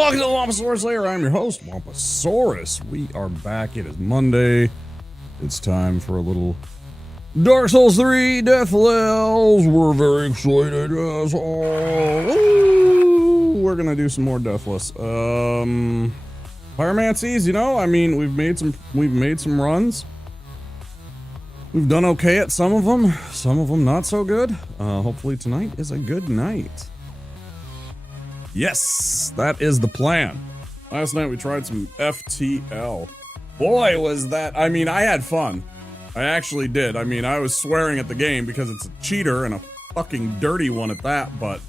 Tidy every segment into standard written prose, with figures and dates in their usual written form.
Welcome to the Wamposaurus Lair. I'm your host, Wamposaurus. We are back. It is Monday. It's time for a little Dark Souls 3 Deathless. We're very excited. We're gonna do some more Deathless. Pyromancies, you know, I mean, we've made some runs. We've done okay at some of them not so good. Hopefully tonight is a good night. Yes, that is the plan. Last night we tried some FTL. Boy, was that, I mean, I had fun. I actually did. I mean, I was swearing at the game because it's a cheater and a fucking dirty one at that, but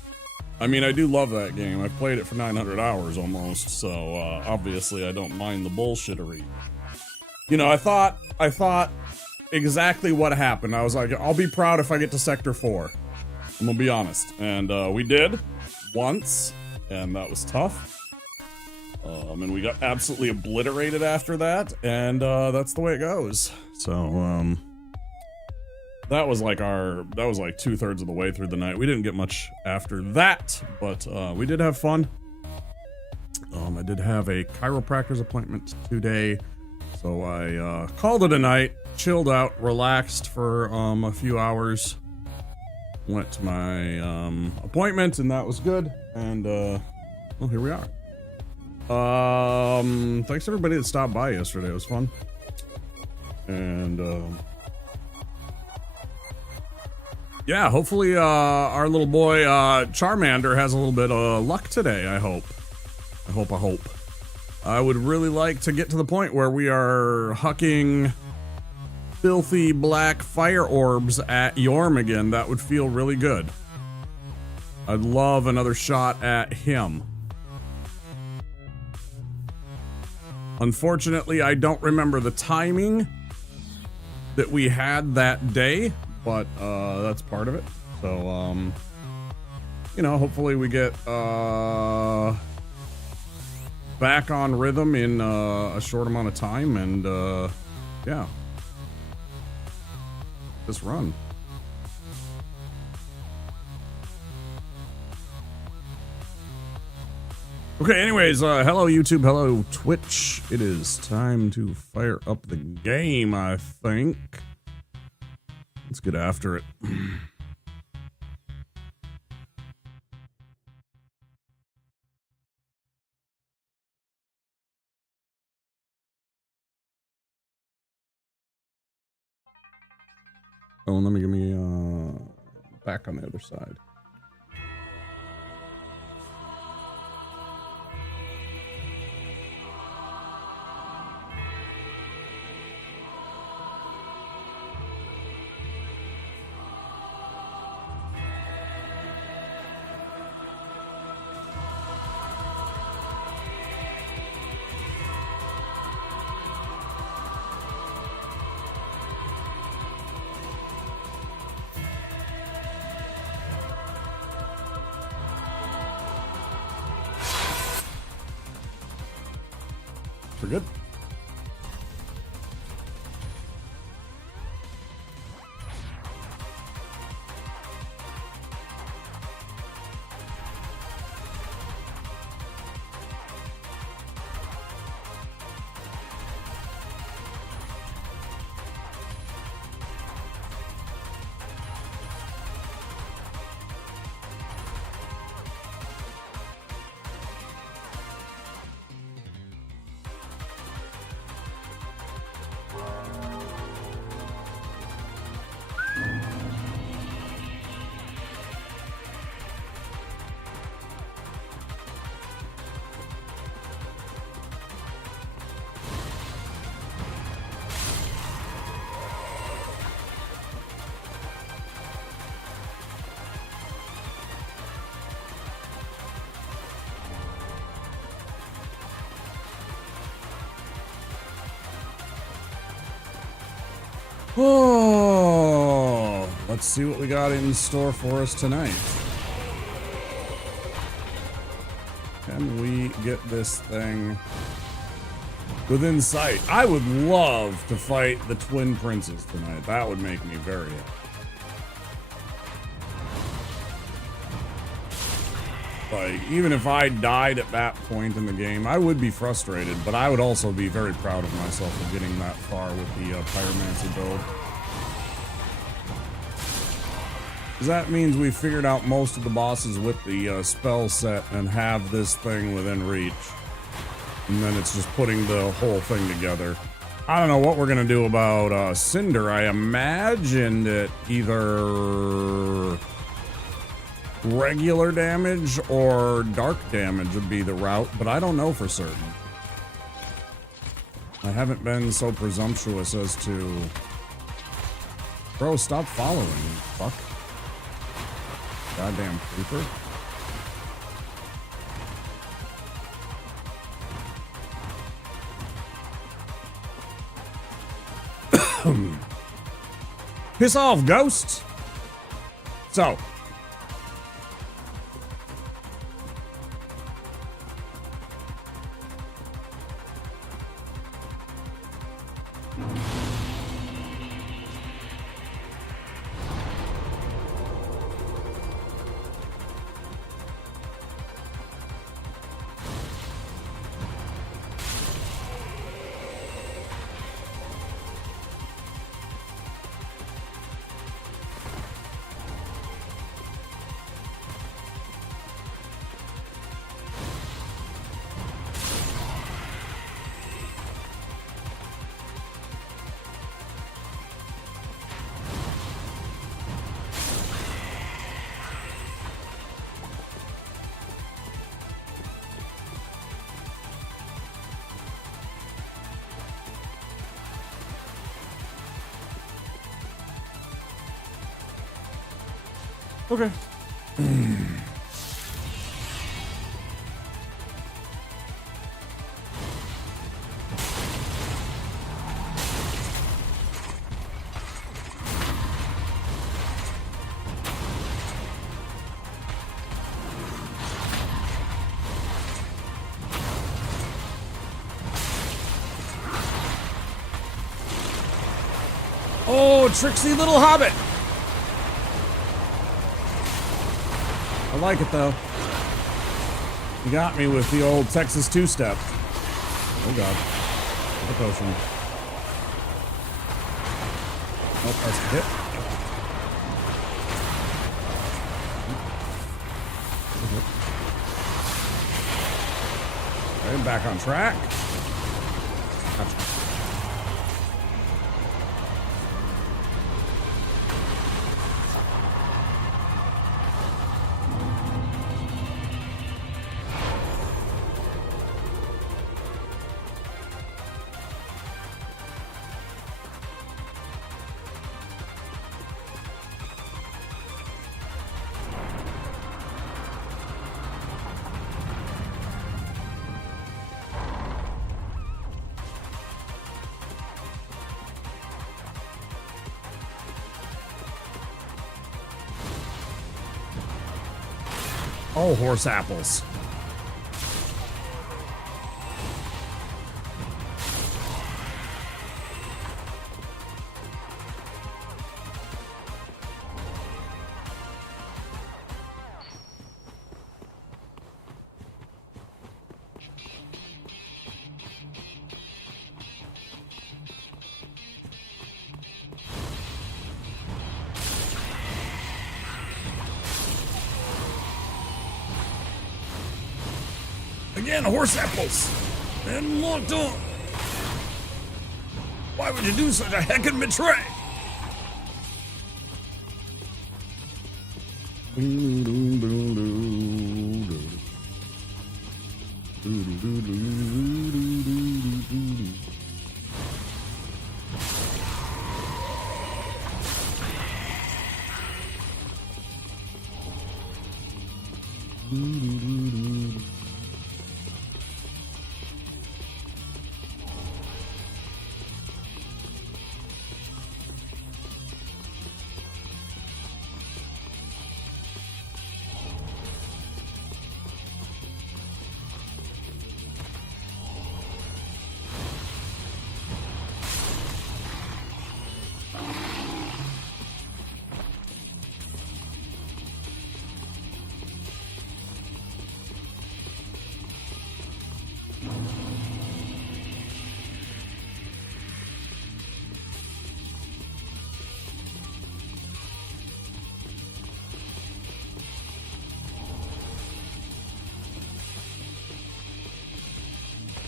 I mean, I do love that game. I've played it for 900 hours almost, so obviously I don't mind the bullshittery. You know, I thought exactly what happened. I was like, I'll be proud if I get to Sector 4. I'm gonna be honest. And we did once, and that was tough. And we got absolutely obliterated after that, and that's the way it goes. So, that was like 2/3 of the way through the night. We didn't get much after that, but we did have fun. I did have a chiropractor's appointment today, so I called it a night, chilled out, relaxed for a few hours, went to my appointment, and that was good. And well, here we are. Thanks everybody that stopped by yesterday. It was fun. And yeah, hopefully our little boy Charmander has a little bit of luck today. I hope. I would really like to get to the point where we are hucking filthy black fire orbs at Yorm again. That would feel really good. I'd love another shot at him. Unfortunately, I don't remember the timing that we had that day, but that's part of it. So, you know, hopefully we get back on rhythm in a short amount of time, and yeah, just run. Okay, anyways, hello YouTube, hello Twitch. It is time to fire up the game, I think. Let's get after it. Oh, let me get me back on the other side. We're good. Oh, let's see what we got in store for us tonight. Can we get this thing within sight? I would love to fight the twin princes tonight. That would make me very happy. Like, even if I died at that point in the game, I would be frustrated, but I would also be very proud of myself for getting that far with the Pyromancy build. Because that means we figured out most of the bosses with the spell set and have this thing within reach. And then it's just putting the whole thing together. I don't know what we're going to do about Cinder. I imagined it either regular damage or dark damage would be the route, but I don't know for certain. I haven't been so presumptuous as to... Bro, stop following me, fuck. Goddamn creeper. Piss off, ghosts! So. Okay. Oh, tricksy little hobbit. I like it though. You got me with the old Texas two-step. Oh god. The potion. Nope, that's a hit. Okay, back on track. Gotcha. Oh, horse apples. Again, horse apples. And locked on. Why would you do such a heckin' betray?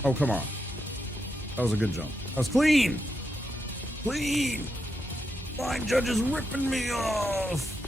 Oh, come on. That was a good jump. That was clean. Clean. Blind Judge is ripping me off.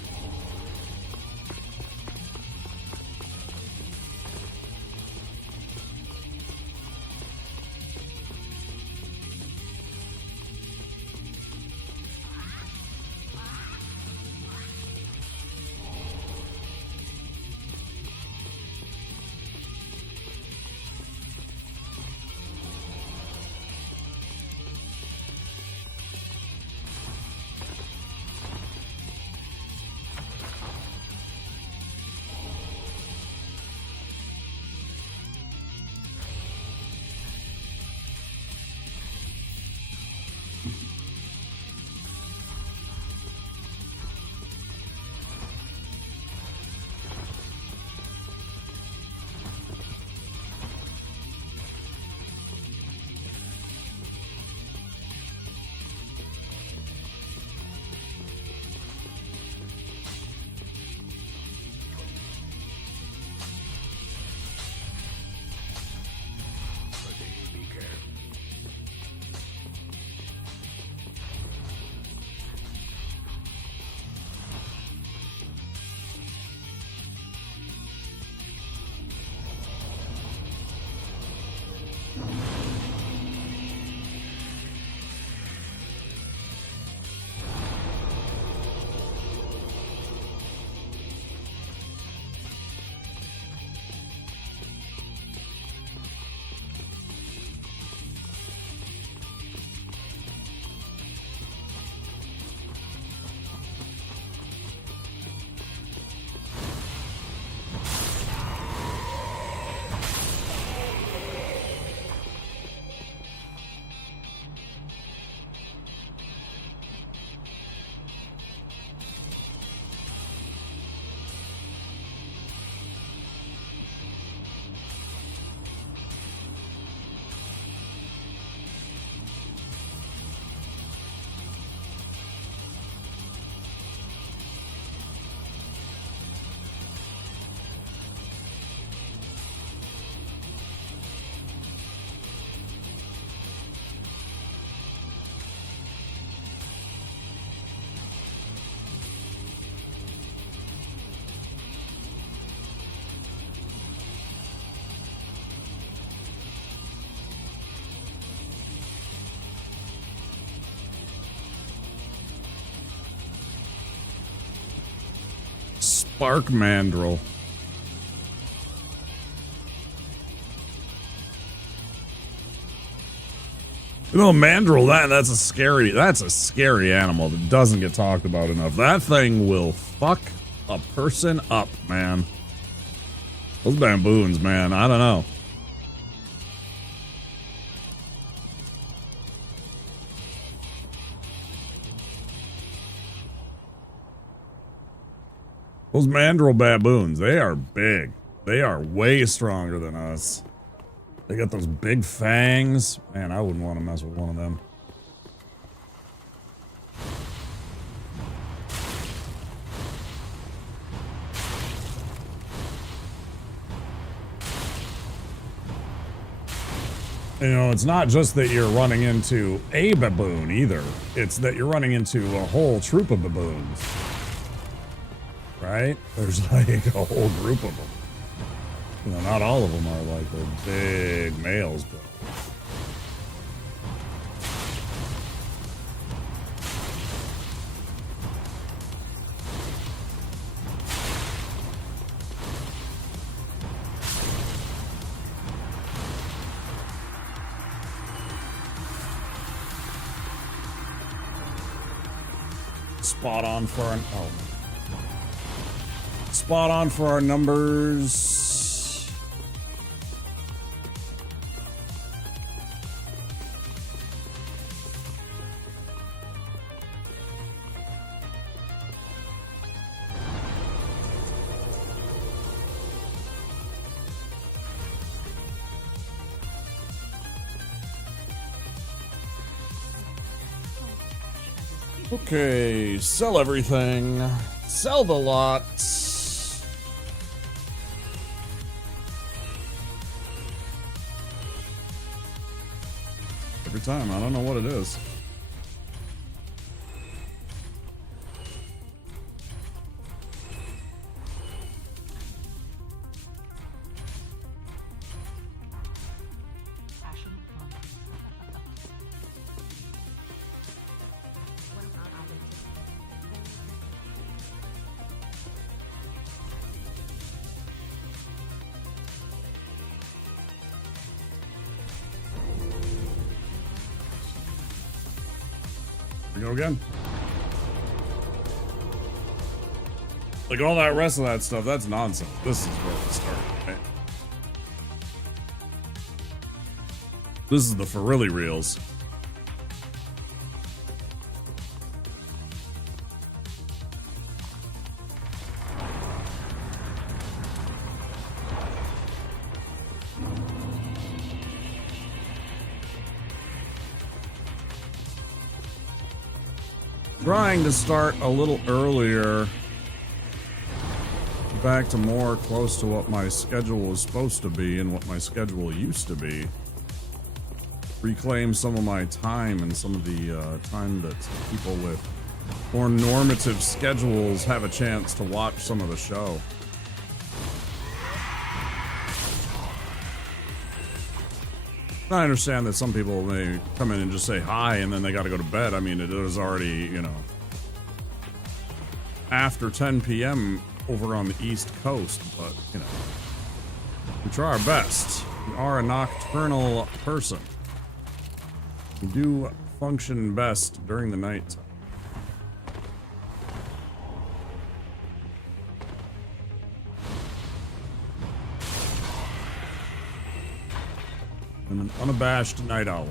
Spark Mandrill. You know, Mandrill, that's a scary animal that doesn't get talked about enough. That thing will fuck a person up, man. Those baboons, man, I don't know. Those mandrill baboons, they are big. They are way stronger than us. They got those big fangs. Man, I wouldn't want to mess with one of them. You know, it's not just that you're running into a baboon either. It's that you're running into a whole troop of baboons. Right? There's like a whole group of them. You know, not all of them are like the big males, but... Spot on for an... Oh. Spot on for our numbers. Okay, sell everything. Sell the lot. every time. I don't know what it is. We go again. Like all that rest of that stuff, that's nonsense. This is where we start, right? This is the for really reals. Trying to start a little earlier, back to more close to what my schedule was supposed to be and what my schedule used to be. Reclaim some of my time and some of the time that people with more normative schedules have a chance to watch some of the show. I understand that some people may come in and just say hi and then they got to go to bed. I mean, it is already, you know, after 10 p.m. over on the East Coast, but, you know, we try our best. We are a nocturnal person. We do function best during the night. I'm an unabashed night owl.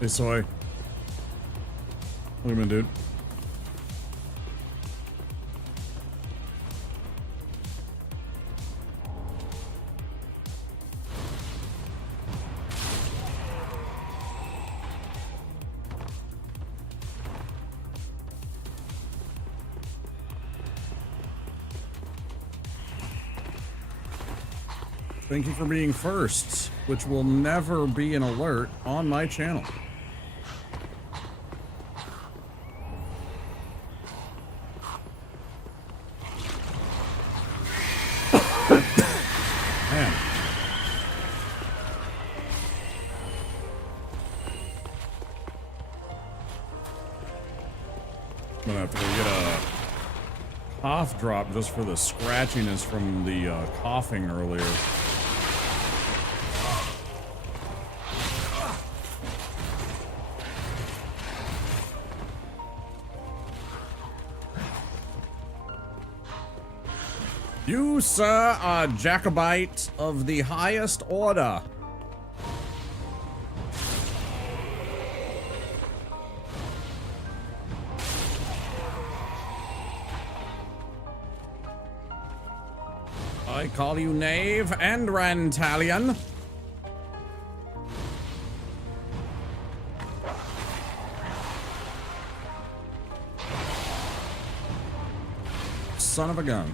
Hey, Soy. Look at me, dude. Thank you for being first, which will never be an alert on my channel. Man. I'm gonna have to go get a cough drop just for the scratchiness from the coughing earlier. You, sir, are Jacobite of the highest order. I call you knave and Rantalion. Son of a gun.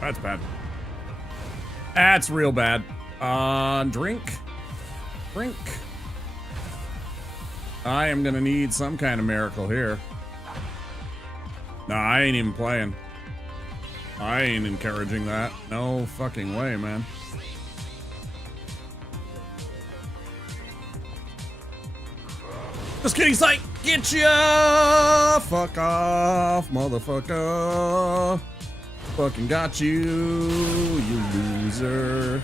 That's bad. That's real bad. Drink. Drink. I am gonna need some kind of miracle here. No, I ain't even playing. I ain't encouraging that. No fucking way, man. Just kidding, sight. Get ya! Fuck off, motherfucker. Fucking got you, you loser.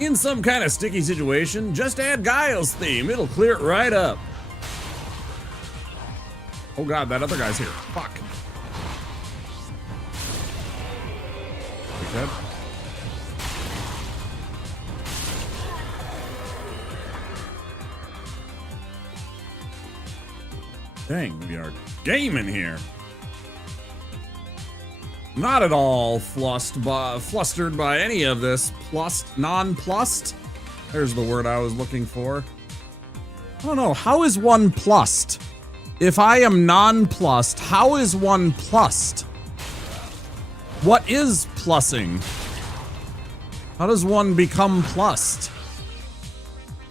In some kind of sticky situation, just add Guile's theme. It'll clear it right up. Oh god, that other guy's here. Fuck. Okay. Dang, we are gaming here. Not at all flustered by any of this. Nonplussed? There's the word I was looking for. I don't know, how is one plussed? If I am nonplussed, how is one plussed? What is plussing? How does one become plussed?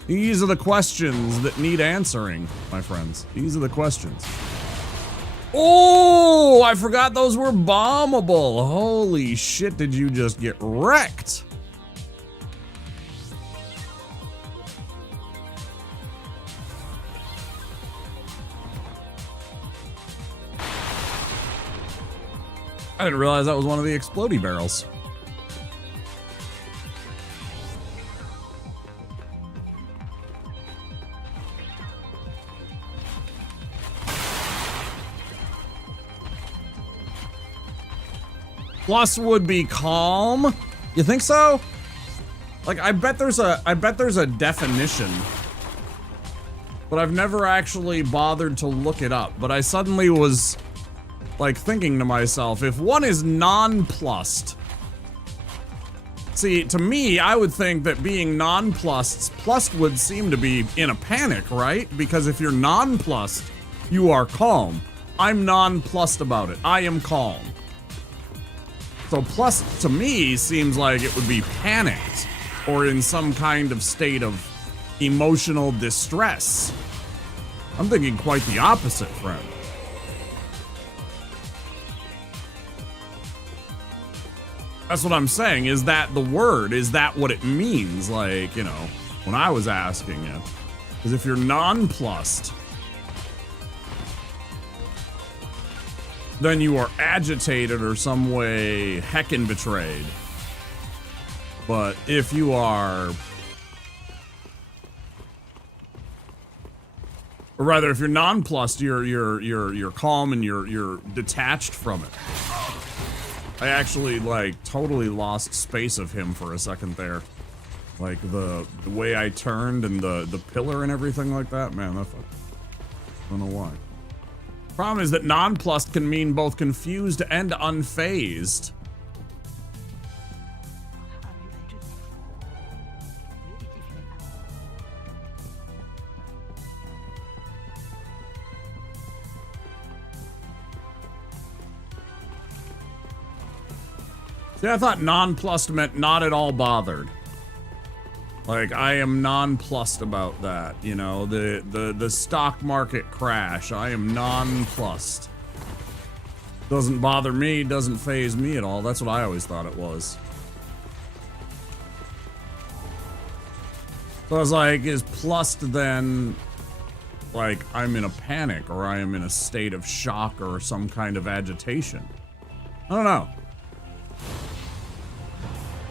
These are the questions that need answering, my friends. These are the questions. Oh, I forgot those were bombable. Holy shit, did you just get wrecked? I didn't realize that was one of the explodey barrels. Plus would be calm. You think so? Like, I bet there's a definition, but I've never actually bothered to look it up. But I suddenly was like thinking to myself, if one is nonplussed, see, to me, I would think that being nonplussed, plussed would seem to be in a panic, right? Because if you're nonplussed, you are calm. I'm nonplussed about it. I am calm. So plus, to me, seems like it would be panicked or in some kind of state of emotional distress. I'm thinking quite the opposite, friend. That's what I'm saying. Is that the word? Is that what it means? Like, you know, when I was asking it. Because if you're nonplussed, then you are agitated or some way heckin' betrayed. But if you are, or rather, if you're nonplussed, you're calm and you're detached from it. I actually like totally lost space of him for a second there, like the way I turned and the pillar and everything like that. Man, that fuck. I don't know why. Problem is that nonplussed can mean both confused and unfazed. See, I thought nonplussed meant not at all bothered. Like, I am nonplussed about that, you know, the stock market crash. I am nonplussed. Doesn't bother me, doesn't faze me at all. That's what I always thought it was. So I was like, is plussed then like I'm in a panic or I am in a state of shock or some kind of agitation? I don't know.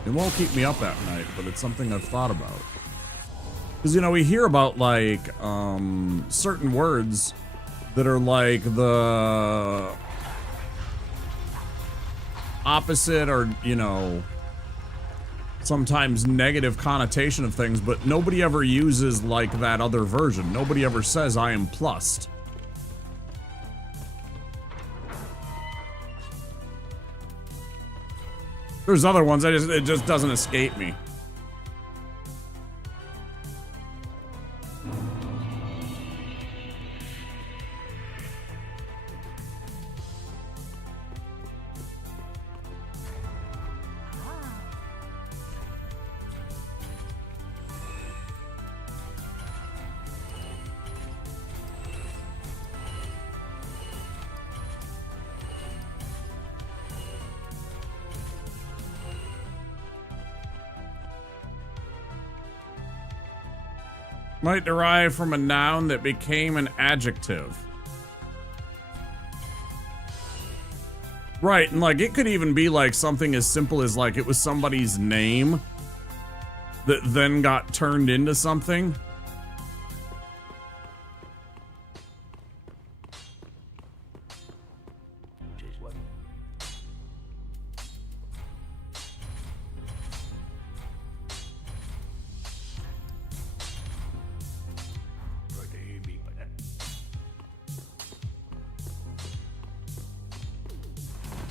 It won't keep me up at night, but it's something I've thought about. Because, you know, we hear about like certain words that are like the opposite or, you know, sometimes negative connotation of things, but nobody ever uses like that other version. Nobody ever says I am plussed. There's other ones, it just doesn't escape me. Might derive from a noun that became an adjective. Right, and like it could even be like something as simple as like it was somebody's name that then got turned into something.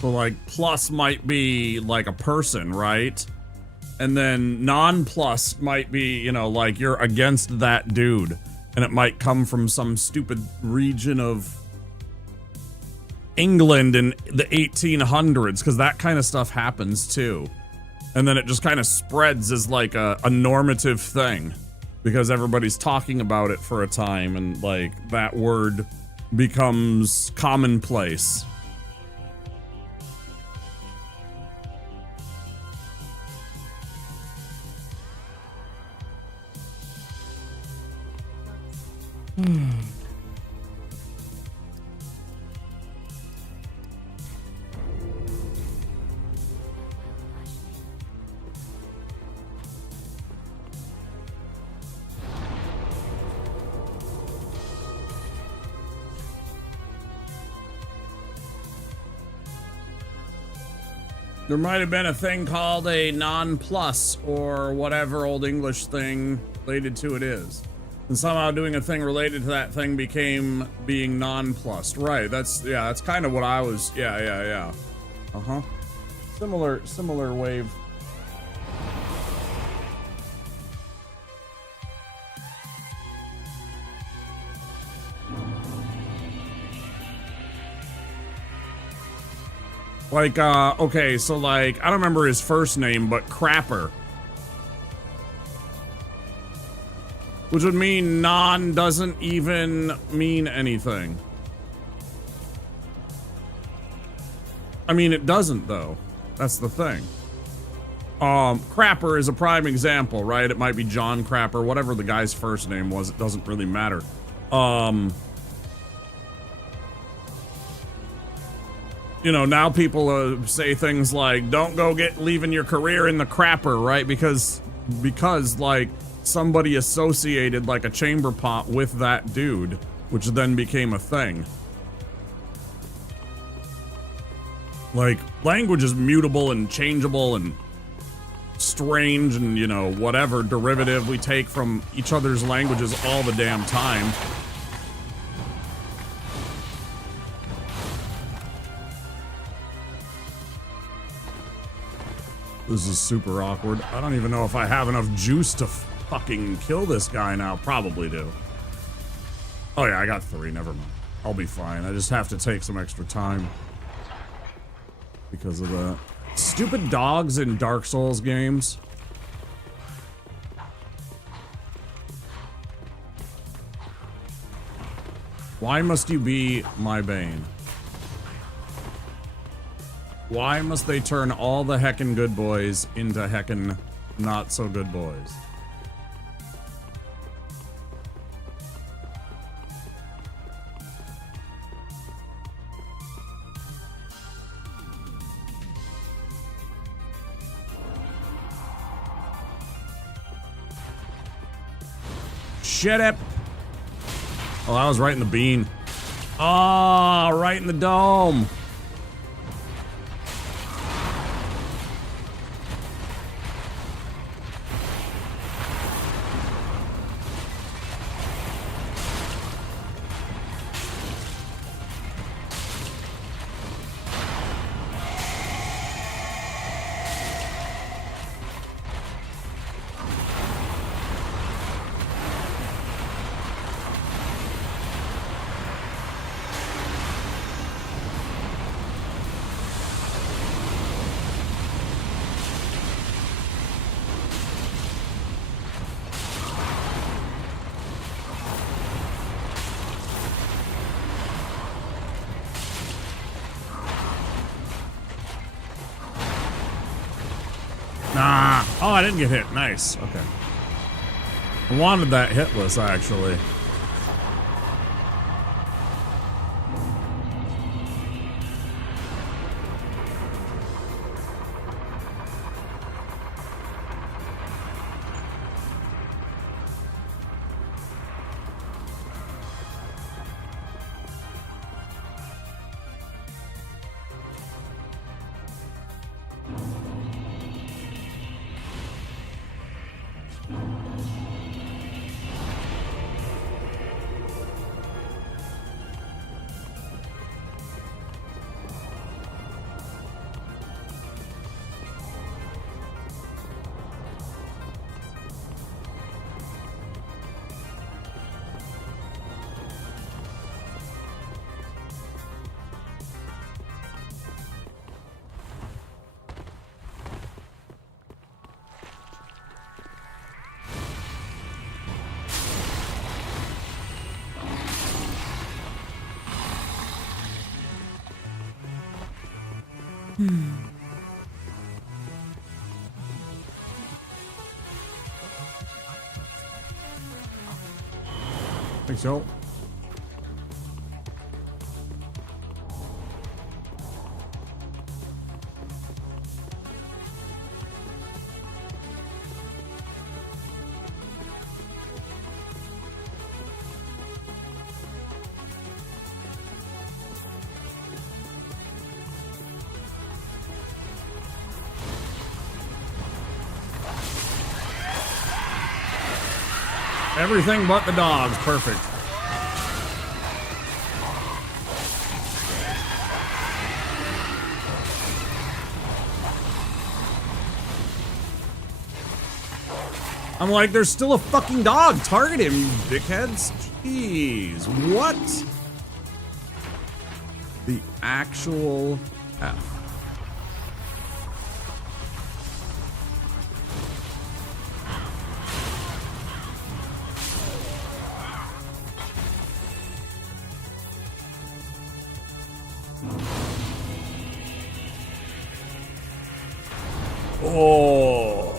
So like plus might be like a person, right? And then non-plus might be, you know, like you're against that dude. And it might come from some stupid region of England in the 1800s, because that kind of stuff happens too. And then it just kind of spreads as like a normative thing because everybody's talking about it for a time and like that word becomes commonplace. There might have been a thing called a non-plus or whatever old English thing related to it is. And somehow doing a thing related to that thing became being non-plussed. Right, that's kind of what I was, yeah. Uh-huh. Similar wave. Like, okay, so like, I don't remember his first name, but Crapper. Which would mean non doesn't even mean anything. I mean, it doesn't though. That's the thing. Crapper is a prime example, right? It might be John Crapper, whatever the guy's first name was, it doesn't really matter. You know, now people say things like, don't go leaving your career in the crapper, right? Because like somebody associated like a chamber pot with that dude, which then became a thing. Like, language is mutable and changeable and strange and, you know, whatever derivative we take from each other's languages all the damn time. This is super awkward. I don't even know if I have enough juice to fucking kill this guy now. Probably do. Oh yeah, I got 3. Never mind. I'll be fine. I just have to take some extra time because of the stupid dogs in Dark Souls games. Why must you be my bane? Why must they turn all the heckin' good boys into heckin' not so good boys? Shit it. Oh, that was right in the bean. Oh, right in the dome. Nah. Oh, I didn't get hit. Nice. Okay. I wanted that hitless, actually. Think so. Everything but the dogs. Perfect. I'm like, there's still a fucking dog. Target him, you dickheads. Jeez. What? The actual F. Oh.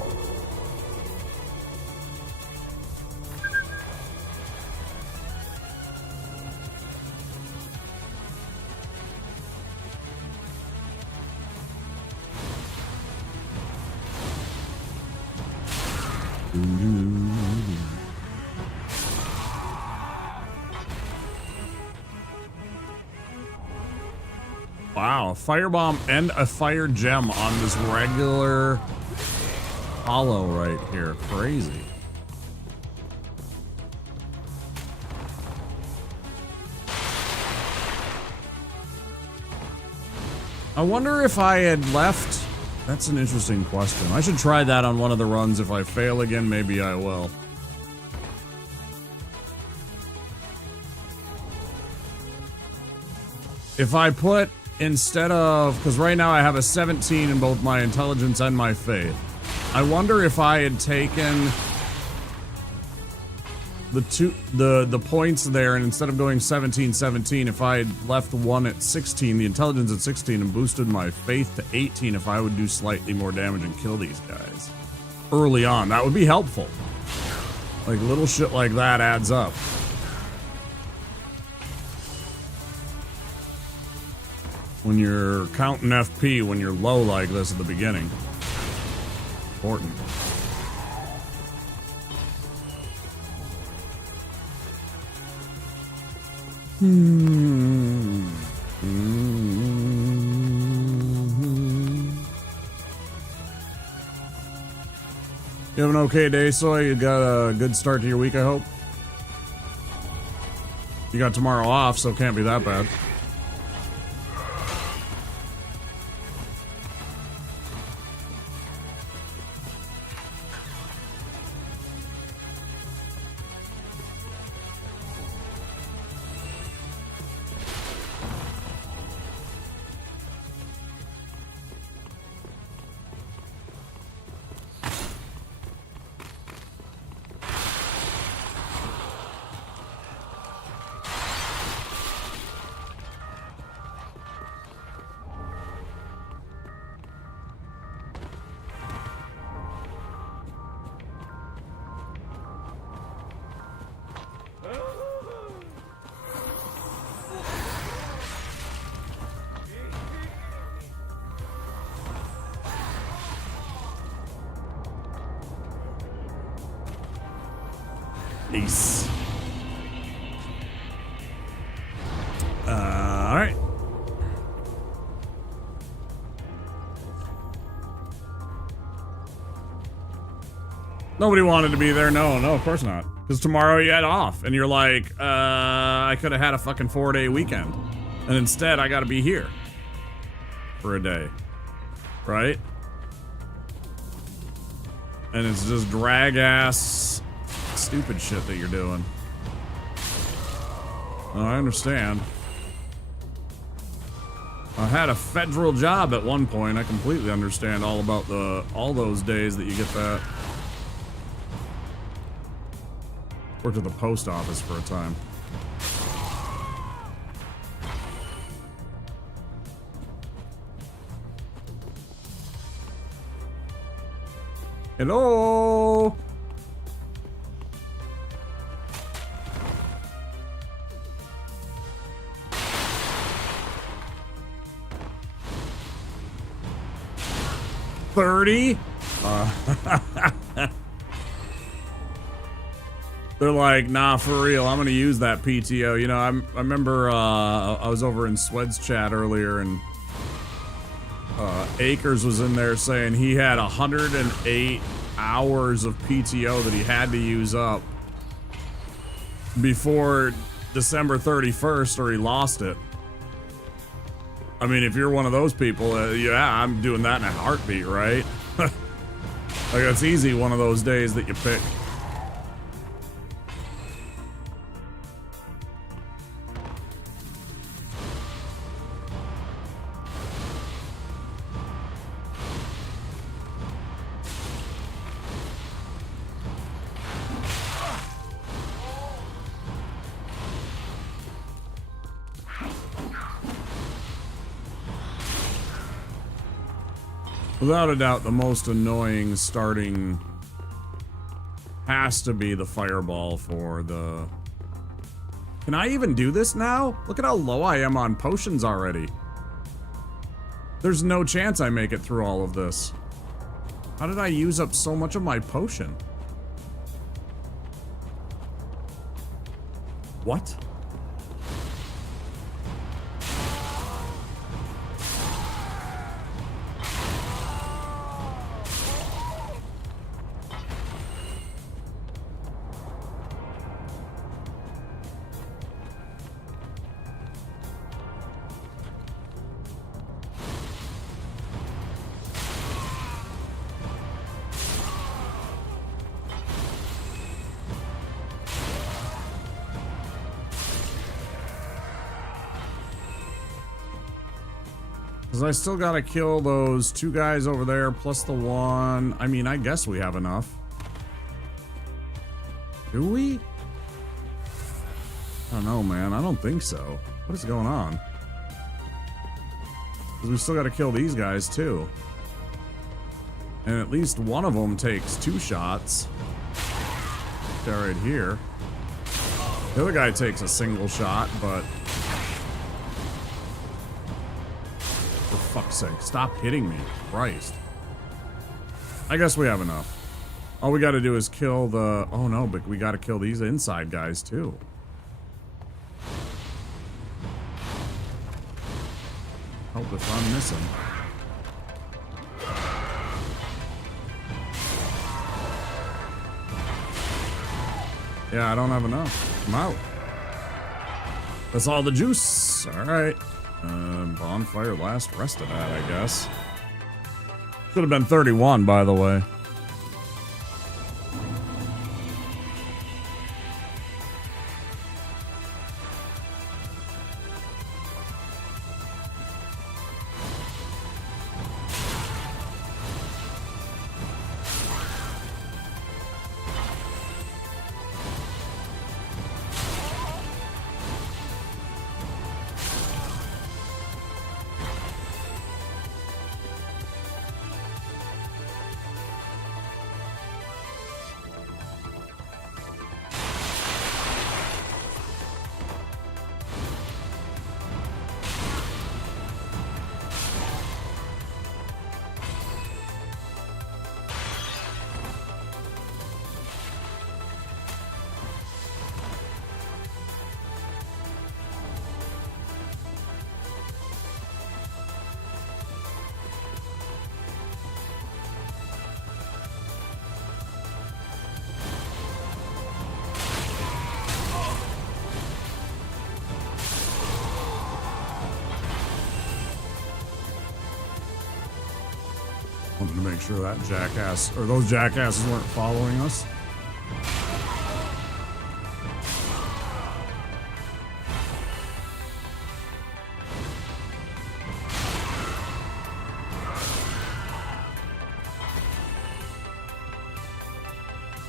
Wow, a firebomb and a fire gem on this regular hollow right here. Crazy. I wonder if I had left. That's an interesting question. I should try that on one of the runs. If I fail again, maybe I will. If I put, instead of, because right now I have a 17 in both my intelligence and my faith. I wonder if I had taken the points there, and instead of going 17-17, if I had left one at 16, the intelligence at 16, and boosted my faith to 18, if I would do slightly more damage and kill these guys early on, that would be helpful. Like, little shit like that adds up. When you're counting FP, when you're low like this at the beginning. Important. You have an okay day, Soy? You got a good start to your week, I hope? You got tomorrow off, so it can't be that bad. Nice. All right. Nobody wanted to be there. No, of course not. Because tomorrow you had off, and you're like, I could have had a fucking 4-day weekend, and instead I got to be here for a day, right? And it's just drag ass stupid shit that you're doing. Oh, I understand. I had a federal job at one point. I completely understand all about all those days that you get that. Worked at the post office for a time. Hello. $30? They're like, nah, for real, I'm gonna use that PTO. You know, I remember I was over in Swed's chat earlier, and Akers was in there saying he had 108 hours of PTO that he had to use up before December 31st, or he lost it. I mean, if you're one of those people, yeah, I'm doing that in a heartbeat, right? Like, it's easy, one of those days that you pick. Without a doubt, the most annoying starting has to be the fireball for the... Can I even do this now? Look at how low I am on potions already. There's no chance I make it through all of this. How did I use up so much of my potion? What? Because I still gotta kill those 2 guys over there, plus the 1. I mean, I guess we have enough. Do we? I don't know, man. I don't think so. What is going on? Because we still gotta kill these guys, too. And at least one of them takes 2 shots. They're right here. The other guy takes a single shot, but... For fuck's sake, stop hitting me. Christ. I guess we have enough. All we gotta do is kill the... Oh no, but we gotta kill these inside guys too. Help if I'm missing. Yeah, I don't have enough. I'm out. That's all the juice. All right. Bonfire last rested at, I guess. Should have been 31, by the way. Wanted to make sure that jackass, or those jackasses weren't following us.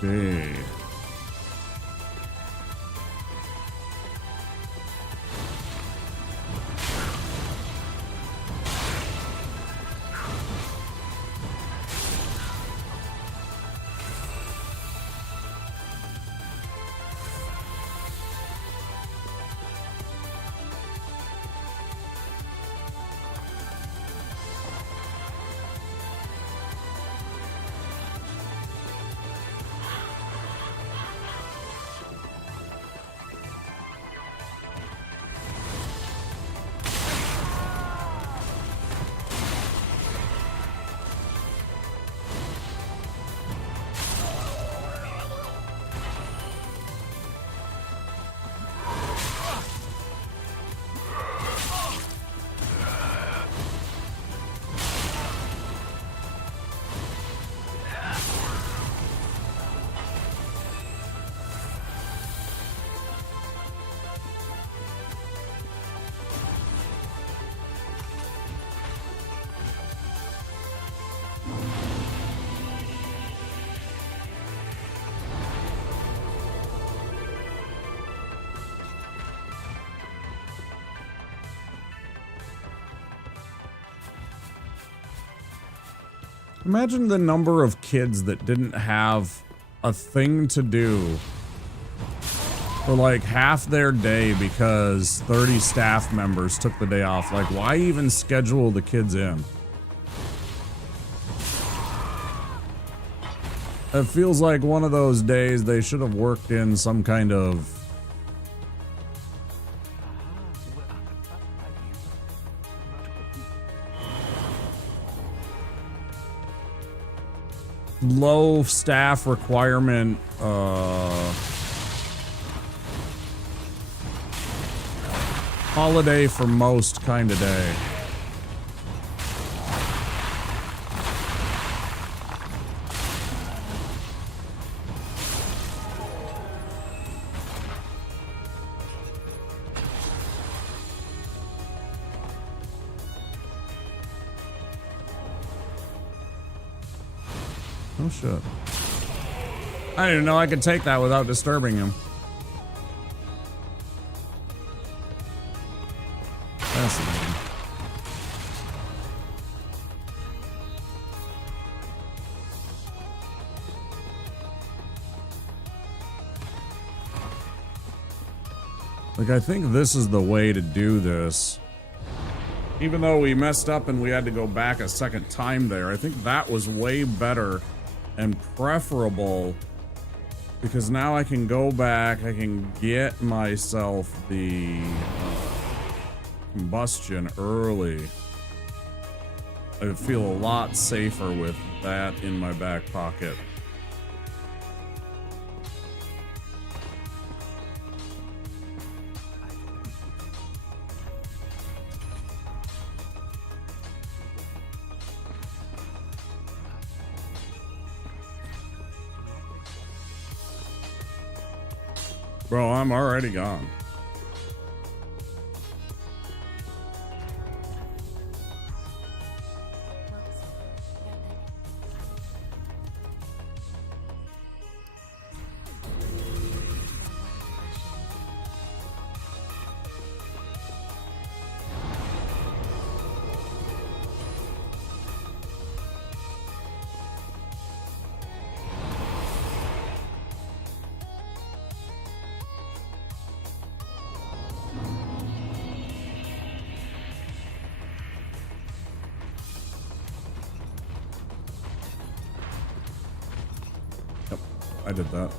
Okay. Imagine the number of kids that didn't have a thing to do for like half their day because 30 staff members took the day off. Like, why even schedule the kids in? It feels like one of those days they should have worked in some kind of low staff requirement holiday for most kind of day. Oh shit. I didn't even know I could take that without disturbing him. Fascinating. Like, I think this is the way to do this. Even though we messed up and we had to go back a second time there, I think that was way better and preferable, because now I can go back, I can get myself the combustion early. I feel a lot safer with that in my back pocket. Bro, I'm already gone. I did that.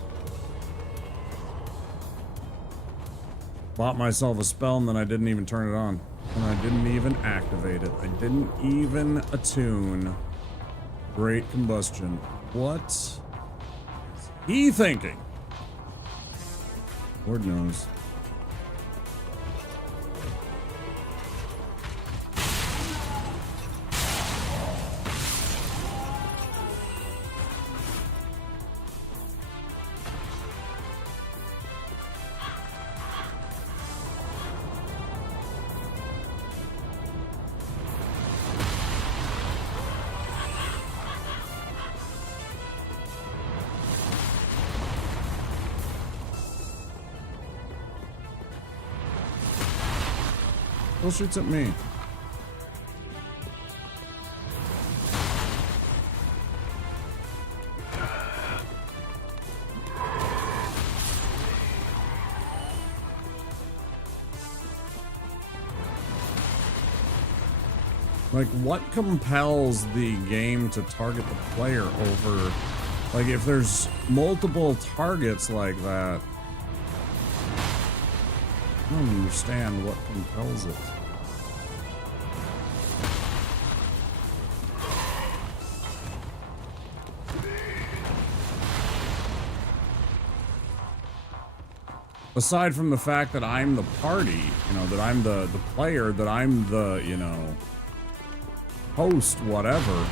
Bought myself a spell and then I didn't even turn it on. And I didn't even activate it. I didn't even attune Great Combustion. What is he thinking? Lord knows. Still shoots at me. Like, what compels the game to target the player over... Like, if there's multiple targets like that... I don't understand what compels it. Aside from the fact that I'm the party, you know, that I'm the player, that I'm the, you know, host, whatever.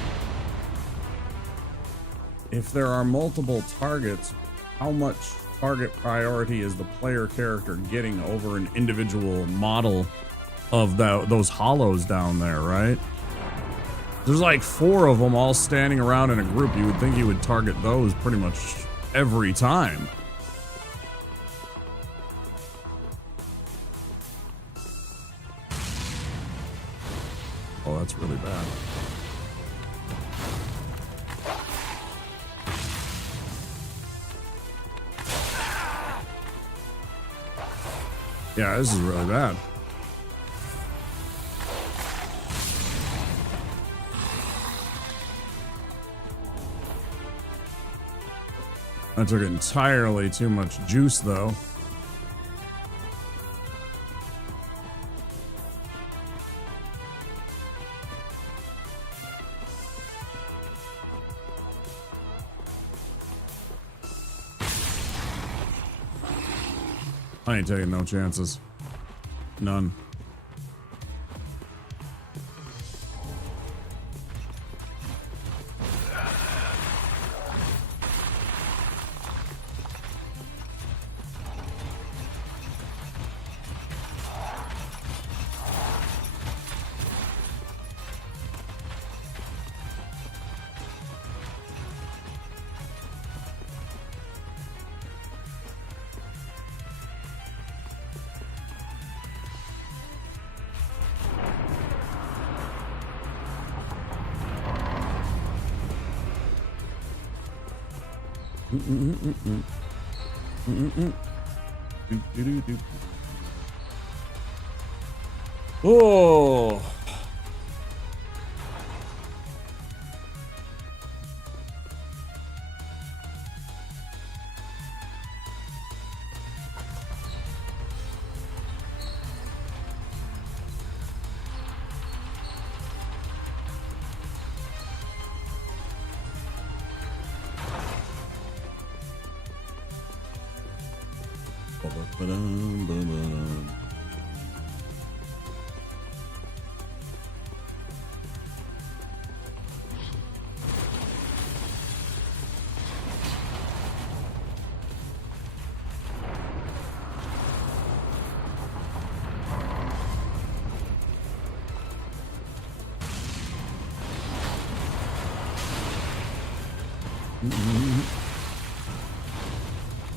If there are multiple targets, how much target priority is the player character getting over an individual model of those hollows down there, right? There's like 4 of them all standing around in a group. You would think you would target those pretty much every time. Oh, that's really bad. Yeah, this is really bad. I took entirely too much juice, though. I ain't taking no chances. None. Oh.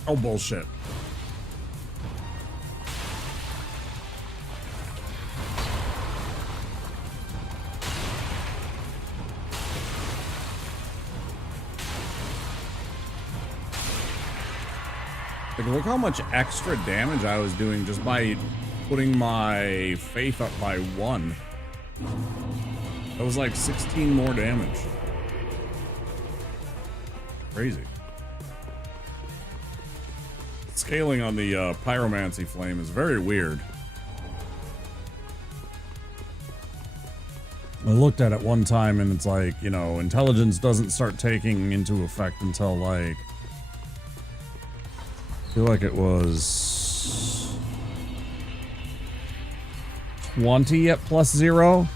Oh, bullshit. Like, look how much extra damage I was doing just by putting my faith up by 1. That was like 16 more damage. Crazy. Scaling on the pyromancy flame is very weird. I looked at it one time and it's like, you know, intelligence doesn't start taking into effect until like, I feel like it was 20 at +0.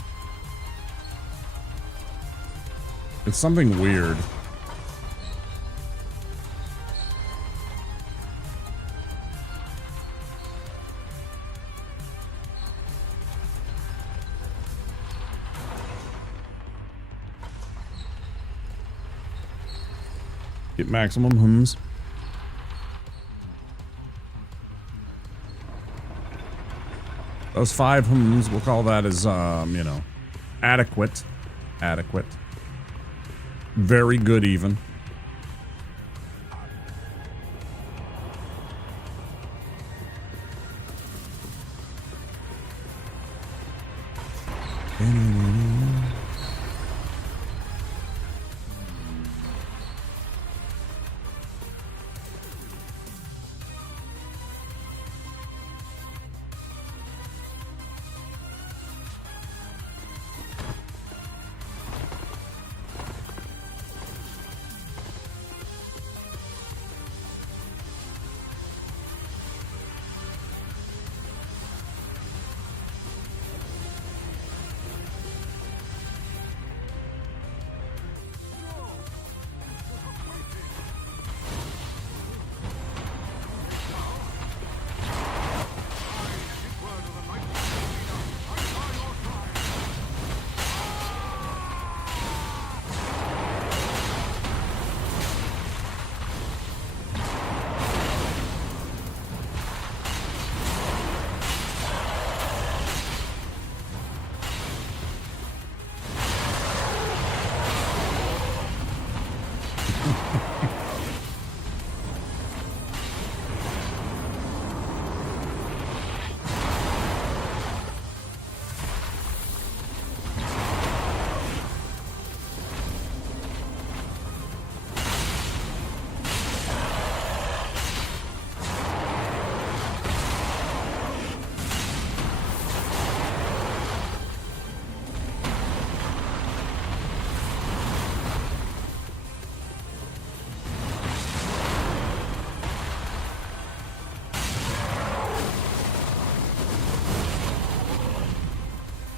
It's something weird. Get maximum hums. Those 5 hums, we'll call that as, you know, adequate. Adequate. Very good, even.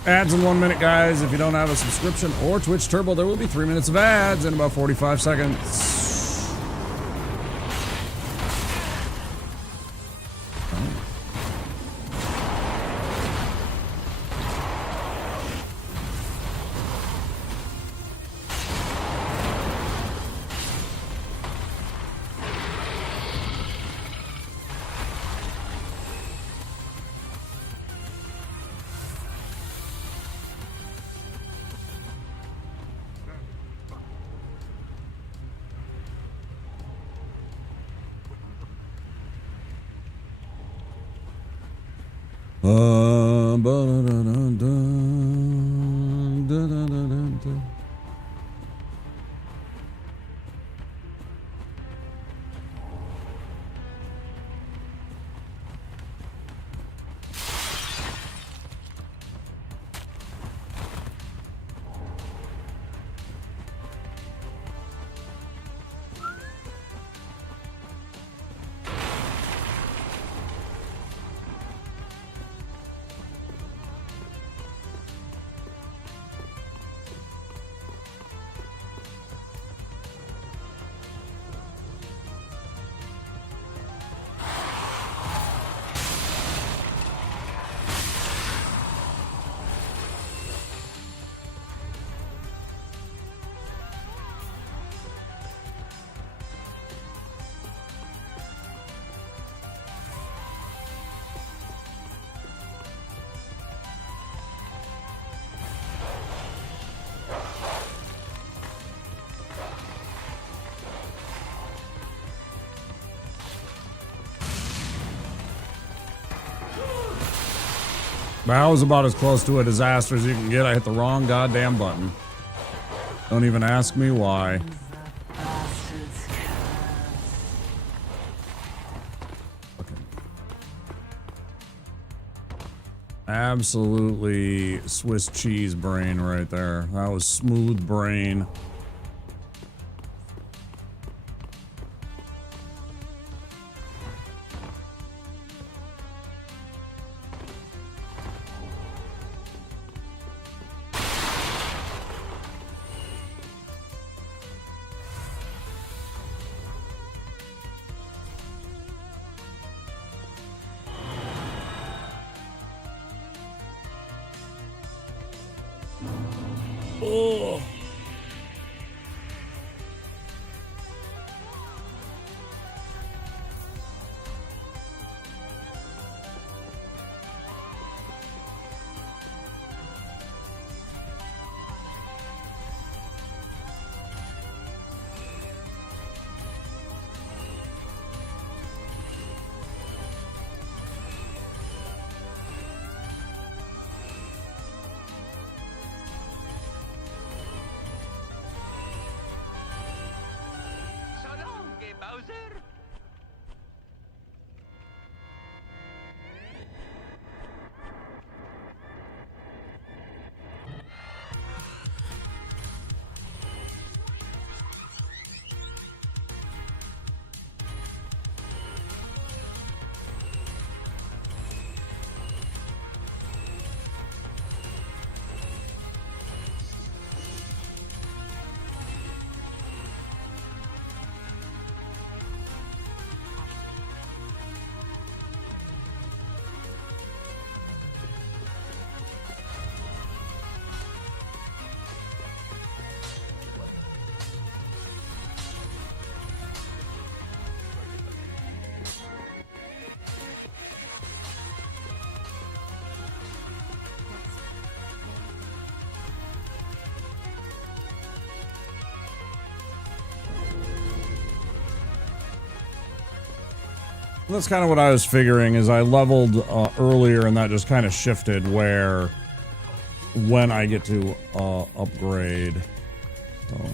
Ads in 1 minute, guys. If you don't have a subscription or Twitch Turbo, there will be 3 minutes of ads in about 45 seconds. That was about as close to a disaster as you can get. I hit the wrong goddamn button. Don't even ask me why. Okay. Absolutely Swiss cheese brain right there. That was smooth brain. Oh. That's kind of what I was figuring, is I leveled earlier and that just kind of shifted where when I get to upgrade. So.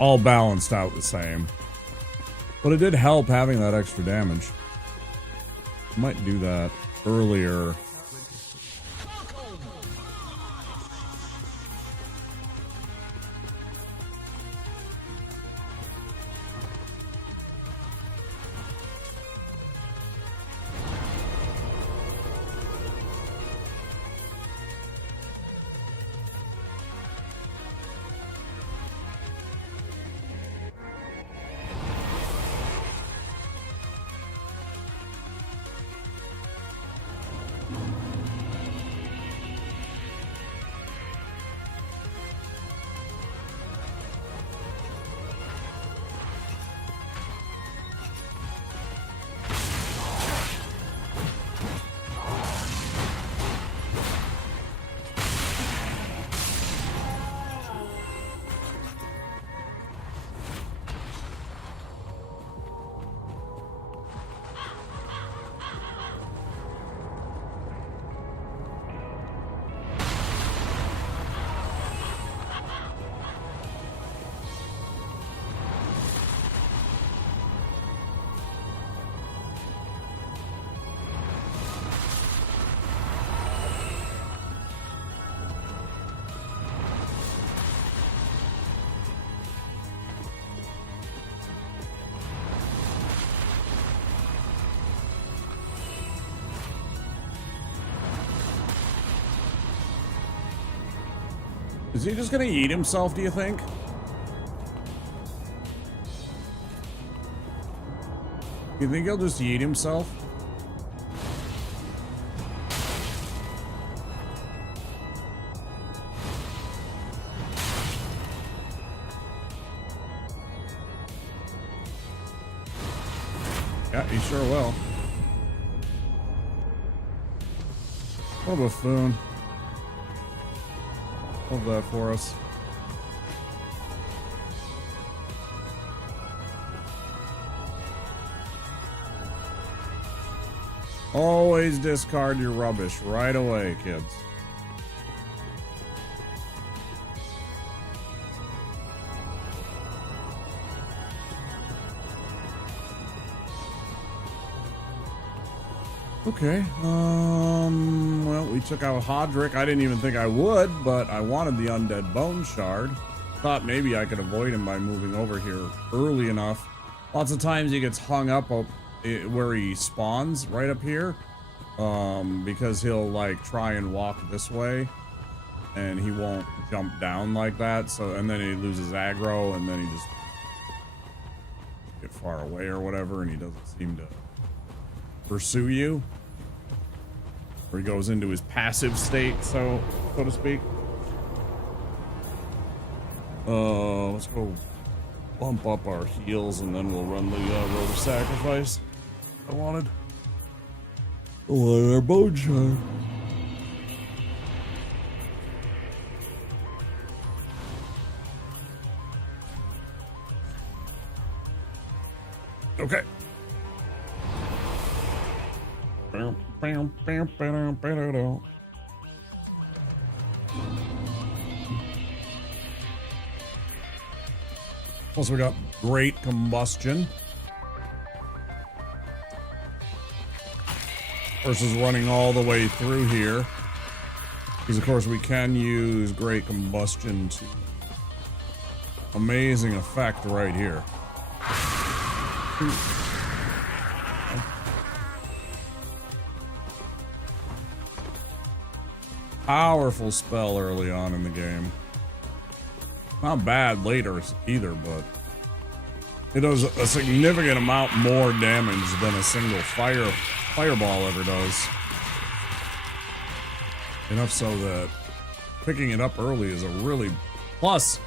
All balanced out the same. But it did help having that extra damage. Might do that earlier. Is he just gonna eat himself, do you think? You think he'll just eat himself? Yeah, he sure will. What a buffoon. Hold that for us. Always discard your rubbish right away, kids. Okay, well, we took out Hodrick. I didn't even think I would, but I wanted the Undead Bone Shard. Thought maybe I could avoid him by moving over here early enough. Lots of times he gets hung up where he spawns, right up here, because he'll, like, try and walk this way, and he won't jump down like that, so, and then he loses aggro, and then he just get far away or whatever, and he doesn't seem to pursue you, or he goes into his passive state, so to speak. Let's go bump up our heals, and then we'll run the road of sacrifice I wanted. Oh, our bone shard. Okay. Plus we got great combustion versus running all the way through here, because of course we can use great combustion to amazing effect right here. Powerful spell early on in the game. Not bad later either, but it does a significant amount more damage than a single fireball ever does. Enough so that picking it up early is a really plus.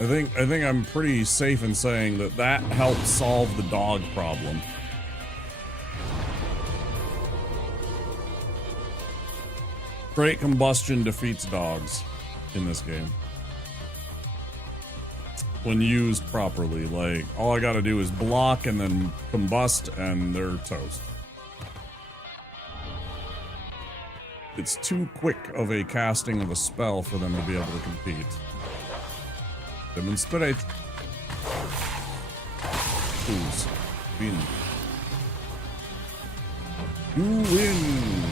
I think I'm pretty safe in saying that helps solve the dog problem. Great combustion defeats dogs in this game. When used properly, like, all I gotta do is block and then combust and they're toast. It's too quick of a casting of a spell for them to be able to compete. Demonstrate. Who's win? You win.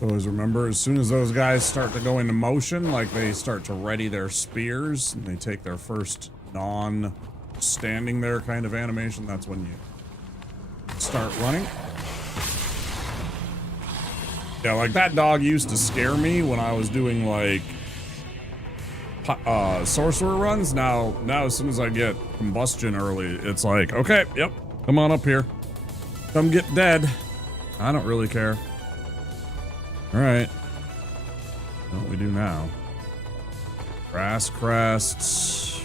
Always remember, as soon as those guys start to go into motion, like they start to ready their spears, and they take their first non-standing there kind of animation, that's when you start running. Yeah, like that dog used to scare me when I was doing like sorcerer runs. Now as soon as I get combustion early, it's like, okay, yep, come on up here. Come get dead. I don't really care. Alright. What we do now? Grass crests.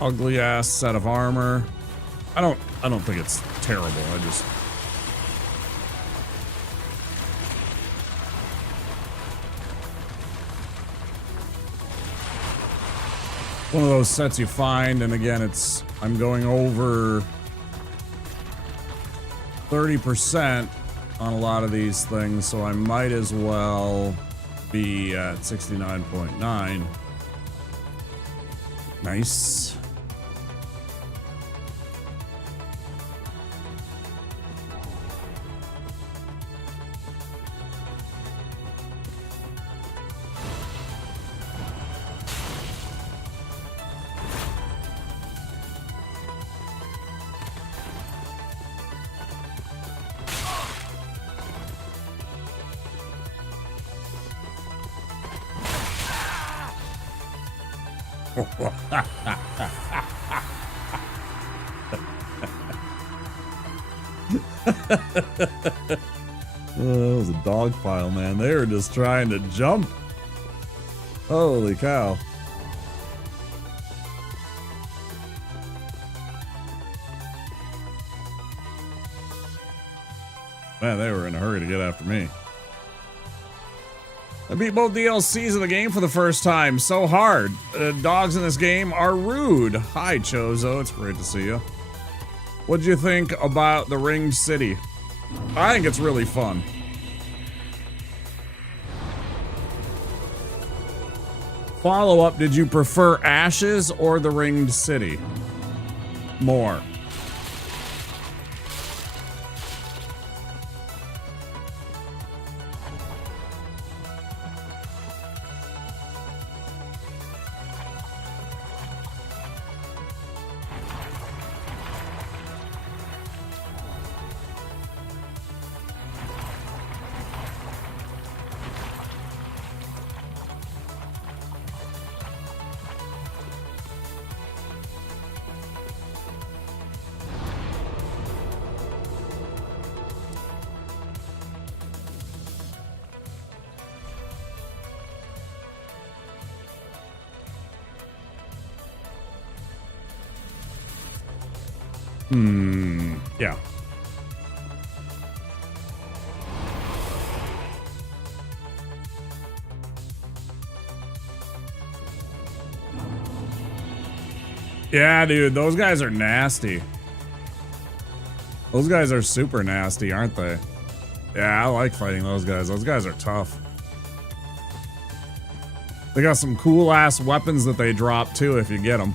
Ugly ass set of armor. I don't think it's terrible. I just one of those sets you find, and again, I'm going over 30% on a lot of these things, so I might as well be at 69.9. Nice. That was a dog pile, man. They were just trying to jump. Holy cow. Man, they were in a hurry to get after me. I beat both DLCs of the game for the first time. So hard. Dogs in this game are rude. Hi, Chozo. It's great to see you. What'd you think about the Ringed City? I think it's really fun. Follow up, did you prefer Ashes or the Ringed City more? Yeah. Yeah, dude, those guys are nasty. Those guys are super nasty, aren't they? Yeah, I like fighting those guys. Those guys are tough. They got some cool ass weapons that they drop too if you get them.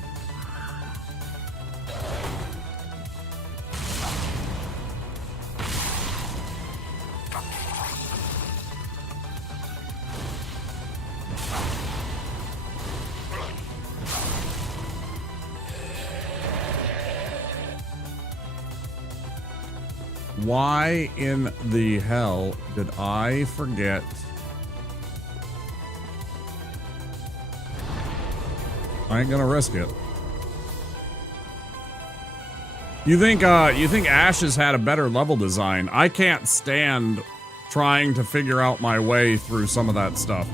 Why in the hell did I forget? I ain't gonna risk it. You think Ashes had a better level design? I can't stand trying to figure out my way through some of that stuff.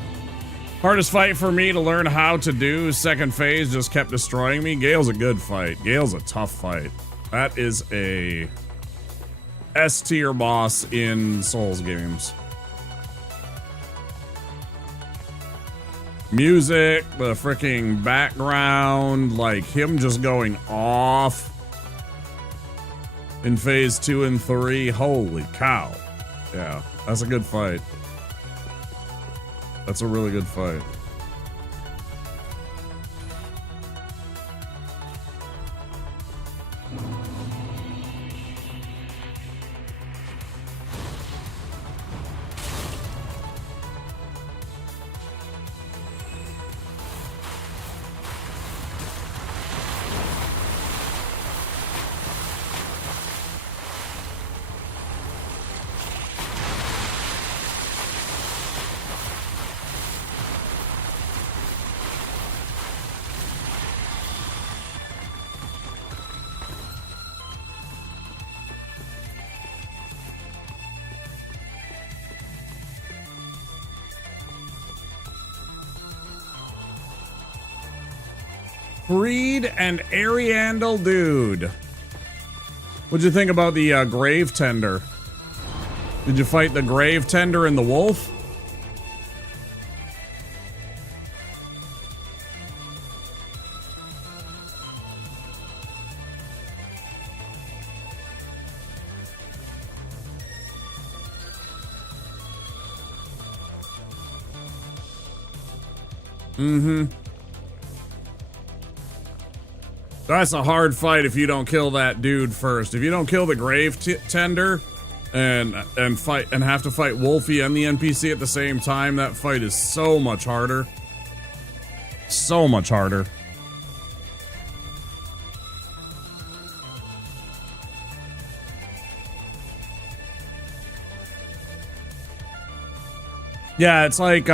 Hardest fight for me to learn how to do. Second phase just kept destroying me. Gale's a good fight. Gale's a tough fight. That is a S tier boss in Souls games. Music, the freaking background, like him just going off in phase 2 and 3. Holy cow. Yeah, that's a good fight. That's a really good fight. Freed and Ariandel, dude. What'd you think about the Grave Tender? Did you fight the Grave Tender and the Wolf? Mm-hmm. That's a hard fight if you don't kill that dude first. If you don't kill the Grave Tender and fight and have to fight Wolfie and the NPC at the same time, that fight is so much harder. So much harder. Yeah, it's like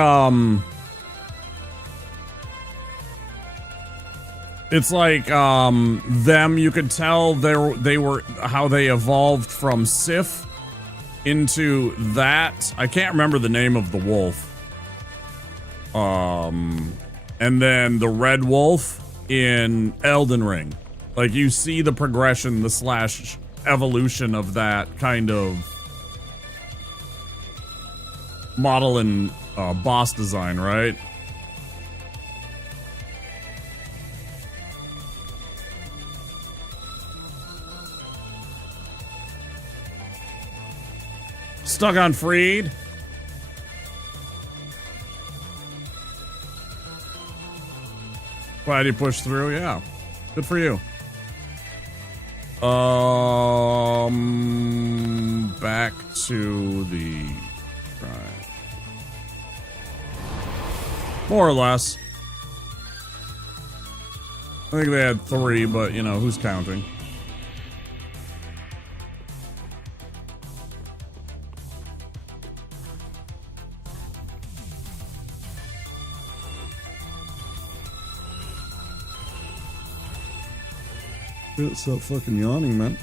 It's like, them, you could tell they were, how they evolved from Sif into that. I can't remember the name of the wolf. And then the red wolf in Elden Ring. Like, you see the progression, the slash evolution of that kind of model and boss design, right? Stuck on Freed. Glad you pushed through, yeah. Good for you. Back to the right. More or less. I think they had 3, but you know, who's counting? Stop fucking yawning, man.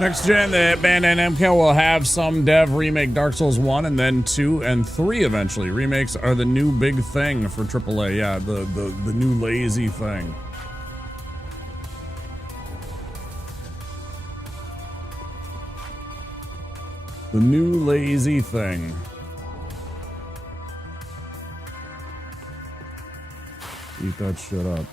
Next gen, the Bandai Namco will have some dev remake Dark Souls 1 and then 2 and 3 eventually. Remakes are the new big thing for AAA. Yeah, the new lazy thing. The new lazy thing. Eat that shit up.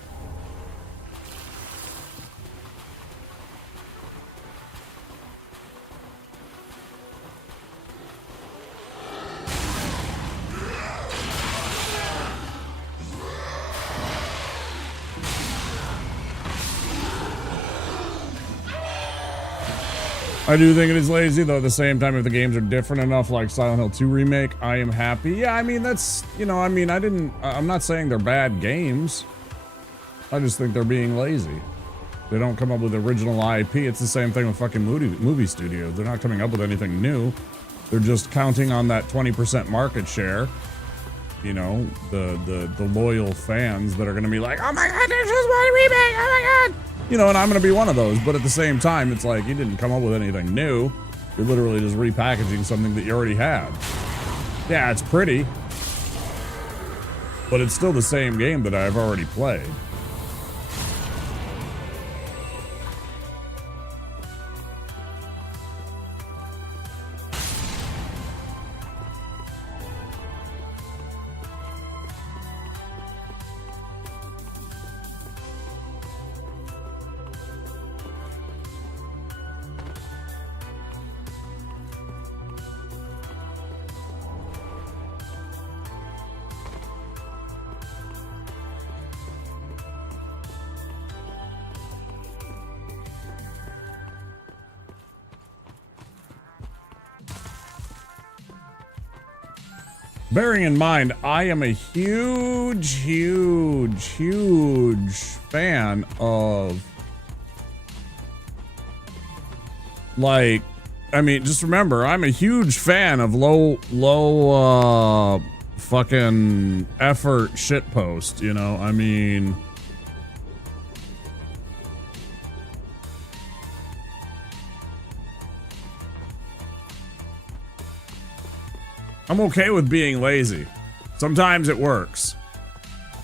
I do think it is lazy, though at the same time, if the games are different enough, like Silent Hill 2 Remake, I am happy. Yeah, I mean, that's, you know, I mean, I'm not saying they're bad games. I just think they're being lazy. They don't come up with original IP. It's the same thing with fucking movie studios. They're not coming up with anything new. They're just counting on that 20% market share. You know, the loyal fans that are going to be like, oh my god, there's just one remake, oh my god. You know, and I'm going to be one of those, but at the same time, it's like, you didn't come up with anything new. You're literally just repackaging something that you already had. Yeah, it's pretty. But it's still the same game that I've already played. Bearing in mind, I am a huge fan of, like, I mean, just remember, I'm a huge fan of low, fucking effort shitpost, you know? I mean, I'm okay with being lazy. Sometimes it works.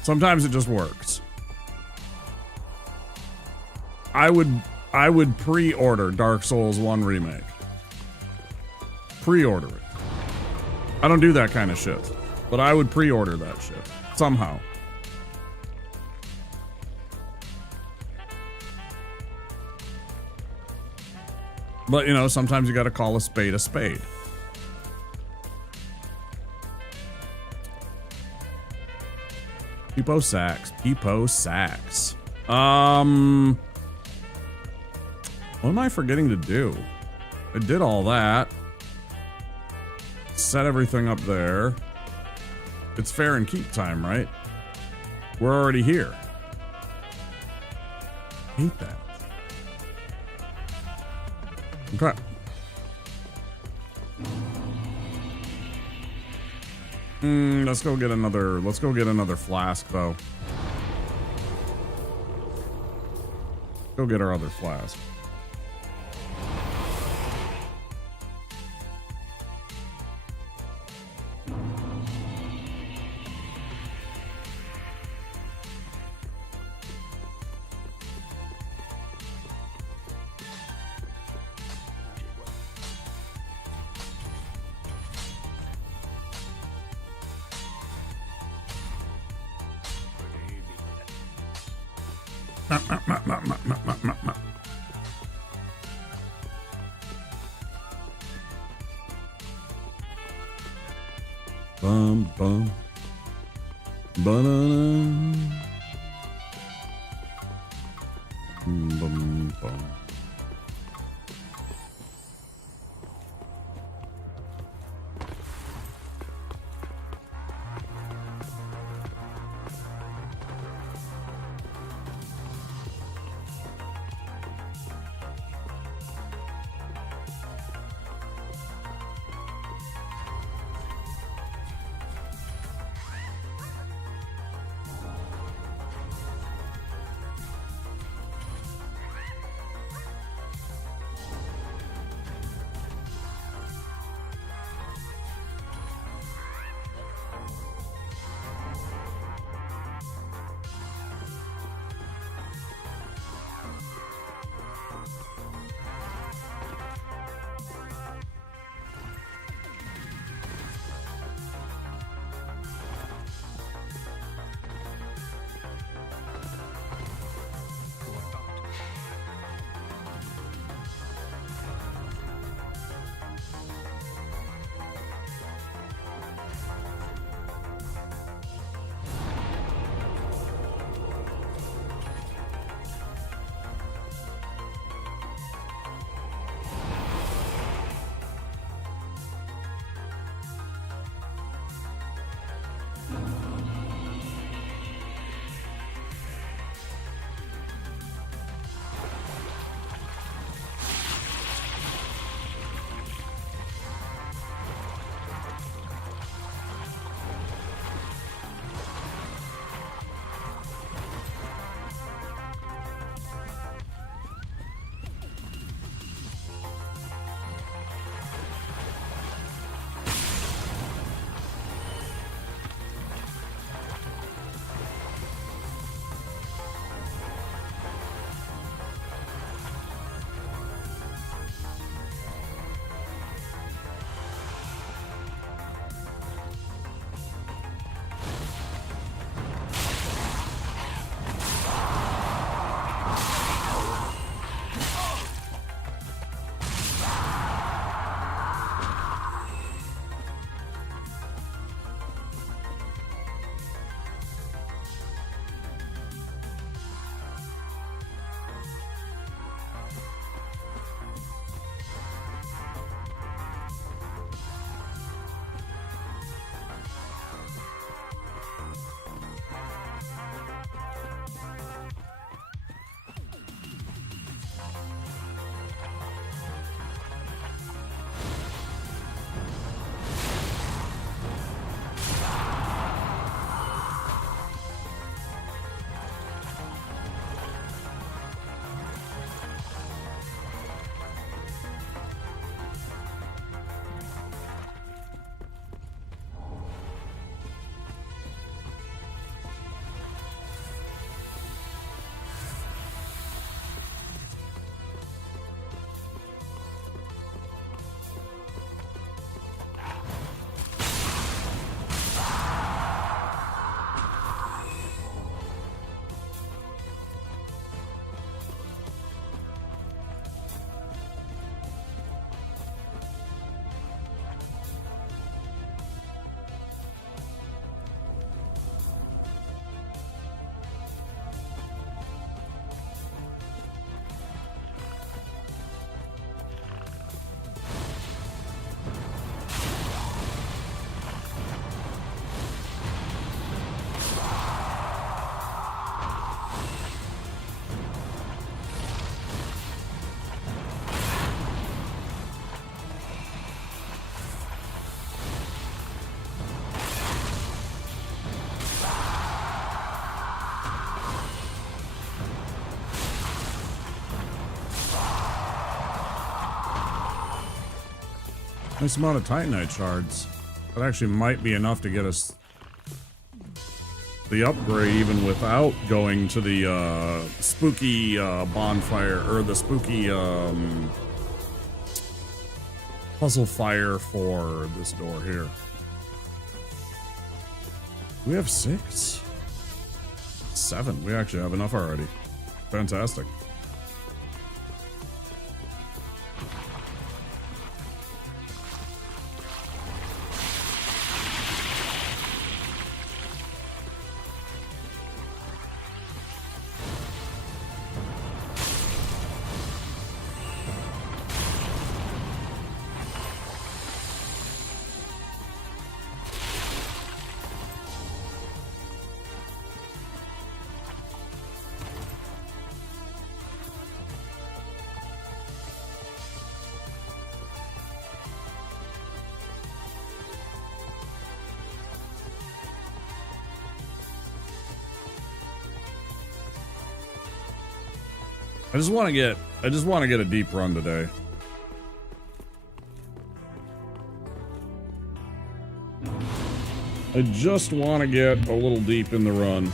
Sometimes it just works. I would pre-order Dark Souls 1 Remake. Pre-order it. I don't do that kind of shit. But I would pre-order that shit. Somehow. But, you know, sometimes you gotta call a spade a spade. Peepo Sax. Peepo Sax. What am I forgetting to do? I did all that. Set everything up there. It's fair and keep time, right? We're already here. Hate that. Okay. Let's go get another flask, though. Go get our other flask. Bum bum. Ba-na-na. Bum bum. Nice amount of Titanite shards. That actually might be enough to get us the upgrade even without going to the spooky bonfire, or the spooky puzzle fire for this door here. We have 6? 7. We actually have enough already. Fantastic. I just want to get a deep run today. I just want to get a little deep in the run.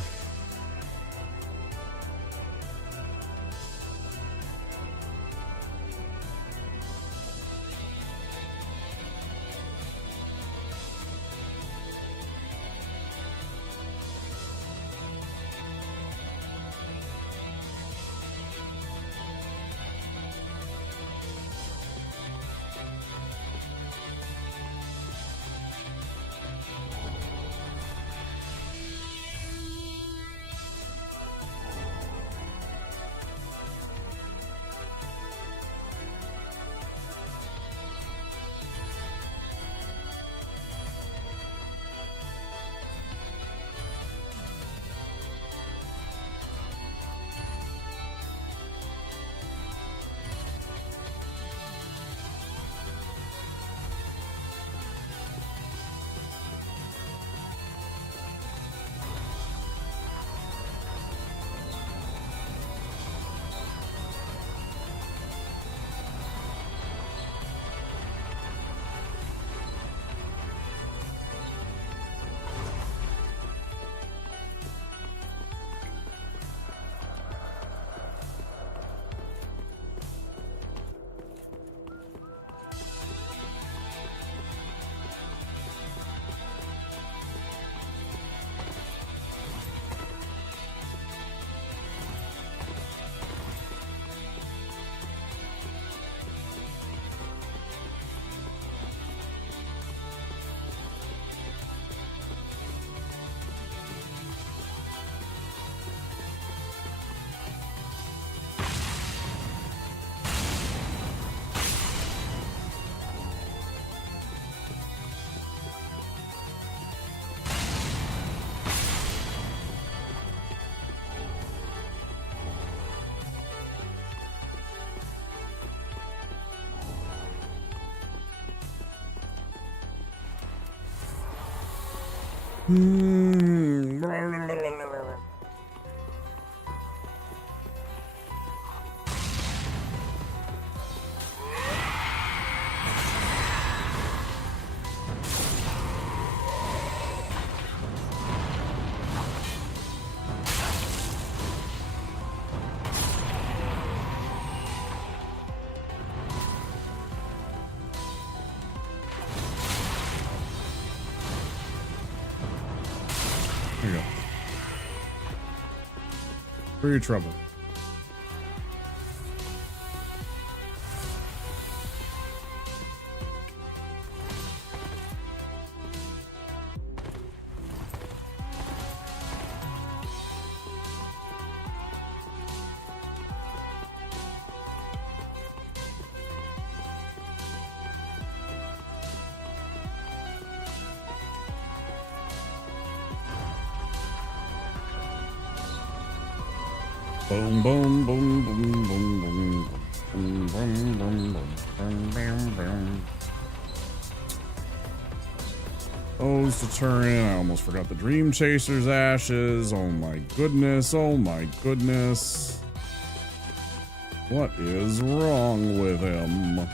There you go. For your trouble. Boom, boom, boom, boom, boom, boom, boom, boom, boom, boom, boom, boom. Those to turn in. I almost forgot the Dream Chaser's ashes. Oh my goodness. Oh my goodness. What is wrong with him?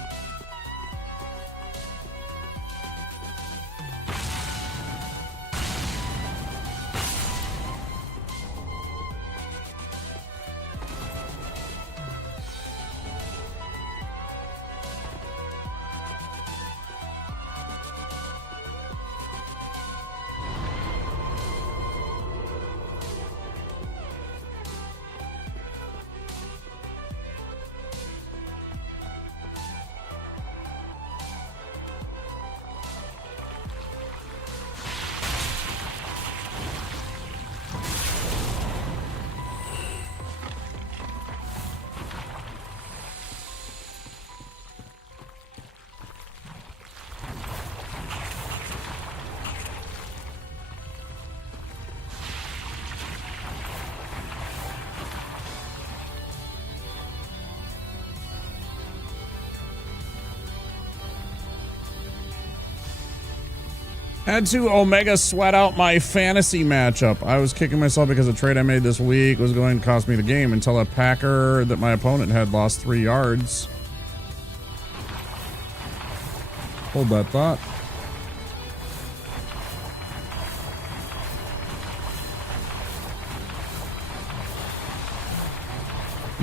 Had to Omega sweat out my fantasy matchup. I was kicking myself because a trade I made this week was going to cost me the game until a Packer that my opponent had lost 3 yards. Hold that thought.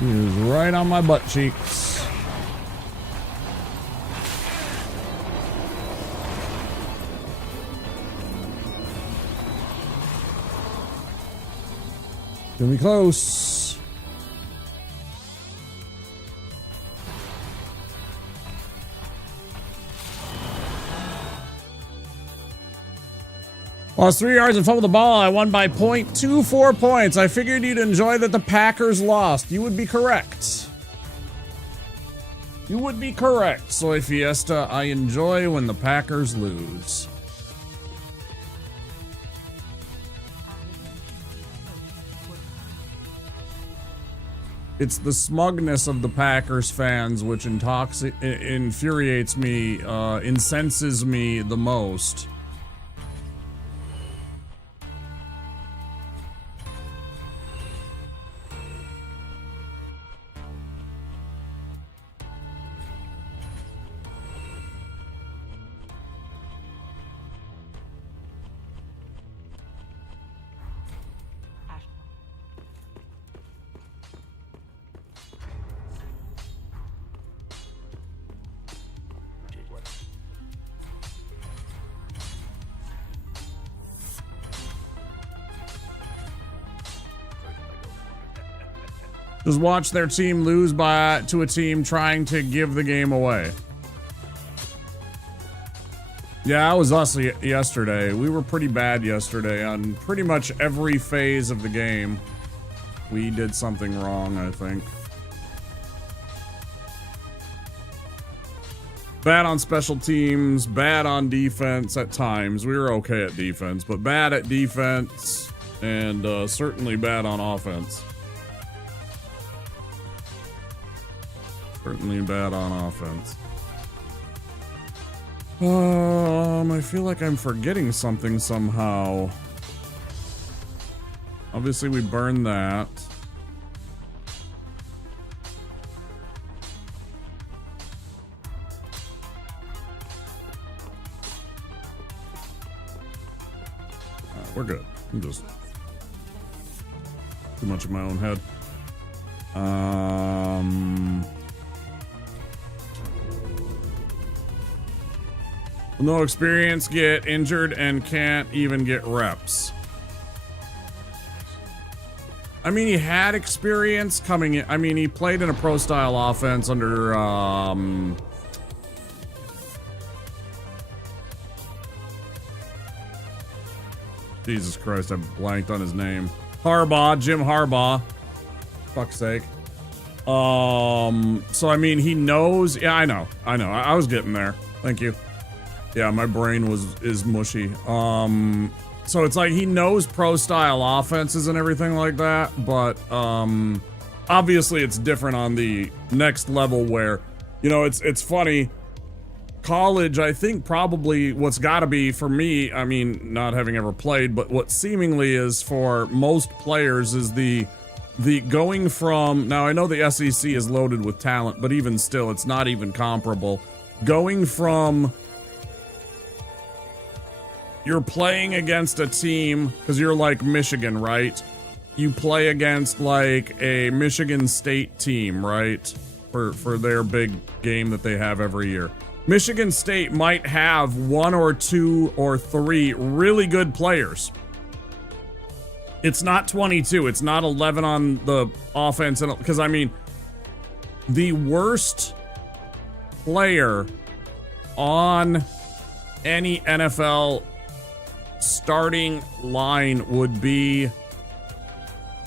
He was right on my butt cheeks. Gonna be close. Lost 3 yards and fumbled the ball. I won by 0.24 points. I figured you'd enjoy that the Packers lost. You would be correct. You would be correct, Soy Fiesta. I enjoy when the Packers lose. It's the smugness of the Packers fans which infuriates me, incenses me the most. Just watch their team lose to a team trying to give the game away. Yeah, it was us yesterday. We were pretty bad yesterday on pretty much every phase of the game. We did something wrong, I think. Bad on special teams, bad on defense at times. We were okay at defense, but bad at defense and certainly bad on offense. Certainly bad on offense. I feel like I'm forgetting something somehow. Obviously, we burned that. We're good. I'm just too much in my own head. No experience, get injured, and can't even get reps. I mean, he had experience coming in. I mean, he played in a pro-style offense under, Jesus Christ, I blanked on his name. Harbaugh, Jim Harbaugh. Fuck's sake. So I mean, he knows. Yeah, I know. I was getting there. Thank you. Yeah, my brain is mushy. So it's like he knows pro-style offenses and everything like that, but obviously it's different on the next level where, you know, it's funny. College, I think probably what's got to be for me, I mean, not having ever played, but what seemingly is for most players is the going from, now I know the SEC is loaded with talent, but even still, it's not even comparable. Going from, you're playing against a team, because you're like Michigan, right? You play against like a Michigan State team, right? For their big game that they have every year. Michigan State might have 1 or 2 or 3 really good players. It's not 22. It's not 11 on the offense. Because, I mean, the worst player on any NFL starting line would be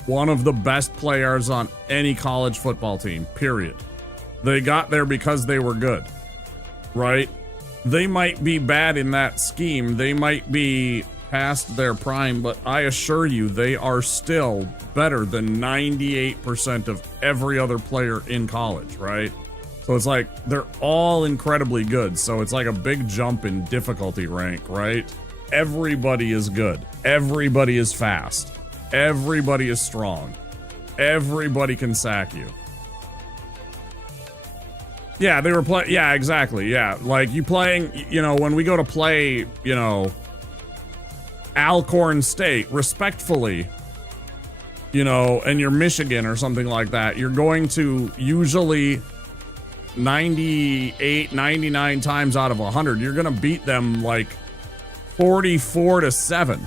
one of the best players on any college football team, period. They got there because they were good, right? They might be bad in that scheme. They might be past their prime, but I assure you they are still better than 98% of every other player in college, right? So it's like they're all incredibly good. So it's like a big jump in difficulty rank, right? everybody is good. Everybody is fast. Everybody is strong. Everybody can sack you. Yeah, they were playing. Yeah, exactly. Yeah, like you playing, you know, when we go to play, you know, Alcorn State, respectfully, you know, and you're Michigan or something like that, you're going to usually 98, 99 times out of 100, you're going to beat them like 44-7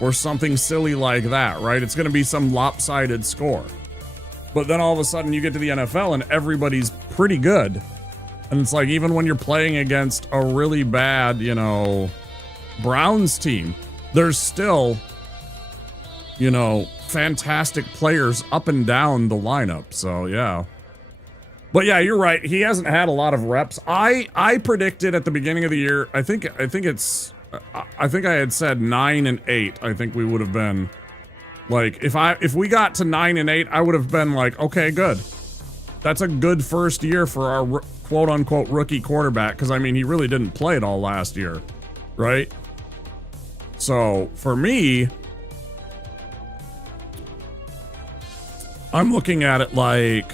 or something silly like that, right? It's going to be some lopsided score. But then all of a sudden you get to the NFL and everybody's pretty good. And it's like, even when you're playing against a really bad, you know, Browns team, there's still, you know, fantastic players up and down the lineup. So, yeah. But yeah, you're right. He hasn't had a lot of reps. I predicted at the beginning of the year, I think I had said 9 and 8. I think we would have been like, if we got to 9 and 8, I would have been like, okay, good. That's a good first year for our quote unquote rookie quarterback. Cause I mean, he really didn't play it all last year. Right? So for me, I'm looking at it like,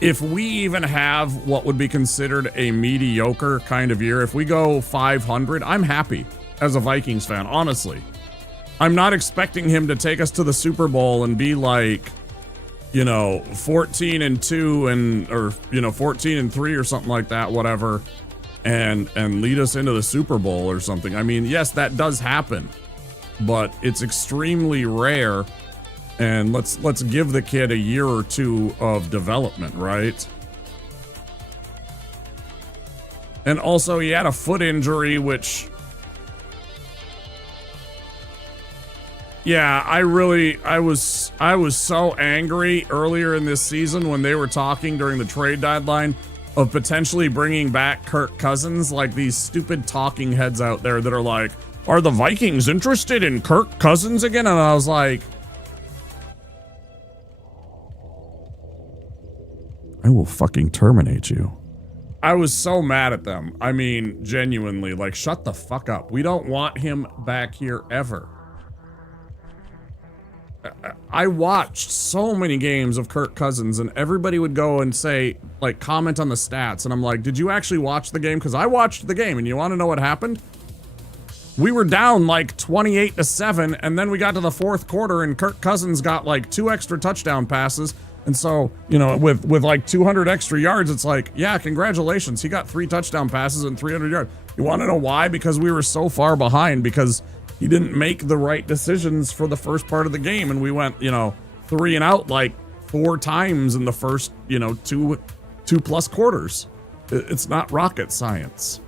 if we even have what would be considered a mediocre kind of year, if we go 500, I'm happy as a Vikings fan, honestly. I'm not expecting him to take us to the Super Bowl and be like, you know, 14-2 and, or, you know, 14-3 or something like that, whatever, and lead us into the Super Bowl or something. I mean, yes, that does happen, but it's extremely rare. And let's give the kid a year or two of development, right? And also, he had a foot injury, which, yeah, I was so angry earlier in this season when they were talking during the trade deadline of potentially bringing back Kirk Cousins, like these stupid talking heads out there that are like, are the Vikings interested in Kirk Cousins again? And I was like, I will fucking terminate you. I was so mad at them. I mean, genuinely, like, shut the fuck up. We don't want him back here ever. I watched so many games of Kirk Cousins, and everybody would go and say, like, comment on the stats. And I'm like, did you actually watch the game? Because I watched the game, and you want to know what happened? We were down like 28-7, and then we got to the fourth quarter, and Kirk Cousins got like 2 extra touchdown passes. And so, you know, with like 200 extra yards, it's like, yeah, congratulations. He got 3 touchdown passes and 300 yards. You want to know why? Because we were so far behind, because he didn't make the right decisions for the first part of the game. And we went, you know, 3 and out like 4 times in the first, you know, two plus quarters. It's not rocket science.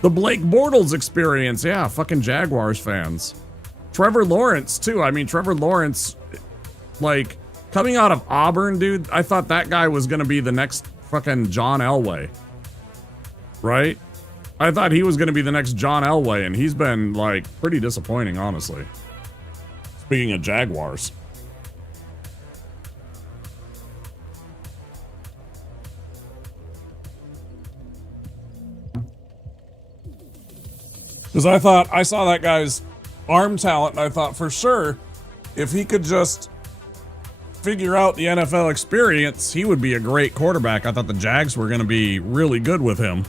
The Blake Bortles experience. Yeah, fucking Jaguars fans. Trevor Lawrence, too. I mean, Trevor Lawrence, like, coming out of Auburn, dude, I thought that guy was going to be the next fucking John Elway. Right? I thought he was going to be the next John Elway, and he's been, like, pretty disappointing, honestly. Speaking of Jaguars. Because I saw that guy's arm talent, and I thought for sure, if he could just figure out the NFL experience, he would be a great quarterback. I thought the Jags were going to be really good with him.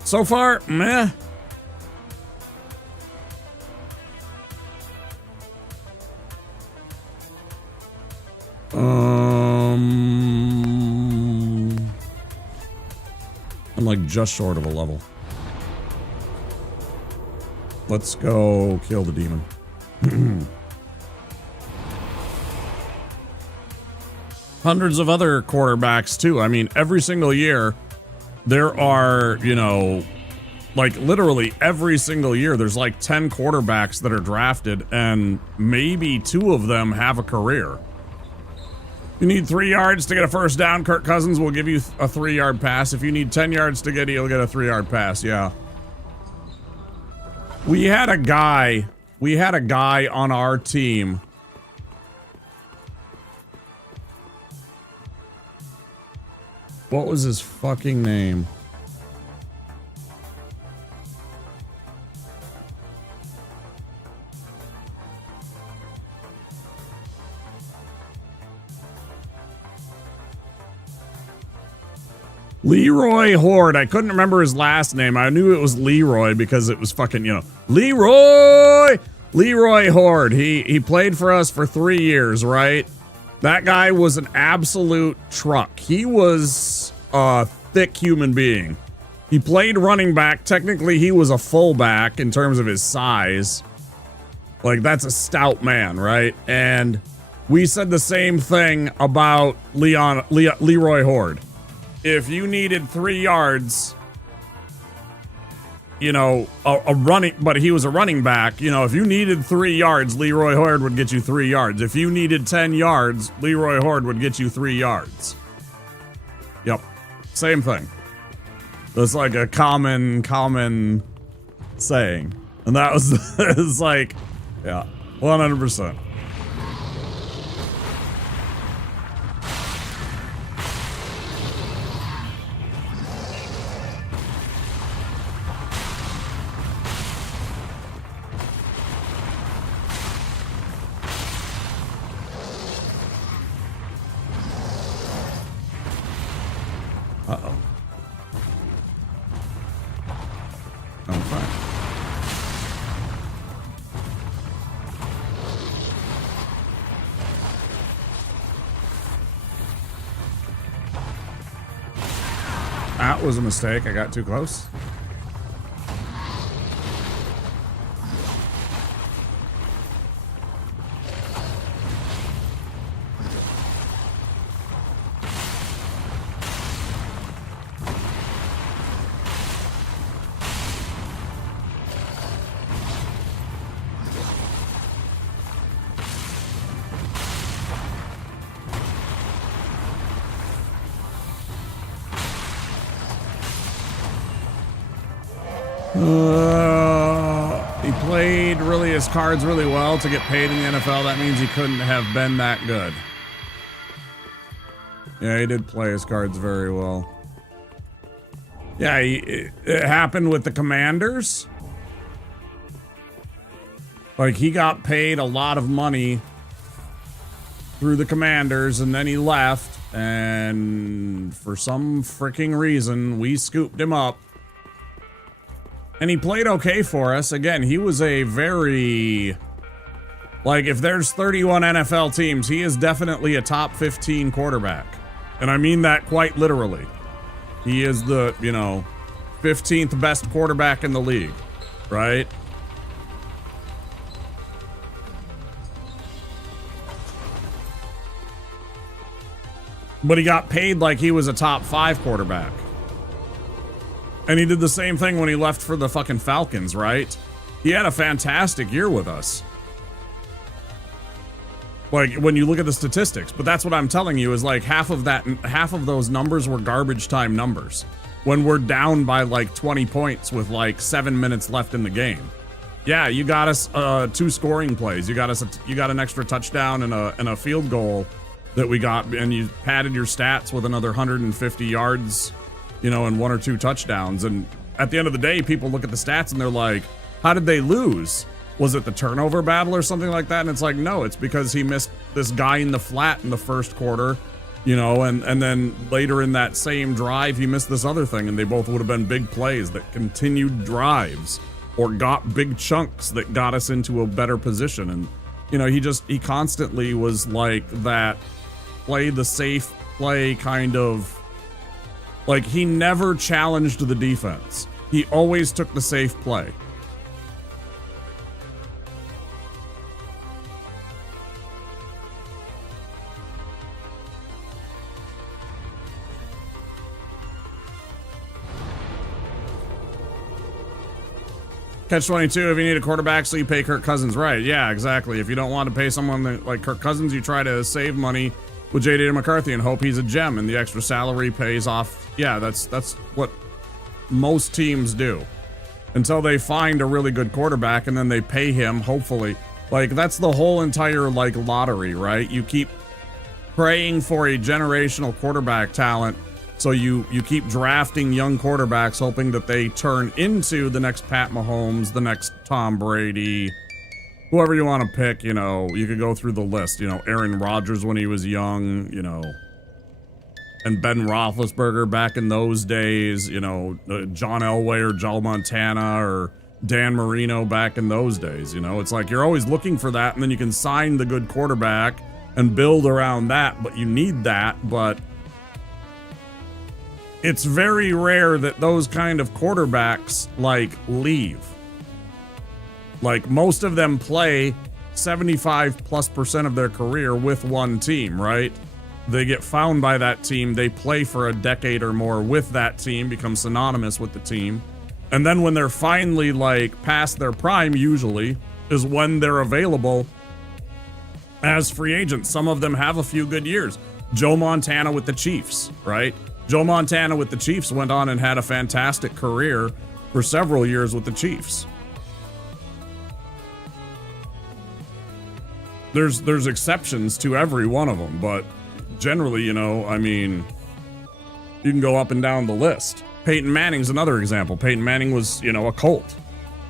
So far, meh. I'm like just short of a level. Let's go kill the demon. Hundreds of other quarterbacks too. I mean, every single year there are, you know, like literally every single year there's like 10 quarterbacks that are drafted, and maybe 2 of them have a career. You need 3 yards to get a first down, Kirk Cousins will give you a 3-yard pass. If you need 10 yards to get it, you'll get a 3-yard pass. Yeah. We had a guy on our team. What was his fucking name? Leroy Horde. I couldn't remember his last name. I knew it was Leroy because it was fucking, you know, Leroy Horde. He played for us for 3 years, right? That guy was an absolute truck. He was a thick human being. He played running back. Technically, he was a fullback in terms of his size. Like, that's a stout man, right? And we said the same thing about Leroy Horde. If you needed 3 yards, you know, a running, but he was a running back, you know, if you needed 3 yards, Leroy Horde would get you 3 yards. If you needed 10 yards, Leroy Horde would get you 3 yards. Yep. Same thing. That's like a common saying. And that was, it's like, yeah, 100%. Uh-oh. I'm fine. That was a mistake. I got too close. He played really his cards really well to get paid in the NFL. That means he couldn't have been that good. Yeah, he did play his cards very well. Yeah, it happened with the Commanders. Like, he got paid a lot of money through the Commanders, and then he left, and for some freaking reason, we scooped him up. And he played okay for us. Again, he was a very... Like, if there's 31 NFL teams, he is definitely a top 15 quarterback. And I mean that quite literally. He is the, you know, 15th best quarterback in the league, right? But he got paid like he was a top 5 quarterback. And he did the same thing when he left for the fucking Falcons, right? He had a fantastic year with us. Like, when you look at the statistics. But that's what I'm telling you is like half of those numbers were garbage time numbers. When we're down by like 20 points with like 7 minutes left in the game. Yeah, you got us 2 scoring plays. You got an extra touchdown and a field goal that we got, and you padded your stats with another 150 yards, you know, and 1 or 2 touchdowns. And at the end of the day, people look at the stats and they're like, how did they lose? Was it the turnover battle or something like that? And it's like, no, it's because he missed this guy in the flat in the first quarter, you know, and then later in that same drive, he missed this other thing, and they both would have been big plays that continued drives or got big chunks that got us into a better position. And, you know, he constantly was like that play the safe play kind of, like, he never challenged the defense. He always took the safe play. Catch 22, if you need a quarterback, so you pay Kirk Cousins. Right, yeah, exactly. If you don't want to pay someone like Kirk Cousins, you try to save money with J.D. McCarthy and hope he's a gem, and the extra salary pays off. Yeah, that's what most teams do. Until they find a really good quarterback, and then they pay him, hopefully. Like, that's the whole entire, like, lottery, right? You keep praying for a generational quarterback talent, so you keep drafting young quarterbacks, hoping that they turn into the next Pat Mahomes, the next Tom Brady, whoever you want to pick. You know, you could go through the list. You know, Aaron Rodgers when he was young, you know. and Ben Roethlisberger back in those days, you know, John Elway or Joe Montana or Dan Marino back in those days. You know, it's like you're always looking for that, and then you can sign the good quarterback and build around that, but you need that. But it's very rare that those kind of quarterbacks like leave. Like most of them play 75+% of their career with one team, right? They get found by that team, they play for a decade or more with that team, become synonymous with the team. And then when they're finally like past their prime, usually is when they're available as free agents. Some of them have a few good years. Joe Montana with the Chiefs, right? Joe Montana with the Chiefs went on and had a fantastic career for several years with the Chiefs. There's exceptions to every one of them, but generally, you know, I mean, you can go up and down the list. Peyton Manning's another example. Peyton Manning was, you know, a Colt,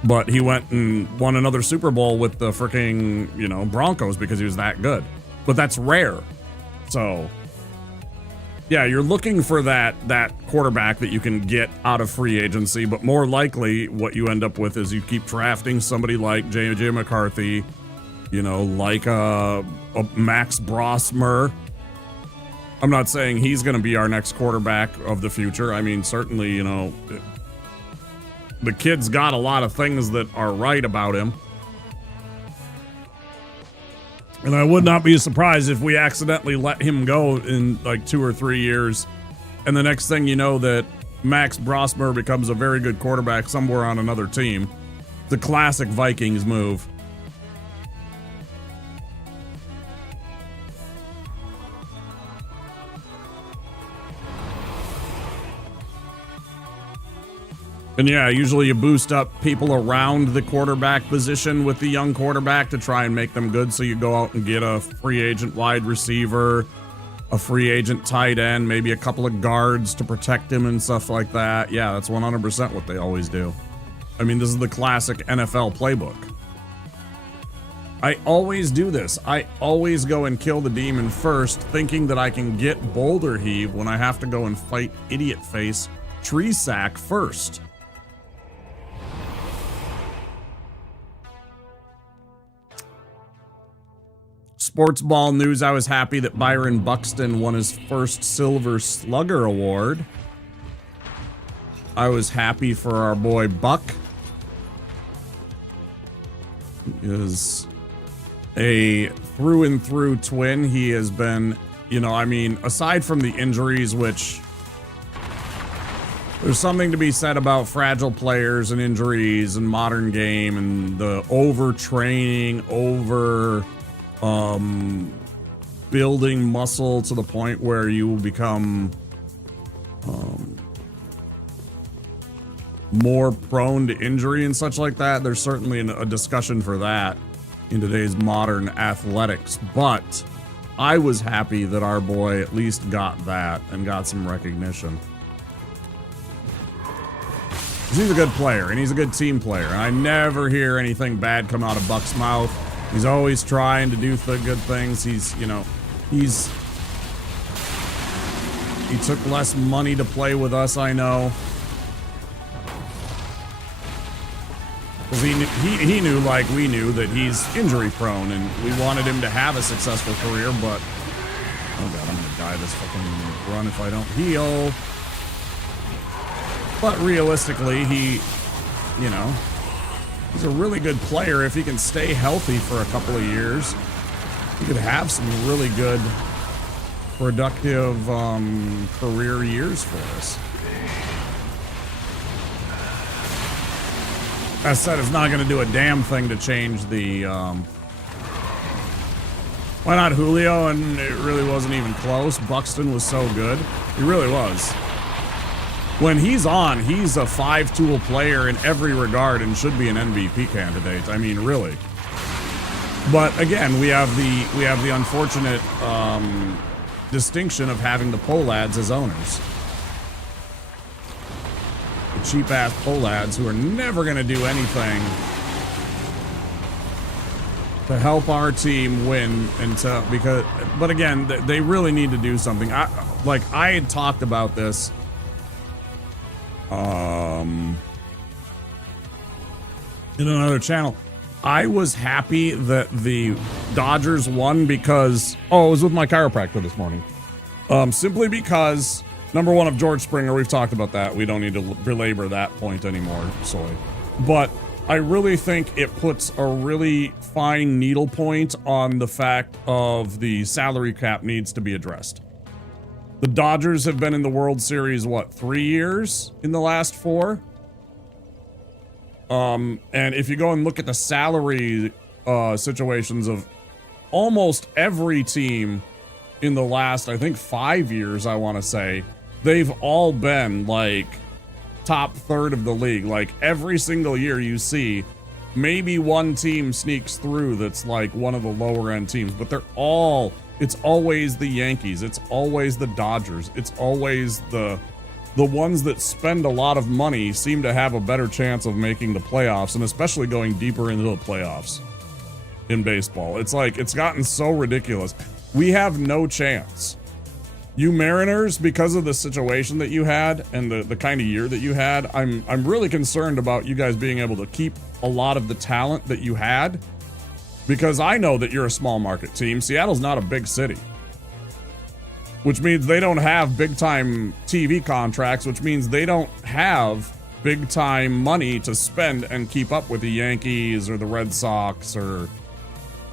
but he went and won another Super Bowl with the freaking, you know, Broncos because he was that good. But that's rare. So, yeah, you're looking for that quarterback that you can get out of free agency, but more likely what you end up with is you keep drafting somebody like J.J. McCarthy, you know, like a Max Brosmer. I'm not saying he's going to be our next quarterback of the future. I mean, certainly, you know, the kid's got a lot of things that are right about him. And I would not be surprised if we accidentally let him go in like 2 or 3 years. And the next thing you know that Max Brosmer becomes a very good quarterback somewhere on another team. The classic Vikings move. And yeah, usually you boost up people around the quarterback position with the young quarterback to try and make them good. So you go out and get a free agent wide receiver, a free agent tight end, maybe a couple of guards to protect him and stuff like that. Yeah, that's 100% what they always do. I mean, this is the classic NFL playbook. I always do this. I always go and kill the demon first, thinking that I can get Boulder Heave when I have to go and fight Idiot Face Tree Sack first. Sports ball news, I was happy that Byron Buxton won his first Silver Slugger Award. I was happy for our boy Buck. He is a through and through twin. He has been, you know, I mean, aside from the injuries, which there's something to be said about fragile players and injuries and modern game and the overtraining, building muscle to the point where you will become more prone to injury and such like that. There's certainly a discussion for that in today's modern athletics, but I was happy that our boy at least got that and got some recognition. He's a good player and he's a good team player. I never hear anything bad come out of Buck's mouth. He's always trying to do good things. He's, you know, he took less money to play with us, I know. Because he knew, like we knew, that he's injury prone and we wanted him to have a successful career, but oh god, I'm gonna die this fucking run if I don't heal. But realistically, he, you know, he's a really good player. If he can stay healthy for a couple of years, he could have some really good, productive career years for us. That said, it's not going to do a damn thing to change the... why not Julio? And it really wasn't even close. Buxton was so good. He really was. When he's on, he's a five-tool player in every regard and should be an MVP candidate. I mean, really. But again, we have the unfortunate distinction of having the Polads as owners. The cheap-ass Polads who are never going to do anything to help our team win but again, they really need to do something. like I had talked about this in another channel. I was happy that the Dodgers won because, it was with my chiropractor this morning. Simply because, number one, of George Springer, we've talked about that. We don't need to belabor that point anymore, Soy. But I really think it puts a really fine needle point on the fact of the salary cap needs to be addressed. The Dodgers have been in the World Series, 3 years in the last 4? And if you go and look at the salary situations of almost every team in the last, I think, 5 years, I want to say, they've all been like top third of the league. Like every single year you see maybe one team sneaks through that's like one of the lower end teams, but it's always the Yankees, it's always the Dodgers, it's always the ones that spend a lot of money seem to have a better chance of making the playoffs, and especially going deeper into the playoffs in baseball. It's like, it's gotten so ridiculous. We have no chance. You Mariners, because of the situation that you had and the kind of year that you had, I'm really concerned about you guys being able to keep a lot of the talent that you had, because I know that you're a small market team. Seattle's not a big city, which means they don't have big time TV contracts, which means they don't have big time money to spend and keep up with the Yankees or the Red Sox or,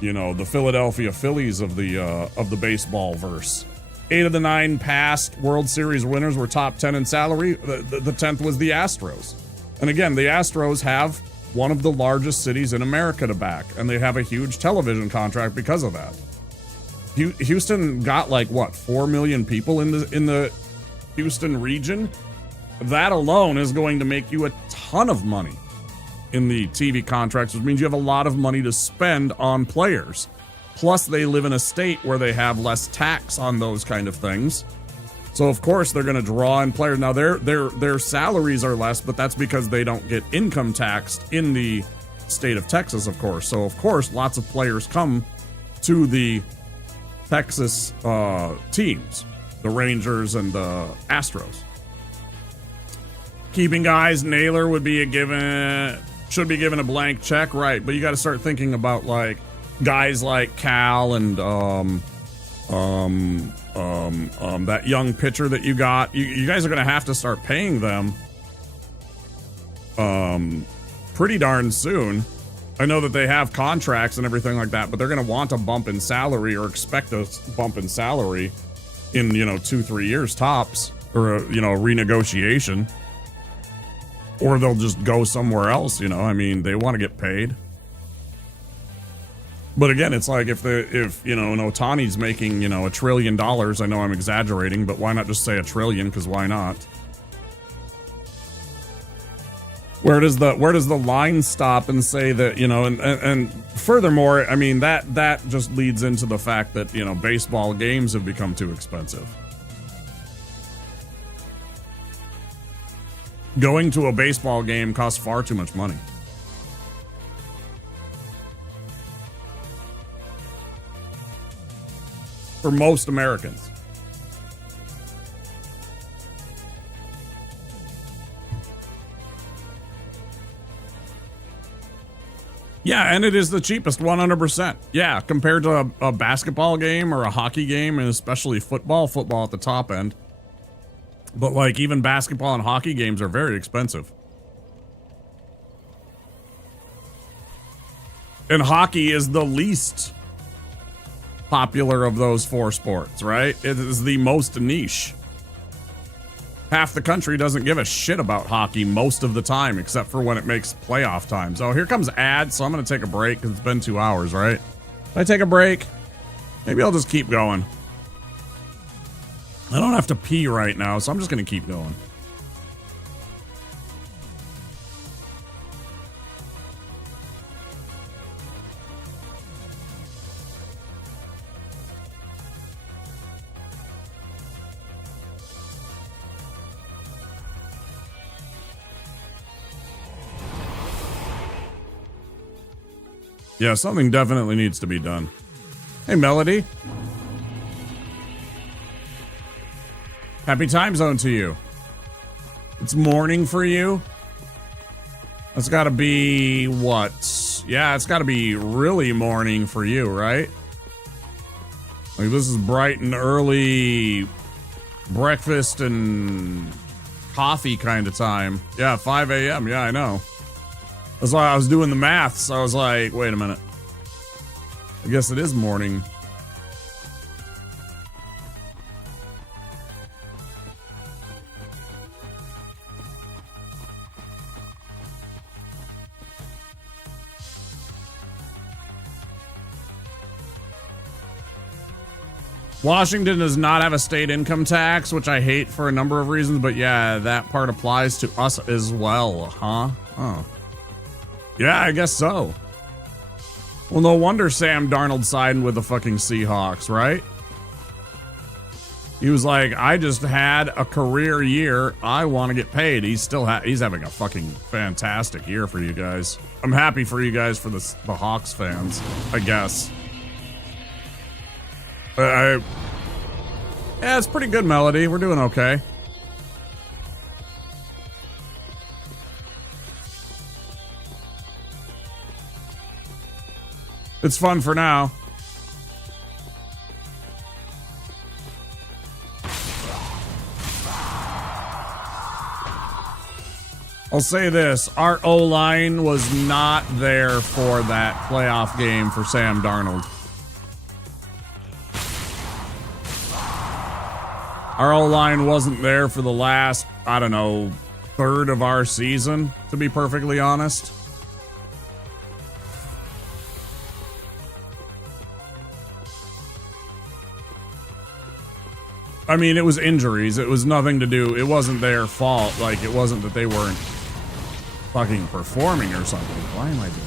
you know, the Philadelphia Phillies of the baseball verse. 8 of the 9 past World Series winners were top 10 in salary. The 10th was the Astros. And again, the Astros have one of the largest cities in America to back, and they have a huge television contract because of that. Houston got like 4 million people in the Houston region. That alone is going to make you a ton of money in the TV contracts, which means you have a lot of money to spend on players. Plus, they live in a state where they have less tax on those kind of things. So of course they're going to draw in players. Now their salaries are less, but that's because they don't get income taxed in the state of Texas, of course. So of course lots of players come to the Texas teams, the Rangers and the Astros. Keeping guys, Naylor should be given a blank check, right? But you got to start thinking about like guys like Cal and that young pitcher that you got. You guys are going to have to start paying them pretty darn soon. I know that they have contracts and everything like that, but they're going to want a bump in salary or expect a bump in salary in, 2-3 years tops, or a renegotiation, or they'll just go somewhere else. I mean, they want to get paid. But again, it's like if Ohtani's making, $1 trillion, I know I'm exaggerating, but why not just say $1 trillion? Because why not? Where does the line stop and say that, and furthermore, I mean, that just leads into the fact that, baseball games have become too expensive. Going to a baseball game costs far too much money. For most Americans. Yeah, and it is the cheapest, 100%. Yeah, compared to a basketball game or a hockey game, and especially football at the top end. But like even basketball and hockey games are very expensive. And hockey is the least popular of those 4 sports, right? It is the most niche. Half the country doesn't give a shit about hockey most of the time, except for when it makes playoff time. So here comes ads, so I'm going to take a break because it's been 2 hours, right? If I take a break, maybe I'll just keep going. I don't have to pee right now, so I'm just going to keep going. Yeah, something definitely needs to be done. Hey, Melody. Happy time zone to you. It's morning for you. That's gotta be what? Yeah, it's gotta be really morning for you, right? Like this is bright and early breakfast and coffee kind of time. Yeah, 5 a.m. Yeah, I know. That's why I was doing the maths. I was like, wait a minute. I guess it is morning. Washington does not have a state income tax, which I hate for a number of reasons, but yeah, that part applies to us as well, huh? Oh. Yeah, I guess so. Well, no wonder Sam Darnold signed with the fucking Seahawks, right? He was like, I just had a career year. I want to get paid. He's having a fucking fantastic year for you guys. I'm happy for you guys, for the Hawks fans, I guess. Yeah, it's pretty good, Melody. We're doing okay. It's fun for now. I'll say this. Our O-line was not there for that playoff game for Sam Darnold. Our O-line wasn't there for the last, I don't know, third of our season, to be perfectly honest. I mean, it was injuries. It was nothing to do. It wasn't their fault. Like, it wasn't that they weren't fucking performing or something. Why am I doing that?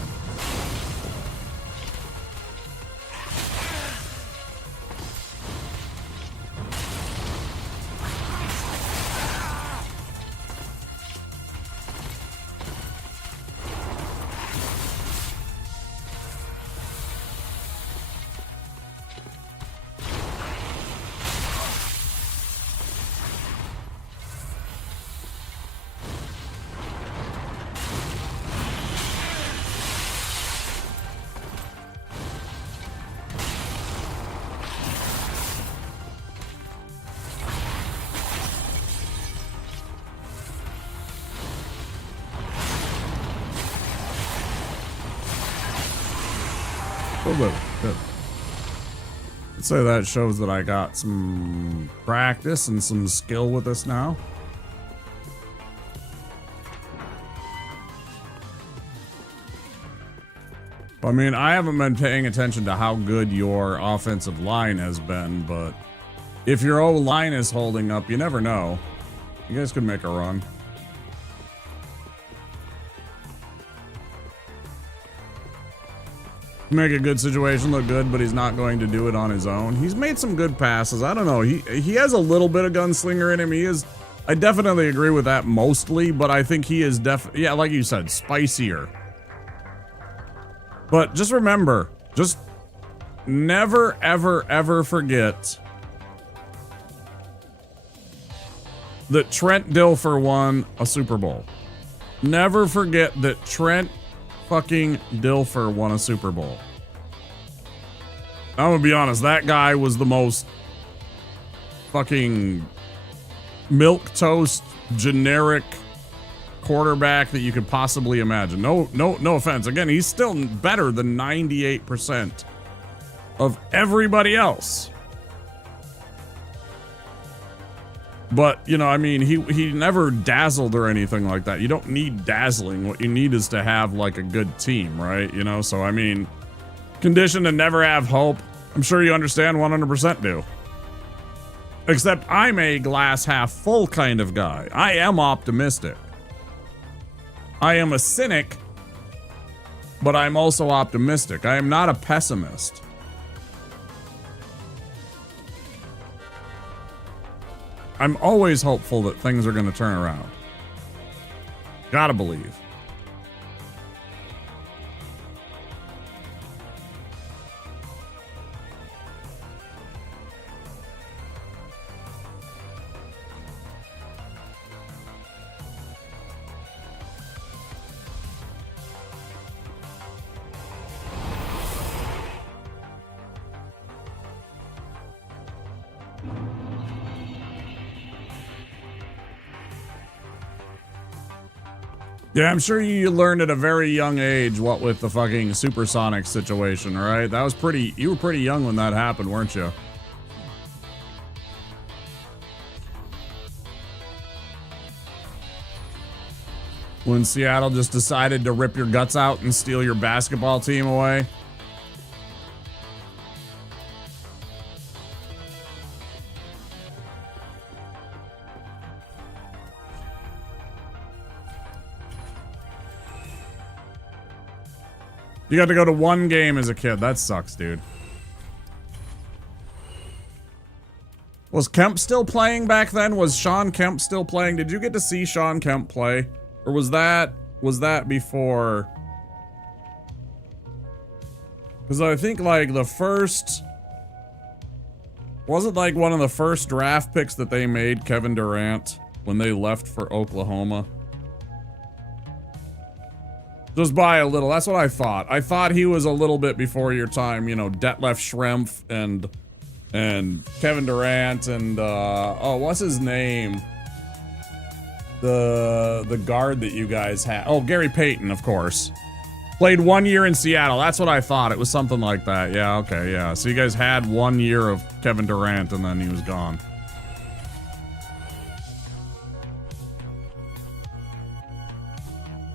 Good. I'd say that shows that I got some practice and some skill with this now. I mean, I haven't been paying attention to how good your offensive line has been, but if your O-line is holding up, you never know. You guys could make a run. Make a good situation look good, but he's not going to do it on his own. He's made some good passes. I don't know. He has a little bit of gunslinger in him. He is. I definitely agree with that mostly, but I think he is yeah, like you said, spicier. But just remember, just never, ever, ever forget that Trent Dilfer won a Super Bowl. Never forget that Trent fucking Dilfer won a Super Bowl. I'm gonna be honest, that guy was the most fucking milquetoast generic quarterback that you could possibly imagine. No offense. Again, he's still better than 98% of everybody else. But, you know, I mean, he never dazzled or anything like that. You don't need dazzling. What you need is to have, like, a good team, right? You know, so, I mean, conditioned to never have hope. I'm sure you understand 100% do. Except I'm a glass half full kind of guy. I am optimistic. I am a cynic, but I'm also optimistic. I am not a pessimist. I'm always hopeful that things are going to turn around. Gotta believe. Yeah, I'm sure you learned at a very young age what with the fucking supersonic situation, right? That was pretty, you were pretty young when that happened, weren't you? When Seattle just decided to rip your guts out and steal your basketball team away. You got to go to one game as a kid. That sucks, dude. Was Kemp still playing back then? Was Sean Kemp still playing? Did you get to see Sean Kemp play? Or was that before? Because I think like the first, wasn't like one of the first draft picks that they made Kevin Durant when they left for Oklahoma? Just by a little. That's what I thought. I thought he was a little bit before your time. You know, Detlef Schrempf and Kevin Durant and oh, what's his name? The guard that you guys had. Oh, Gary Payton, of course. Played 1 year in Seattle. That's what I thought. It was something like that. Yeah, okay, yeah. So you guys had 1 year of Kevin Durant and then he was gone.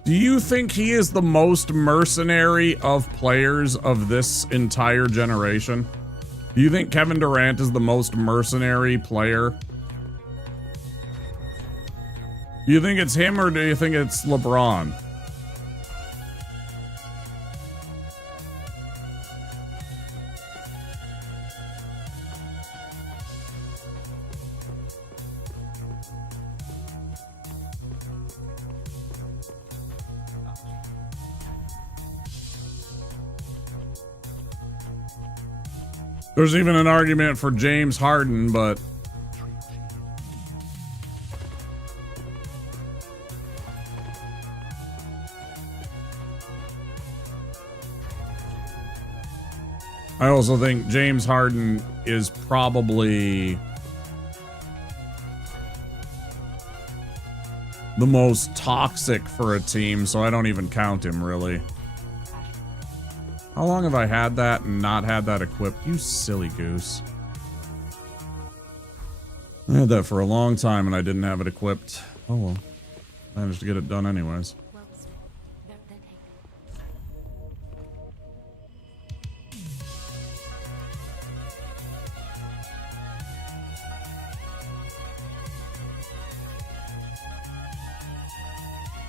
Do you think he is the most mercenary of players of this entire generation? Do you think Kevin Durant is the most mercenary player? Do you think it's him or do you think it's LeBron? There's even an argument for James Harden, but I also think James Harden is probably the most toxic for a team, so I don't even count him really. How long have I had that and not had that equipped? You silly goose. I had that for a long time and I didn't have it equipped. Oh well. Managed to get it done anyways.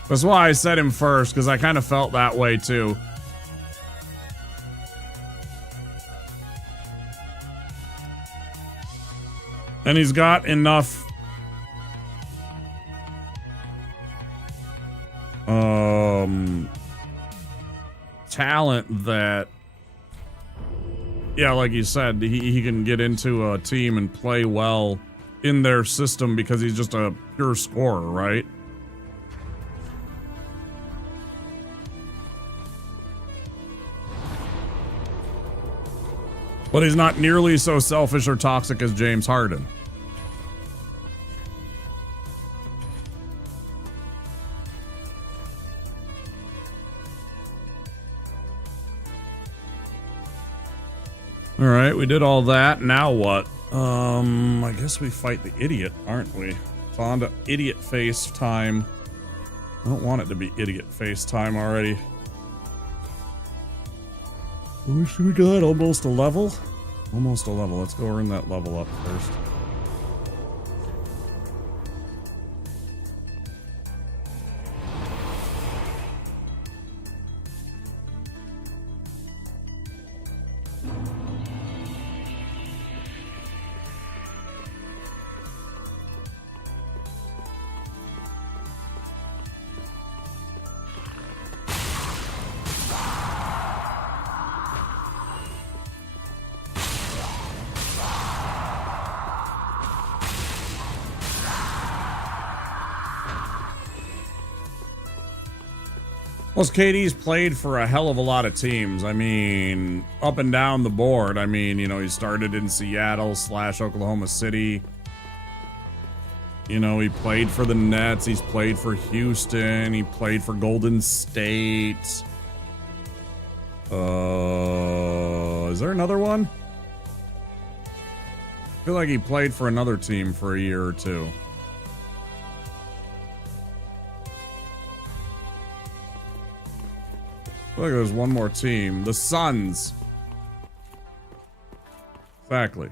That's why I said him first, because I kind of felt that way too. And he's got enough talent that, yeah, like you said, he can get into a team and play well in their system because he's just a pure scorer, right? But he's not nearly so selfish or toxic as James Harden. All right, we did all that. Now what? I guess we fight the idiot, aren't we? It's on to idiot face time. I don't want it to be idiot face time already. Should we go at almost a level? Almost a level. Let's go earn that level up first. Plus, KD's played for a hell of a lot of teams. I mean, up and down the board. I mean, you know, he started in Seattle / Oklahoma City. You know, he played for the Nets. He's played for Houston. He played for Golden State. Is there another one? I feel like he played for another team for a year or two. I feel like there's one more team. The Suns. Exactly.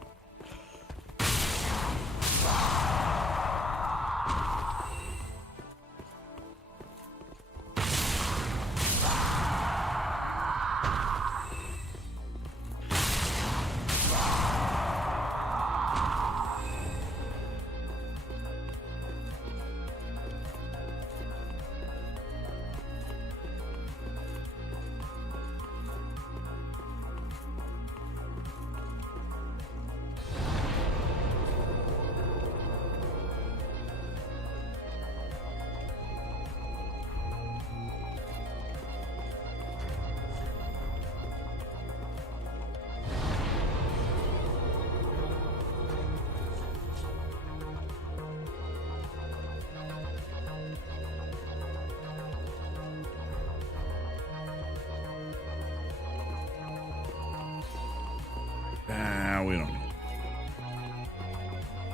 We don't need it.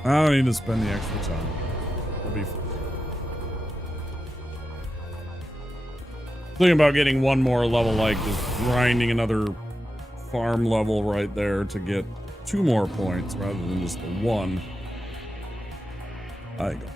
I don't need to spend the extra time. I'll be fine. Thinking about getting one more level, like just grinding another farm level right there to get 2 more points rather than just the 1. I go.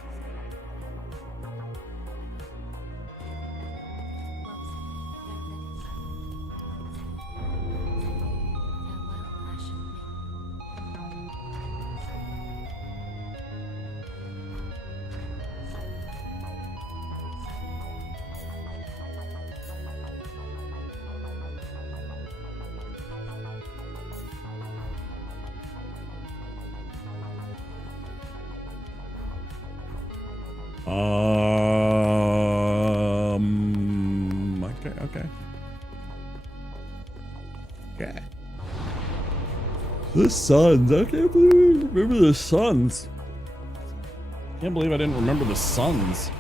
Okay. The Suns. I can't believe I remember the Suns. Can't believe I didn't remember the Suns.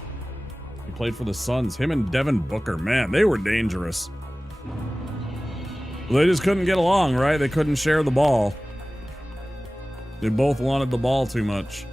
He played for the Suns. Him and Devin Booker. Man, they were dangerous. Well, they just couldn't get along, right? They couldn't share the ball. They both wanted the ball too much.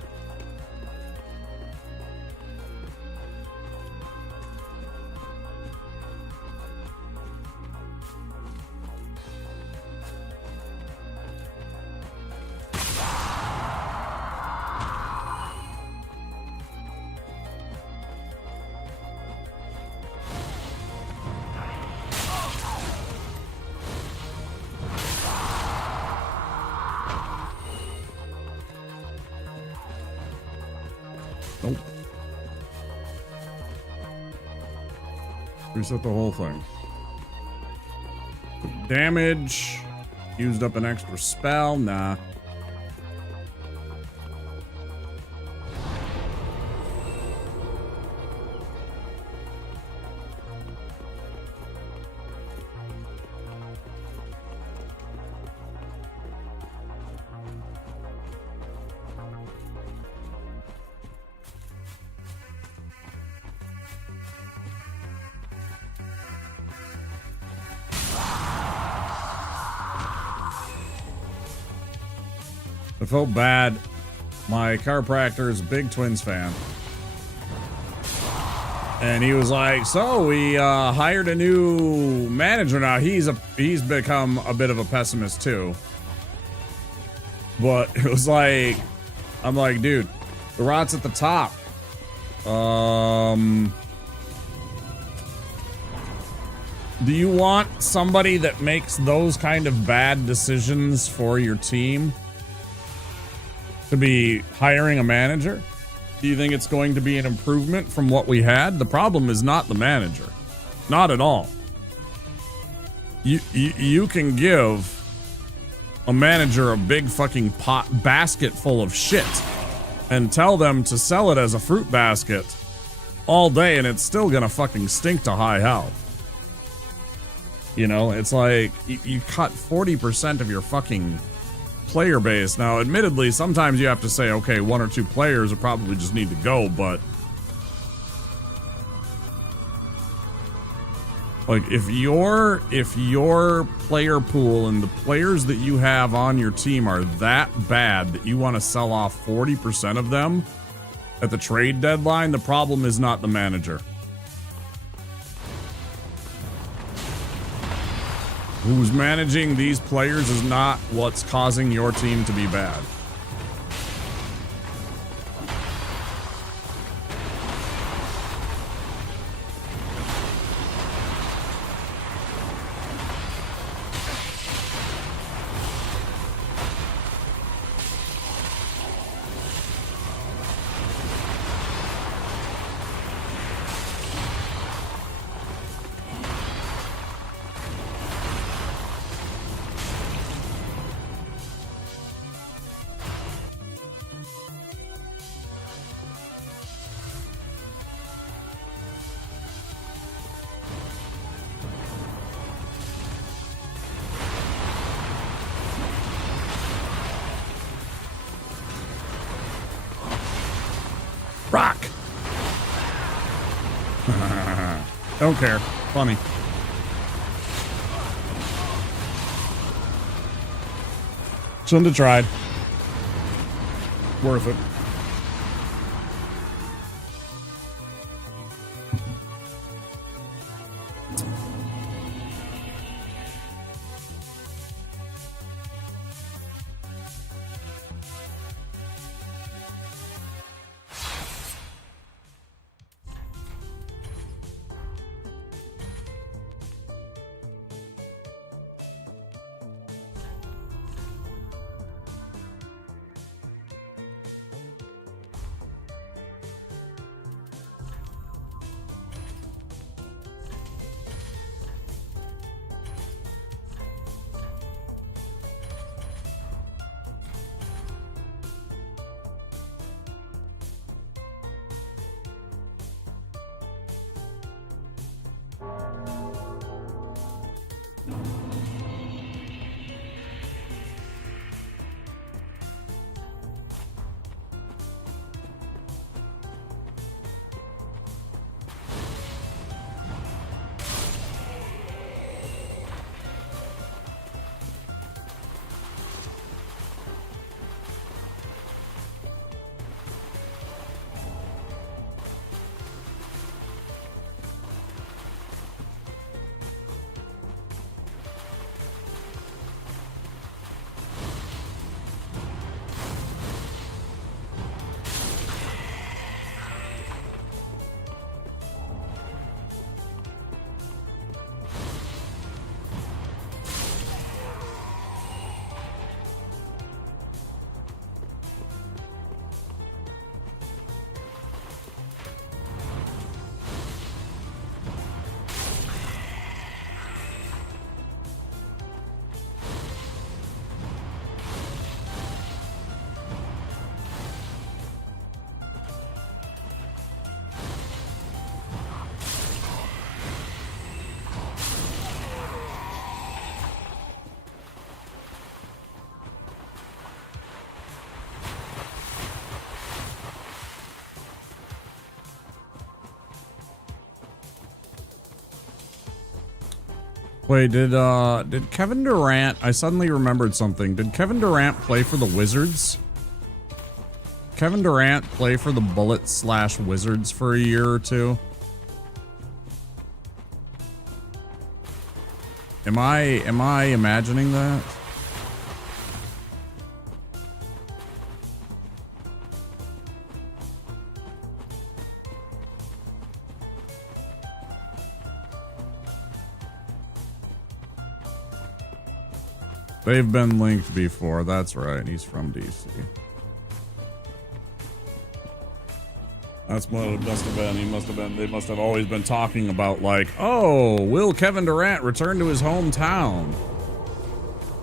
Nope. Reset the whole thing. Damage. Used up an extra spell. Nah. I felt bad. My chiropractor is a big Twins fan. And he was like, so we hired a new manager now. He's become a bit of a pessimist too. But it was like, I'm like, dude, the rot's at the top. Do you want somebody that makes those kind of bad decisions for your team to be hiring a manager? Do you think it's going to be an improvement from what we had? The problem is not the manager. Not at all. You can give a manager a big fucking basket full of shit and tell them to sell it as a fruit basket all day and it's still gonna fucking stink to high hell. You know, it's like you cut 40% of your fucking player base. Now, admittedly, sometimes you have to say, okay, 1 or 2 players will probably just need to go, but like if your player pool and the players that you have on your team are that bad that you want to sell off 40% of them at the trade deadline, the problem is not the manager. Who's managing these players is not what's causing your team to be bad. Rock! Don't care. Funny. Shouldn't have tried. Worth it. Wait, did Kevin Durant, I suddenly remembered something. Did Kevin Durant play for the Wizards? Kevin Durant play for the Bullets/Wizards for a year or two? Am I imagining that? They've been linked before, that's right. He's from DC. That's what it must have been. They must have always been talking about, like, oh, will Kevin Durant return to his hometown?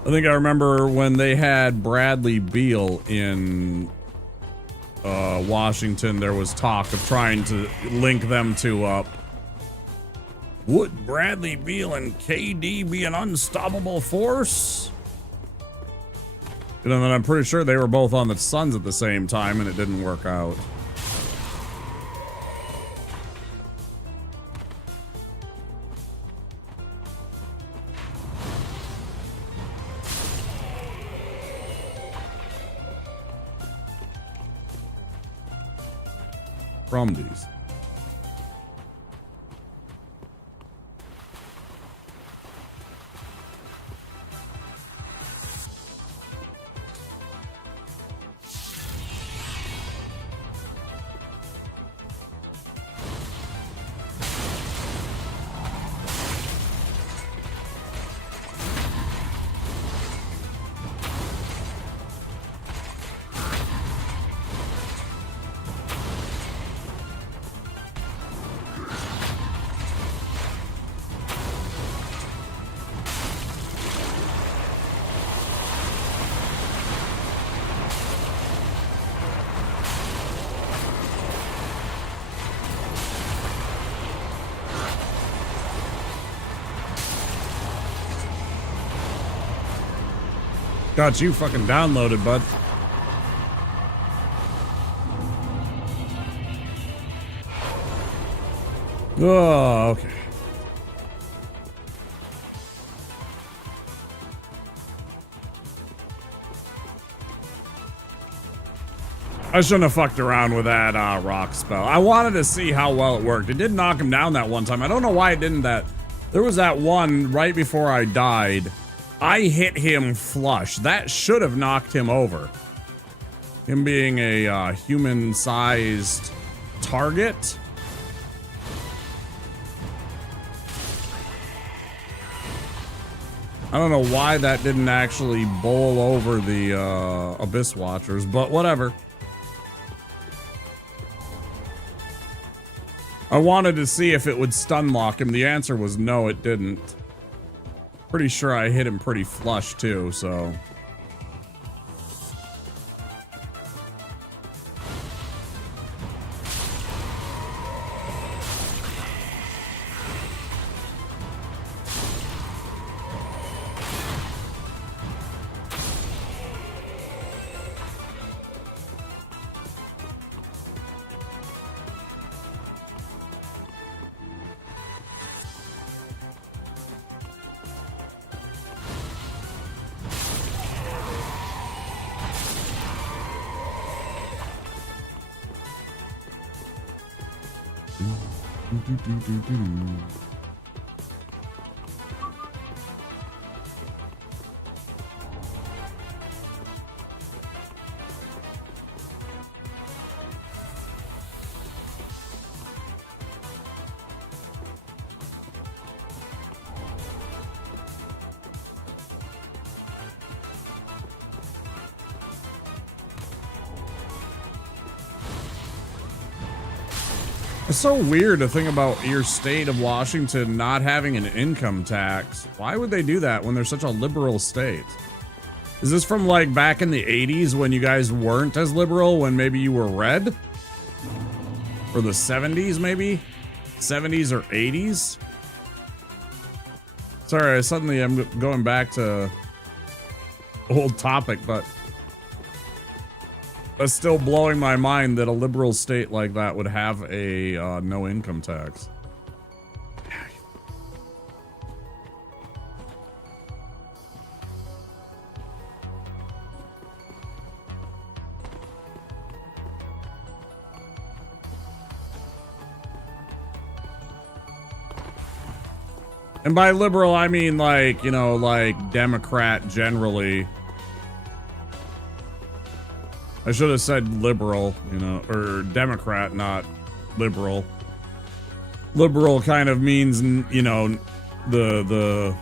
I think I remember when they had Bradley Beal in Washington, there was talk of trying to link them two up. Would Bradley Beal and KD be an unstoppable force? And then I'm pretty sure they were both on the suns at the same time and it didn't work out. Brumdies. Got you fucking downloaded, bud. Oh, okay. I shouldn't have fucked around with that rock spell. I wanted to see how well it worked. It did knock him down that one time. I don't know why it didn't that. There was that one right before I died. I hit him flush. That should have knocked him over. Him being a human-sized target. I don't know why that didn't actually bowl over the Abyss Watchers, but whatever. I wanted to see if it would stun lock him. The answer was no, it didn't. Pretty sure I hit him pretty flush too, so. It's so weird to think about your state of Washington not having an income tax. Why would they do that when they're such a liberal state? Is this from like back in the 80s when you guys weren't as liberal, when maybe you were red? Or the 70s maybe? 70s or 80s? Sorry, suddenly I'm going back to old topic, but it's still blowing my mind that a liberal state like that would have a no income tax. And by liberal, I mean like, you know, like Democrat generally. I should have said liberal, you know, or Democrat, not liberal. Liberal kind of means, you know, the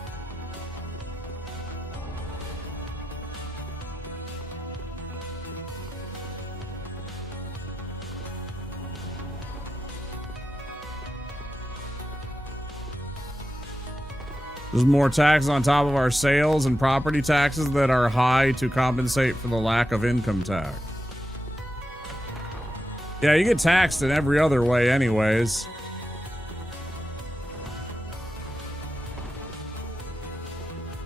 there's more taxes on top of our sales and property taxes that are high to compensate for the lack of income tax. Yeah, you get taxed in every other way anyways.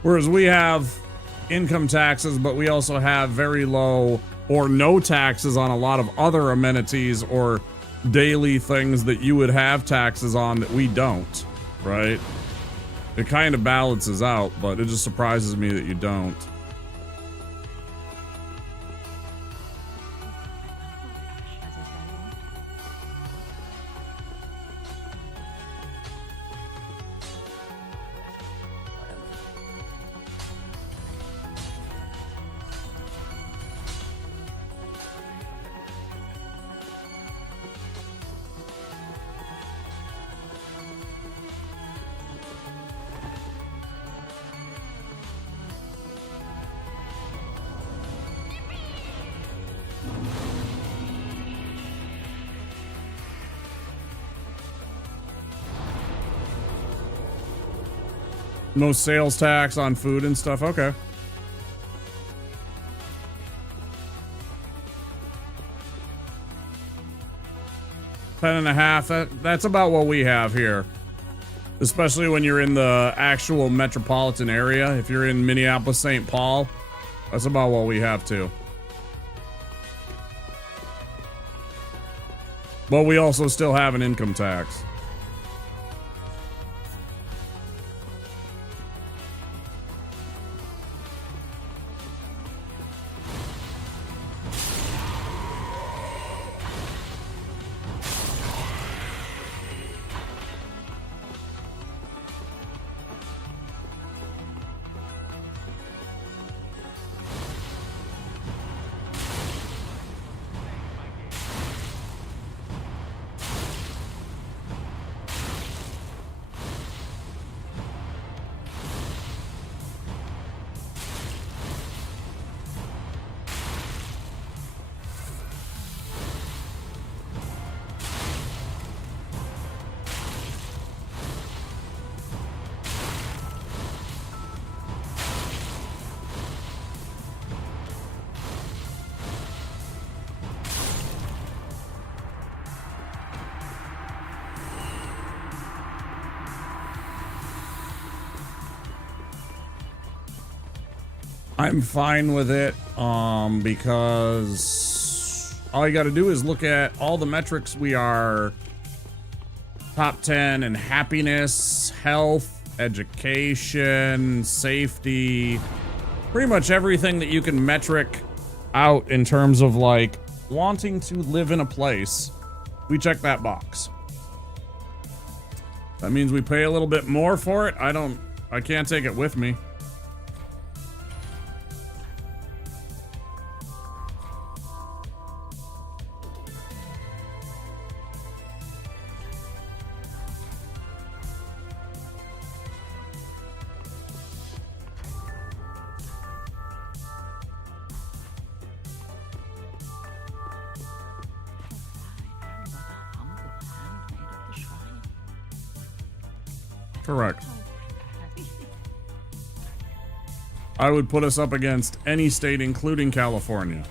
Whereas we have income taxes, but we also have very low or no taxes on a lot of other amenities or daily things that you would have taxes on that we don't, right? It kind of balances out, but it just surprises me that you don't. No sales tax on food and stuff. Okay. $10.50. That's about what we have here. Especially when you're in the actual metropolitan area. If you're in Minneapolis, St. Paul, that's about what we have too. But we also still have an income tax. I'm fine with it, because all you got to do is look at all the metrics. We are top 10 in happiness, health, education, safety, pretty much everything that you can metric out in terms of like wanting to live in a place. We check that box. That means we pay a little bit more for it. I can't take it with me. Correct. I would put us up against any state, including California.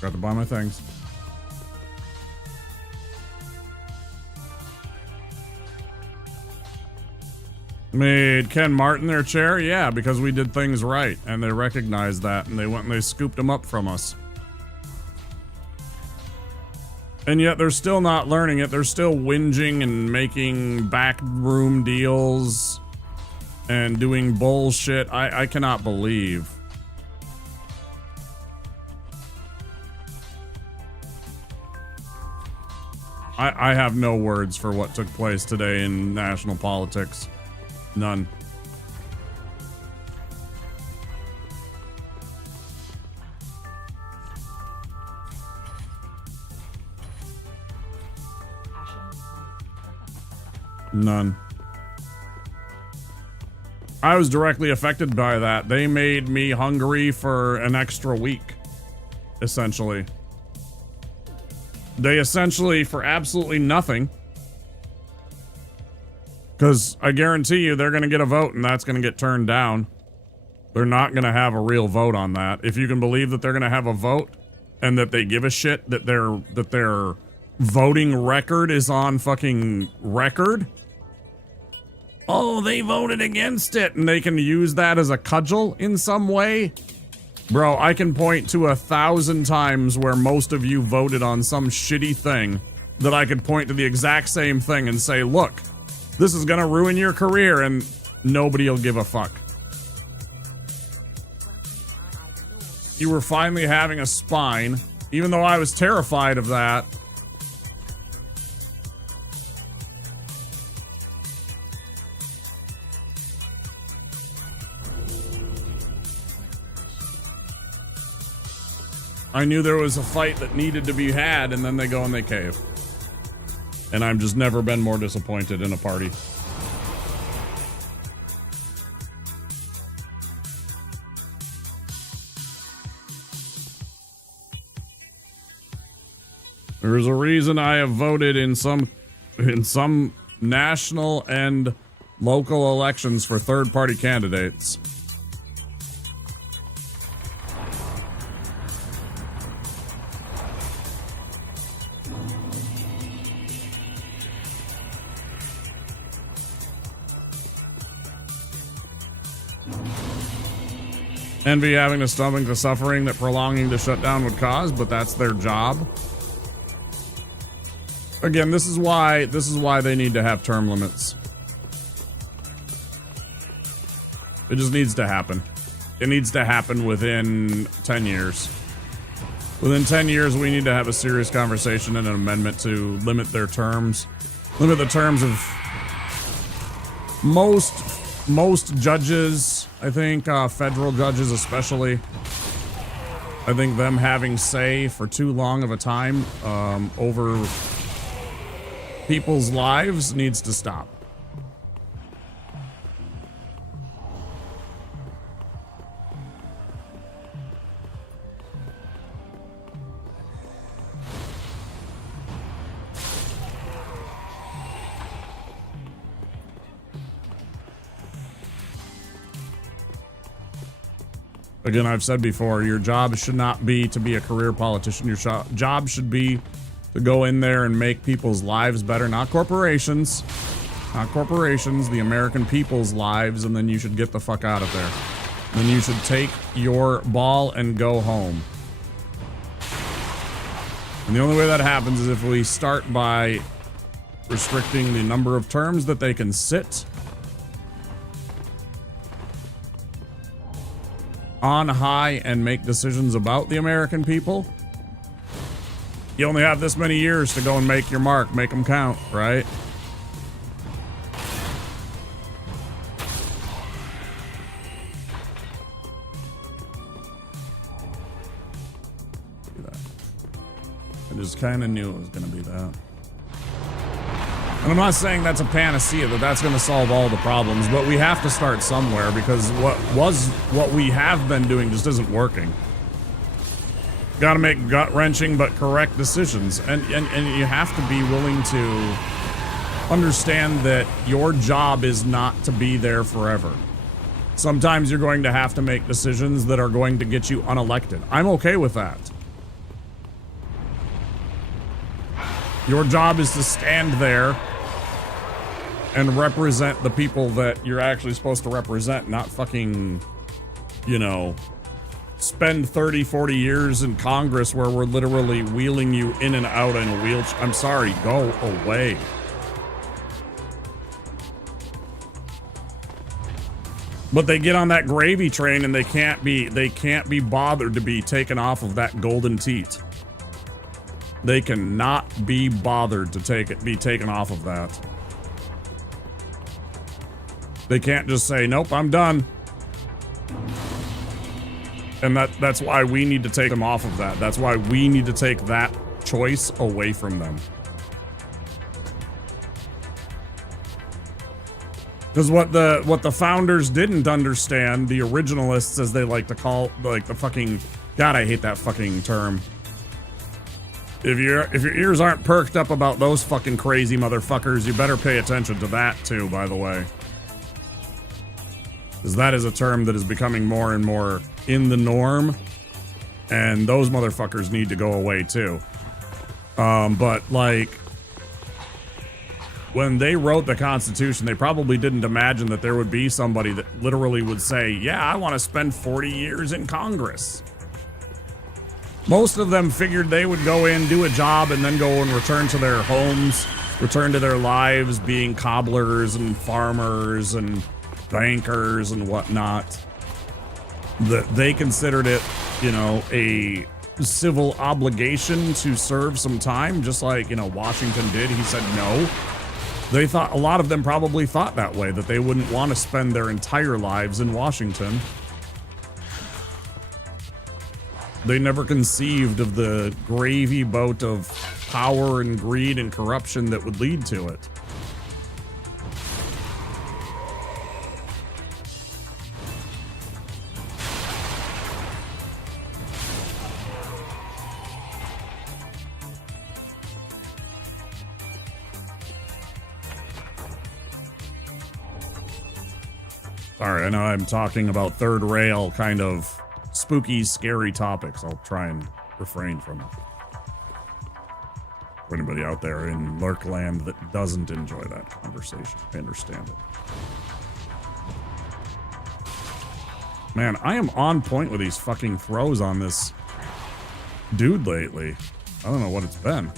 Got to buy my things. Made Ken Martin their chair? Yeah, because we did things right, and they recognized that, and they went and they scooped them up from us. And yet they're still not learning it. They're still whinging and making backroom deals and doing bullshit. I cannot believe. I have no words for what took place today in national politics. None. None. I was directly affected by that. They made me hungry for an extra week, essentially. They essentially, for absolutely nothing, because I guarantee you they're going to get a vote and that's going to get turned down. They're not going to have a real vote on that. If you can believe that they're going to have a vote and that they give a shit that their voting record is on fucking record. Oh, they voted against it and they can use that as a cudgel in some way. Bro, I can point to 1,000 times where most of you voted on some shitty thing that I could point to the exact same thing and say, look, this is gonna ruin your career, and nobody will give a fuck. You were finally having a spine, even though I was terrified of that. I knew there was a fight that needed to be had, and then they go and they cave. And I've just never been more disappointed in a party. There's a reason I have voted in some national and local elections for third-party candidates. Envy having to stomach the suffering that prolonging the shutdown would cause, but that's their job. Again, this is why they need to have term limits. It just needs to happen. It needs to happen within 10 years. Within 10 years, we need to have a serious conversation and an amendment to limit their terms. Limit the terms of most judges, I think, federal judges especially. I think them having say for too long of a time over people's lives needs to stop. Again, I've said before, your job should not be to be a career politician. Your job should be to go in there and make people's lives better, not corporations. Not corporations, the American people's lives, and then you should get the fuck out of there. Then you should take your ball and go home. And the only way that happens is if we start by restricting the number of terms that they can sit on high and make decisions about the American people. You only have this many years to go and make your mark, make them count, right? Look at that. I just kind of knew it was going to be that. And I'm not saying that's a panacea, that that's going to solve all the problems, but we have to start somewhere, because what we have been doing just isn't working. Got to make gut-wrenching but correct decisions, and you have to be willing to understand that your job is not to be there forever. Sometimes you're going to have to make decisions that are going to get you unelected. I'm okay with that. Your job is to stand there and represent the people that you're actually supposed to represent, not fucking, you know, spend 30, 40 years in Congress where we're literally wheeling you in and out in a wheelchair. I'm sorry, go away. But they get on that gravy train and they can't be bothered to be taken off of that golden teat. They cannot be bothered to be taken off of that. They can't just say, nope, I'm done. And that's why we need to take them off of that. That's why we need to take that choice away from them. Because what the founders didn't understand, the originalists, as they like to call, like the fucking, God, I hate that fucking term. If your ears aren't perked up about those fucking crazy motherfuckers, you better pay attention to that too, by the way. Because that is a term that is becoming more and more in the norm, and those motherfuckers need to go away too. But like, when they wrote the Constitution, they probably didn't imagine that there would be somebody that literally would say, yeah, I want to spend 40 years in Congress. Most of them figured they would go in, do a job, and then go and return to their homes, return to their lives being cobblers and farmers and bankers and whatnot. That they considered it, you know, a civil obligation to serve some time, just like, you know, Washington did. He said no. They thought, a lot of them probably thought that way, that they wouldn't want to spend their entire lives in Washington. They never conceived of the gravy boat of power and greed and corruption that would lead to it. Sorry, I know I'm talking about third rail kind of spooky, scary topics. I'll try and refrain from it. For anybody out there in Lurkland that doesn't enjoy that conversation, I understand it. Man, I am on point with these fucking throws on this dude lately. I don't know what it's been.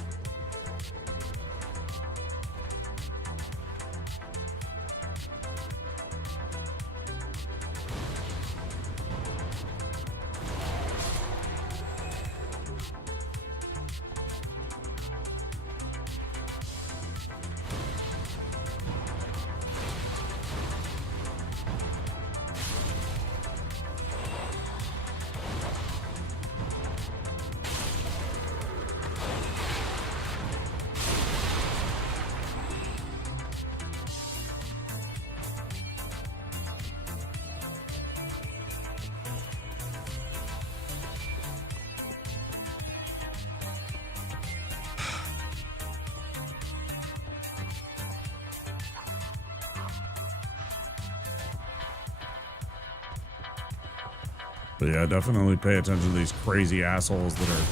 But yeah, definitely pay attention to these crazy assholes that are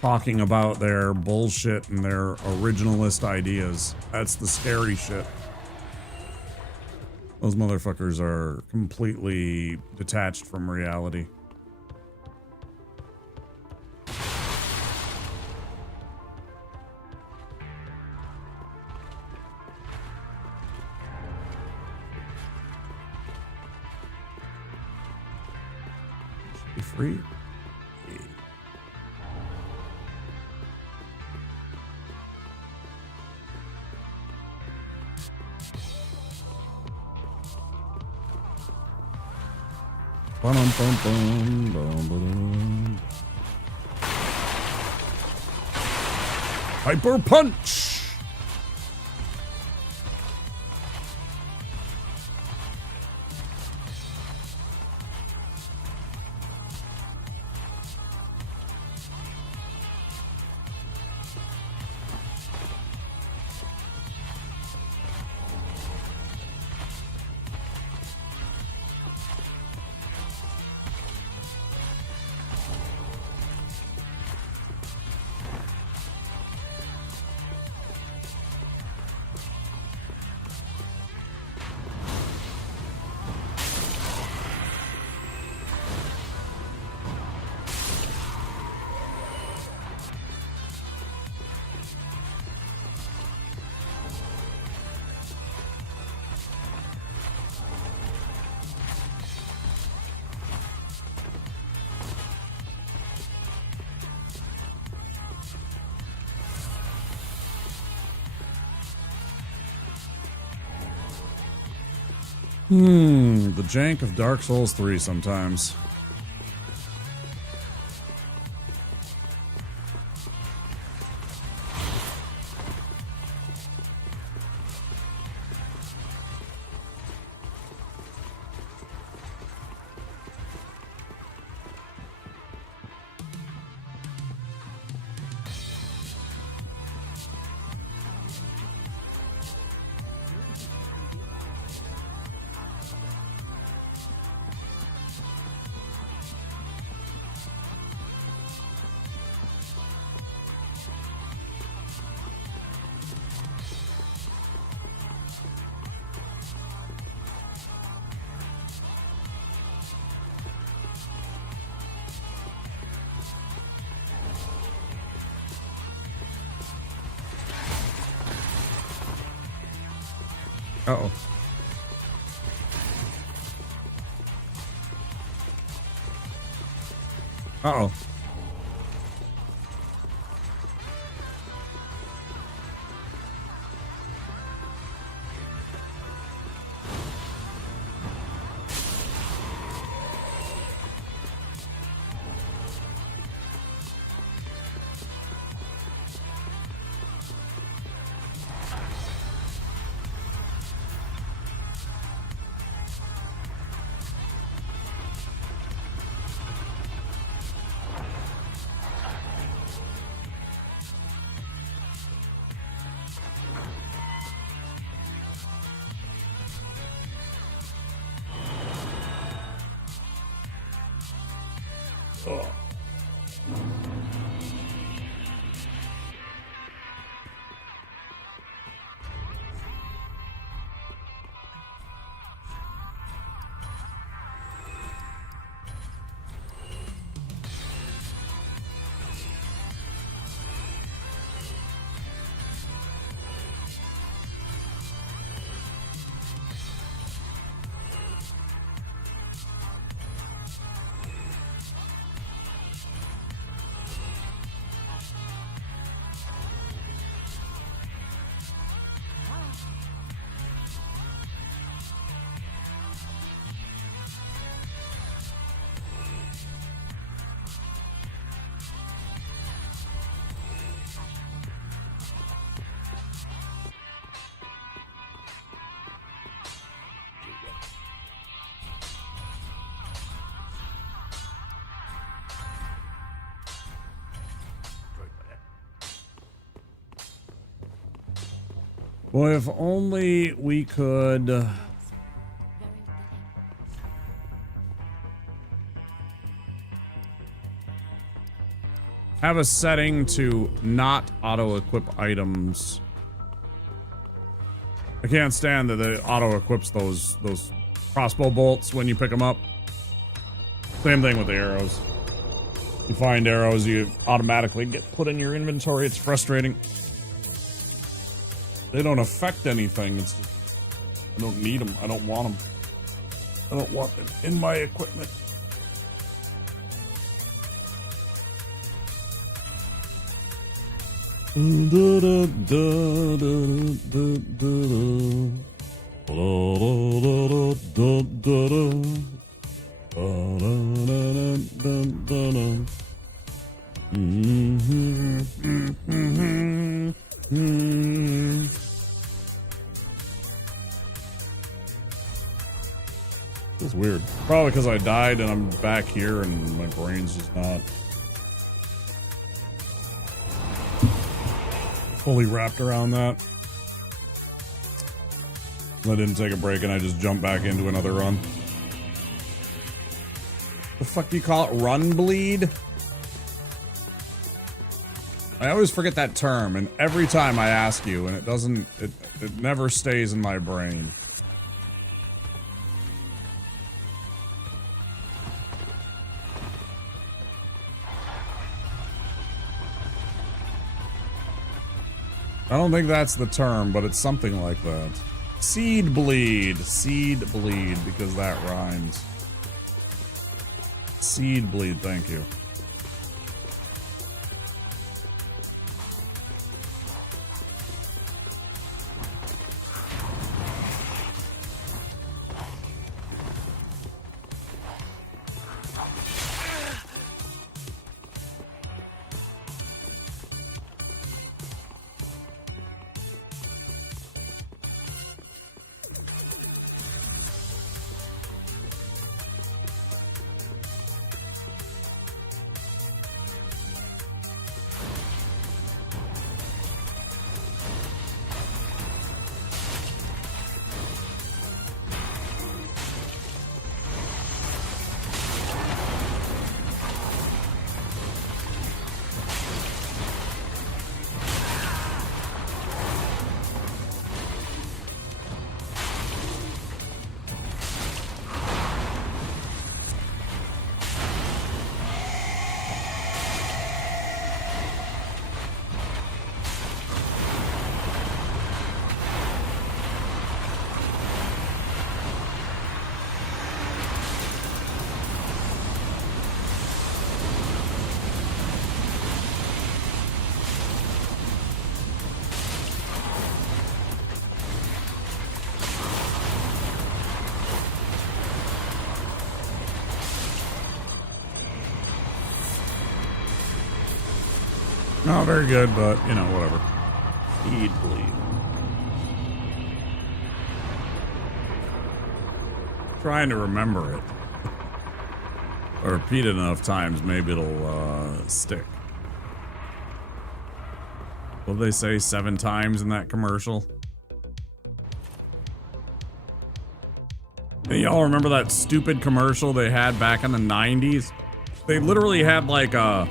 talking about their bullshit and their originalist ideas. That's the scary shit. Those motherfuckers are completely detached from reality. Free. Hyper punch. The jank of Dark Souls 3 sometimes. Uh-oh. Uh-oh. Oh. Boy, if only we could have a setting to not auto-equip items. I can't stand that it auto-equips those crossbow bolts when you pick them up. Same thing with the arrows. You find arrows, you automatically get put in your inventory. It's frustrating. They don't affect anything. It's just, I don't need them. I don't want them. I don't want them in my equipment. It's weird. Probably because I died and I'm back here and my brain's just not fully wrapped around that. I didn't take a break and I just jumped back into another run. The fuck do you call it? Run bleed? I always forget that term, and every time I ask you, and it never stays in my brain. I don't think that's the term, but it's something like that. Seed bleed, because that rhymes. Seed bleed, thank you. Not very good, but, you know, whatever. Feed bleed. Trying to remember it. Or repeat it enough times, maybe it'll stick. What did they say 7 times in that commercial? Hey, y'all remember that stupid commercial they had back in the 90s? They literally had like a...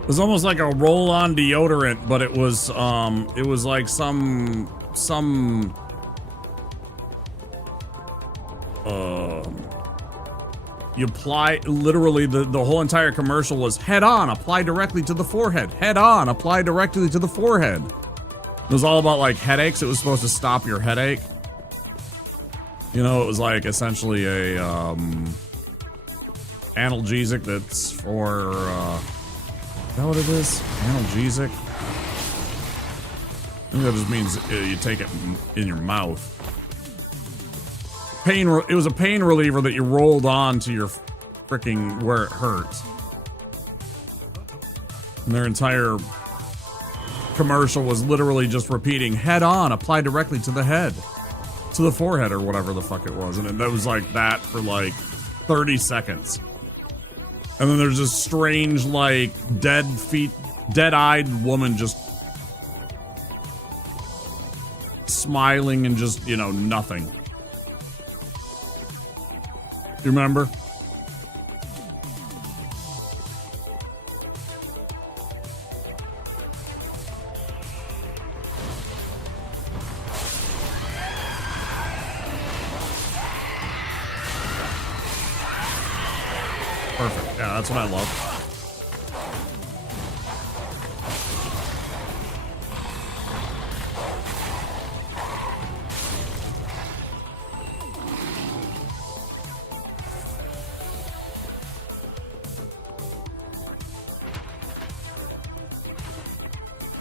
It was almost like a roll-on deodorant, but it was like some you apply, literally the whole entire commercial was head on, apply directly to the forehead. Head on, apply directly to the forehead. It was all about like headaches. It was supposed to stop your headache. You know, it was like essentially a analgesic that's for is that what it is? Analgesic? I think that just means you take it in your mouth. It was a pain reliever that you rolled on to your freaking where it hurts. And their entire commercial was literally just repeating, head on, apply directly to the head. To the forehead or whatever the fuck it was. And it was like that for like 30 seconds. And then there's this strange, like, dead-eyed woman just smiling and just, you know, nothing. You remember? Perfect. Yeah, that's what I love.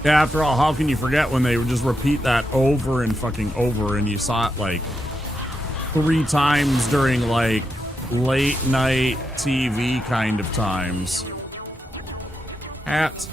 Yeah, after all, how can you forget when they would just repeat that over and fucking over, and you saw it like 3 times during like late night TV kind of times. Hat.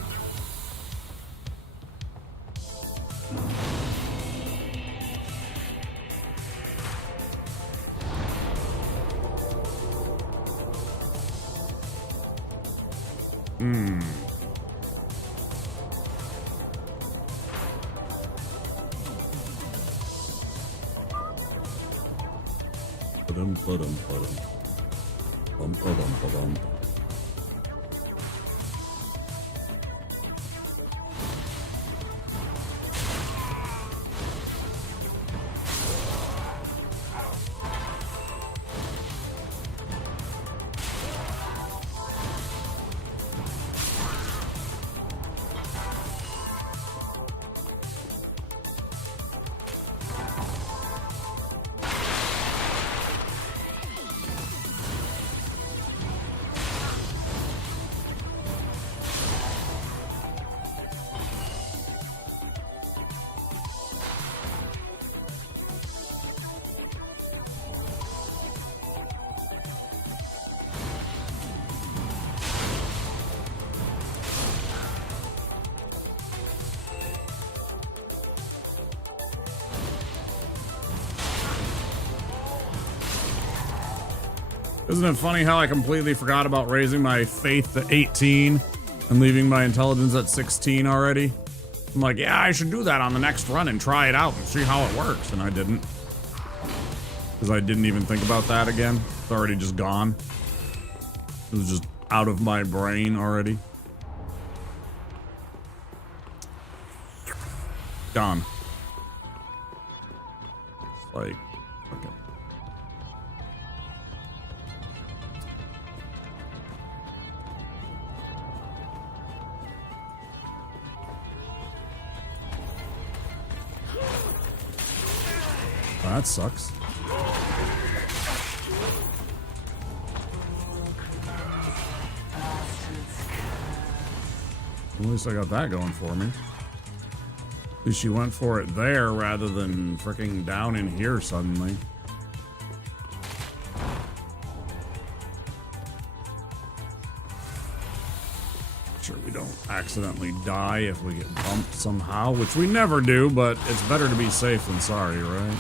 Isn't it funny how I completely forgot about raising my faith to 18 and leaving my intelligence at 16 already? I'm like, yeah, I should do that on the next run and try it out and see how it works. And I didn't. Because I didn't even think about that again. It's already just gone. It was just out of my brain already. Gone. It's like, okay. That sucks. At least I got that going for me. At least she went for it there rather than freaking down in here suddenly. accidentally die if we get bumped somehow, which we never do, but it's better to be safe than sorry, right?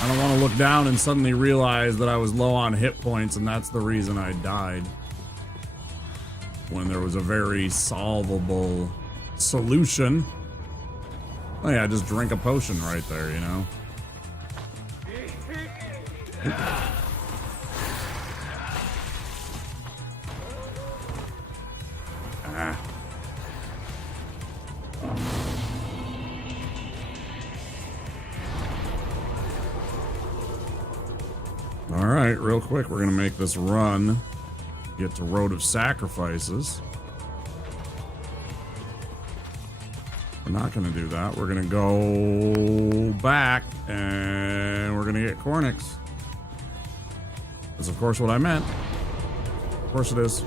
I don't want to look down and suddenly realize that I was low on hit points and that's the reason I died. When there was a very solvable solution. Oh yeah, just drink a potion right there, you know? Ah. All right, real quick, we're gonna make this run. Get to Road of Sacrifices. We're not gonna do that. We're gonna go back and we're gonna get Cornix. That's of course what I meant. Of course it is.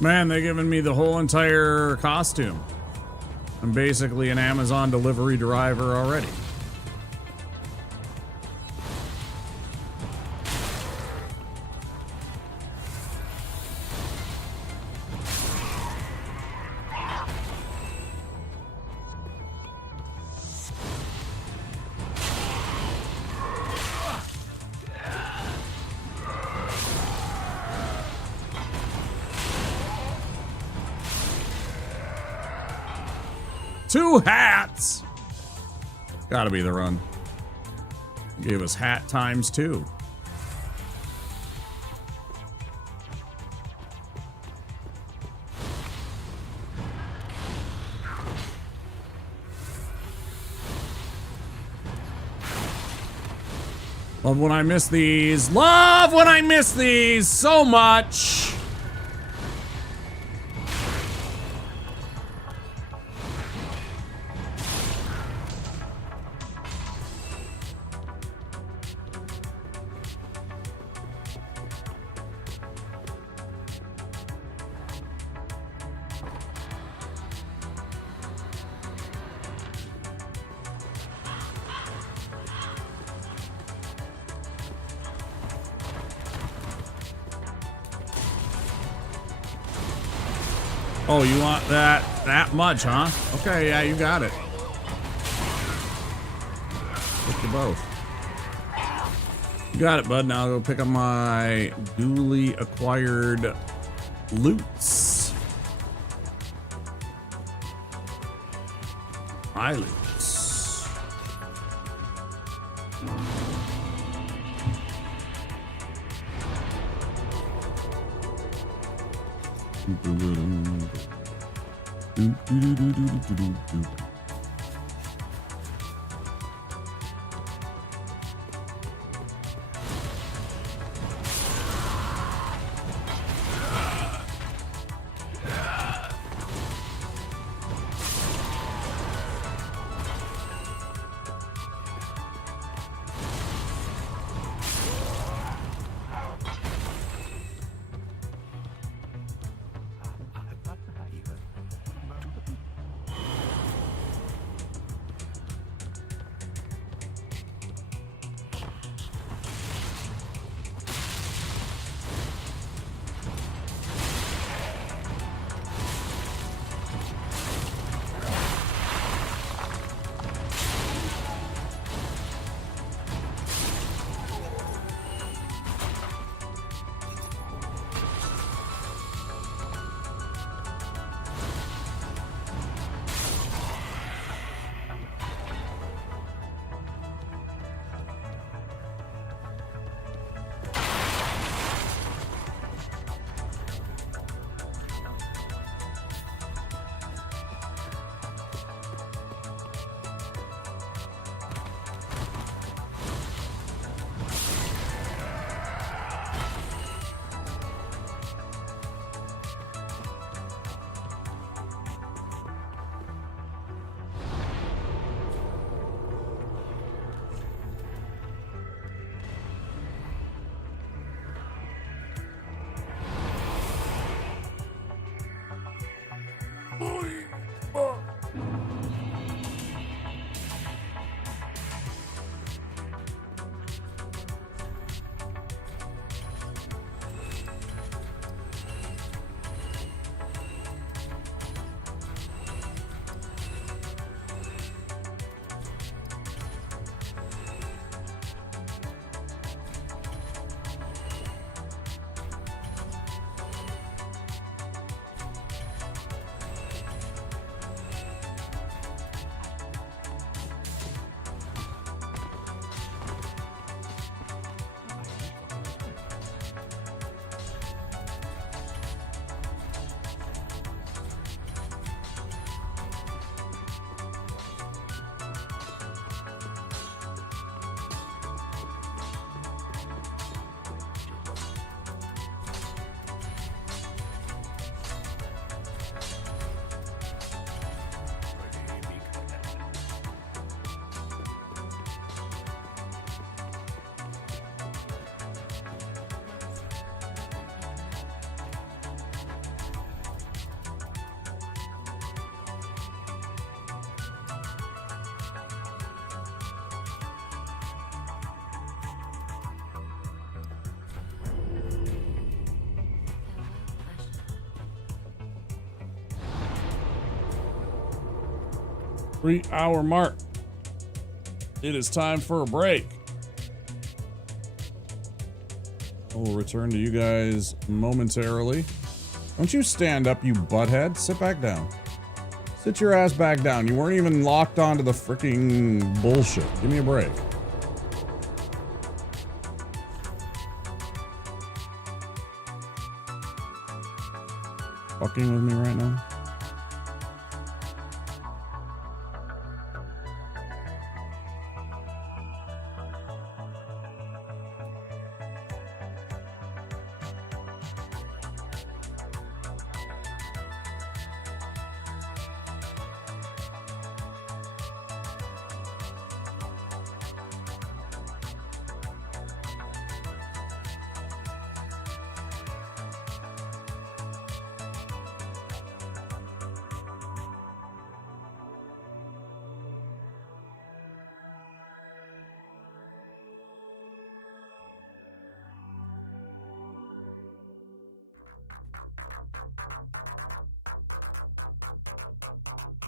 Man, they're giving me the whole entire costume. I'm basically an Amazon delivery driver already. Two hats! Gotta be the run. Gave us hat times two. Love when I miss these. Love when I miss these so much. Oh, you want that much, huh? Okay, yeah, you got it. Pick you both. You got it, bud. Now I'll go pick up my duly acquired loots. My loots. 3-hour mark. It is time for a break. I will return to you guys momentarily. Don't you stand up, you butthead. Sit back down. Sit your ass back down. You weren't even locked onto the freaking bullshit. Give me a break. Fucking with me right now?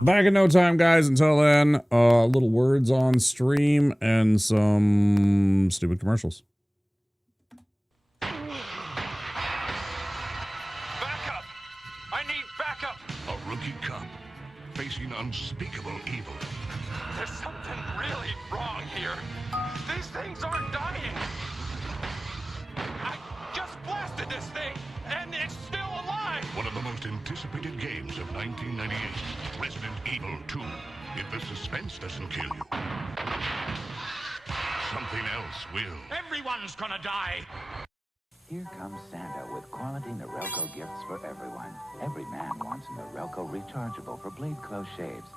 Back in no time, guys. Until then, little words on stream and some stupid commercials. Backup! I need backup! A rookie cop facing unspeakable evil. There's something really wrong here. These things aren't dying. I just blasted this thing, and it's still alive! One of the most anticipated games of 1998, Resident Evil 2. If the suspense doesn't kill you, something else will. Everyone's gonna die! Here comes Santa with quality Norelco gifts for everyone. Every man wants a Norelco rechargeable for blade close shaves,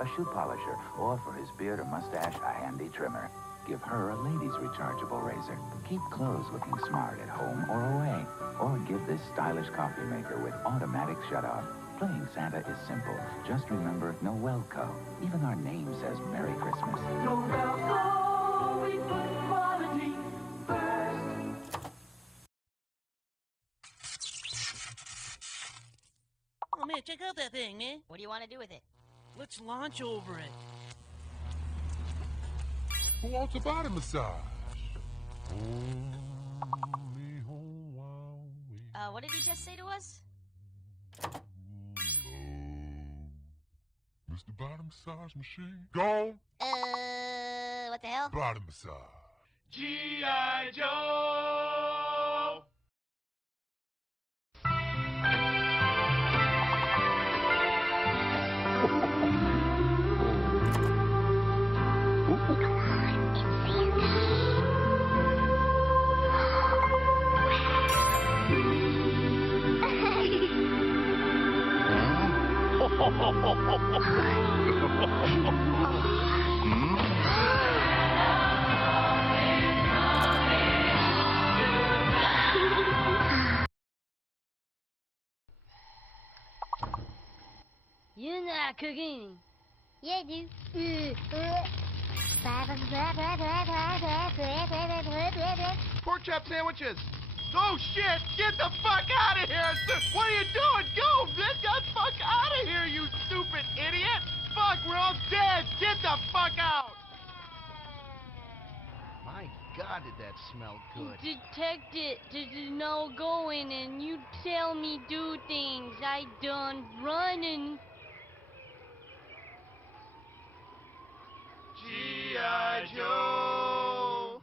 a shoe polisher, or for his beard or mustache, a handy trimmer. Give her a ladies rechargeable razor. Keep clothes looking smart at home or away. Or give this stylish coffee maker with automatic shutoff. Playing Santa is simple. Just remember Noelco. Even our name says Merry Christmas. Noelco, we put quality first. Oh man, check out that thing, man. What do you want to do with it? Let's launch over it. Who wants a body massage? What did he just say to us? Mr. Body Massage Machine. Go! What the hell? Body massage. G.I. Joe! You're not cooking. Yeah, I do. Pork chop sandwiches! Oh shit! Get the fuck out of here! What are you doing? Go! Get the fuck out of here, you stupid idiot! Fuck, we're all dead! Get the fuck out! My God, did that smell good? Detect it. There's no going, and you tell me do things. I done running. G.I. Joe!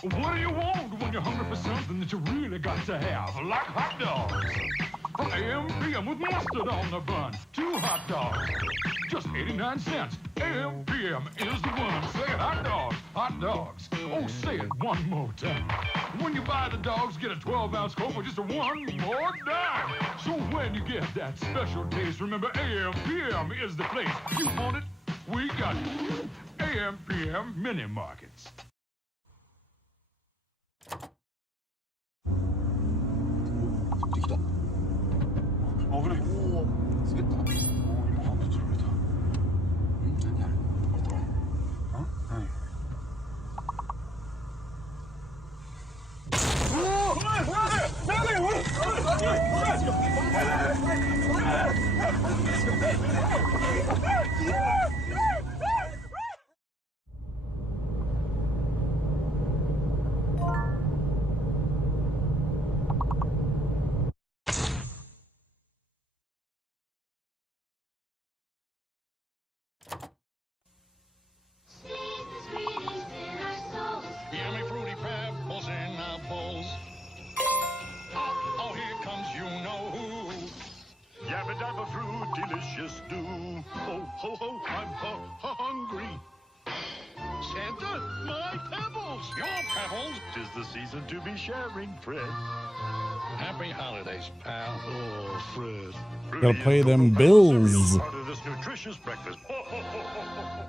What do you want when you're hungry for something that you really got to have? Like hot dogs. From AM/PM with mustard on the bun. 2 hot dogs. just 89 cents. AM PM is the one. Say it, hot dogs, hot dogs. Oh, say it one more time. When you buy the dogs, get a 12-ounce Coke for just a one more dime. So when you get that special taste, remember AM PM is the place. You want it, we got it. AM PM Mini Markets. 그래. 오, 쓰겠다. 이거 한번 들어보자. 아니야. 어? 아니. Yummy fruity pebbles in our bowls. Oh, here comes you know who. Yabba dabba fruit, delicious do. Ho, ho, ho, I'm hungry. Santa, my pebbles. Your pebbles. 'Tis the season to be sharing, Fred. Happy holidays, pal. Oh, Fred. Gotta pay them bills. Part of this nutritious breakfast. Ho, ho, ho, ho, ho.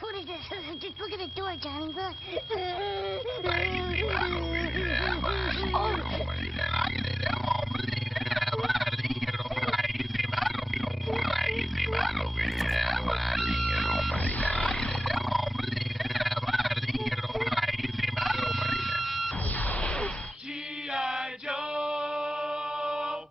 What is this? Just look at the door, Johnny. Look. G.I. Joe!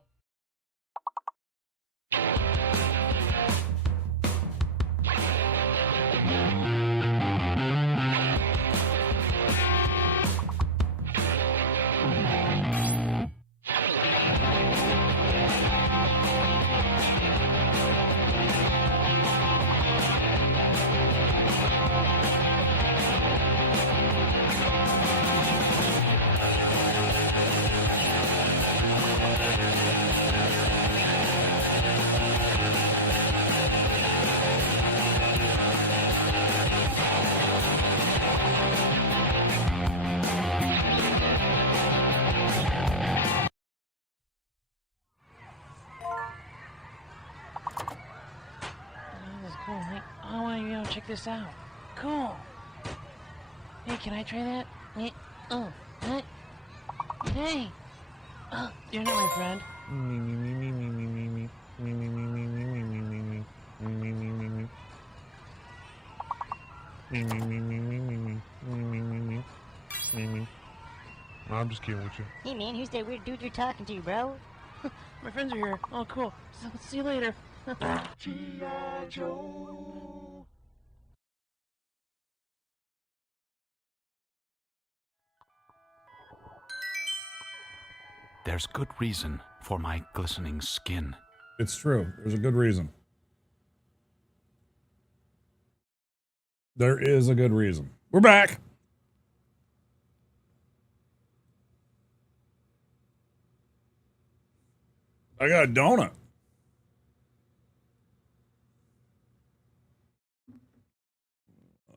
This is cool. Hey, I want to check this out. Cool. Hey, can I try that? Hey, hey. You're not my friend. I'm just kidding with you. Hey, man, who's that weird dude you're talking to, bro? My friends are here. Oh, cool. So, see you later. G.I. Joe. There's good reason for my glistening skin. It's true. There's a good reason. There is a good reason. We're back. I got a donut.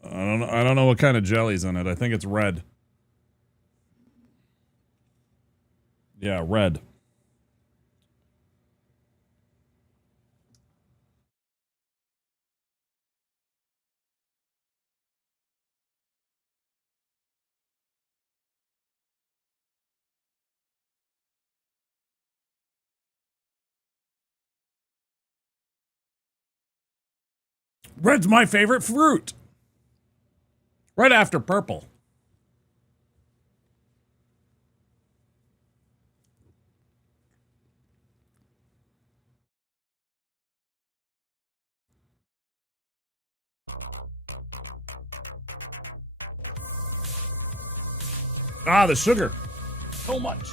I don't know what kind of jelly's in it. I think it's red. Yeah, red. Red's my favorite fruit. Right after purple. Ah, the sugar. So much.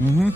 Mm-hmm.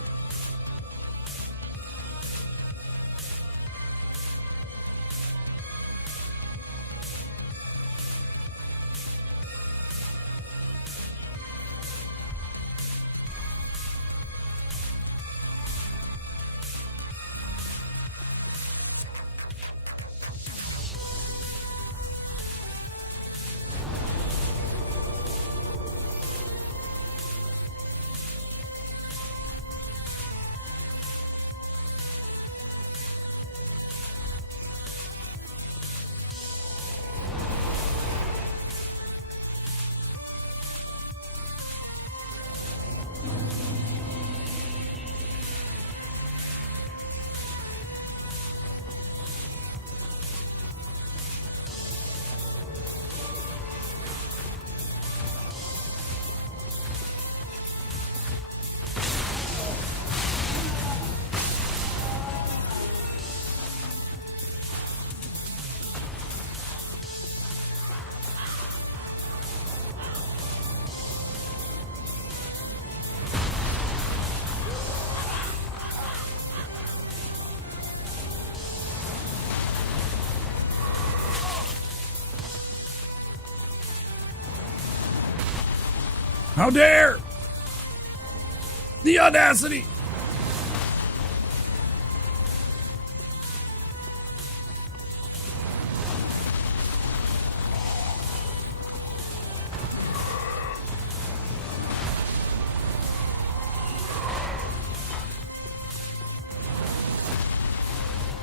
How dare! The audacity!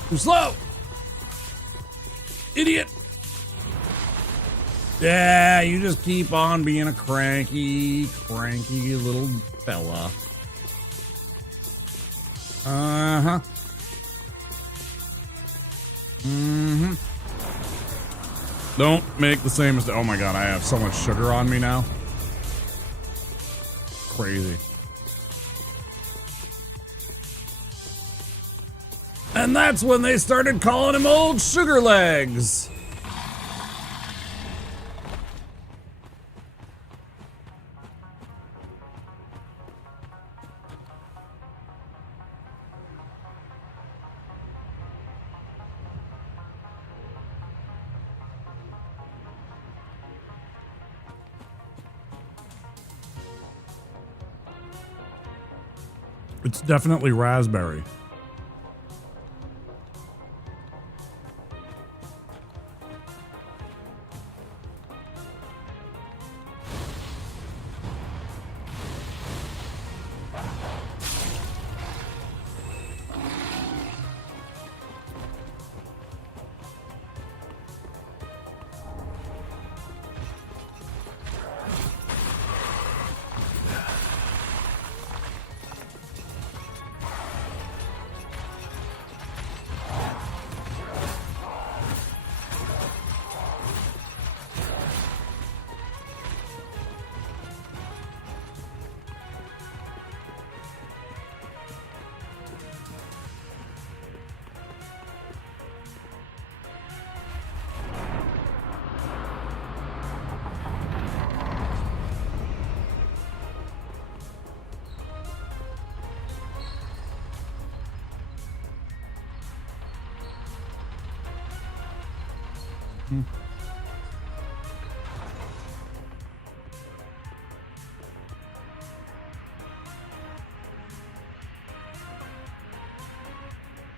Too slow! Idiot! Yeah, you just keep on being a cranky little fella. Uh-huh. Mm-hmm. Don't make the same mistake. Oh my god, I have so much sugar on me now. Crazy. And that's when they started calling him Old Sugar Legs. It's definitely raspberry.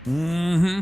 Mm-hmm.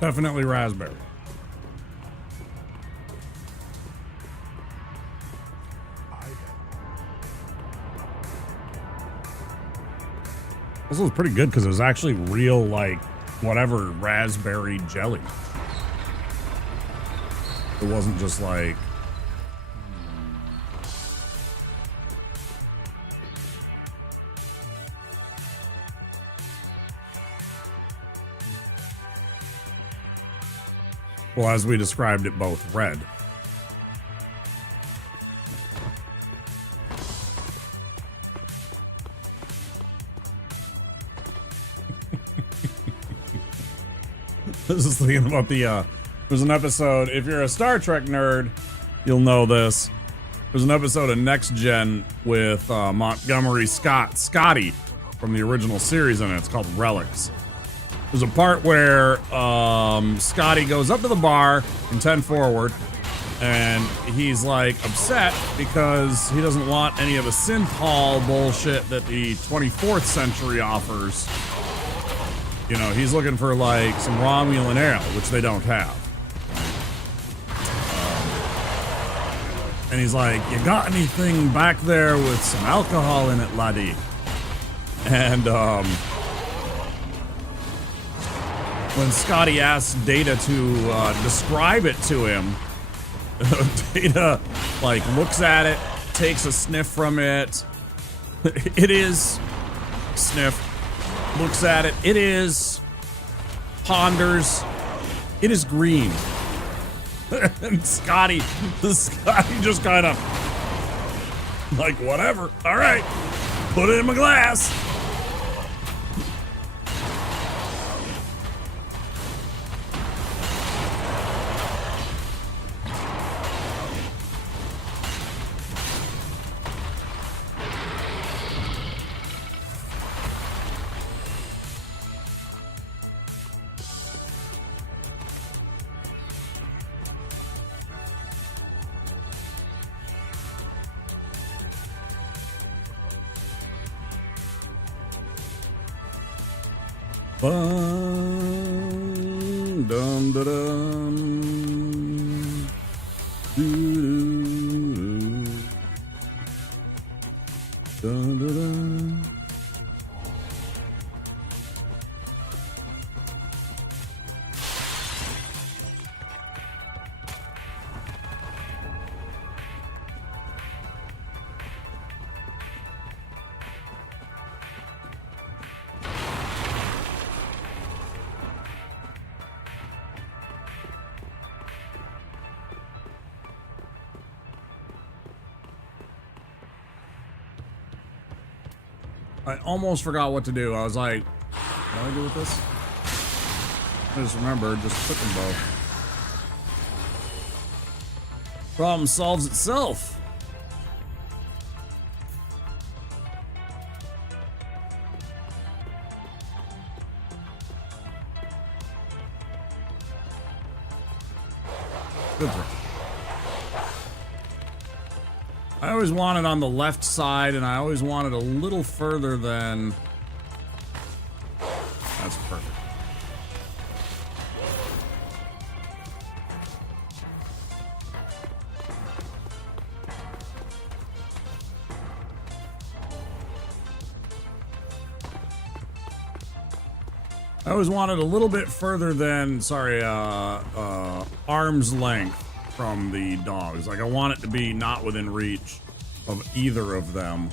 Definitely raspberry. This was pretty good because it was actually real, like, whatever raspberry jelly. It wasn't just like... Well, as we described it, both red. This is thinking about the, there's an episode, if you're a Star Trek nerd, you'll know this. There's an episode of Next Gen with Montgomery Scotty from the original series in it. It's called Relics. There's a part where Scotty goes up to the bar in 10 forward, and he's like upset because he doesn't want any of the synth hall bullshit that the 24th century offers. You know, he's looking for like some Romulan ale, which they don't have. And he's like, "You got anything back there with some alcohol in it, laddie?" And when Scotty asks Data to describe it to him, Data like looks at it, takes a sniff from it. It is sniff. Looks at it. It is ponders. It is green. And Scotty just kind of like, whatever. All right, put it in my glass. Dum dum dum. Dum dum. I almost forgot what to do. I was like, what do I do with this? I just remembered, just click them both. Problem solves itself. Good throw. I always want it on the left side, and I always want it a little further than... That's perfect. I always want it a little bit further than, sorry, arm's length from the dogs. Like, I want it to be not within reach of either of them.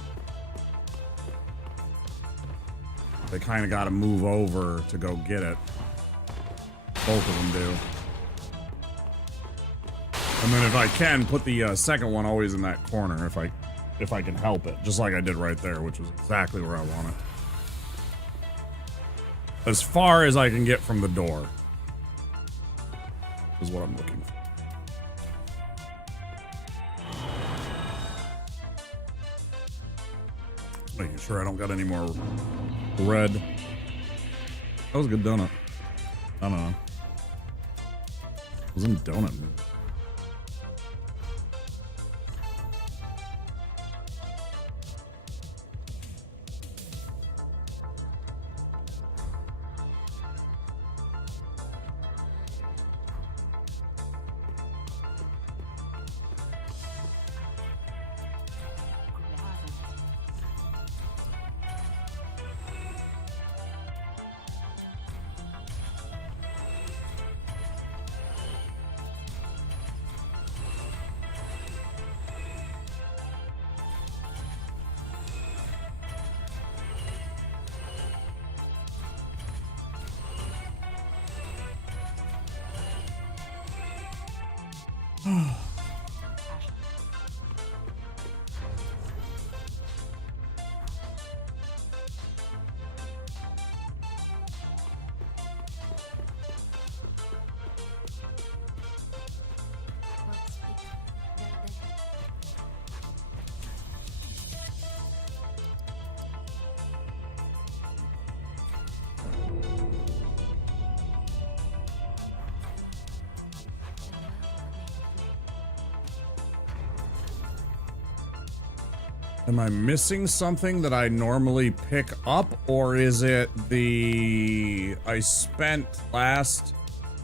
They kind of got to move over to go get it. Both of them do. And then if I can, put the second one always in that corner if I can help it. Just like I did right there, which was exactly where I want it. As far as I can get from the door is what I'm looking for. Making sure I don't got any more red. That was a good donut. I don't know. It was in donut mood. Am I missing something that I normally pick up, or is it I spent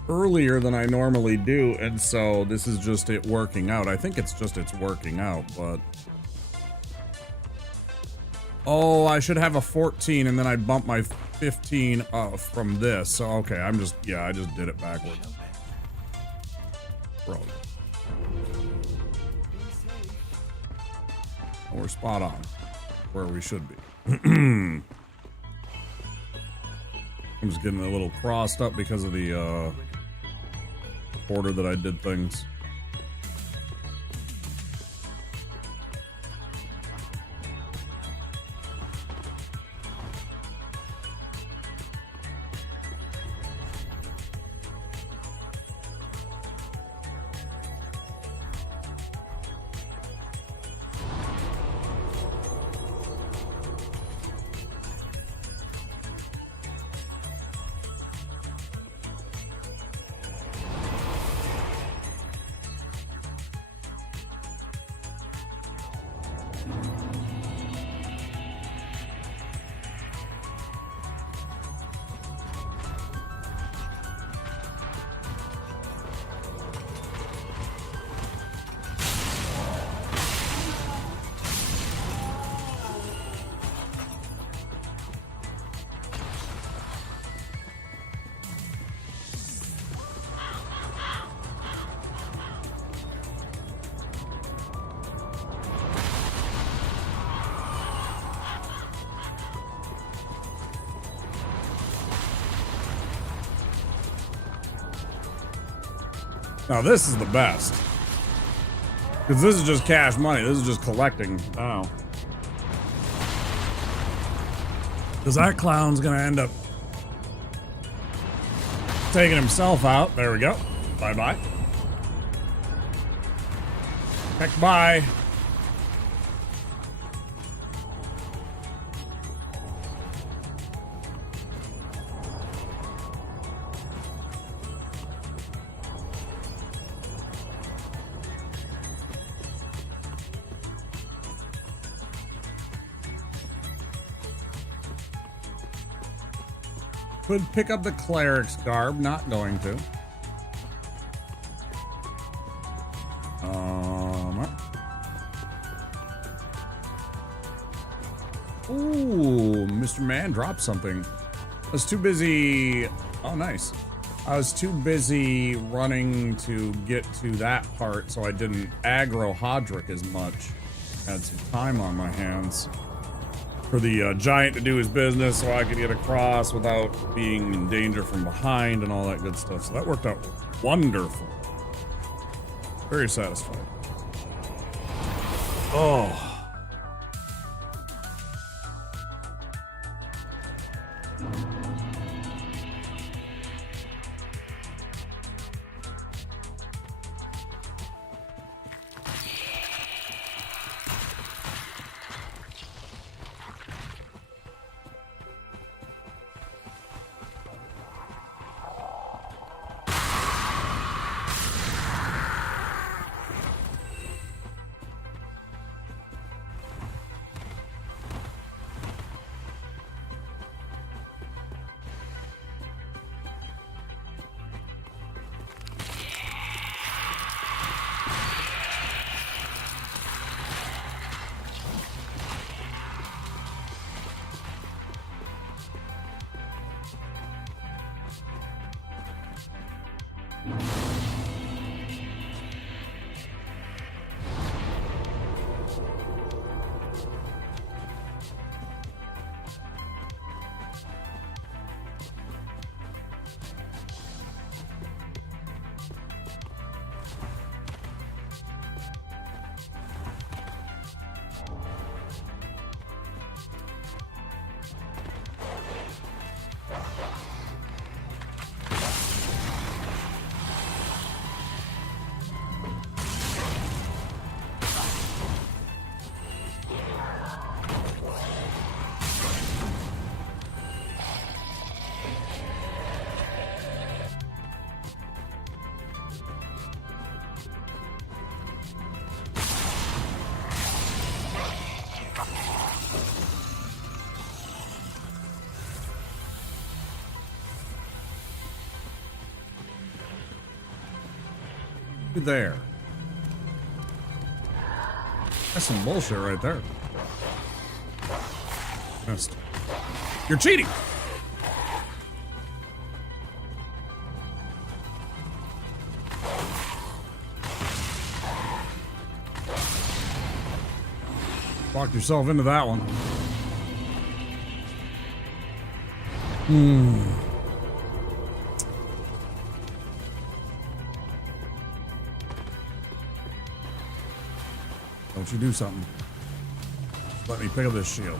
earlier than I normally do, and so this is just it working out? I think it's just it's working out, but... Oh, I should have a 14, and then I bump my 15 up from this. So, okay, I just did it backwards. Bro. We're spot on where we should be. I'm just getting a little crossed up because of the order that I did things. Now this is the best. Because this is just cash money. This is just collecting. Oh. Because that clown's gonna end up taking himself out. There we go. Bye-bye. Heck, bye. Could pick up the cleric's garb, not going to. Ooh, Mr. Man dropped something. I was too busy. Oh, nice. I was too busy running to get to that part, so I didn't aggro Hodrick as much. Had some time on my hands for the giant to do his business so I could get across without being in danger from behind and all that good stuff. So that worked out wonderful. Very satisfying. Oh. There. That's some bullshit right there. Missed. You're cheating! Locked yourself into that one. Don't you do something. Let me pick up this shield.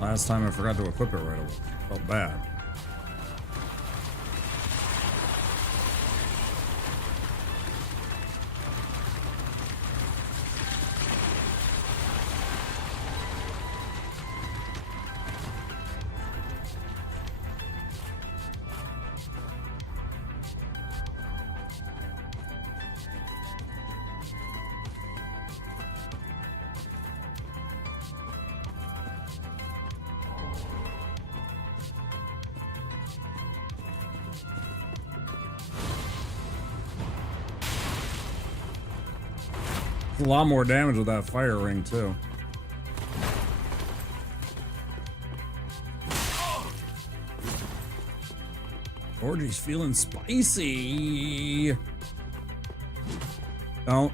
Last time I forgot to equip it right away. Felt bad. A lot more damage with that fire ring, too. Orgy's feeling spicy. Don't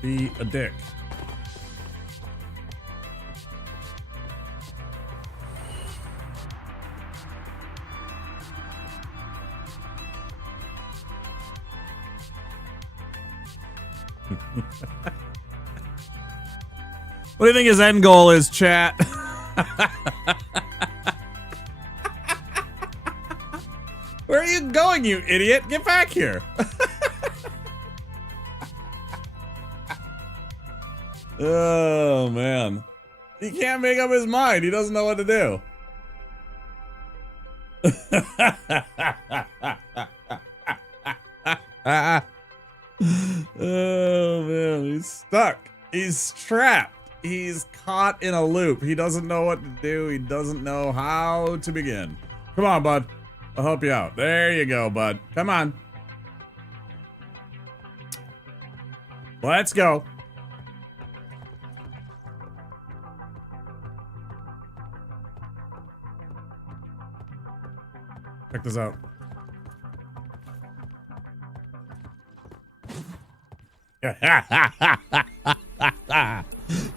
be a dick. What do you think his end goal is, chat? Where are you going, you idiot? Get back here. Oh, man. He can't make up his mind. He doesn't know what to do. Oh, man. He's stuck. He's trapped. He's caught in a loop. He doesn't know what to do. He doesn't know how to begin. Come on, bud. I'll help you out. There you go, bud. Come on. Let's go. Check this out.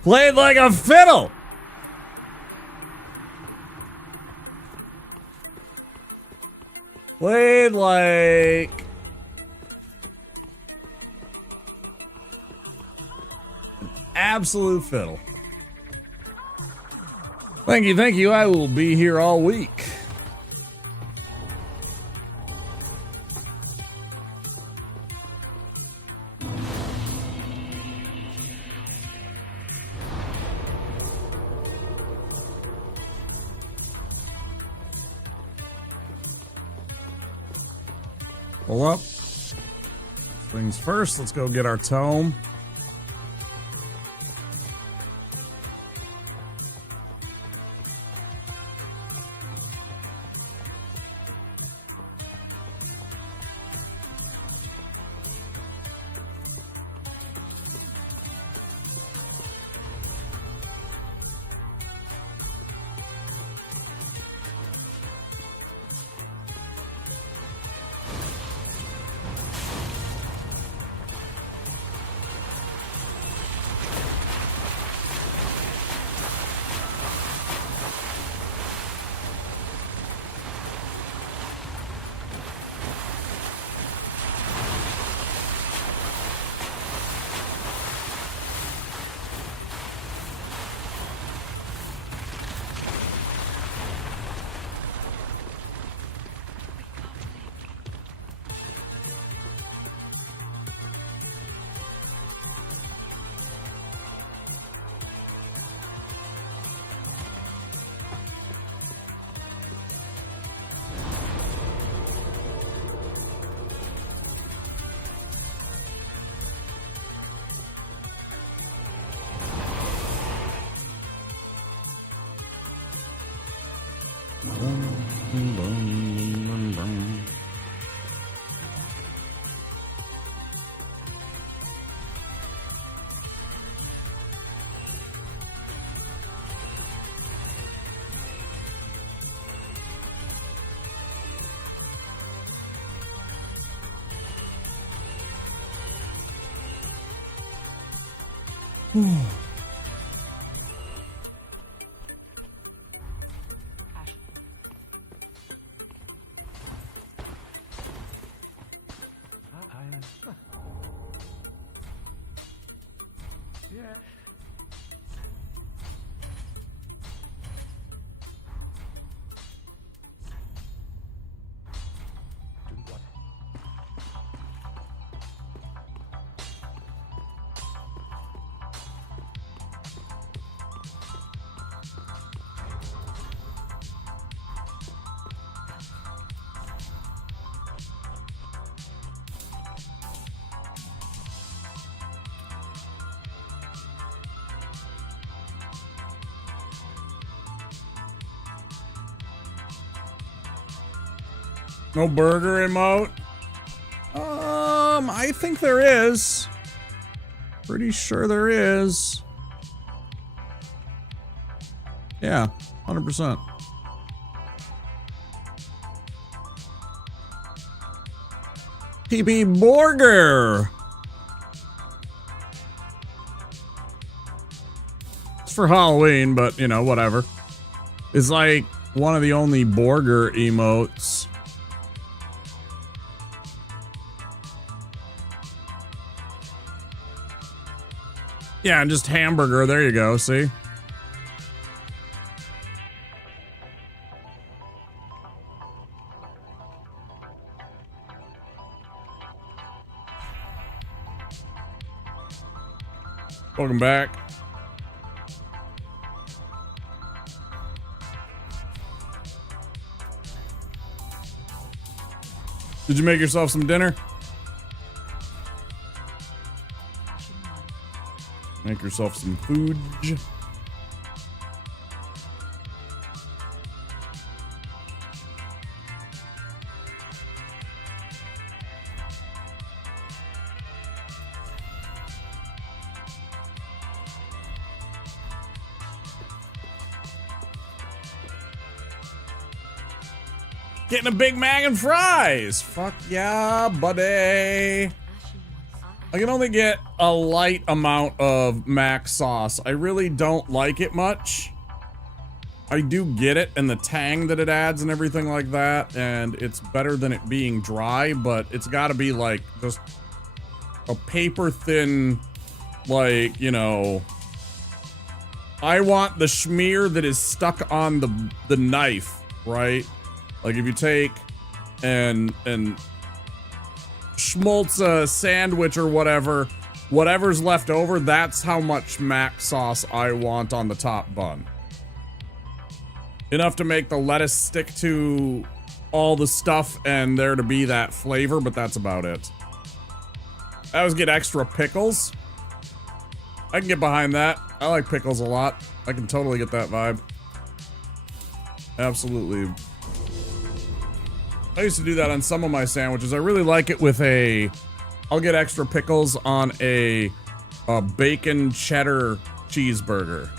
Played like a fiddle. Played like an absolute fiddle. Thank you, thank you. I will be here all week. Pull up. Things first, let's go get our tome. No burger emote? I think there is. Pretty sure there is. Yeah, 100%. TP Burger. It's for Halloween, but you know, whatever. It's like one of the only burger emotes. Yeah, and just hamburger. There you go. See? Welcome back. Did you make yourself some dinner? Make yourself some food. Getting a Big Mac and fries. Fuck yeah, buddy. I can only get a light amount of mac sauce. I really don't like it much. I do get it and the tang that it adds and everything like that, and it's better than it being dry, but it's got to be like just a paper thin, like, you know, I want the schmear that is stuck on the knife, right? Like if you take and schmaltz a sandwich or whatever's left over, that's how much mac sauce I want on the top bun. Enough to make the lettuce stick to all the stuff and there to be that flavor, but that's about it. I always get extra pickles. I can get behind that. I like pickles a lot. I can totally get that vibe. Absolutely. I used to do that on some of my sandwiches. I really like it with I'll get extra pickles on a bacon cheddar cheeseburger.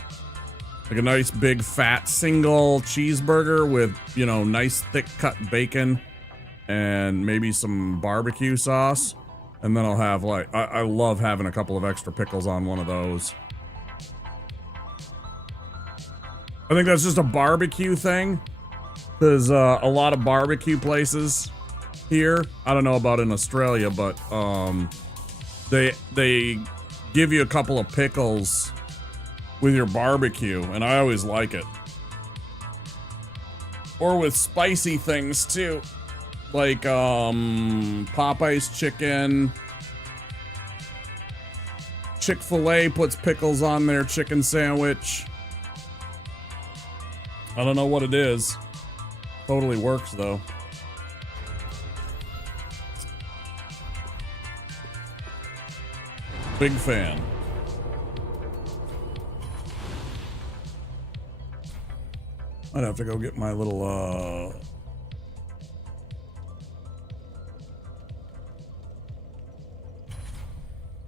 Like a nice big fat single cheeseburger with, you know, nice thick cut bacon and maybe some barbecue sauce. And then I'll have like, I love having a couple of extra pickles on one of those. I think that's just a barbecue thing. There's a lot of barbecue places here. I don't know about in Australia, but they give you a couple of pickles with your barbecue, and I always like it. Or with spicy things too, like Popeye's chicken. Chick-fil-A puts pickles on their chicken sandwich. I don't know what it is. Totally works though. Big fan. I'd have to go get my little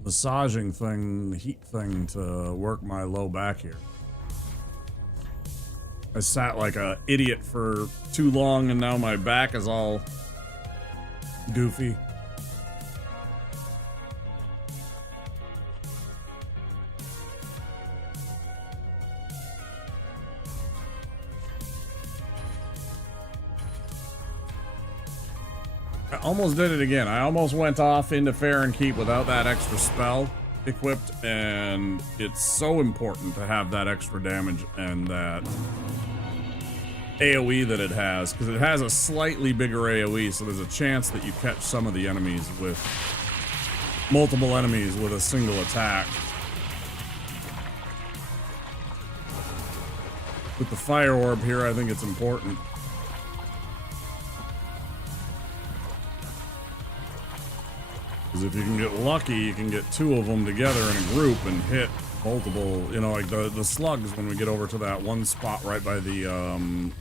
massaging thing, heat thing to work my low back here. I sat like an idiot for too long and now my back is all goofy. I almost did it again. I almost went off into Fair and Keep without that extra spell equipped, and it's so important to have that extra damage and that AoE that it has, because it has a slightly bigger AoE, so there's a chance that you catch some of the enemies with multiple enemies with a single attack. With the fire orb here, I think it's important. Because if you can get lucky, you can get two of them together in a group and hit multiple, you know, like the slugs when we get over to that one spot right by the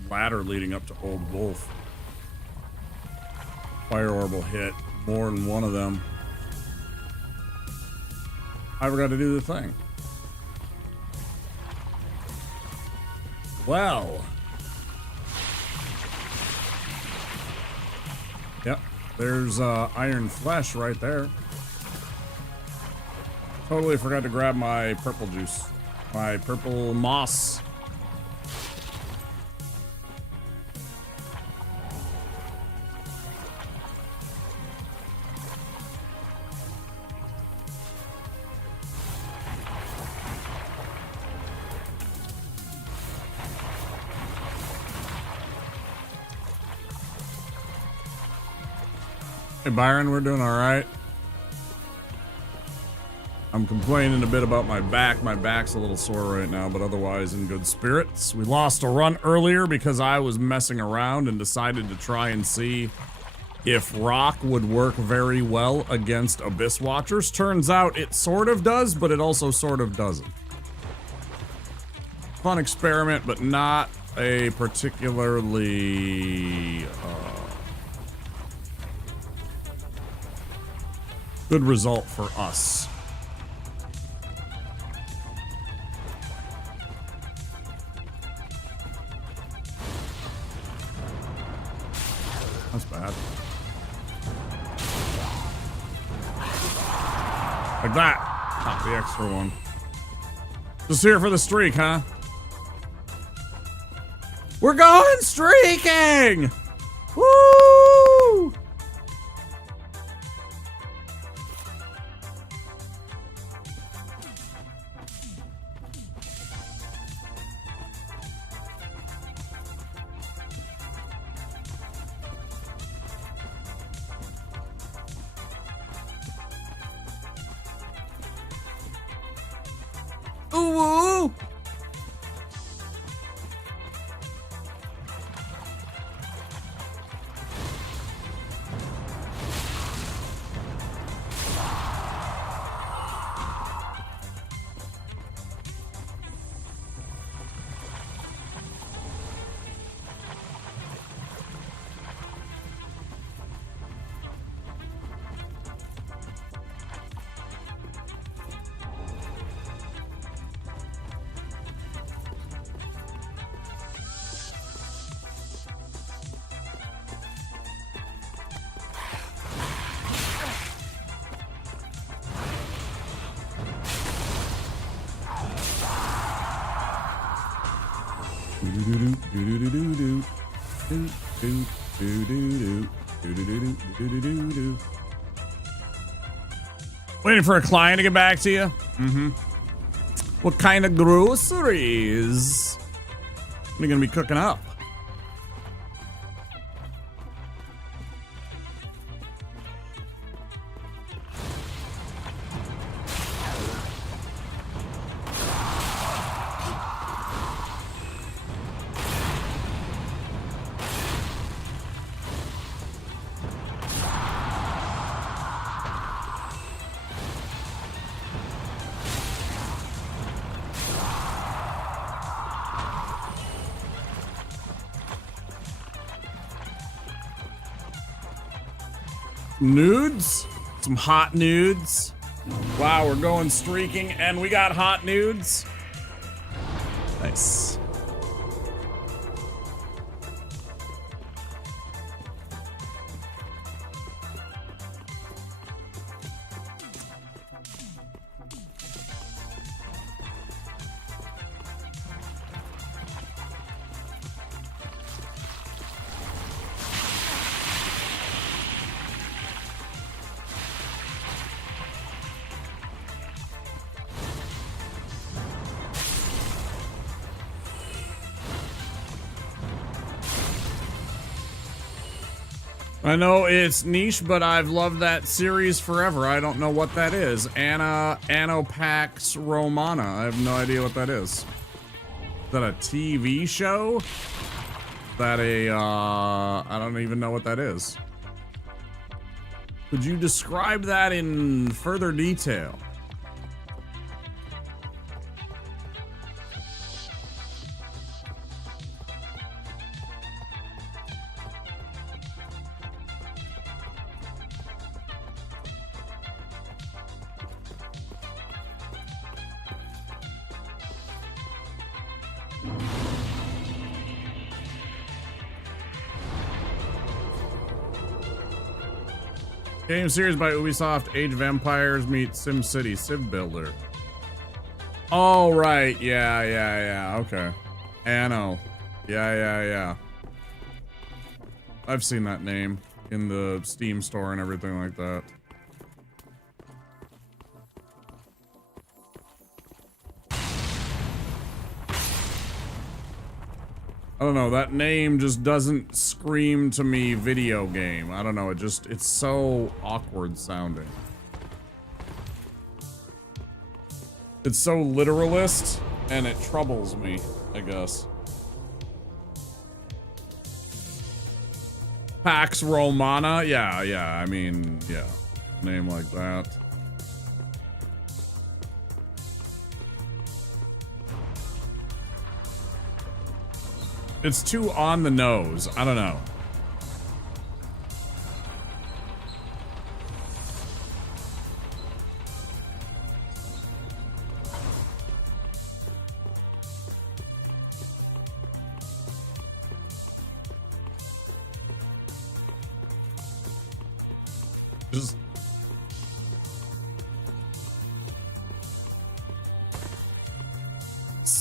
ladder leading up to Old Wolf. Fire orb will hit more than one of them. I forgot to do the thing. Well. Yep. There's iron flesh right there. Totally forgot to grab my purple juice. My purple moss. Hey Byron, we're doing all right. I'm complaining a bit about my back. My back's a little sore right now, but otherwise in good spirits. We lost a run earlier because I was messing around and decided to try and see if rock would work very well against Abyss Watchers. Turns out it sort of does, but it also sort of doesn't. Fun experiment, but not a particularly good result for us. That's bad. Like that. Not the extra one. Just here for the streak, huh? We're going streaking! Woo! Ooh! Waiting for a client to get back to you? Mm-hmm. What kind of groceries are you gonna be cooking up? Nudes? Some hot nudes. Wow, we're going streaking and we got hot nudes. Nice. I know it's niche, but I've loved that series forever. I don't know what that is. Anopax Romana. I have no idea what that is. Is that a TV show? Is that I don't even know what that is. Could you describe that in further detail? Game series by Ubisoft, Age of Empires meets SimCity Civ Builder. Oh, right. Yeah. Okay. Anno. Yeah. I've seen that name in the Steam store and everything like that. I don't know, that name just doesn't scream to me video game. I don't know, it's so awkward sounding. It's so literalist, and it troubles me, I guess. Pax Romana? Yeah, I mean, yeah. Name like that. It's too on the nose. I don't know.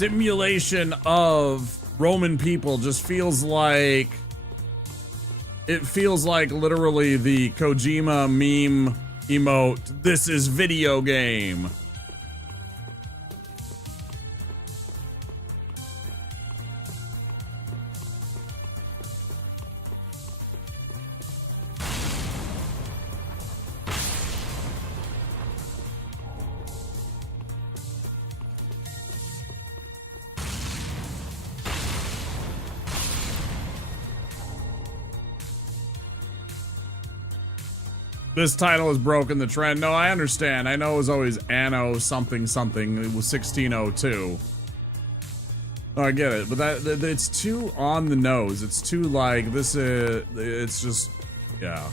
simulation of Roman people just feels like literally the Kojima meme emote, "This is video game." This title has broken the trend. No, I understand. I know it was always Anno something something. It was 1602. Oh, I get it, but that it's too on the nose. It's too like this is. It's just, yeah.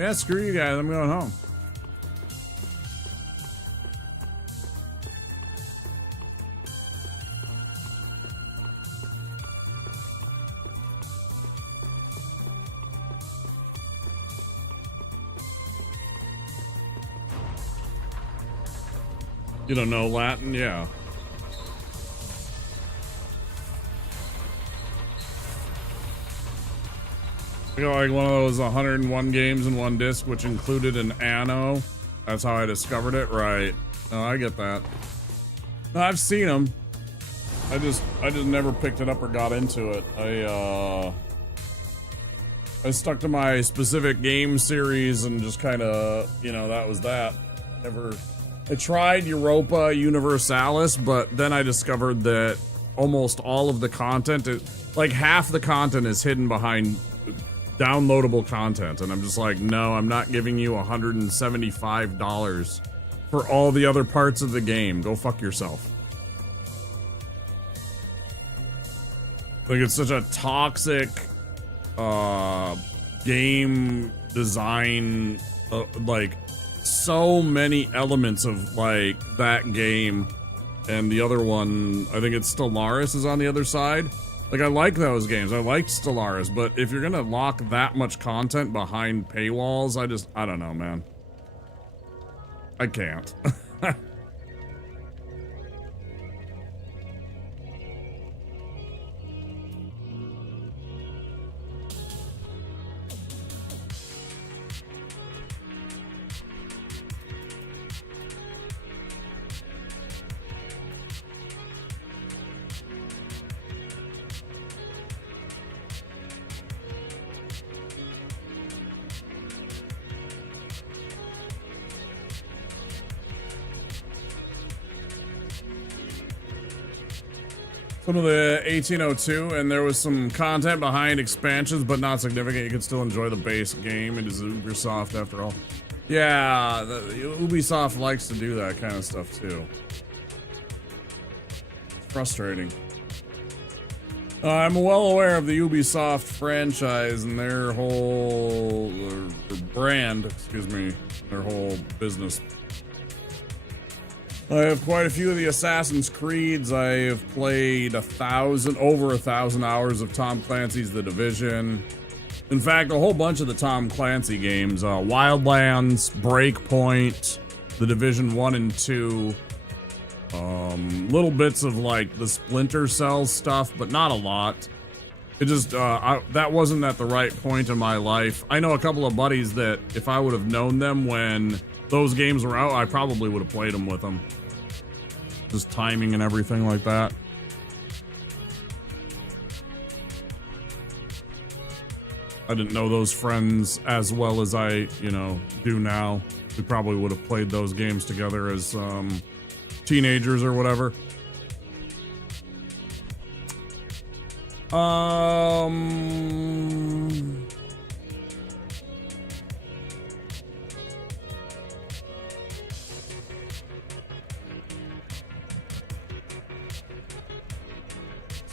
Yeah, screw you guys. I'm going home. You don't know Latin? Yeah. I got like one of those 101 games in one disc, which included an Anno. That's how I discovered it, right? Oh, I get that. No, I've seen them. I just never picked it up or got into it. I stuck to my specific game series and just kind of, you know, that was that. I tried Europa Universalis, but then I discovered that almost all of the content, like half the content is hidden behind downloadable content, and I'm just like, no, I'm not giving you $175 for all the other parts of the game. Go fuck yourself. Like, it's such a toxic game design, like so many elements of like that game, and the other one, I think it's Stellaris, is on the other side. Like, I like those games. I liked Stellaris, but if you're gonna lock that much content behind paywalls, I don't know, man. I can't. Some of the 1802, and there was some content behind expansions, but not significant. You could still enjoy the base game. It is Ubisoft after all. Yeah, Ubisoft likes to do that kind of stuff too. It's frustrating. I'm well aware of the Ubisoft franchise and their whole their brand, excuse me, their whole business. I have quite a few of the Assassin's Creeds. I have played over 1,000 hours of Tom Clancy's The Division. In fact, a whole bunch of the Tom Clancy games, Wildlands, Breakpoint, The Division 1 and 2, little bits of like the Splinter Cell stuff, but not a lot. It just, that wasn't at the right point in my life. I know a couple of buddies that if I would have known them when those games were out, I probably would have played them with them. Just timing and everything like that. I didn't know those friends as well as I, do now. We probably would have played those games together as teenagers or whatever.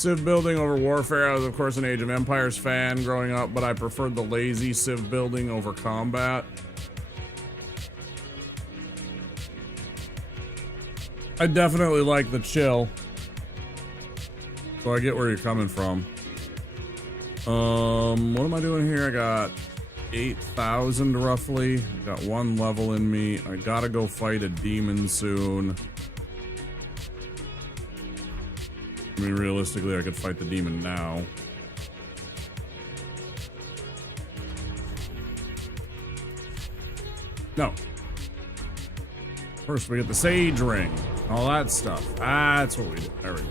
Civ building over warfare. I was, of course, an Age of Empires fan growing up, but I preferred the lazy Civ building over combat. I definitely like the chill. So I get where you're coming from. What am I doing here? I got 8,000 roughly. I got 1 level in me. I gotta go fight a demon soon. I mean, realistically, I could fight the demon now. No. First, we get the Sage Ring. All that stuff. That's what we do. There we go.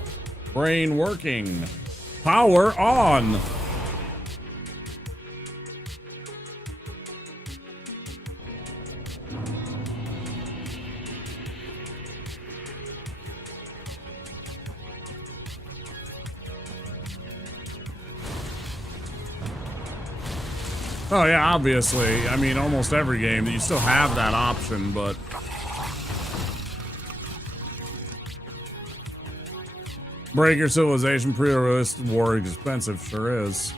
Brain working. Power on. Oh yeah, obviously. I mean, almost every game you still have that option, but break your civilization, pre-release war expensive, sure is.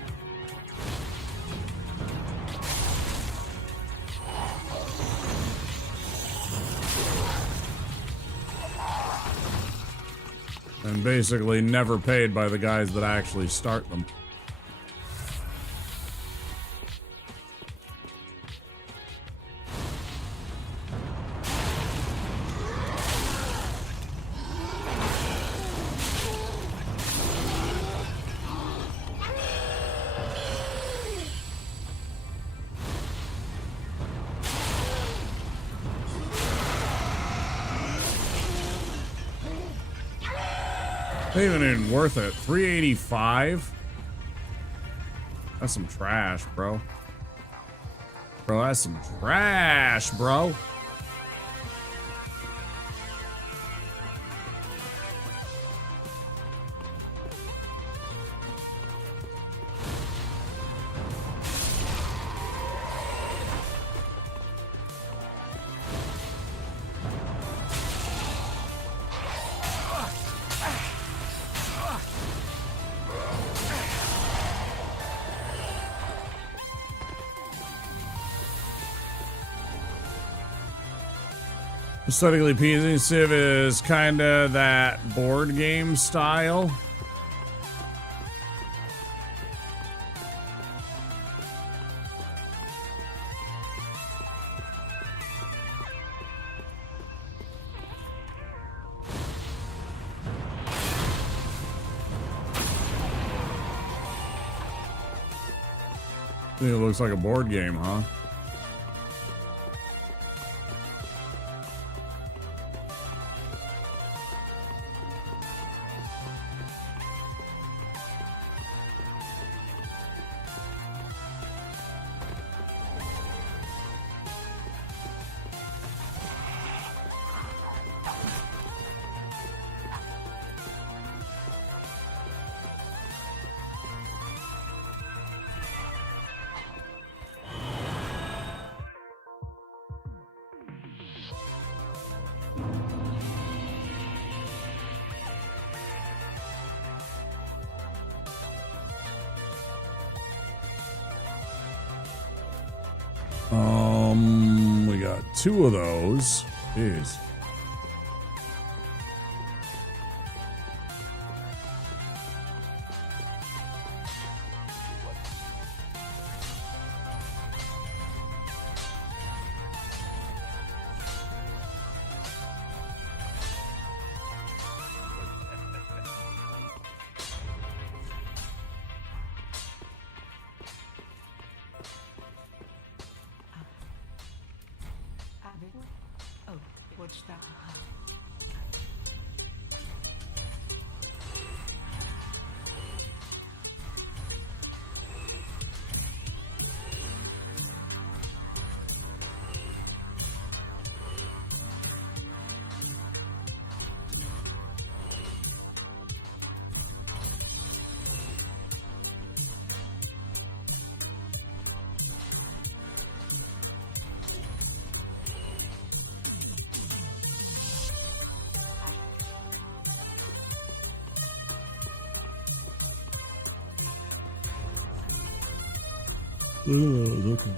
And basically never paid by the guys that actually start them. Even ain't worth it. 385? That's some trash, bro. Bro, that's some trash, bro. Aesthetically pleasing. Civ is kind of that board game style. I think it looks like a board game, huh? We got 2 of those. Jeez. Okay.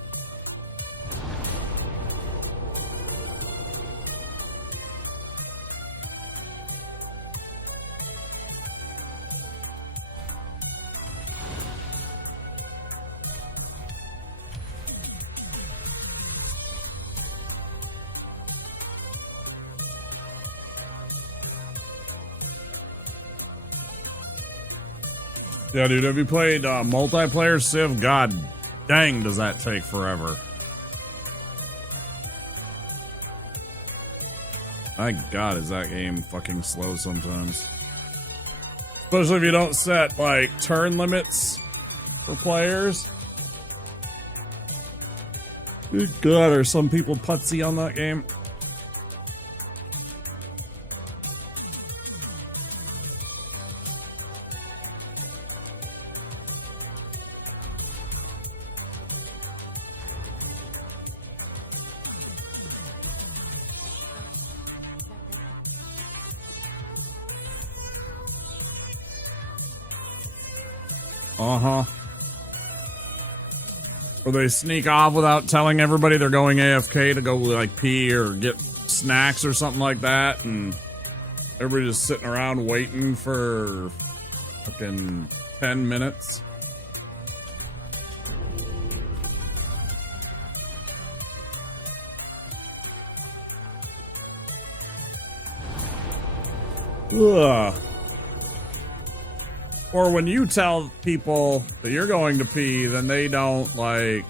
Yeah, dude, have you played multiplayer Civ? God dang, does that take forever. My God, is that game fucking slow sometimes. Especially if you don't set, like, turn limits for players. Good God, are some people putsy on that game? Uh-huh. Or they sneak off without telling everybody they're going AFK to go, like, pee or get snacks or something like that, and everybody just sitting around waiting for fucking 10 minutes. Ugh. Or when you tell people that you're going to pee, then they don't, like,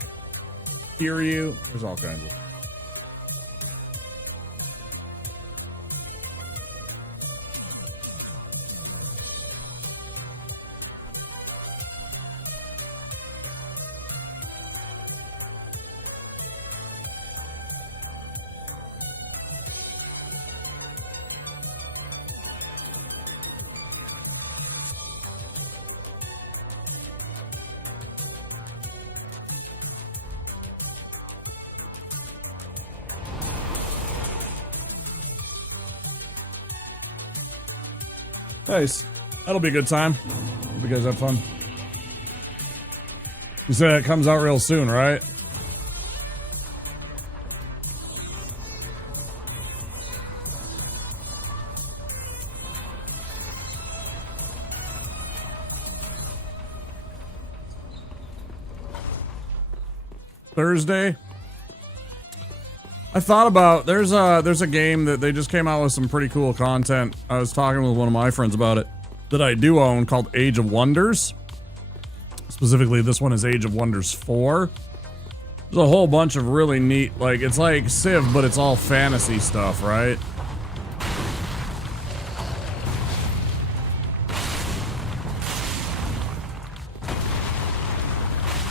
hear you. There's all kinds of... Nice. That'll be a good time. Hope you guys have fun. You said it comes out real soon, right? Thursday? I thought about there's a game that they just came out with some pretty cool content. I was talking with one of my friends about it that I do own called Age of Wonders. Specifically, this one is Age of Wonders 4. There's a whole bunch of really neat, like, it's like Civ, but it's all fantasy stuff, right?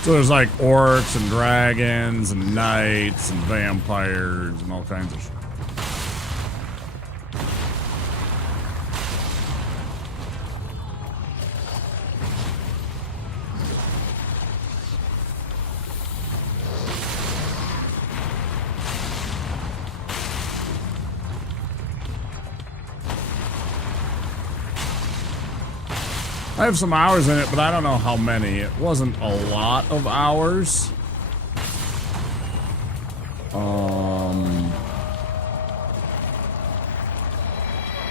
So there's like orcs and dragons and knights and vampires and all kinds of shit. I have some hours in it, but I don't know how many. It wasn't a lot of hours.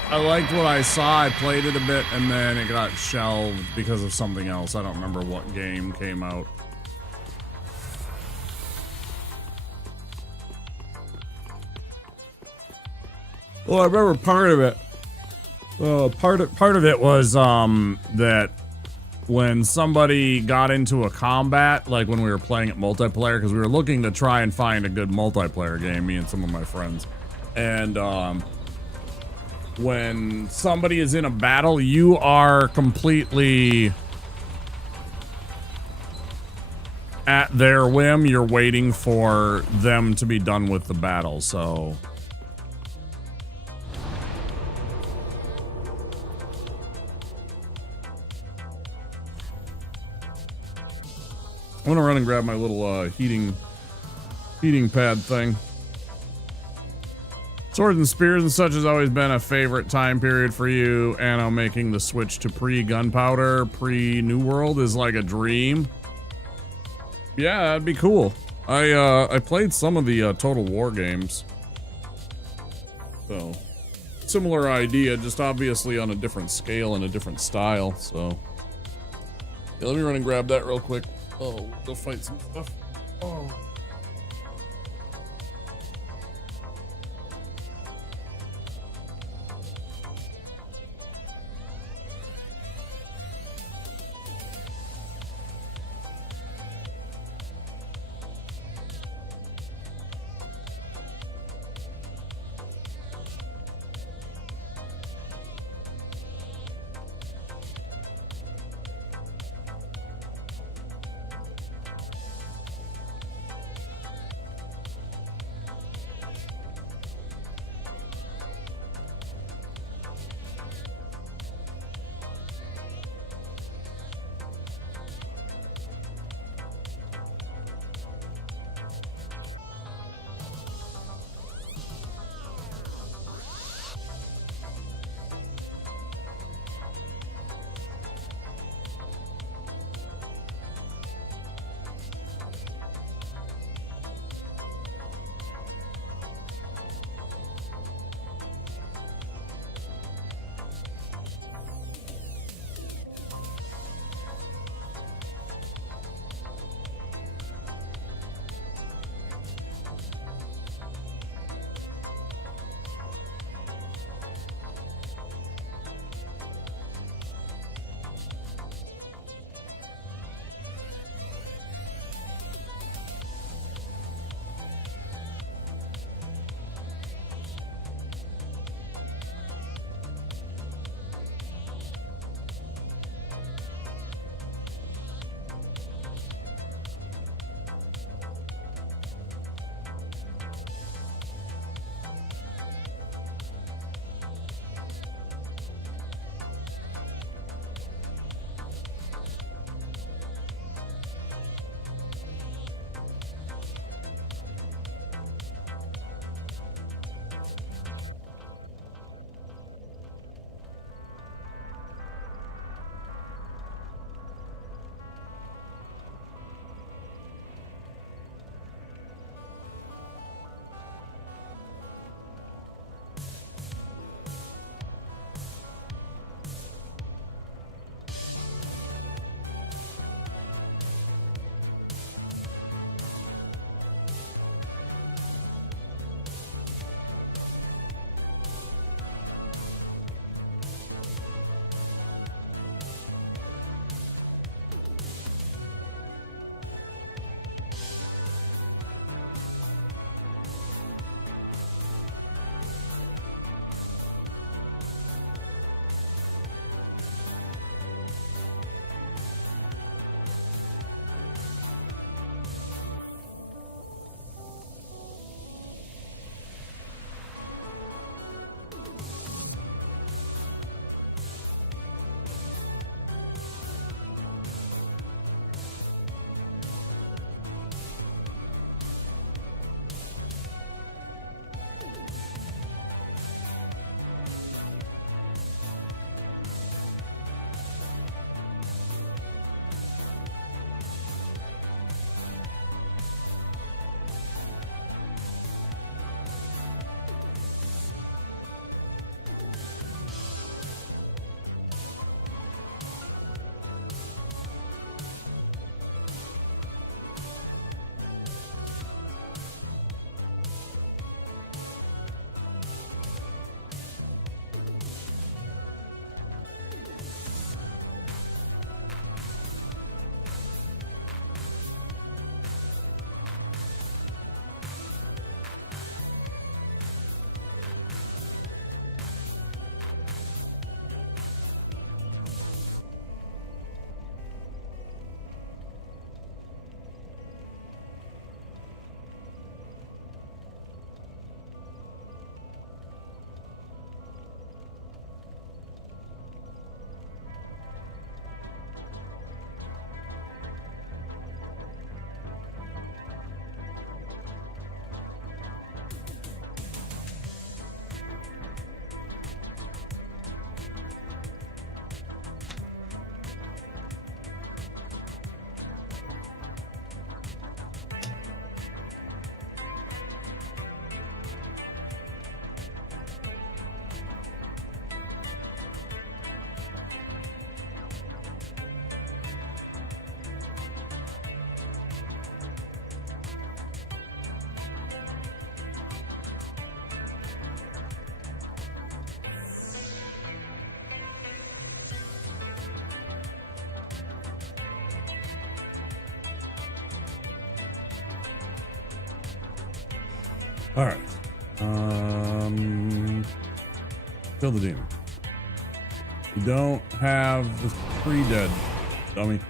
I liked what I saw. I played it a bit, and then it got shelved because of something else. I don't remember what game came out. Well, I remember part of it. Part of it was that when somebody got into a combat, like when we were playing it multiplayer, because we were looking to try and find a good multiplayer game, me and some of my friends, and when somebody is in a battle, you are completely at their whim. You're waiting for them to be done with the battle, so... I'm gonna run and grab my little heating pad thing. Swords and spears and such has always been a favorite time period for you. Anno making the switch to pre-gunpowder, pre-New World is like a dream. Yeah, that'd be cool. I played some of the Total War games. So, similar idea, just obviously on a different scale and a different style, so. Yeah, let me run and grab that real quick. Oh, go fight some stuff. Oh. All right. Kill the demon. You don't have the pre-dead, dummy.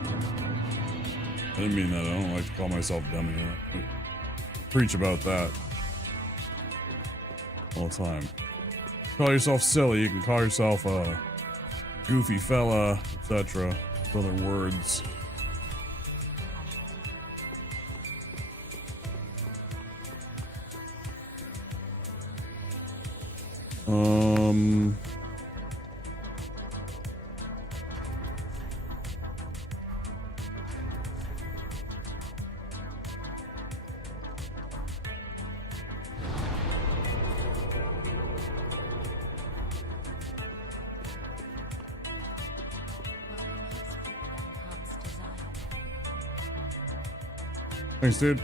I didn't mean that. I don't like to call myself dummy. I preach about that all the time. Call yourself silly. You can call yourself a goofy fella, etc. Other words. Thanks, dude.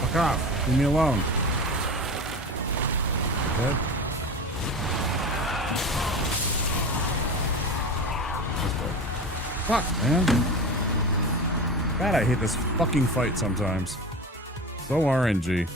Fuck off. Leave me alone. Dead? Fuck, man. God, I hate this fucking fight sometimes. So RNG.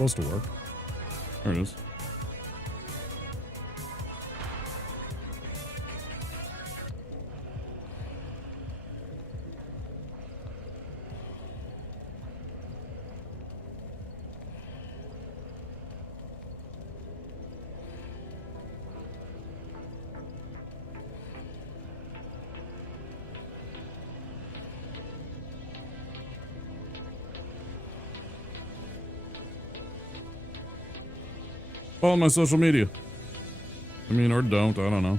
Supposed to work. There it is. Follow my social media. I mean, or don't. I don't know.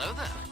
Hello there.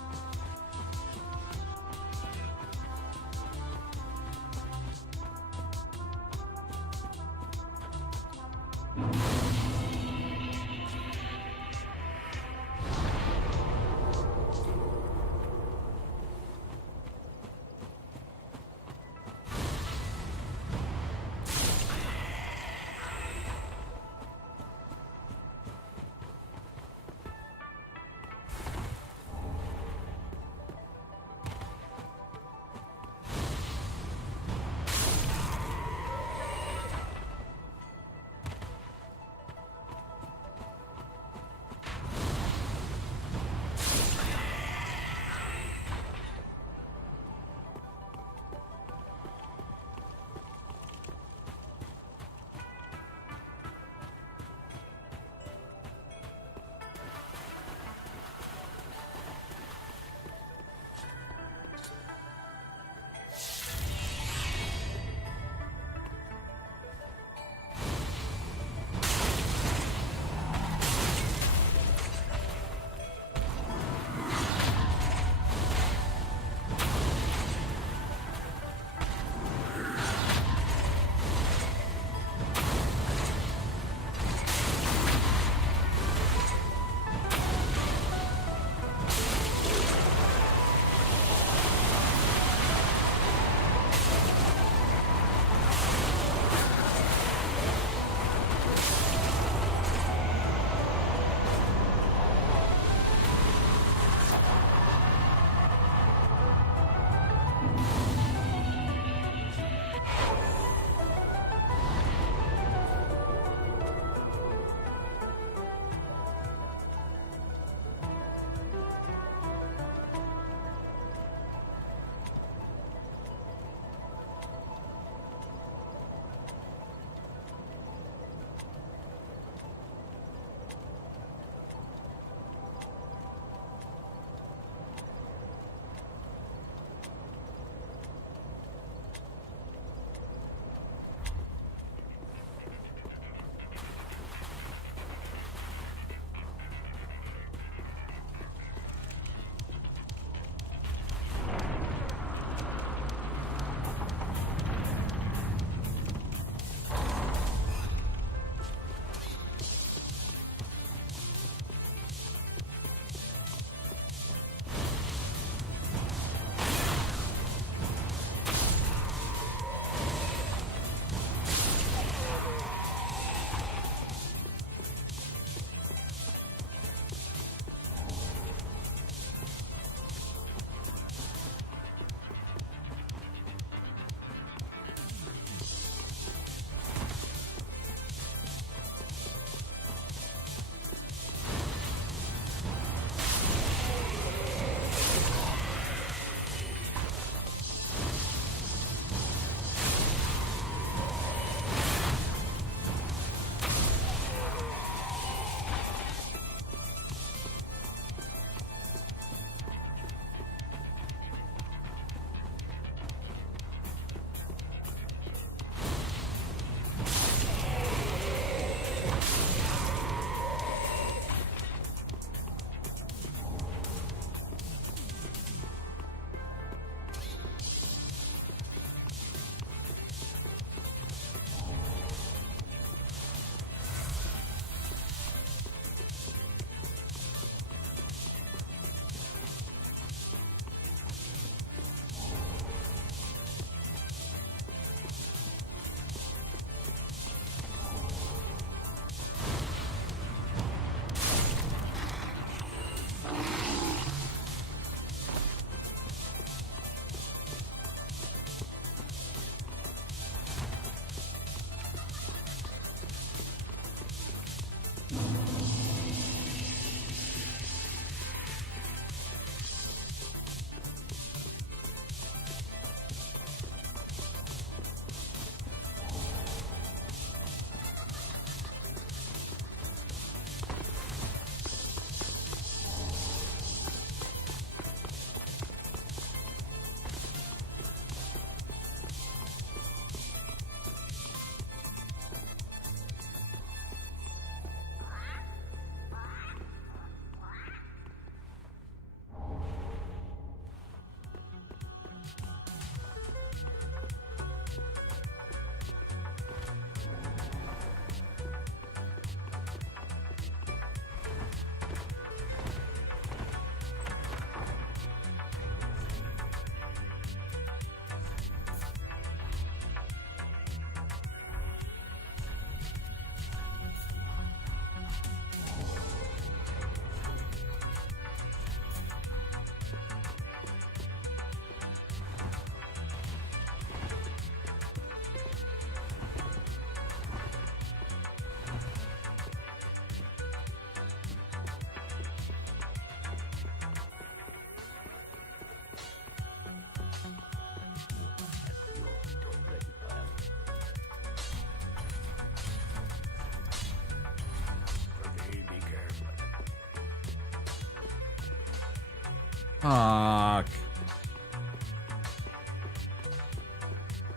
Fuck.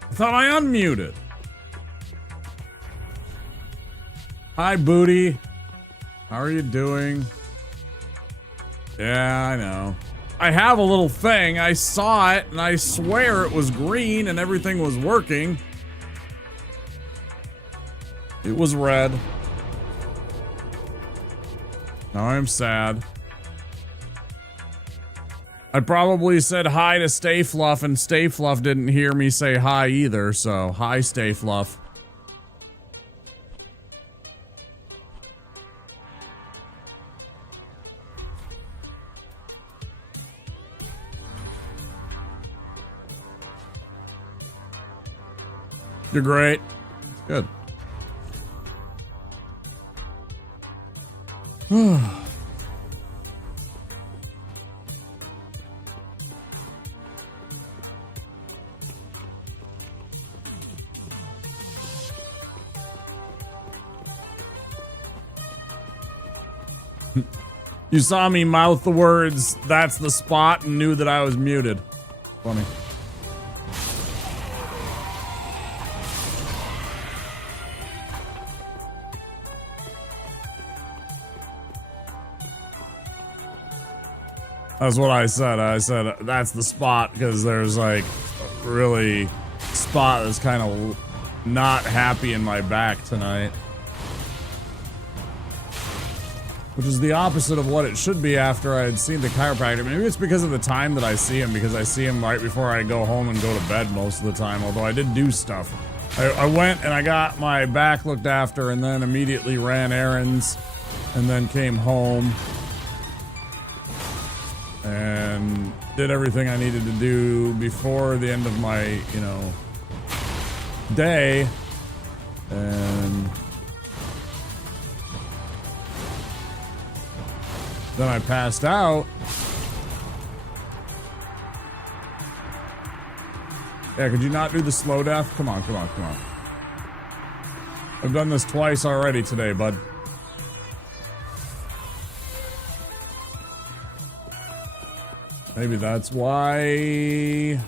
I thought I unmuted. Hi, Booty. How are you doing? Yeah, I know. I have a little thing. I saw it, and I swear it was green and everything was working. It was red. Now I'm sad. I probably said hi to Stay Fluff, and Stay Fluff didn't hear me say hi either, so hi, Stay Fluff. You're great. Good. You saw me mouth the words, "That's the spot," and knew that I was muted. Funny. That's what I said. I said, that's the spot, because there's like a really spot that's kind of not happy in my back tonight. Which is the opposite of what it should be after I had seen the chiropractor. Maybe it's because of the time that I see him, because I see him right before I go home and go to bed most of the time, although I did do stuff. I went and I got my back looked after and then immediately ran errands and then came home and did everything I needed to do before the end of my, you know, day. And then I passed out. Yeah, could you not do the slow death? Come on, come on, come on. I've done this twice already today, bud. Maybe that's why.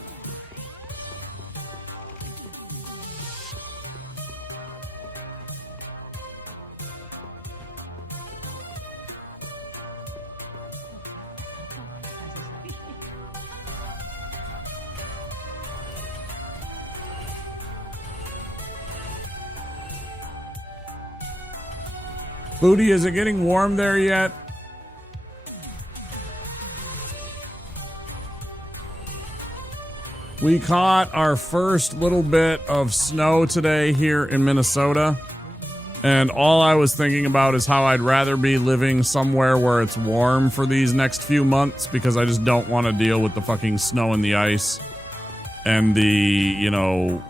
Booty, is it getting warm there yet? We caught our first little bit of snow today here in Minnesota, and all I was thinking about is how I'd rather be living somewhere where it's warm for these next few months, because I just don't want to deal with the fucking snow and the ice and the, you know,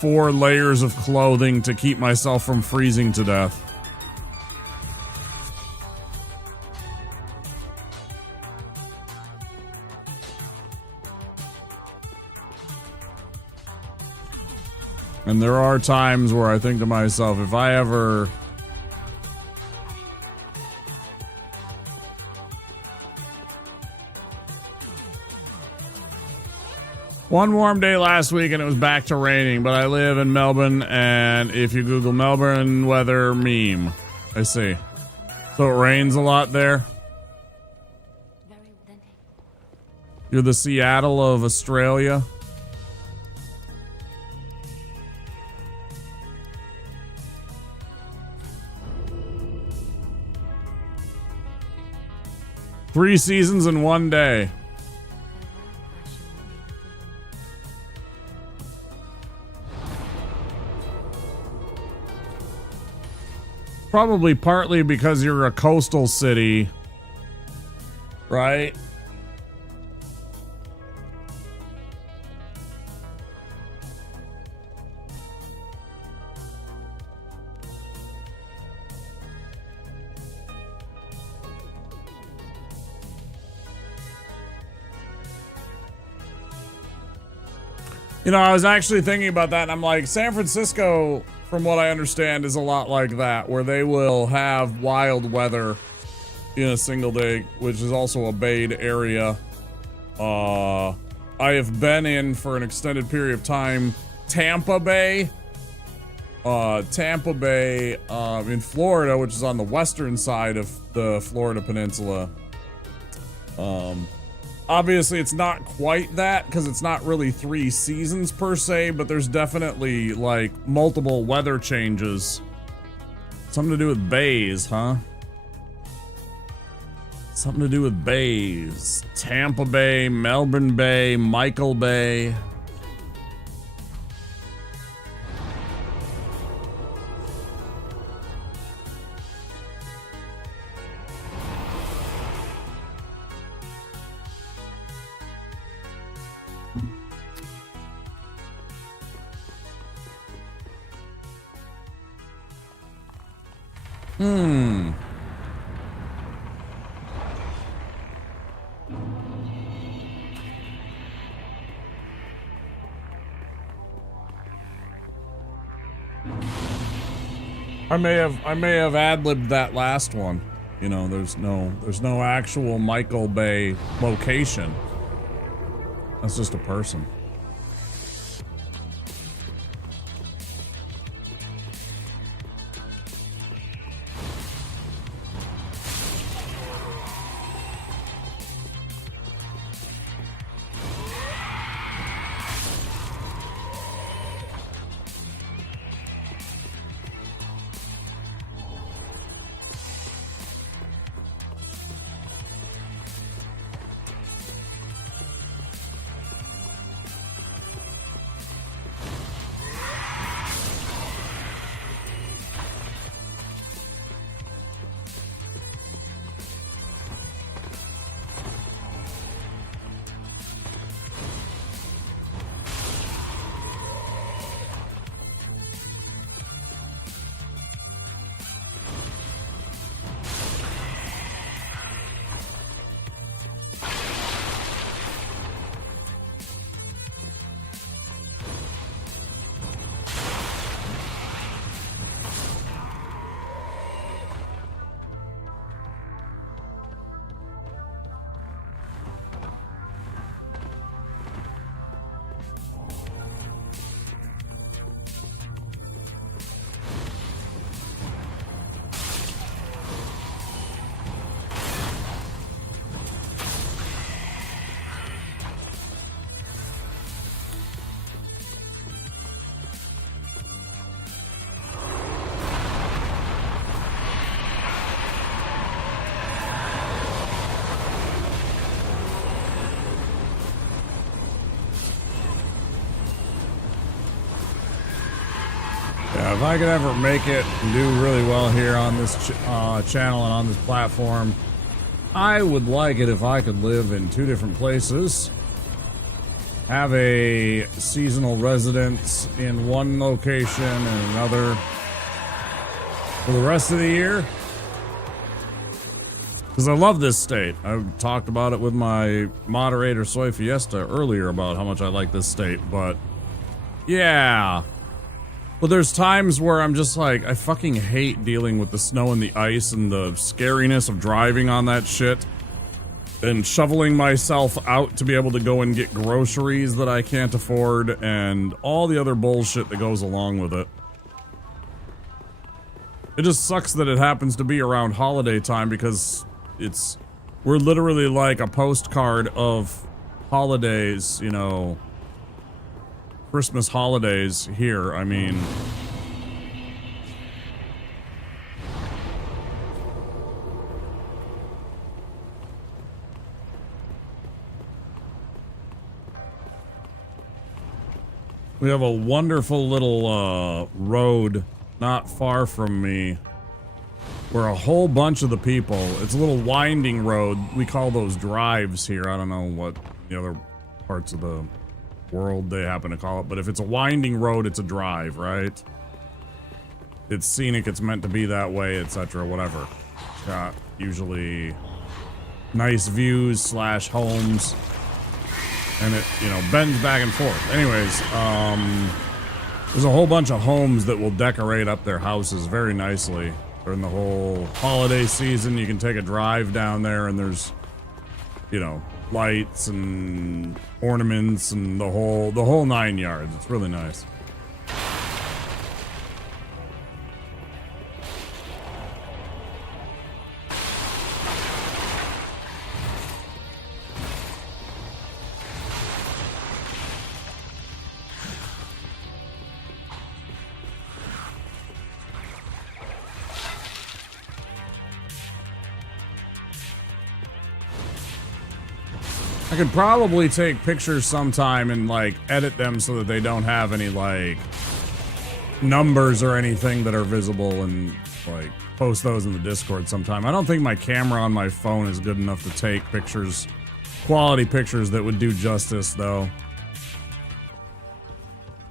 4 layers of clothing to keep myself from freezing to death. And there are times where I think to myself, if I ever one warm day last week and it was back to raining, but I live in Melbourne, and if you Google Melbourne weather meme, I see. So it rains a lot there. You're the Seattle of Australia. Three seasons in one day. Probably partly because you're a coastal city, right? You know, I was actually thinking about that, and I'm like, San Francisco, from what I understand, is a lot like that, where they will have wild weather in a single day, which is also a bayed area. I have been in for an extended period of time Tampa Bay. Tampa Bay in Florida, which is on the western side of the Florida Peninsula. Obviously, it's not quite that because it's not really 3 seasons per se, but there's definitely like multiple weather changes. Something to do with bays, huh? Something to do with bays. Tampa Bay, Melbourne Bay, Michael Bay. I may have ad-libbed that last one. You know, there's no actual Michael Bay location. That's just a person. If I could ever make it and do really well here on this channel and on this platform, I would like it if I could live in 2 different places. Have a seasonal residence in one location and another for the rest of the year. Because I love this state. I talked about it with my moderator Soy Fiesta earlier about how much I like this state, but yeah. But there's times where I'm just like, I fucking hate dealing with the snow and the ice and the scariness of driving on that shit. And shoveling myself out to be able to go and get groceries that I can't afford and all the other bullshit that goes along with it. It just sucks that it happens to be around holiday time because we're literally like a postcard of holidays, you know, Christmas holidays here. I mean, we have a wonderful little road not far from me where a whole bunch of the people, it's a little winding road. We call those drives here. I don't know what the other parts of the world they happen to call it, but if it's a winding road, it's a drive, right? It's scenic, it's meant to be that way, etc., whatever. It's got usually nice views / homes, and it, you know, bends back and forth. Anyways, there's a whole bunch of homes that will decorate up their houses very nicely during the whole holiday season. You can take a drive down there and there's, you know, lights and ornaments and the whole 9 yards. It's really nice. I could probably take pictures sometime and like edit them so that they don't have any like numbers or anything that are visible, and like post those in the Discord sometime. I don't think my camera on my phone is good enough to take pictures, quality pictures that would do justice though.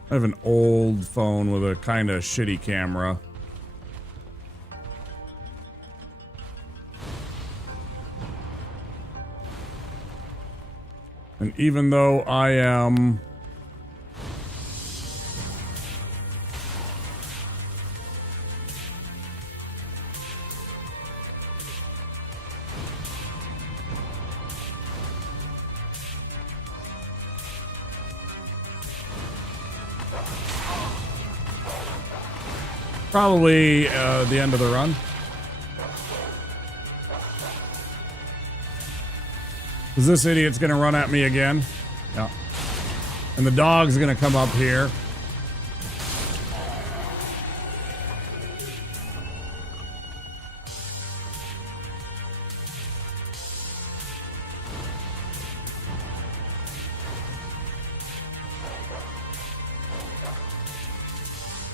I have an old phone with a kind of shitty camera. And even though I am probably the end of the run. Is this idiot's gonna run at me again? Yeah. And the dog's gonna come up here.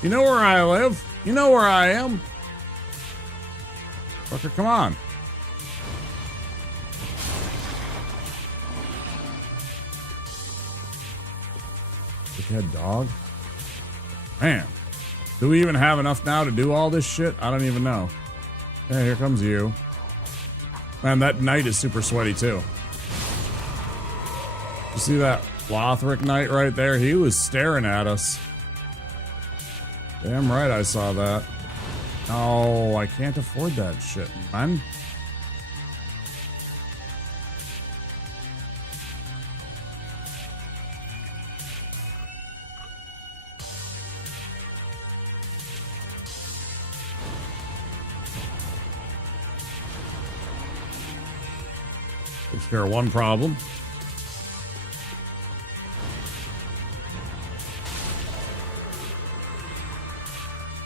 You know where I live? You know where I am? Fucker, come on. Head dog. Man, do we even have enough now to do all this shit? I don't even know. Yeah, here comes you. Man, that knight is super sweaty too. You see that Lothric knight right there? He was staring at us. Damn right I saw that. No, I can't afford that shit, man. Takes care of one problem.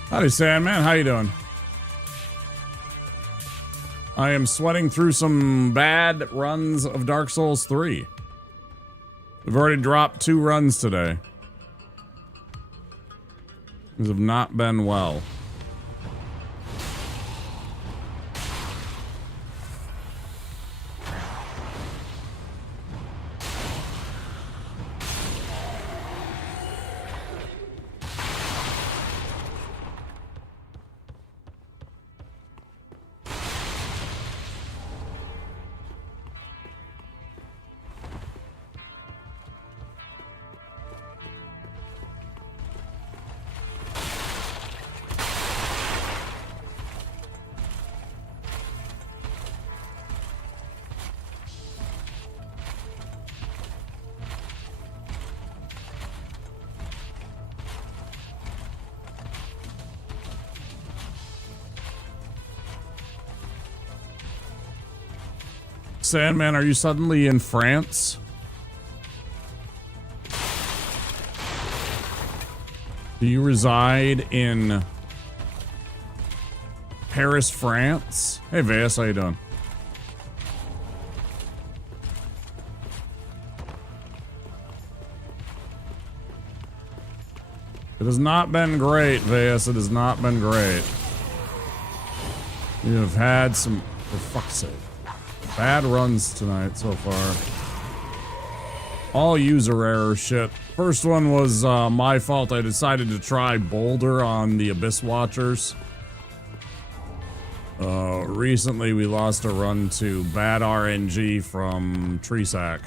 Howdy, Sandman. How you doing? I am sweating through some bad runs of Dark Souls 3. We've already dropped 2 runs today. These have not been well. Sandman, are you suddenly in France? Do you reside in Paris, France? Hey, Vas, how you doing? It has not been great, Vas. It has not been great. You have had some, for fuck's sake, bad runs tonight so far. All user error shit. First one was my fault. I decided to try Boulder on the Abyss Watchers. Recently we lost a run to bad RNG from Treesack.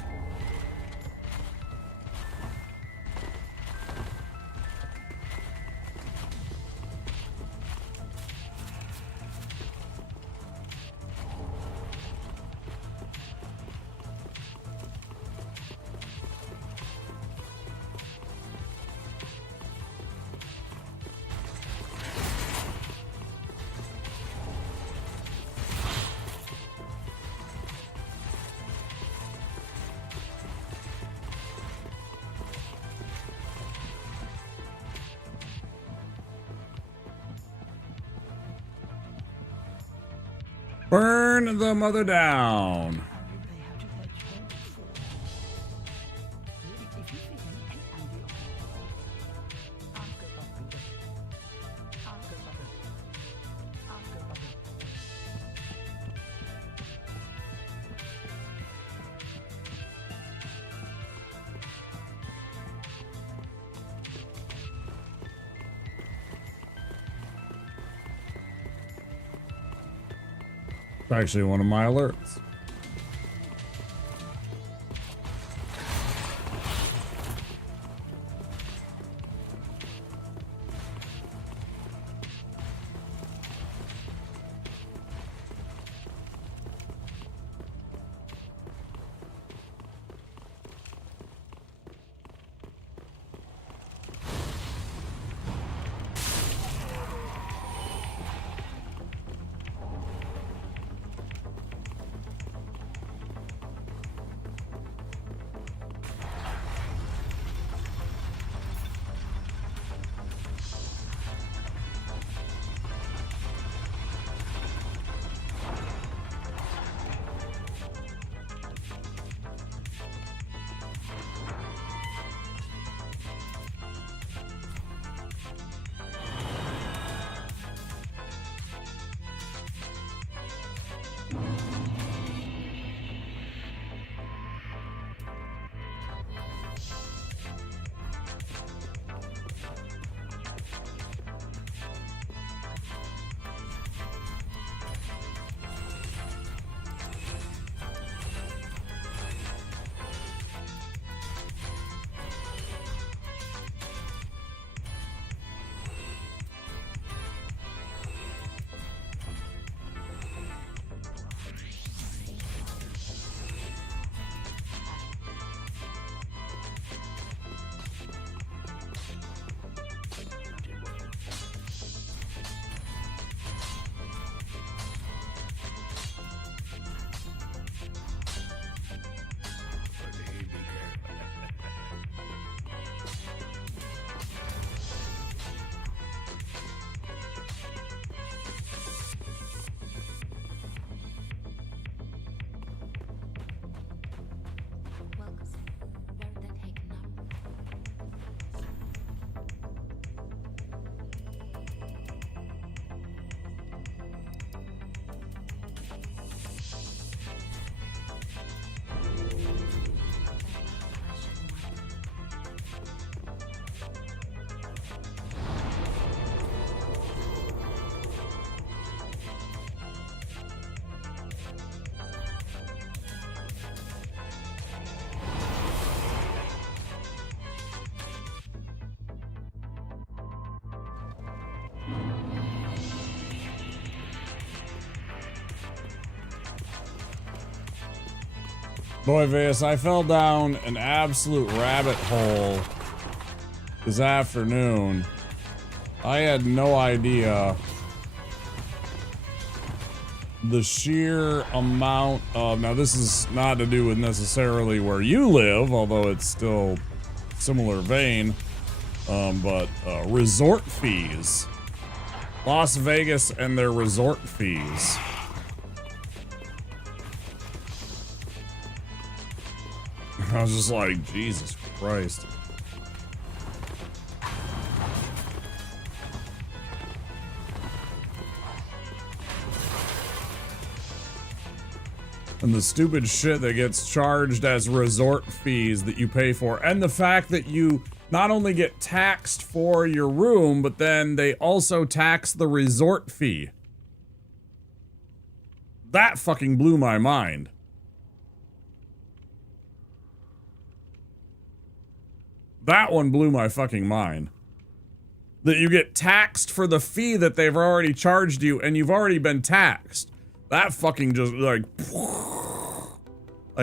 Burn the mother down. Actually, one of my alerts. Boy, Vegas, I fell down an absolute rabbit hole this afternoon. I had no idea the sheer amount of... Now, this is not to do with necessarily where you live, although it's still similar vein, but resort fees. Las Vegas and their resort fees. I was just like, Jesus Christ. And the stupid shit that gets charged as resort fees that you pay for. And the fact that you not only get taxed for your room, but then they also tax the resort fee. That fucking blew my mind. That one blew my fucking mind. That you get taxed for the fee that they've already charged you and you've already been taxed. That fucking just like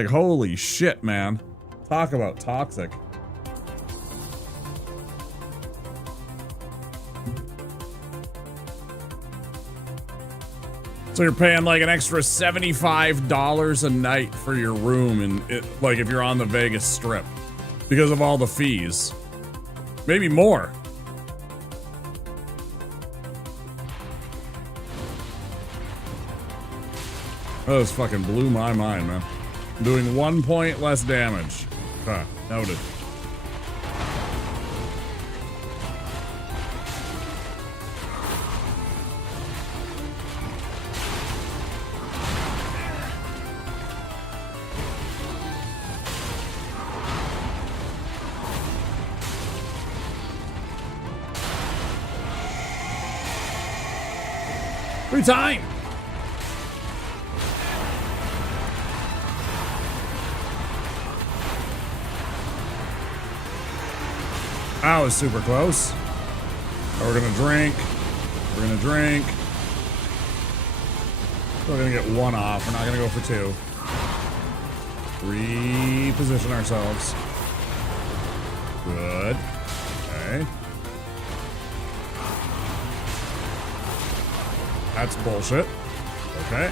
holy shit, man. Talk about toxic. So you're paying like an extra $75 a night for your room and like if you're on the Vegas Strip. Because of all the fees. Maybe more. That just fucking blew my mind, man. I'm doing 1 point less damage. Okay, noted. Free time! That was super close. We're gonna drink. We're gonna drink. We're gonna get one off. We're not gonna go for two. Reposition ourselves. Good. Okay. That's bullshit. Okay.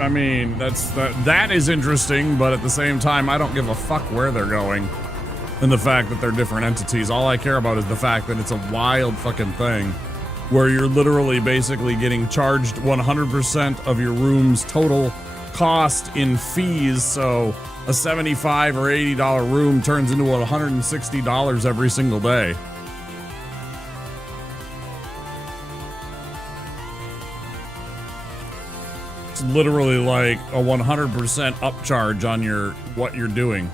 I mean, that is interesting, but at the same time, I don't give a fuck where they're going. And the fact that they're different entities. All I care about is the fact that it's a wild fucking thing where you're literally basically getting charged 100% of your room's total cost in fees. So a $75 or $80 room turns into $160 every single day. It's literally like a 100% upcharge on what you're doing.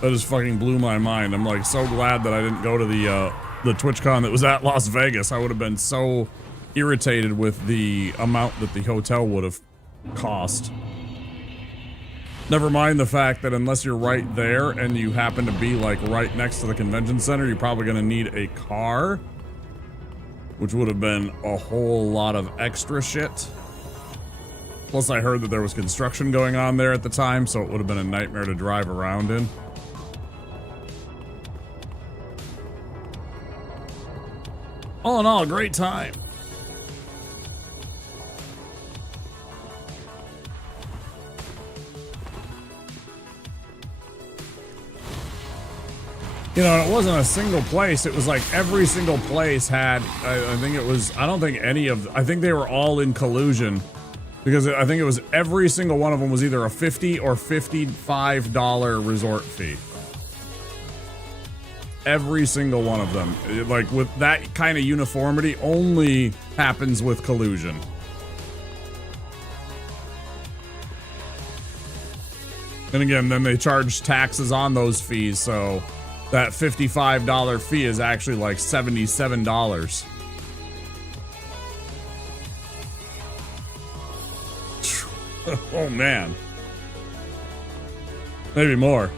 That just fucking blew my mind. I'm like so glad that I didn't go to the TwitchCon that was at Las Vegas. I would have been so irritated with the amount that the hotel would have cost. Never mind the fact that unless you're right there and you happen to be like right next to the convention center, you're probably going to need a car, which would have been a whole lot of extra shit. Plus I heard that there was construction going on there at the time, so it would have been a nightmare to drive around in. All in all, a great time. You know, it wasn't a single place. It was like every single place had, I think it was, I don't think any of, I think they were all in collusion. Because I think it was every single one of them was either a $50 or $55 resort fee. Every single one of them. Like, with that kind of uniformity, only happens with collusion. And again, then they charge taxes on those fees, so that $55 fee is actually like $77. Oh man. Maybe more.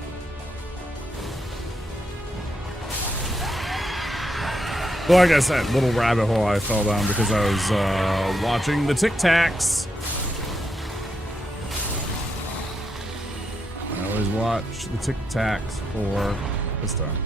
Well, like I said, little rabbit hole I fell down because I was watching the Tic Tacs. I always watch the Tic Tacs for this time.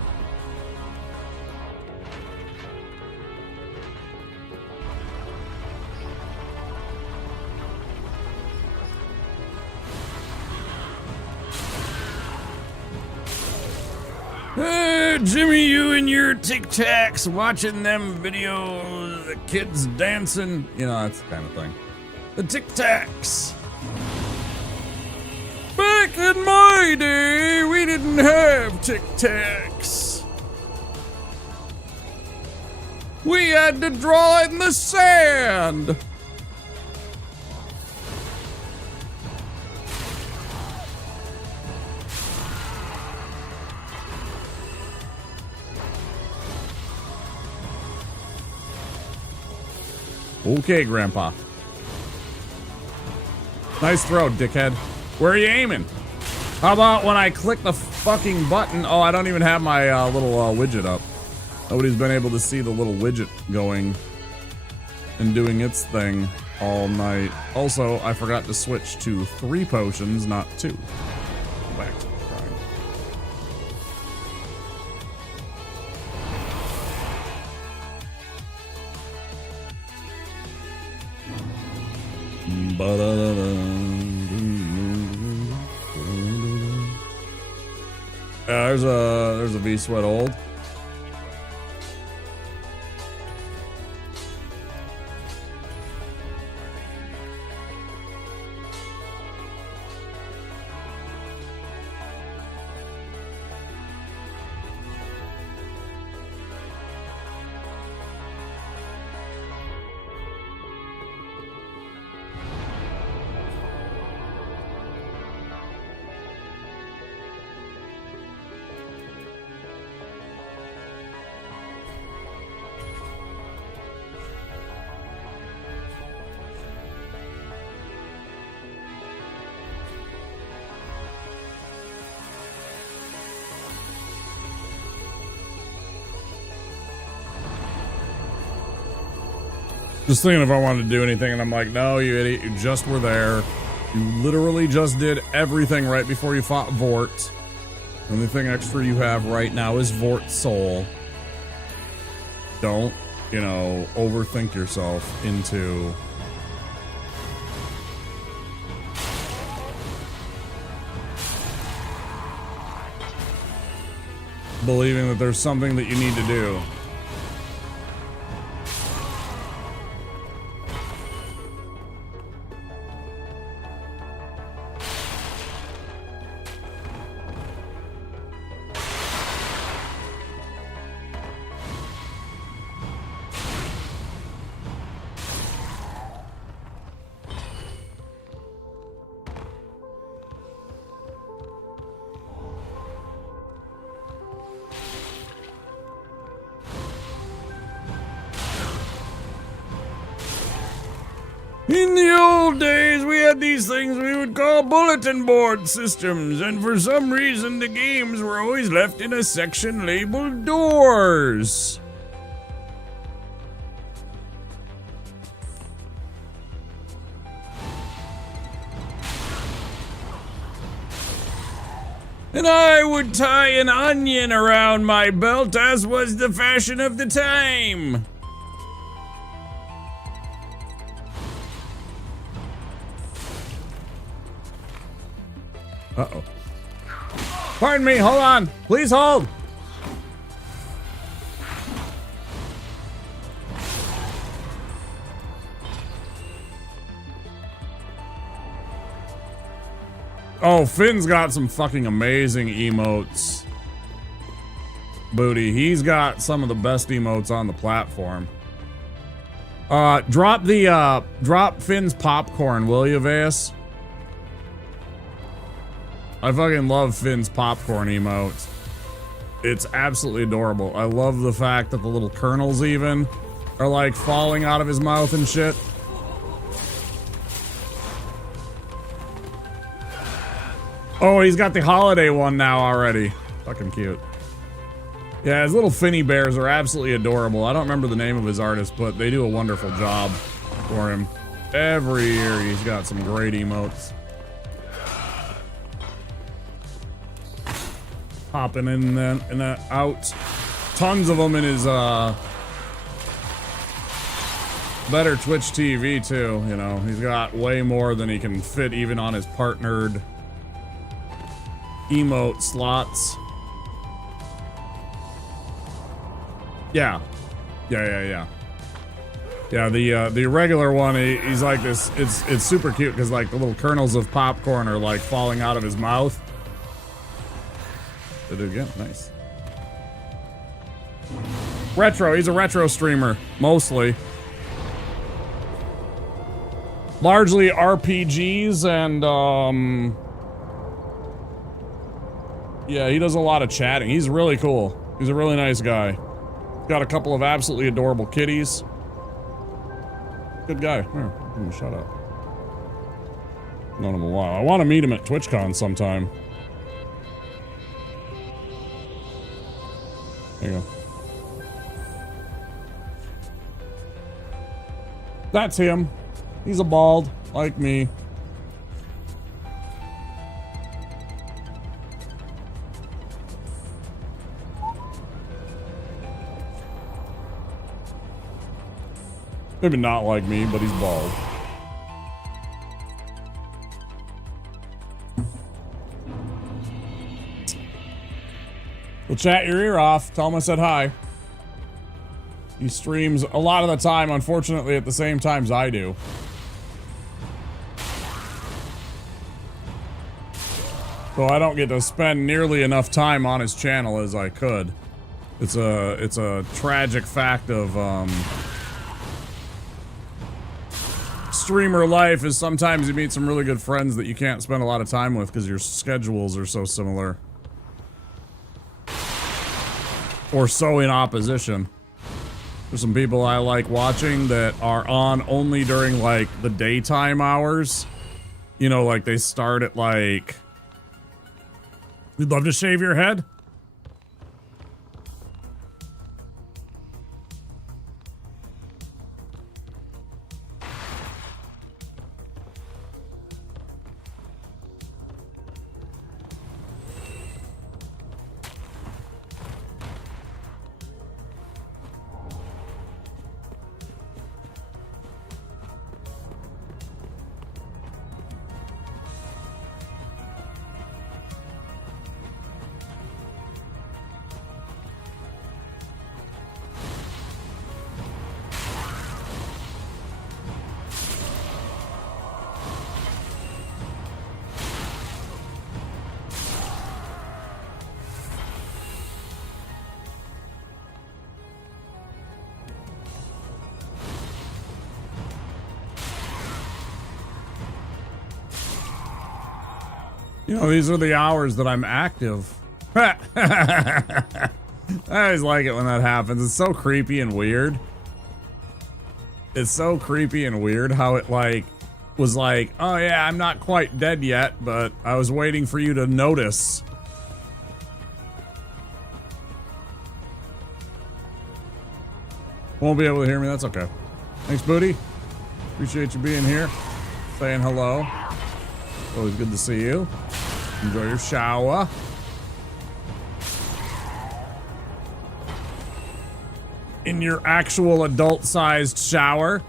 Jimmy, you and your Tic Tacs watching them videos, the kids dancing, you know, that's the kind of thing. The Tic Tacs. Back in my day, we didn't have Tic Tacs. We had to draw in the sand. Okay, Grandpa. Nice throw, dickhead. Where are you aiming? How about when I click the fucking button? Oh, I don't even have my little widget up. Nobody's been able to see the little widget going and doing its thing all night. Also, I forgot to switch to 3 potions, not 2. Go back to the prime. Ba-da-da-da. there's a V-Sweat old. Just thinking if I wanted to do anything, and I'm like, no, you idiot, you just were there. You literally just did everything right before you fought Vort. The only thing extra you have right now is Vort's soul. Don't, you know, overthink yourself into... believing that there's something that you need to do. In the old days, we had these things we would call bulletin board systems, and for some reason the games were always left in a section labeled doors. And I would tie an onion around my belt, as was the fashion of the time. Uh-oh. Pardon me, hold on. Please hold. Oh, Finn's got some fucking amazing emotes. Booty, he's got some of the best emotes on the platform. Drop Finn's popcorn, will you, Vase? I fucking love Finn's popcorn emote. It's absolutely adorable. I love the fact that the little kernels even are like falling out of his mouth and shit. Oh, he's got the holiday one now already. Fucking cute. Yeah, his little Finny bears are absolutely adorable. I don't remember the name of his artist, but they do a wonderful job for him. Every year he's got some great emotes. Hopping in and out. Tons of them in his better Twitch TV too, you know. He's got way more than he can fit even on his partnered emote slots. Yeah, the regular one, he's like this. It's super cute because like the little kernels of popcorn are like falling out of his mouth. Did it again, nice. Retro, he's a retro streamer, mostly. Largely RPGs and yeah, he does a lot of chatting. He's really cool. He's a really nice guy. Got a couple of absolutely adorable kitties. Good guy. Here, give him a shout out. Known him a while. I want to meet him at TwitchCon sometime. There you go. That's him. He's a bald, like me. Maybe not like me, but he's bald. We'll chat your ear off. Tell him I said hi. He streams a lot of the time, unfortunately, at the same times I do. So I don't get to spend nearly enough time on his channel as I could. It's a tragic fact of streamer life is sometimes you meet some really good friends that you can't spend a lot of time with because your schedules are so similar. Or so in opposition. There's some people I like watching that are on only during, like, the daytime hours. You know, like, they start at, like... You'd love to shave your head? You know, these are the hours that I'm active. I always like it when that happens. It's so creepy and weird. It's so creepy and weird how it, like, was like, oh yeah, I'm not quite dead yet, but I was waiting for you to notice. Won't be able to hear me, that's okay. Thanks, Booty. Appreciate you being here. Saying hello. Always good to see you. Enjoy your shower. In your actual adult-sized shower.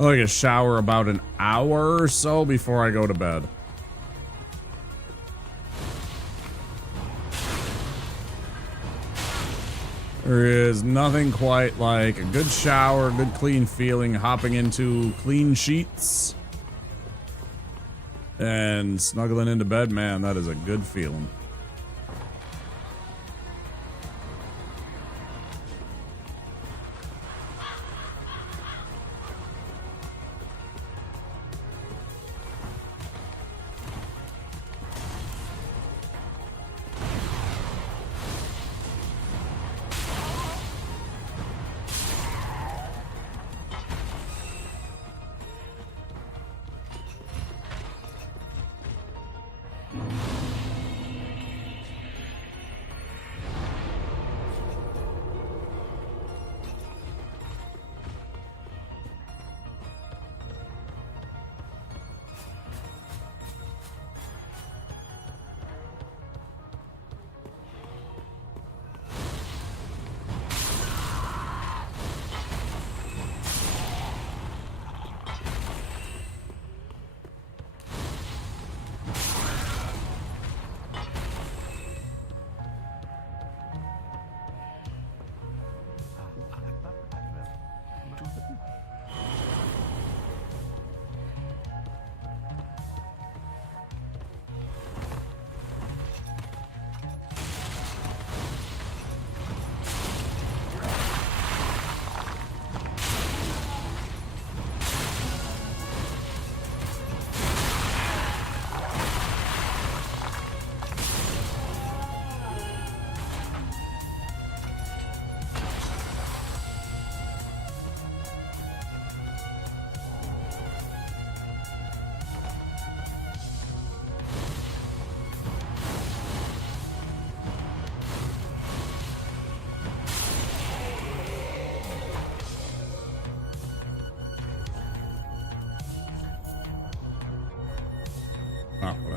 I like a shower about an hour or so before I go to bed. There is nothing quite like a good shower, good clean feeling, hopping into clean sheets and snuggling into bed. Man, that is a good feeling.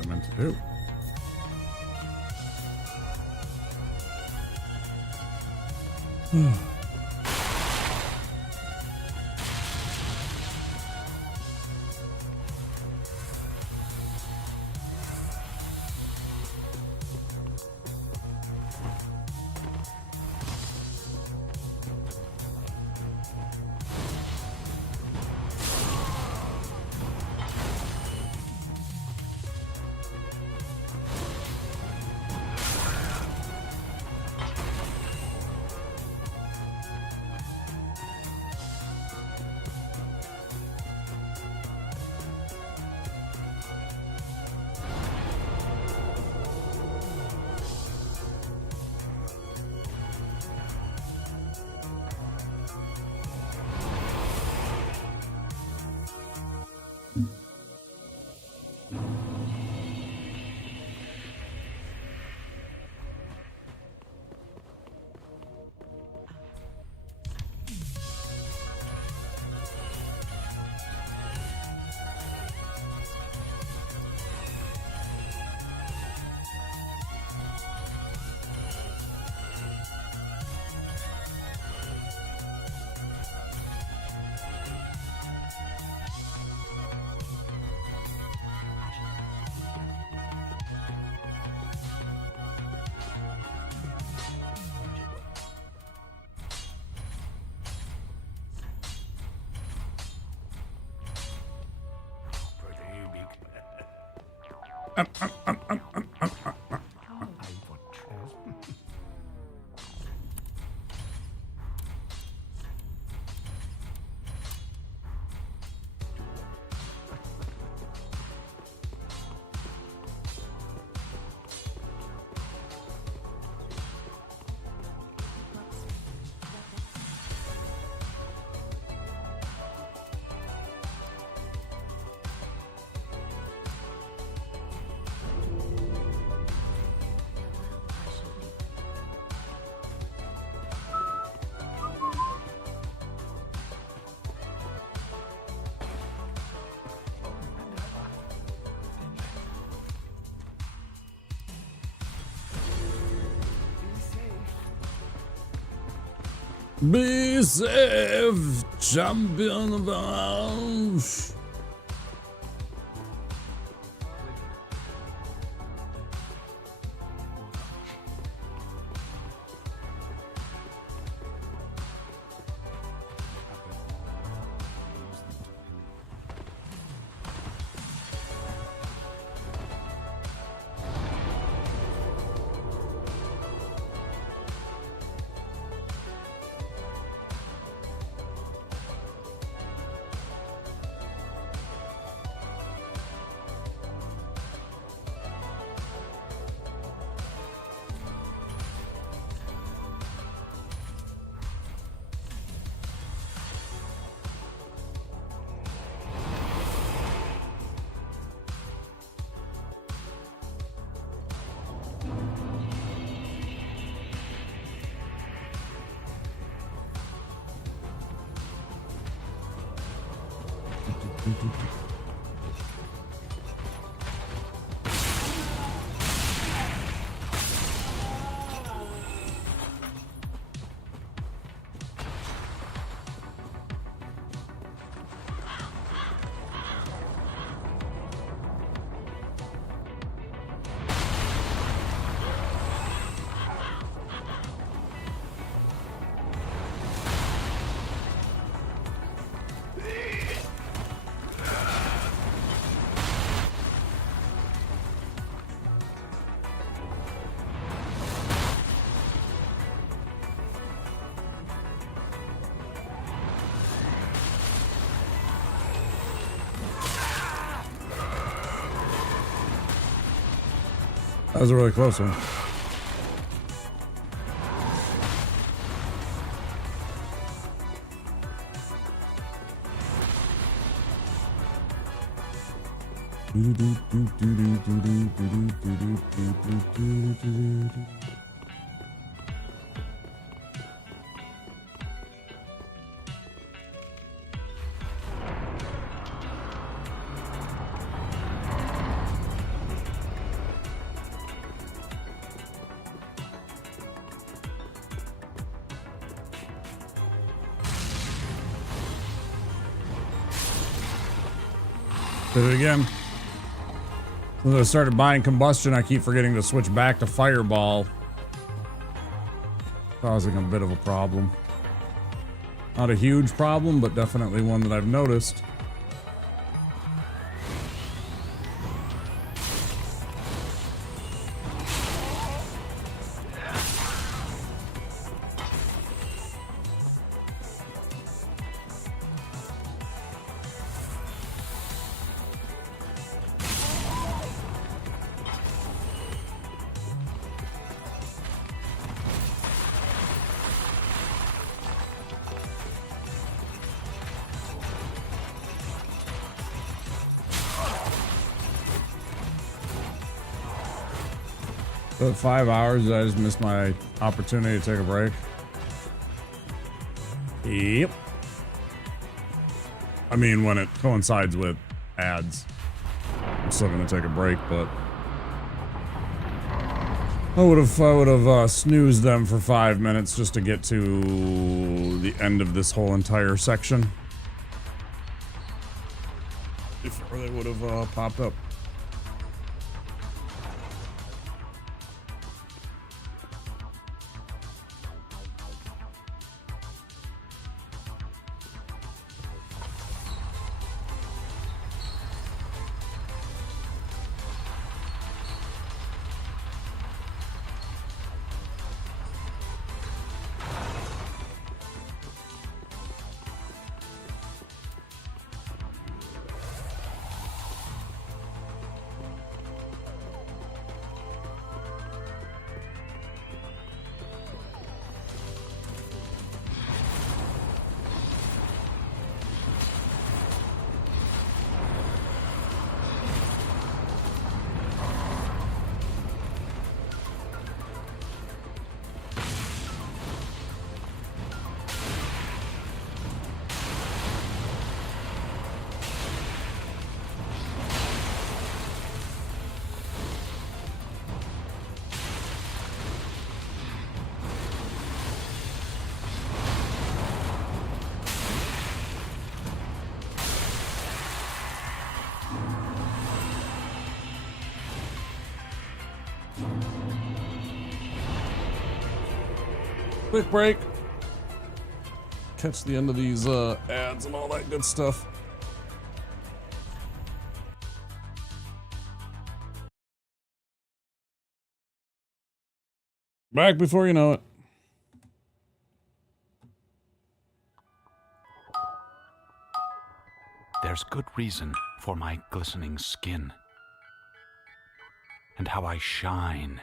meant to do. Be safe, champion of ours. That was a really close one. Did it again. Since I started buying combustion, I keep forgetting to switch back to fireball. Causing a bit of a problem. Not a huge problem, but definitely one that I've noticed. But 5 hours, did I just miss my opportunity to take a break? Yep. I mean, when it coincides with ads, I'm still gonna take a break, but I would have snoozed them for 5 minutes just to get to the end of this whole entire section. Before they would have popped up. Quick break. Catch the end of these ads and all that good stuff. Back before you know it. There's good reason for my glistening skin. And how I shine.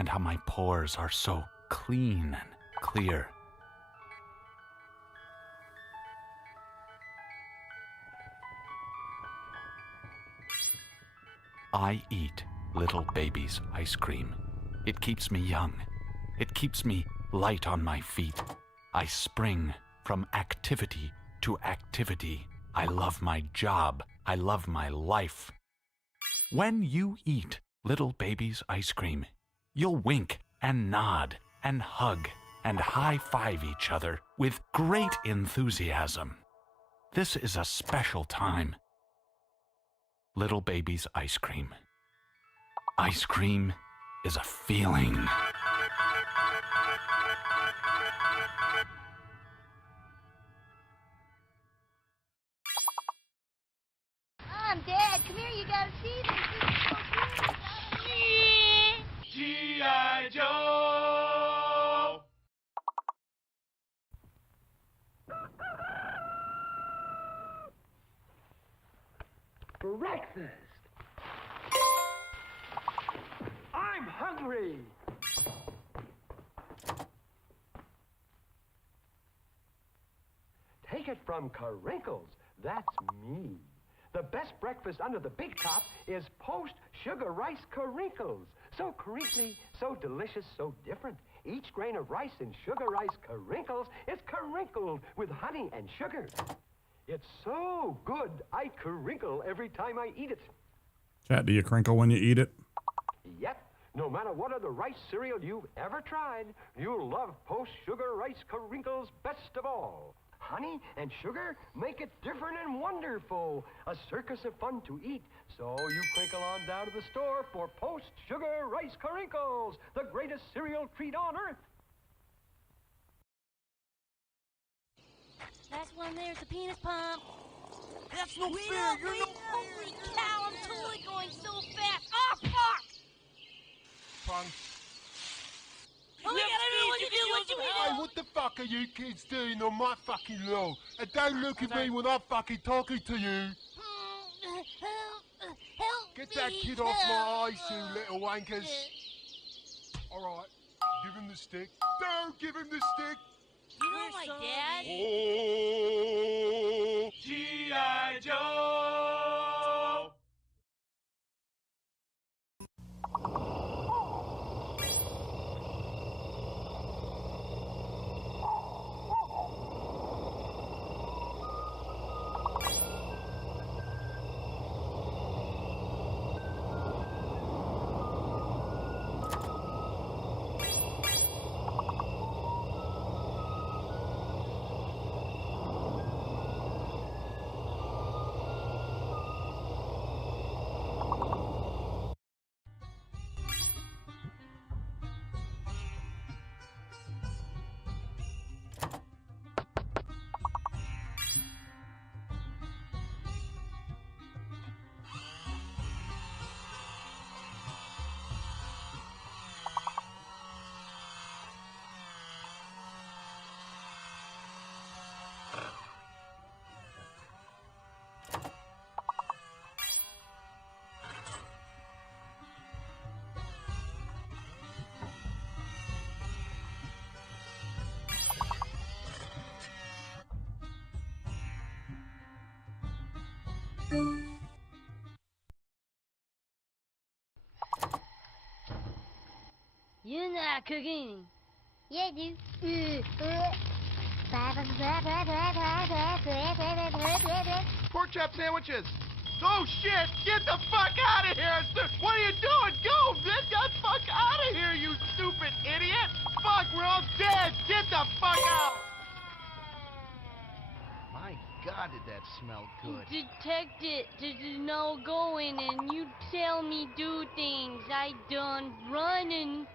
And how my pores are so clean and clear. I eat little baby's ice cream. It keeps me young. It keeps me light on my feet. I spring from activity to activity. I love my job. I love my life. When you eat little baby's ice cream, you'll wink and nod and hug and high-five each other with great enthusiasm. This is a special time. Little baby's ice cream. Ice cream is a feeling. Mom, Dad, come here, you gotta see this. This is so good. G.I. Joe! Breakfast! I'm hungry! Take it from Carinkles. That's me. The best breakfast under the big top is post-sugar rice Carinkles. So crinkly, so delicious, so different. Each grain of rice in sugar rice Carinkles is carinkled with honey and sugar. It's so good, I crinkle every time I eat it. Chat, do you crinkle when you eat it? Yep. No matter what other rice cereal you've ever tried, you'll love post-sugar rice Carinkles best of all. Honey and sugar make it different and wonderful. A circus of fun to eat. So you crinkle on down to the store for post-sugar rice crinkles, the greatest cereal treat on earth. Last one there's the penis pump. That's no fair. You're not. Holy cow, I'm totally going so fast. Oh, fuck! Punk. Oh my god, I don't know what to do. What do we do? Hey, what the fuck are you kids doing on my fucking lawn? And don't look at me when I'm fucking talking to you. Help Get that me, kid off my help. eyes, you little wankers. Alright, give him the stick. Don't give him the stick. You know my dad? Oh, G.I. Joe! You're not cooking. Yeah, dude. Pork chop sandwiches. Oh shit! Get the fuck out of here! What are you doing? Go! Get the fuck out of here, you stupid idiot! Fuck, we're all dead! Get the fuck out! My God, did that smell good? Detect it. There's no going, and you tell me do things. I done running.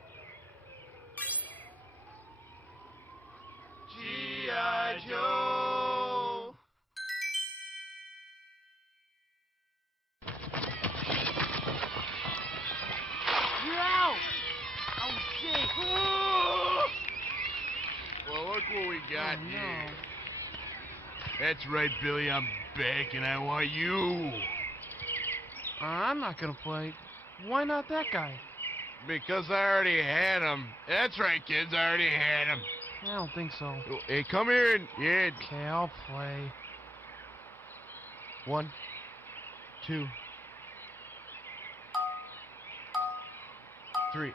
G.I. Joe! You're out! Oh, shit! Well, look what we got here. That's right, Billy. I'm back, and I want you. I'm not gonna play. Why not that guy? Because I already had him. That's right, kids. I already had him. I don't think so. Hey, come here and... Yeah. Okay, I'll play. 1, 2, 3.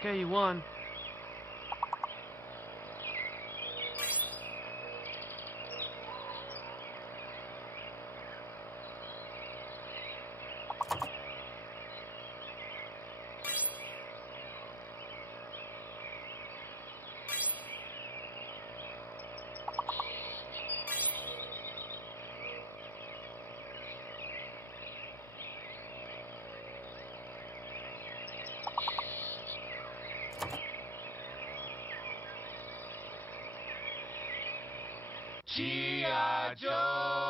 Okay, you won. G.I. Joe!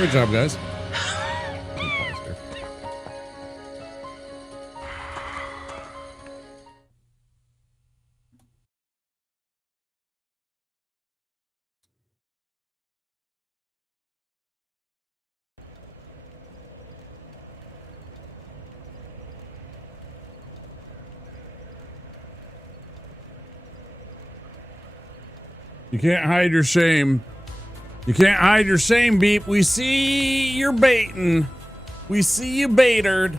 Good job, guys. You can't hide your shame. You can't hide your shame, Beep. We see you're baiting. We see you baitered.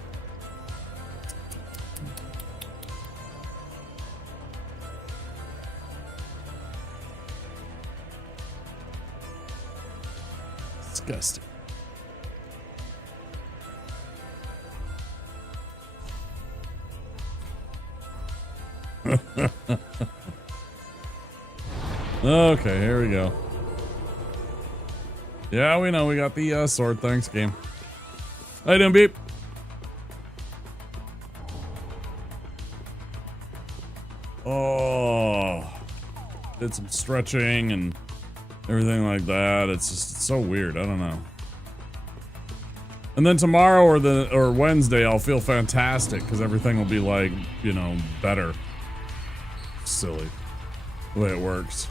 Disgusting. Okay, here we go. Yeah, we know we got the sword. Thanks, game. How you doing, Beep? Oh, did some stretching and everything like that. It's just it's so weird. I don't know. And then tomorrow or Wednesday, I'll feel fantastic because everything will be like, you know, better. Silly the way it works.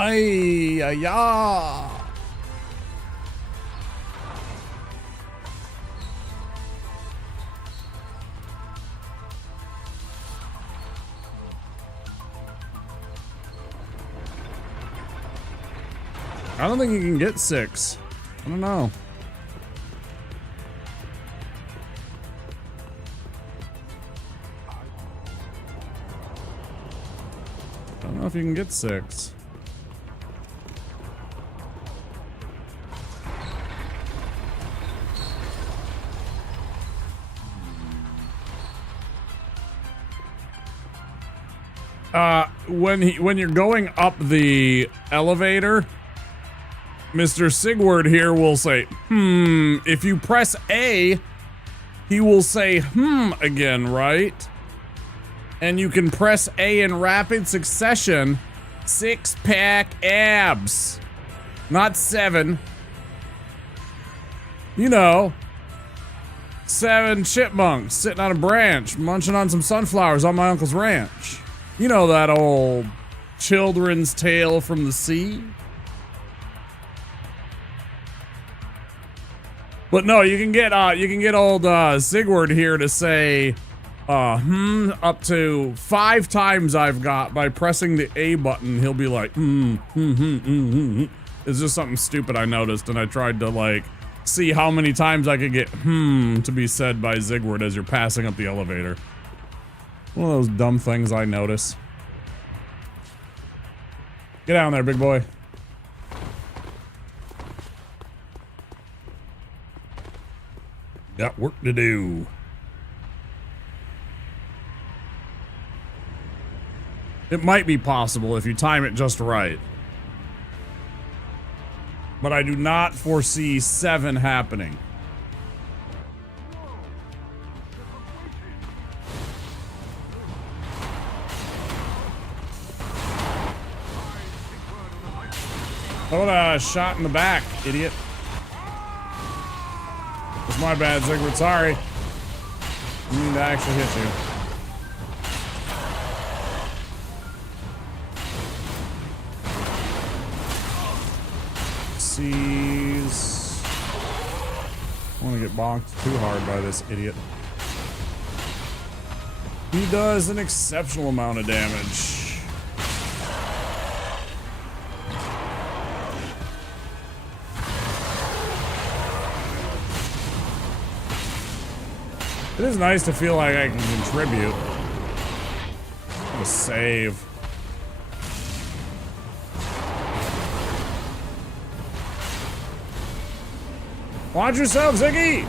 Ay, ay, ay. I don't think you can get 6. I don't know. I don't know if you can get 6. When you're going up the elevator, Mr. Sigward here will say, if you press A, he will say, again, right? And you can press A in rapid succession. 6-pack abs. Not 7. You know. 7 chipmunks sitting on a branch, munching on some sunflowers on my uncle's ranch. You know that old children's tale from the sea? But no, you can get old Sigward here to say up to 5 times I've got by pressing the A button. He'll be like It's just something stupid I noticed, and I tried to like see how many times I could get to be said by Sigward as you're passing up the elevator. One of those dumb things I notice. Get down there, big boy. Got work to do. It might be possible if you time it just right. But I do not foresee 7 happening. Oh, shot in the back, idiot. It's my bad, Sigward. Sorry. I mean to actually hit you. Seize. I want to get bonked too hard by this idiot. He does an exceptional amount of damage. It is nice to feel like I can contribute. I'm gonna save. Watch yourself, Ziggy!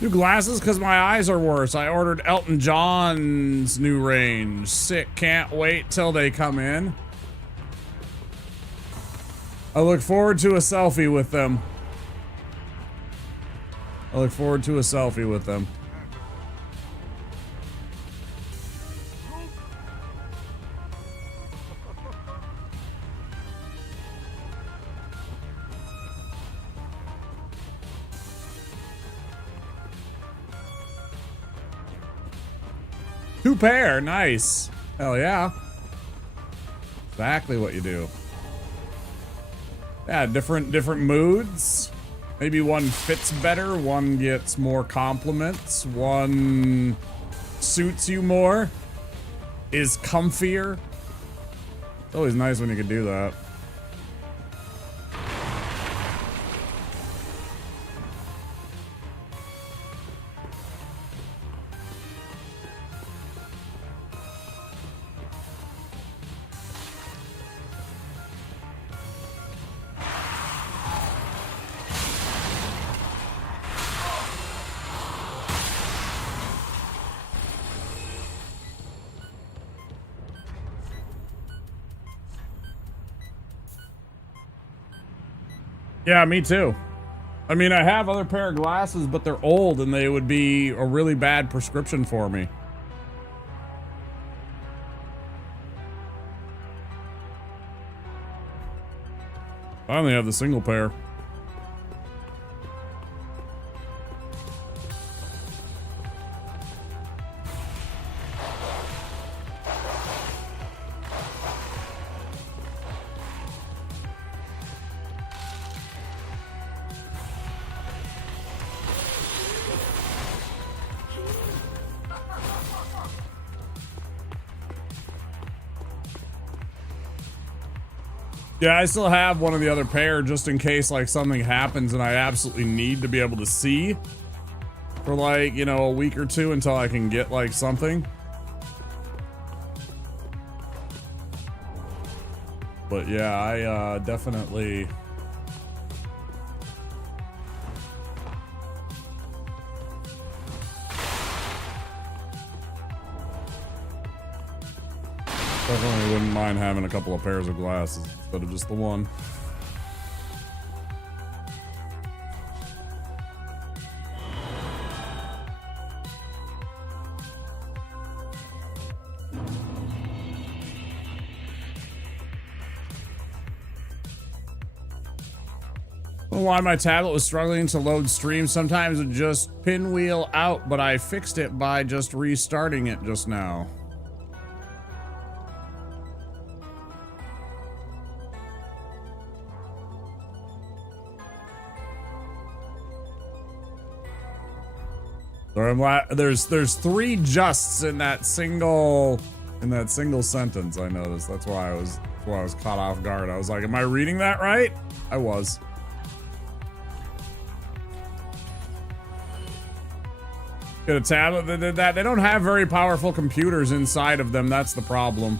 New glasses because my eyes are worse. I ordered Elton John's new range. Sick. Can't wait till they come in. I look forward to a selfie with them. I look forward to a selfie with them. Two pair, nice. Hell yeah. Exactly what you do. Yeah, different moods. Maybe one fits better, one gets more compliments, one suits you more, is comfier. It's always nice when you can do that. Yeah, me too. I mean, I have other pair of glasses, but they're old and they would be a really bad prescription for me. I only have the single pair. Yeah, I still have one of the other pair just in case like something happens and I absolutely need to be able to see for like, you know, a week or two until I can get like something. But yeah, I definitely wouldn't mind having a couple of pairs of glasses instead of just the one. Why my tablet was struggling to load streams. Sometimes it just pinwheel out, but I fixed it by just restarting it just now. There's three justs in that single sentence. I noticed. That's why I was caught off guard. I was like, am I reading that right? I was. Get a tablet that did that. They don't have very powerful computers inside of them. That's the problem.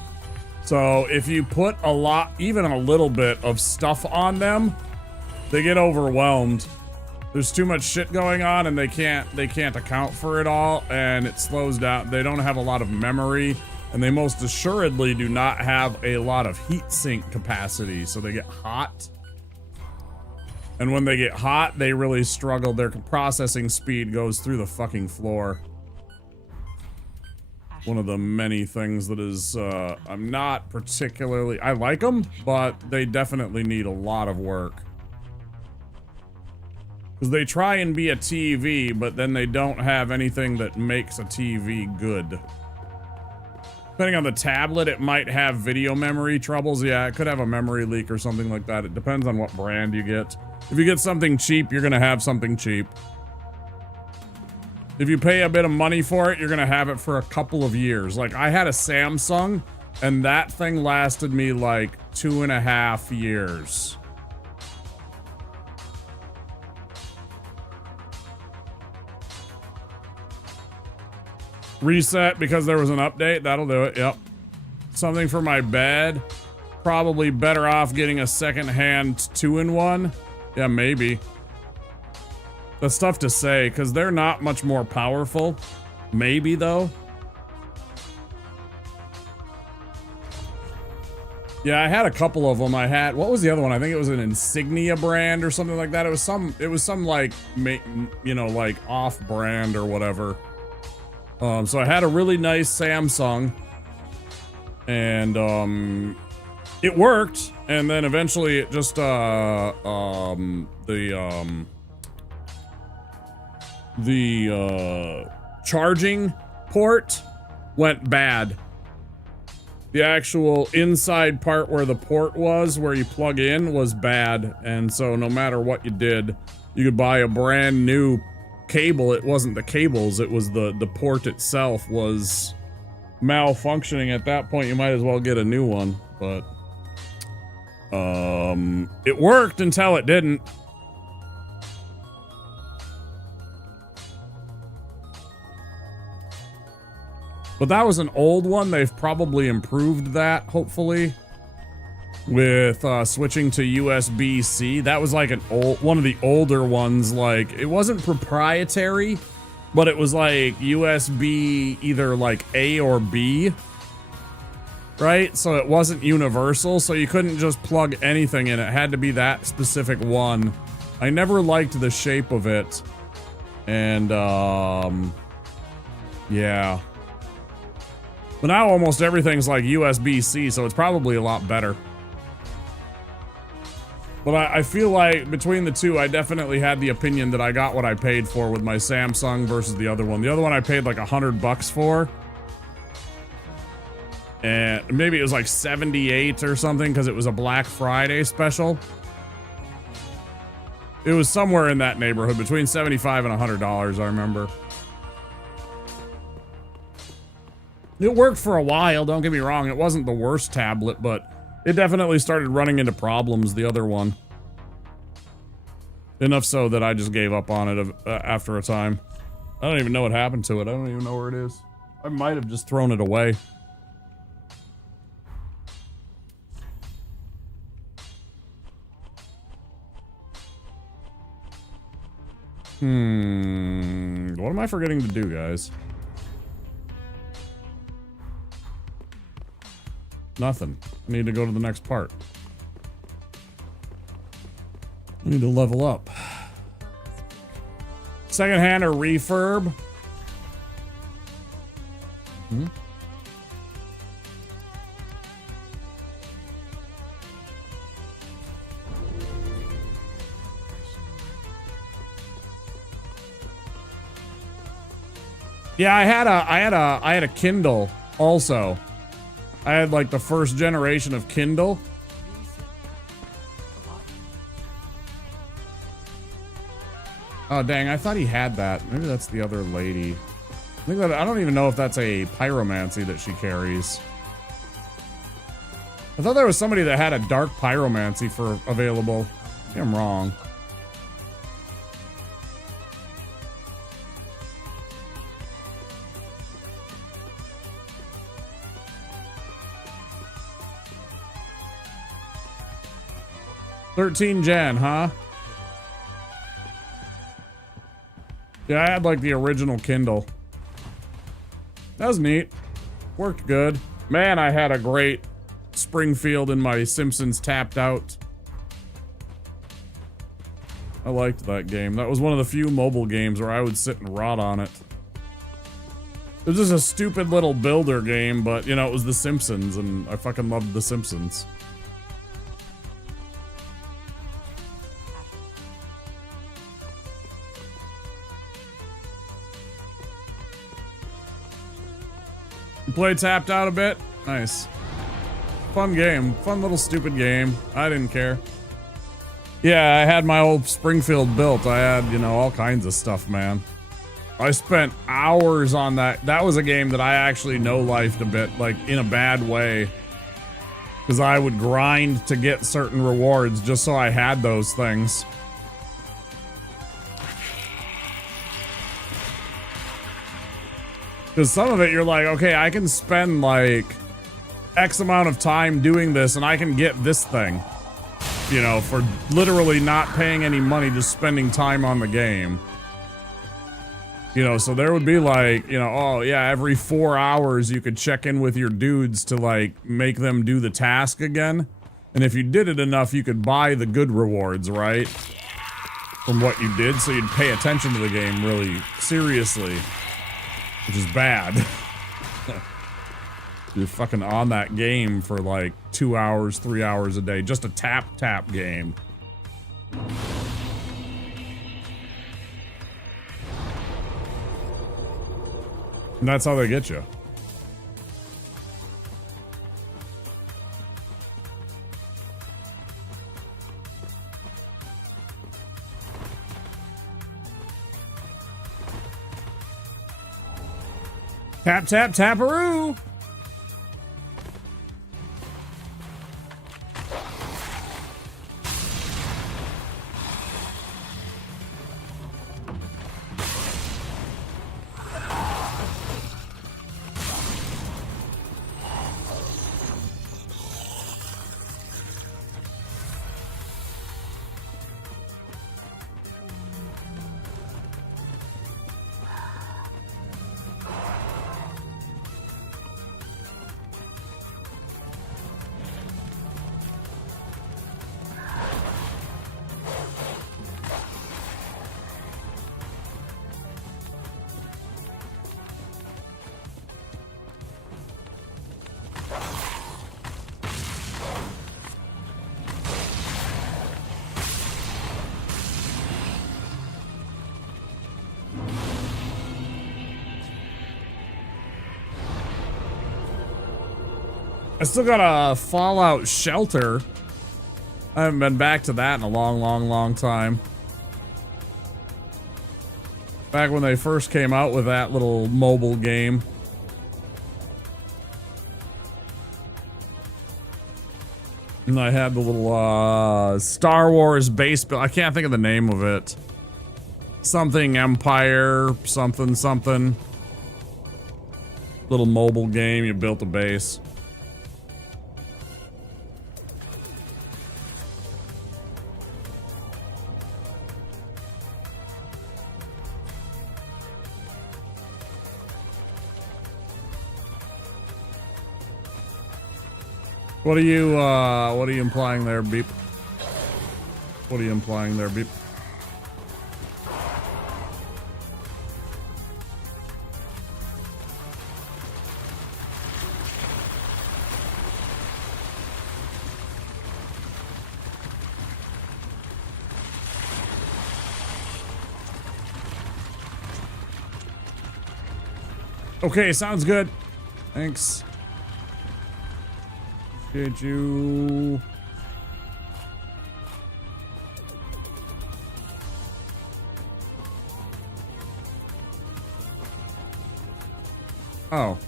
So if you put a lot, even a little bit of stuff on them, they get overwhelmed. There's too much shit going on and they can't account for it all, and it slows down. They don't have a lot of memory, and they most assuredly do not have a lot of heat sink capacity, so they get hot. And when they get hot, they really struggle. Their processing speed goes through the fucking floor. One of the many things that is, I'm not particularly, I like them, but they definitely need a lot of work. Because they try and be a TV, but then they don't have anything that makes a TV good. Depending on the tablet, it might have video memory troubles. Yeah, it could have a memory leak or something like that. It depends on what brand you get. If you get something cheap, you're gonna have something cheap. If you pay a bit of money for it, you're gonna have it for a couple of years. Like, I had a Samsung, and that thing lasted me like 2.5 years. Reset because there was an update. That'll do it. Yep. Something for my bed. Probably better off getting a second-hand 2-in-1. Yeah, maybe. That's tough to say because they're not much more powerful. Maybe though. Yeah, I had a couple of them. I had, what was the other one? I think it was an Insignia brand or something like that. It was some like, you know, like off brand or whatever. So I had a really nice Samsung and, it worked. And then eventually it just, the charging port went bad. The actual inside part where the port was, where you plug in, was bad. And so no matter what you did, you could buy a brand new cable. It wasn't the cables, it was the port itself was malfunctioning. At that point, you might as well get a new one. But it worked until it didn't. But that was an old one. They've probably improved that, hopefully, with switching to USB-C. That was like one of the older ones. Like, it wasn't proprietary, but it was like USB either like A or B, right? So it wasn't universal, so you couldn't just plug anything in. It had to be that specific one. I never liked the shape of it. And, yeah. But now almost everything's like USB-C, so it's probably a lot better. But I feel like between the two, I definitely had the opinion that I got what I paid for with my Samsung versus the other one. The other one I paid like $100 for. And maybe it was like 78 or something because it was a Black Friday special. It was somewhere in that neighborhood, between $75 and $100, I remember. It worked for a while, don't get me wrong. It wasn't the worst tablet, but it definitely started running into problems, the other one. Enough so that I just gave up on it after a time. I don't even know what happened to it. I don't even know where it is. I might have just thrown it away. What am I forgetting to do, guys? Nothing. I need to go to the next part. I need to level up. Secondhand or refurb? Yeah, I had a Kindle also. I had like the first generation of Kindle. Oh dang, I thought he had that. Maybe that's the other lady. I don't even know if that's a pyromancy that she carries. I thought there was somebody that had a dark pyromancy for available. I think I'm wrong. '13 Gen, huh? Yeah, I had like the original Kindle. That was neat. Worked good. Man, I had a great Springfield in my Simpsons Tapped Out. I liked that game. That was one of the few mobile games where I would sit and rot on it. It was just a stupid little builder game, but you know, it was The Simpsons and I fucking loved The Simpsons. You played Tapped Out a bit? Nice. Fun game. Fun little stupid game. I didn't care. Yeah, I had my old Springfield built. I had, you know, all kinds of stuff, man. I spent hours on that. That was a game that I actually no-lifed a bit, like, in a bad way. Because I would grind to get certain rewards just so I had those things. Because some of it, you're like, okay, I can spend, like, X amount of time doing this, and I can get this thing. you know, for literally not paying any money, just spending time on the game. You know, so there would be like, you know, oh yeah, every 4 hours you could check in with your dudes to like make them do the task again. And if you did it enough, you could buy the good rewards, right? From what you did, so you'd pay attention to the game really seriously. Which is bad. You're fucking on that game for like 2 hours, 3 hours a day. Just a tap game. And that's how they get you. Tap, tap, taparoo! I still got a Fallout Shelter. I haven't been back to that in a long time. Back when they first came out with that little mobile game. And I had the little Star Wars base build. I can't think of the name of it. Something Empire, something. Little mobile game, you built a base. What are you implying there, Beep? What are you implying there, Beep? Okay, sounds good. Thanks. Did you... Oh.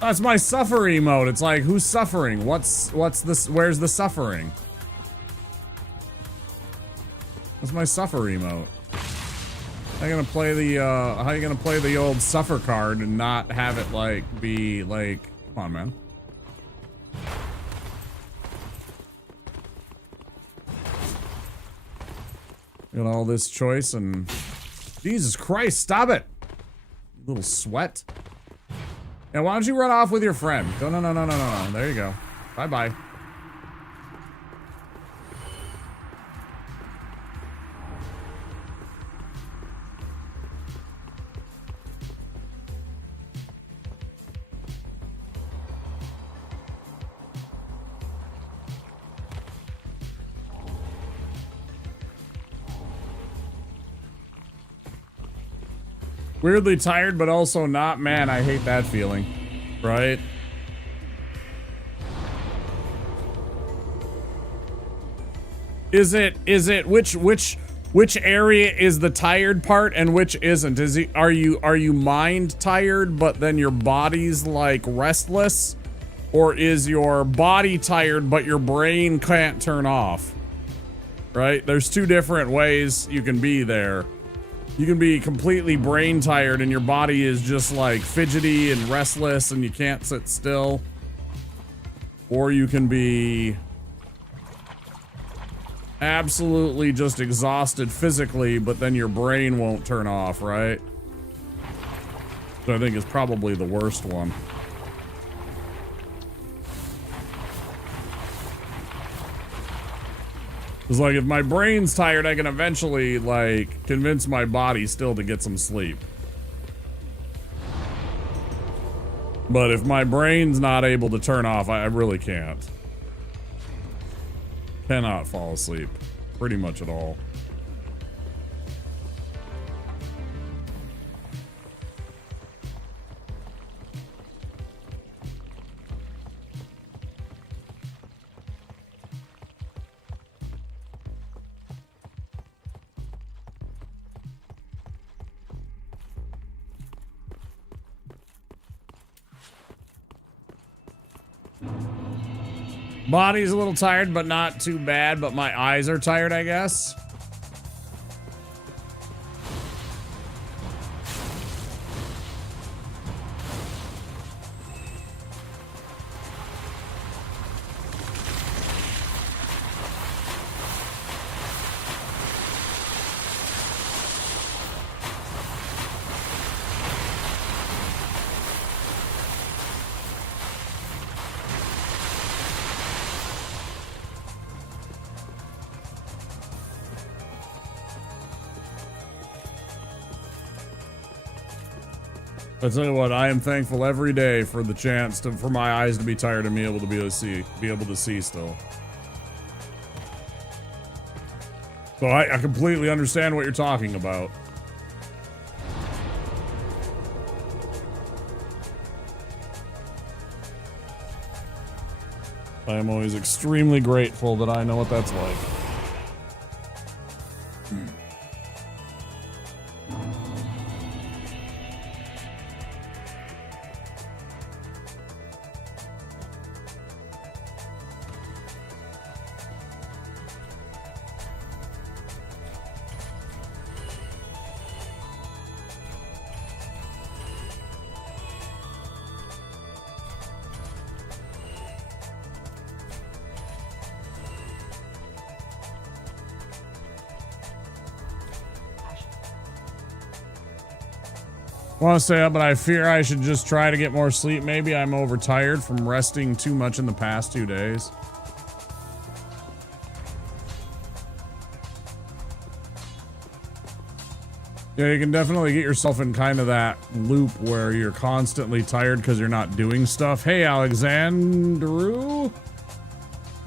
That's my suffer emote. It's like, who's suffering? What's this? Where's the suffering? That's my suffer emote. How you gonna play the, how you gonna play the old suffer card and not have it, like, be, like... Come on, man. Got all this choice and... Jesus Christ, stop it! You little sweat. Yeah, why don't you run off with your friend? No. There you go. Bye-bye. Weirdly tired, but also not. Man, I hate that feeling. Right? Is it which area is the tired part and which isn't? Are you mind tired but then your body's like restless? Or is your body tired but your brain can't turn off? Right? There's two different ways you can be there. You can be completely brain tired and your body is just like fidgety and restless and you can't sit still. Or you can be absolutely just exhausted physically, but then your brain won't turn off, right? So I think is probably the worst one. It's like if my brain's tired, I can eventually like convince my body still to get some sleep. But if my brain's not able to turn off, I really can't. Cannot fall asleep. Pretty much at all. Body's a little tired, but not too bad, but my eyes are tired, I guess. I tell you what, I am thankful every day for the chance for my eyes to be tired and me able to be able to see still. So I completely understand what you're talking about. I am always extremely grateful that I know what that's like. Want to stay up, but I fear I should just try to get more sleep. Maybe I'm overtired from resting too much in the past 2 days. Yeah, you can definitely get yourself in kind of that loop where you're constantly tired because you're not doing stuff. Hey, Alexandru.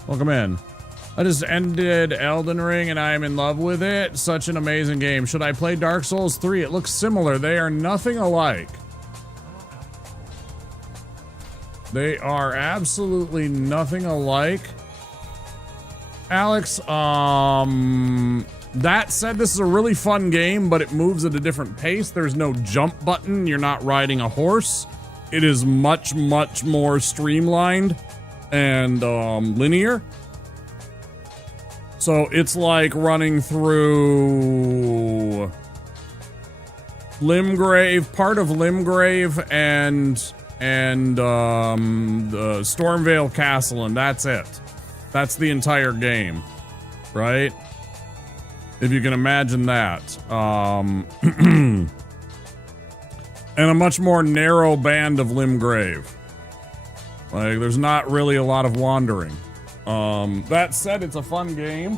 Welcome in. I just ended Elden Ring and I am in love with it. Such an amazing game. Should I play Dark Souls 3? It looks similar. They are nothing alike. They are absolutely nothing alike. Alex, that said, this is a really fun game, but it moves at a different pace. There's no jump button. You're not riding a horse. It is much, much more streamlined and linear. So it's like running through Limgrave, part of Limgrave and the Stormvale Castle, and that's it. That's the entire game, right? If you can imagine that. And a much more narrow band of Limgrave. Like, there's not really a lot of wandering. That said, it's a fun game.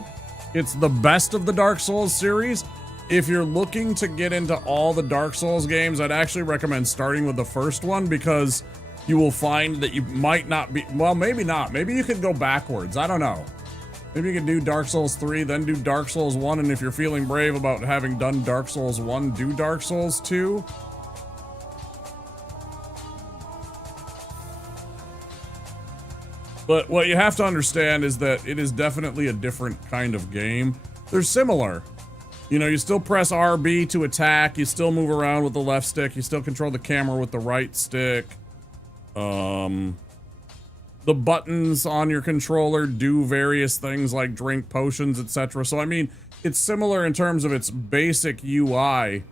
It's the best of the Dark Souls series. If you're looking to get into all the Dark Souls games, I'd actually recommend starting with the first one because you will find that you might not be, well, maybe not. Maybe you could go backwards. I don't know. Maybe you could do Dark Souls 3, then do Dark Souls 1, and if you're feeling brave about having done Dark Souls 1, do Dark Souls 2. But what you have to understand is that it is definitely a different kind of game. They're similar. You know, you still press RB to attack, you still move around with the left stick, you still control the camera with the right stick. The buttons on your controller do various things like drink potions, etc. So, I mean, it's similar in terms of its basic UI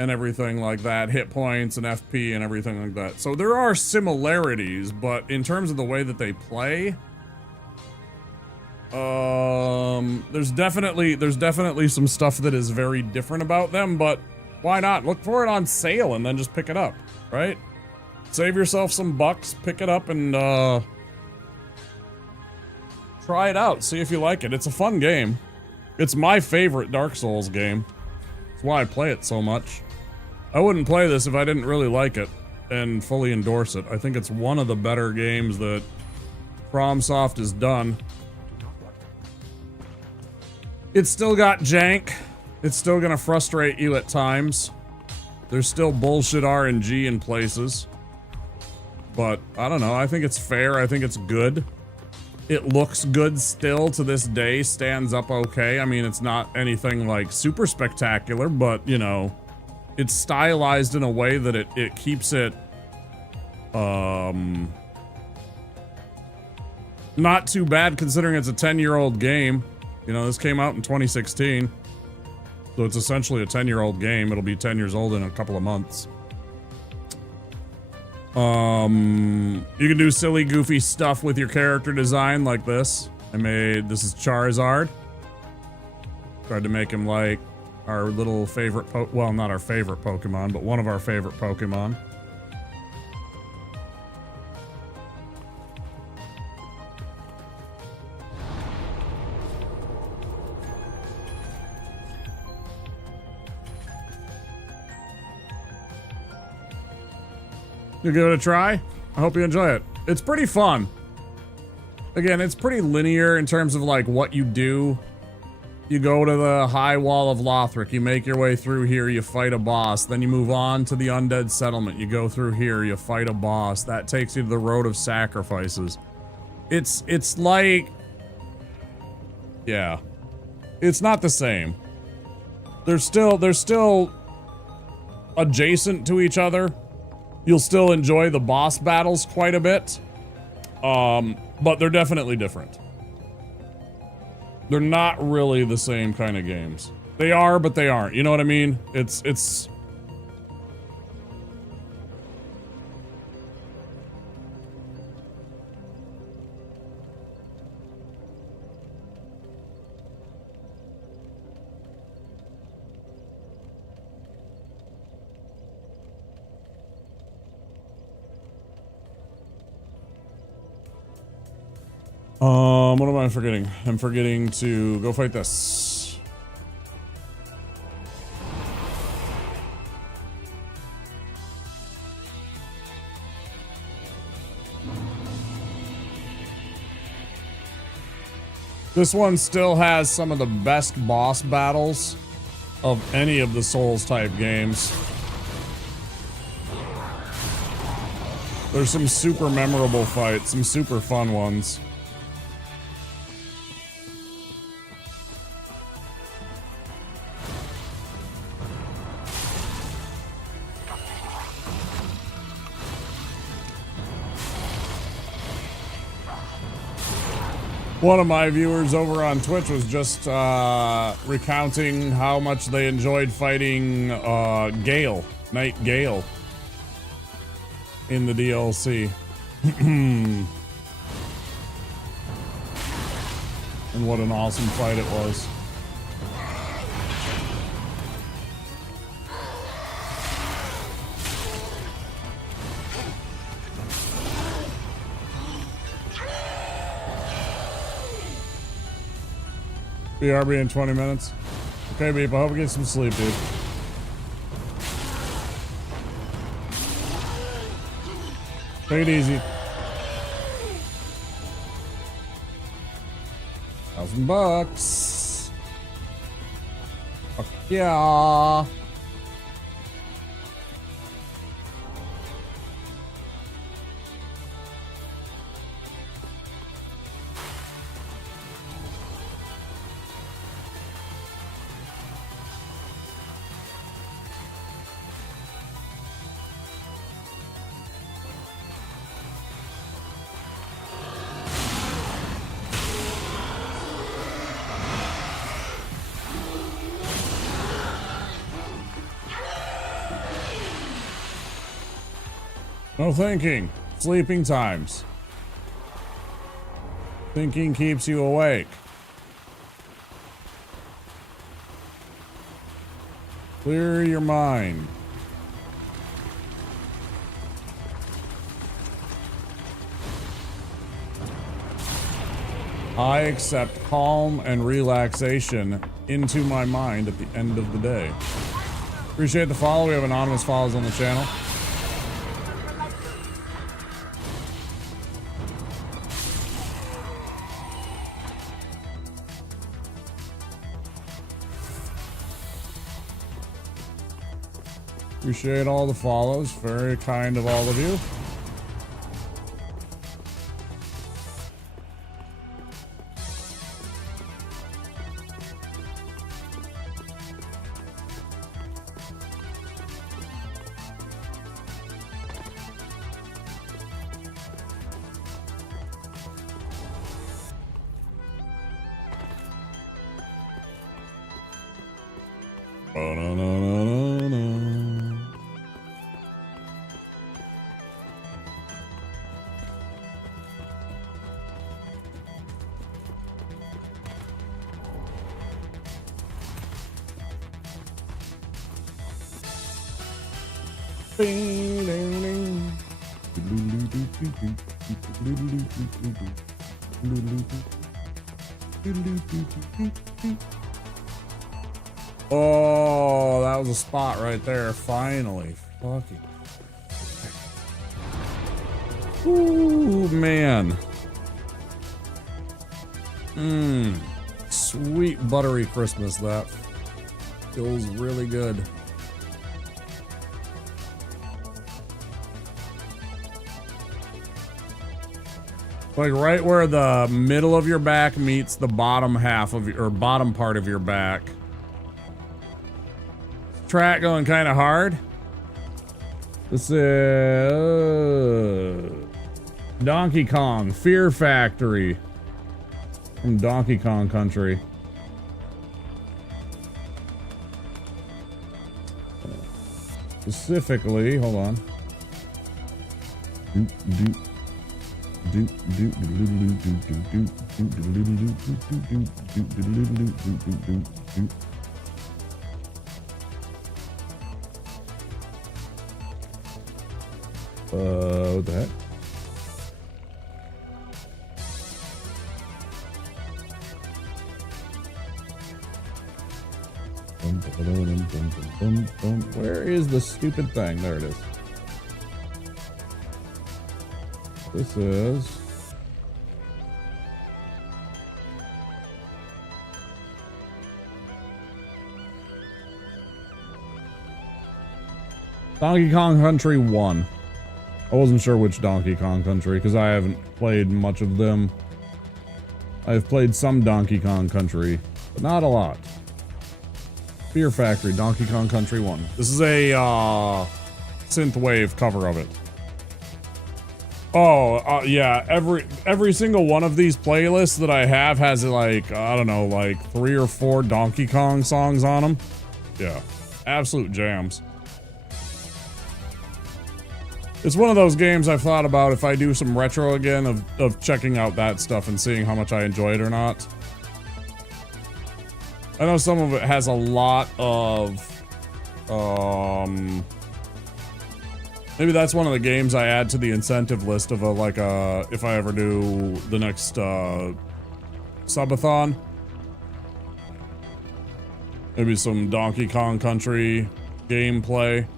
and everything like that, hit points and FP and everything like that. So there are similarities, but in terms of the way that they play, There's definitely some stuff that is very different about them, but why not? Look for it on sale and then just pick it up, right? Save yourself some bucks, pick it up, and try it out. See if you like it. It's a fun game. It's my favorite Dark Souls game. That's why I play it so much. I wouldn't play this if I didn't really like it and fully endorse it. I think it's one of the better games that FromSoft has done. It's still got jank. It's still gonna frustrate you at times. There's still bullshit RNG in places. But, I don't know, I think it's fair, I think it's good. It looks good still to this day, stands up okay. I mean, it's not anything like super spectacular, but, you know, it's stylized in a way that it keeps it, not too bad considering it's a 10-year-old game. You know, this came out in 2016. So it's essentially a 10-year-old game. It'll be 10 years old in a couple of months. You can do silly, goofy stuff with your character design like this. This is Charizard. Tried to make him like our little favorite, well, not our favorite Pokemon, but one of our favorite Pokemon. You give it a try? I hope you enjoy it. It's pretty fun. Again, it's pretty linear in terms of like what you do. You go to the high wall of Lothric, you make your way through here, you fight a boss, then you move on to the undead settlement, you go through here, you fight a boss, that takes you to the road of sacrifices. It's like, yeah, it's not the same. They're still adjacent to each other. You'll still enjoy the boss battles quite a bit, but they're definitely different. They're not really the same kind of games. They are, but they aren't. You know what I mean? It's... what am I forgetting? I'm forgetting to go fight this. This one still has some of the best boss battles of any of the Souls type games. There's some super memorable fights, some super fun ones. One of my viewers over on Twitch was just recounting how much they enjoyed fighting Gale, Knight Gale, in the DLC. And what an awesome fight it was. BRB in 20 minutes. Okay, Beep, I hope you get some sleep, dude. Take it easy. $1,000. Fuck yeah. No thinking. Sleeping times. Thinking keeps you awake. Clear your mind. I accept calm and relaxation into my mind at the end of the day. Appreciate the follow. We have anonymous follows on the channel. Appreciate all the follows. Very kind of all of you. Oh, that was a spot right there. Finally. Fucking. Ooh, man. Sweet buttery Christmas. That feels really good. Like right where the middle of your back meets the bottom half of your, or bottom part of your back. Track going kind of hard. This is Donkey Kong Fear Factory from Donkey Kong Country. Specifically, hold on. What the heck? Where is the stupid thing? There it is. This is Donkey Kong Country 1. I wasn't sure which Donkey Kong Country because I haven't played much of them. I've played some Donkey Kong Country, but not a lot. Fear Factory, Donkey Kong Country 1. This is a synthwave cover of it. Oh, yeah, every single one of these playlists that I have has like, I don't know, like 3 or 4 Donkey Kong songs on them. Yeah, absolute jams. It's one of those games I've thought about if I do some retro again of checking out that stuff and seeing how much I enjoy it or not. I know some of it has a lot of, maybe that's one of the games I add to the incentive list of if I ever do the next, subathon. Maybe some Donkey Kong Country gameplay.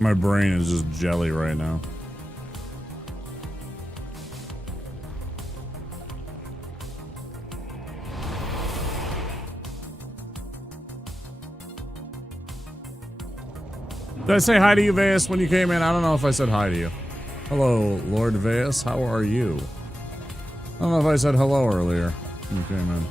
My brain is just jelly right now. Did I say hi to you, Veus, when you came in? I don't know if I said hi to you. Hello, Lord Veus. How are you? I don't know if I said hello earlier when you came in.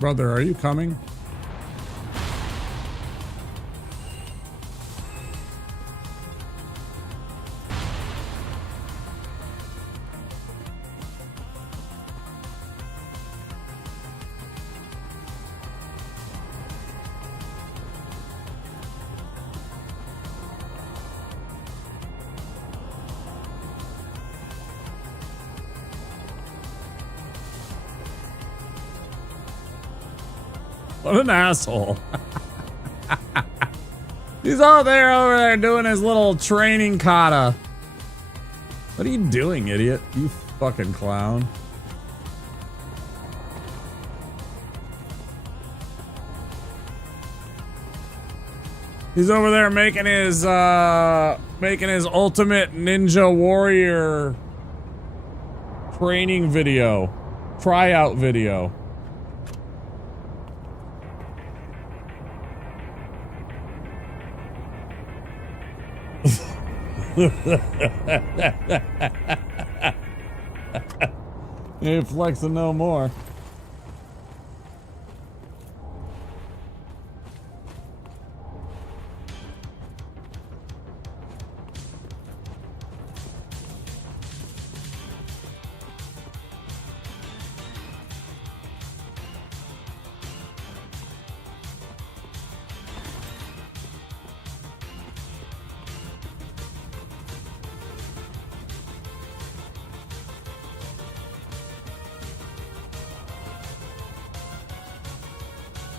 Brother, are you coming? What an asshole. He's out there over there doing his little training kata. What are you doing, idiot? You fucking clown. He's over there making his ultimate ninja warrior training video. Tryout video. Ain't flexing no more.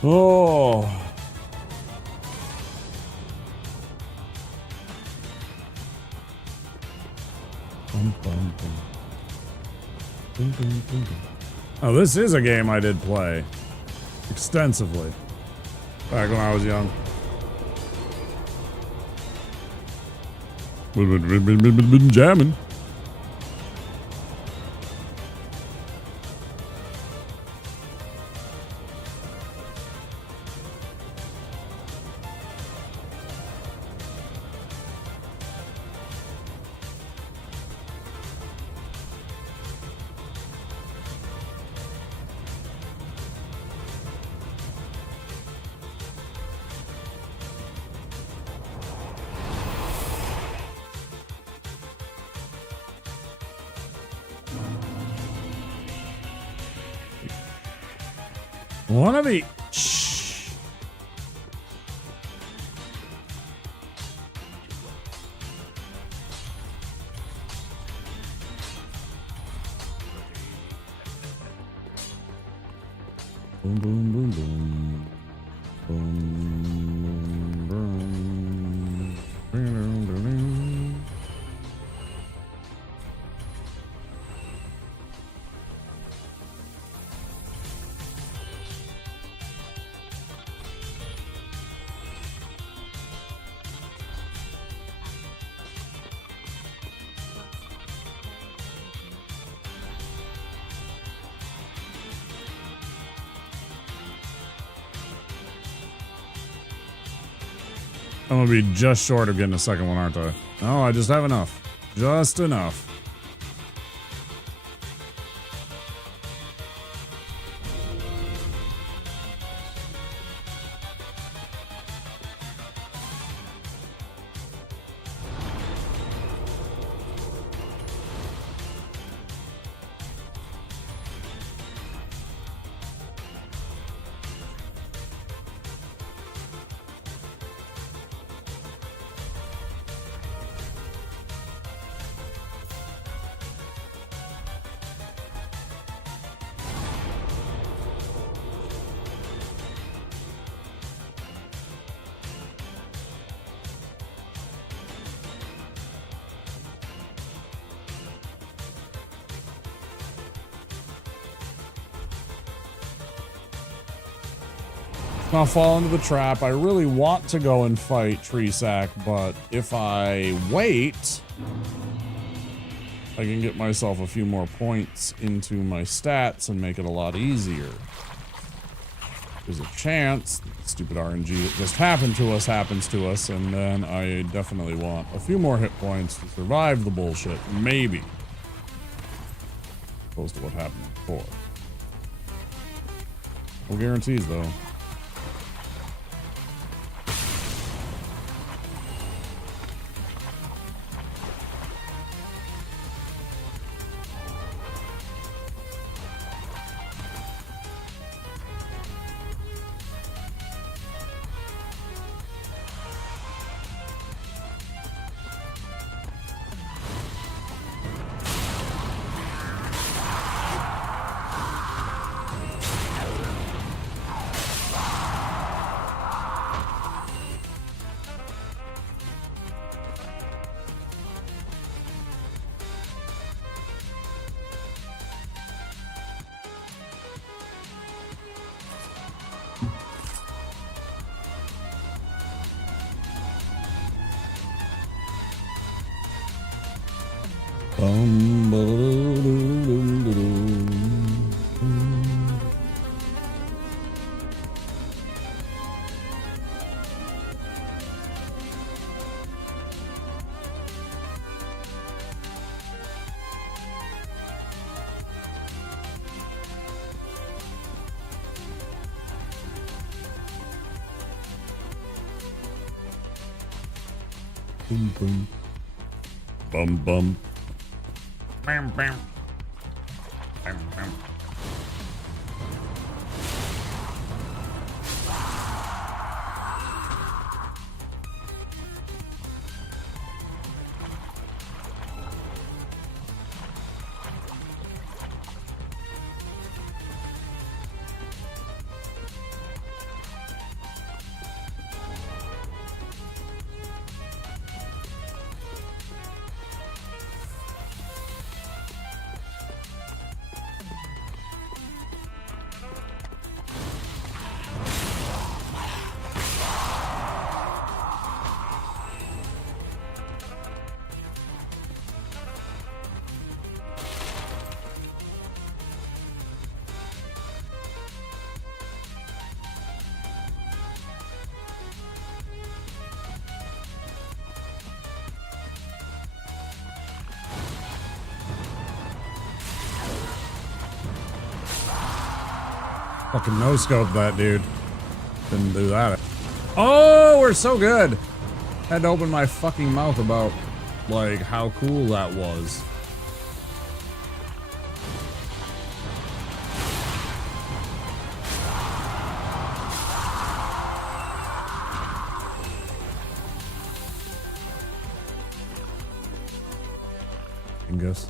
Oh. Oh, this is a game I did play extensively back when I was young. Been jamming. One of the... Shh. Boom, boom, boom, boom. Boom, boom, boom. Boom, boom, boom. I'm gonna be just short of getting a second one, aren't I? Oh, I just have enough. Just enough. not fall into the trap. I really want to go and fight Treesack, but if I wait, I can get myself a few more points into my stats and make it a lot easier. There's a chance that stupid RNG that just happens to us, and then I definitely want a few more hit points to survive the bullshit, maybe. Opposed to what happened before. No guarantees, though. Boom, boom. Bum, bum. Bam, bam. Bam, bam. Fucking no-scope that dude. Didn't do that. Oh, we're so good. Had to open my fucking mouth about, like, how cool that was. Guess.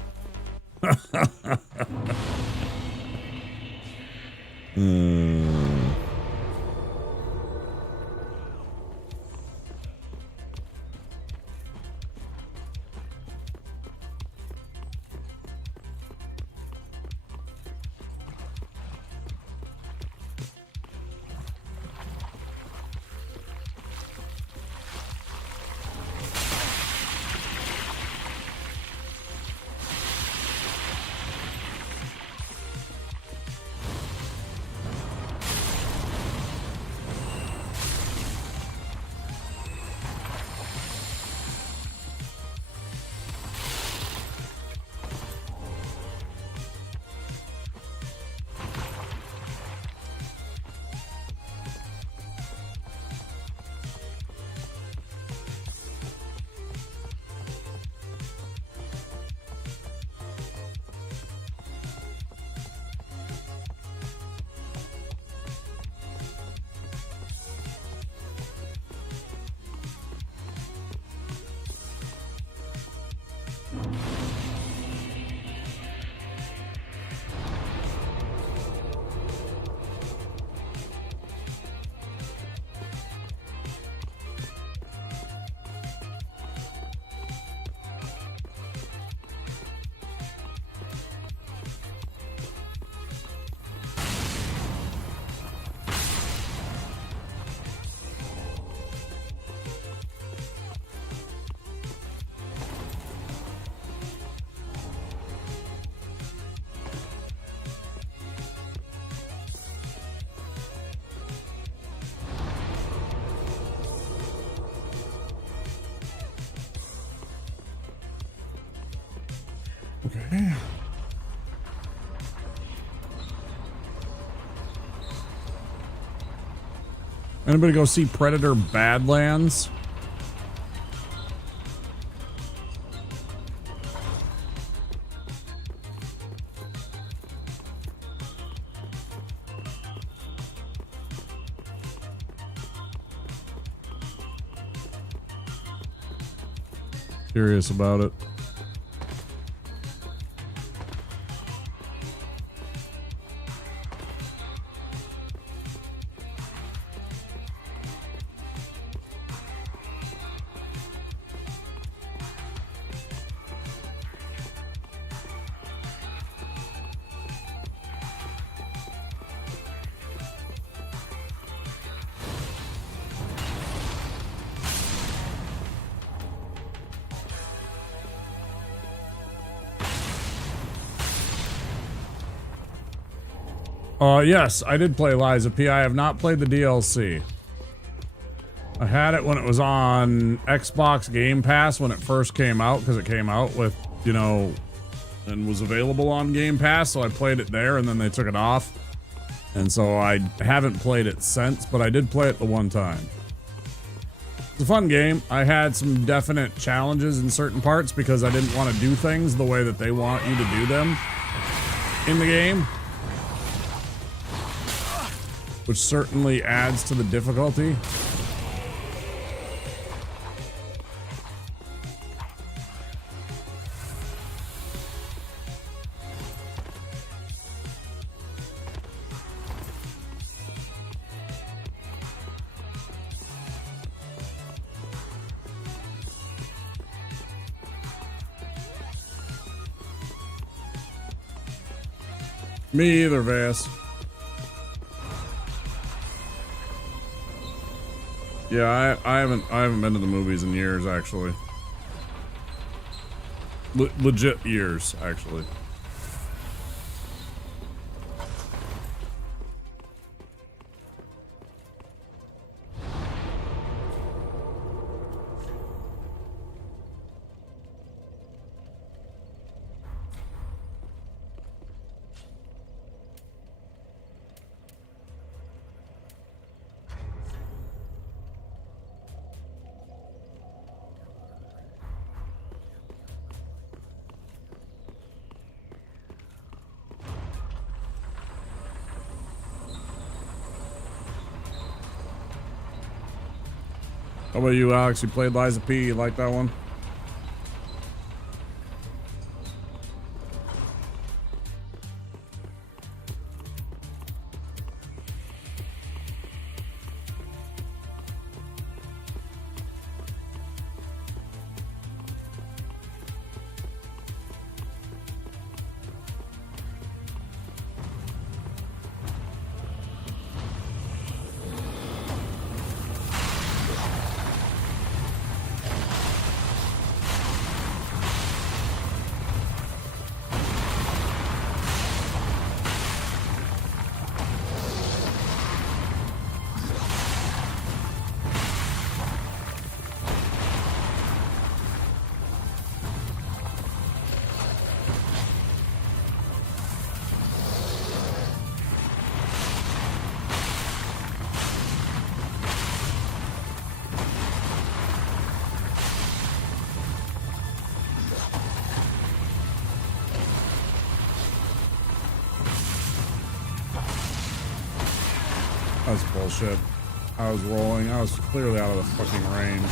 Okay. Anybody go see Predator Badlands? Curious about it. Yes, I did play Lies of P. I have not played the DLC. I had it when it was on Xbox Game Pass when it first came out, because it came out with, you know, and was available on Game Pass, so I played it there, and then they took it off. And so I haven't played it since, but I did play it the one time. It's a fun game. I had some definite challenges in certain parts because I didn't want to do things the way that they want you to do them in the game, which certainly adds to the difficulty. Me either, Vass. Yeah, I haven't been to the movies in years, actually. Legit years, actually. How about you, Alex? You played Lies of P. You like that one? That's bullshit. I was rolling. I was clearly out of the fucking range.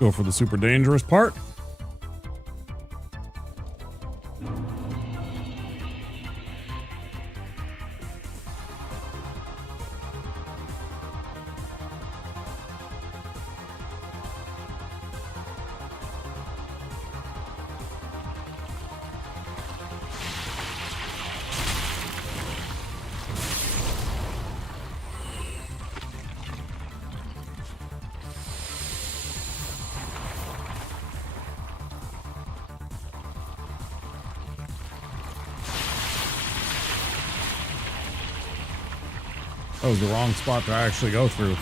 Go for the super dangerous part. That was the wrong spot to actually go through.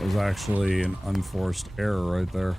It was actually an unforced error right there.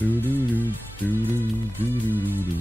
Do do do do do do do do.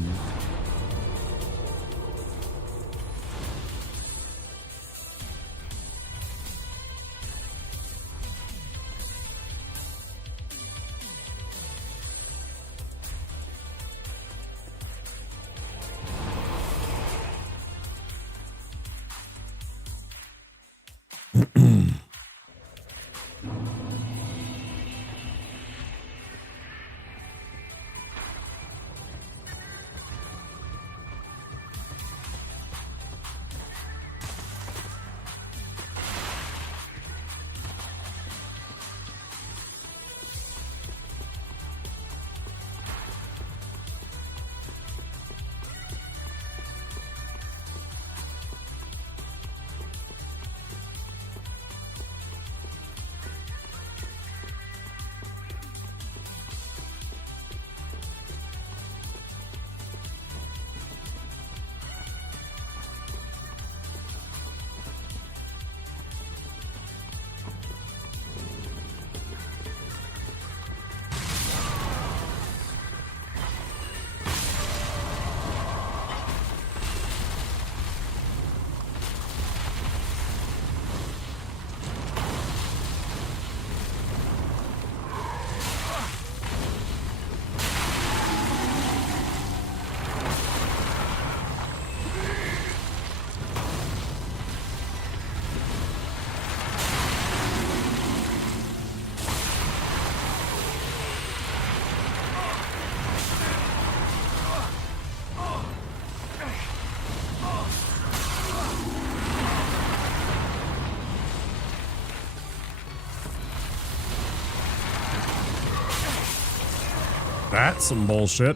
That's some bullshit.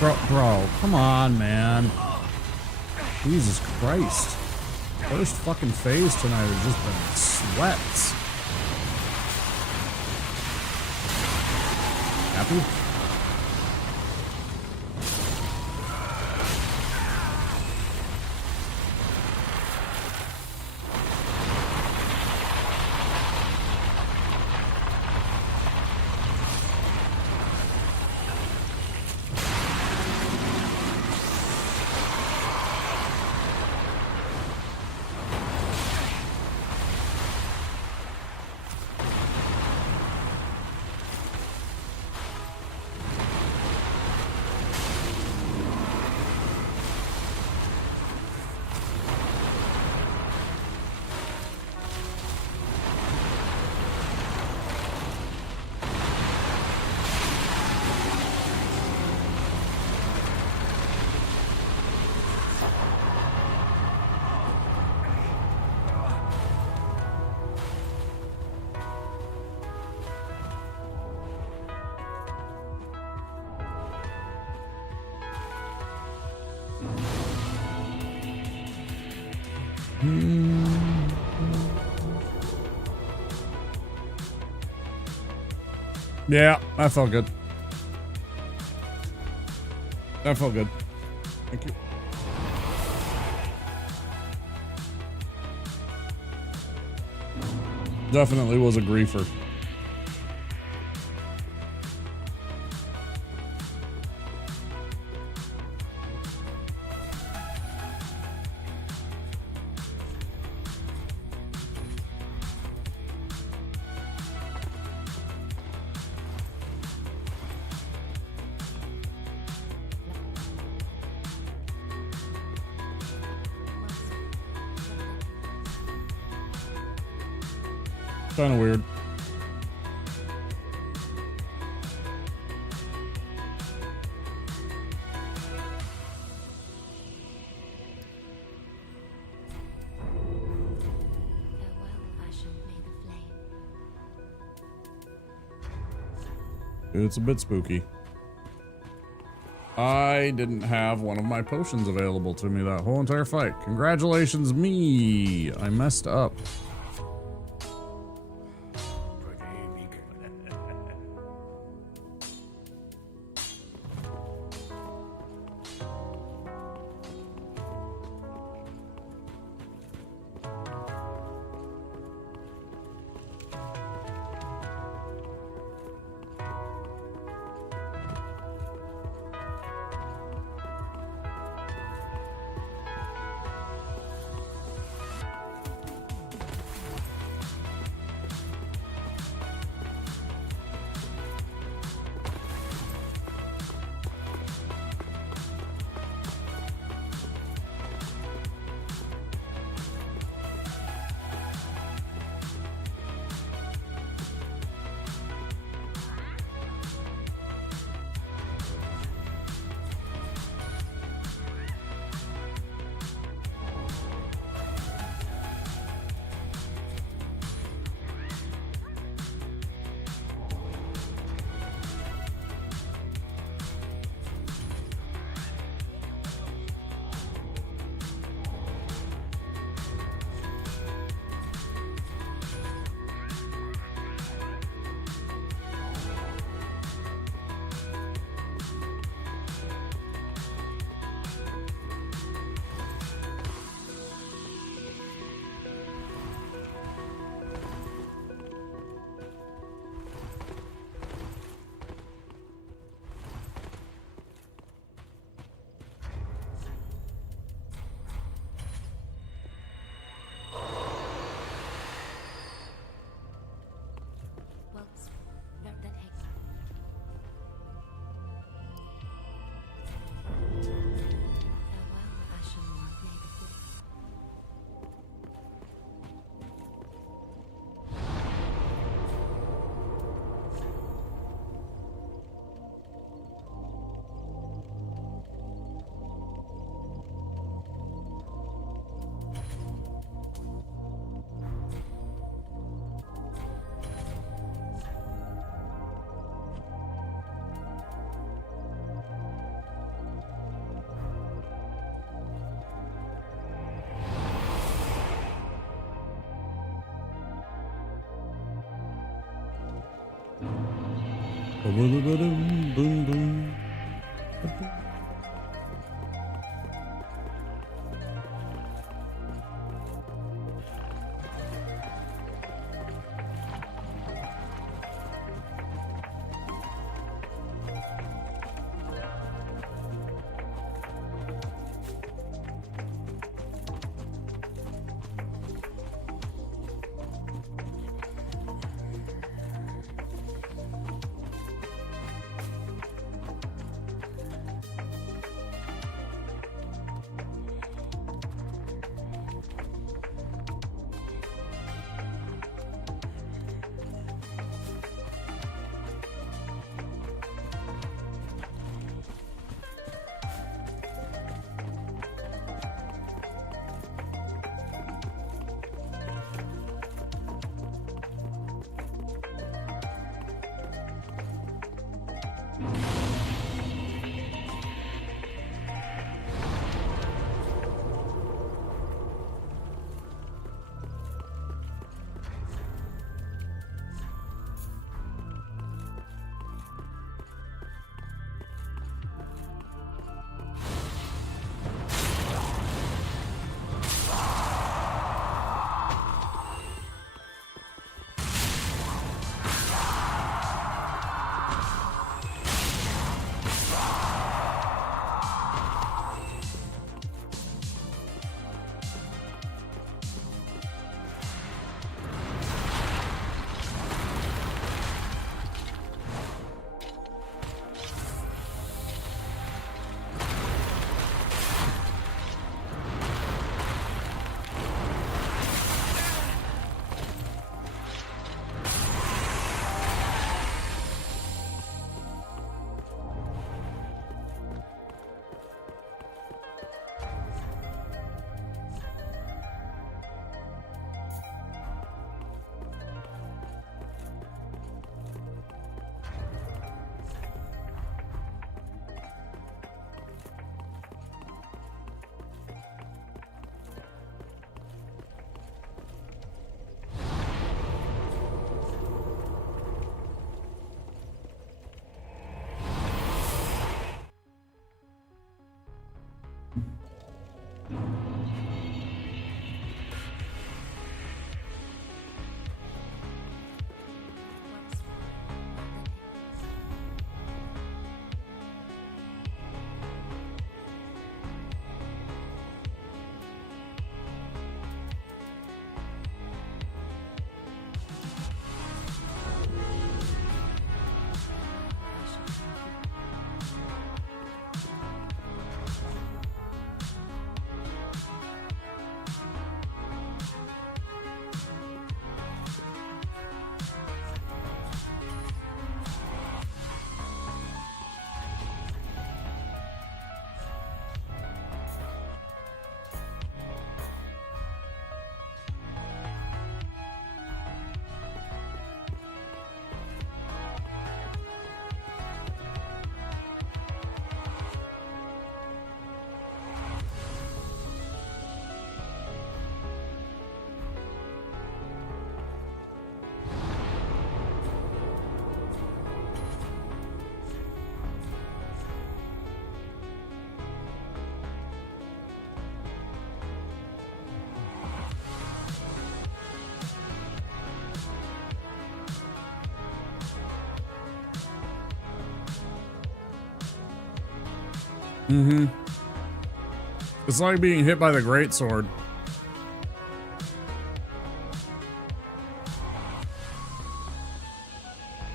Bro, come on, man. Jesus Christ. First fucking phase tonight has just been sweats. Happy? Yeah, that felt good. That felt good. Thank you. Definitely was a griefer. Kind of weird. It's a bit spooky. I didn't have one of my potions available to me that whole entire fight. Congratulations, me. I messed up. Boom, boom, boom. Mm-hmm. It's like being hit by the greatsword.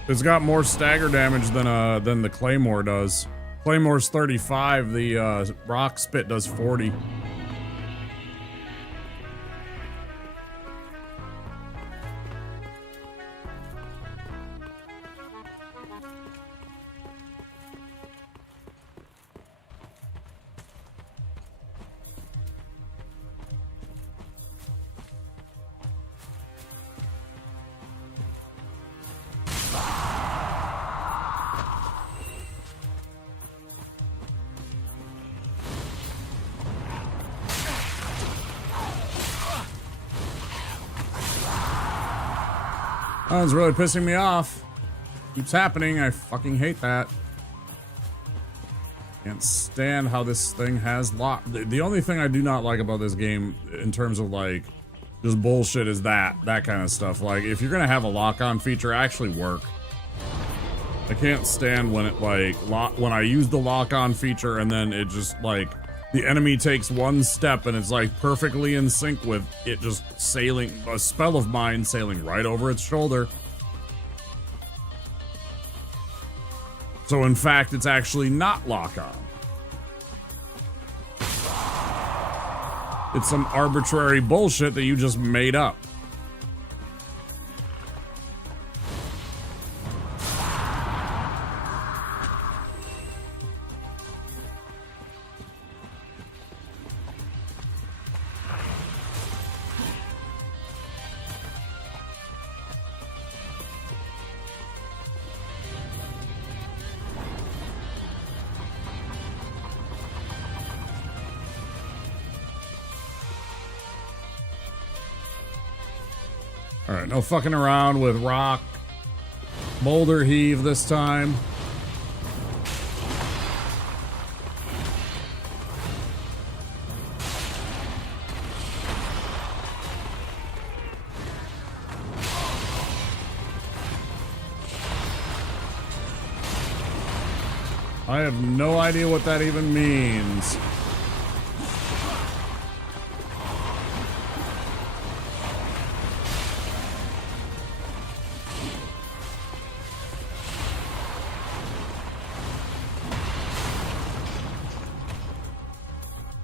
It's got more stagger damage than the Claymore does. Claymore's 35, the rock spit does 40. That one's really pissing me off. Keeps happening. I fucking hate that. Can't stand how this thing has lock. The only thing I do not like about this game in terms of like just bullshit is that kind of stuff. Like if you're gonna have a lock-on feature, actually work. I can't stand when it like when I use the lock-on feature and then it just like the enemy takes one step and it's like perfectly in sync with it just sailing, a spell of mine sailing right over its shoulder. So in fact, it's actually not lock-on. It's some arbitrary bullshit that you just made up. Alright, no fucking around with rock. Boulder heave this time. I have no idea what that even means.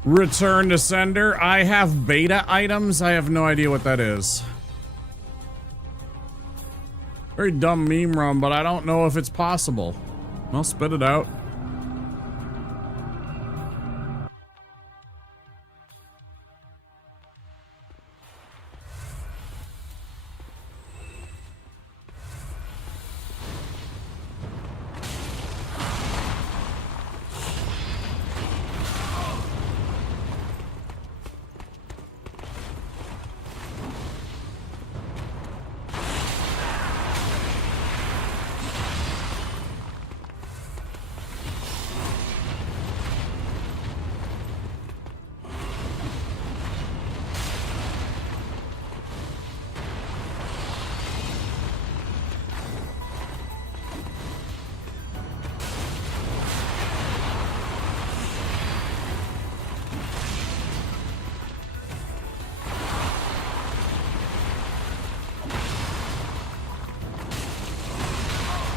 Return to sender. I have beta items. I have no idea what that is. Very dumb meme run, but I don't know if it's possible. I'll spit it out.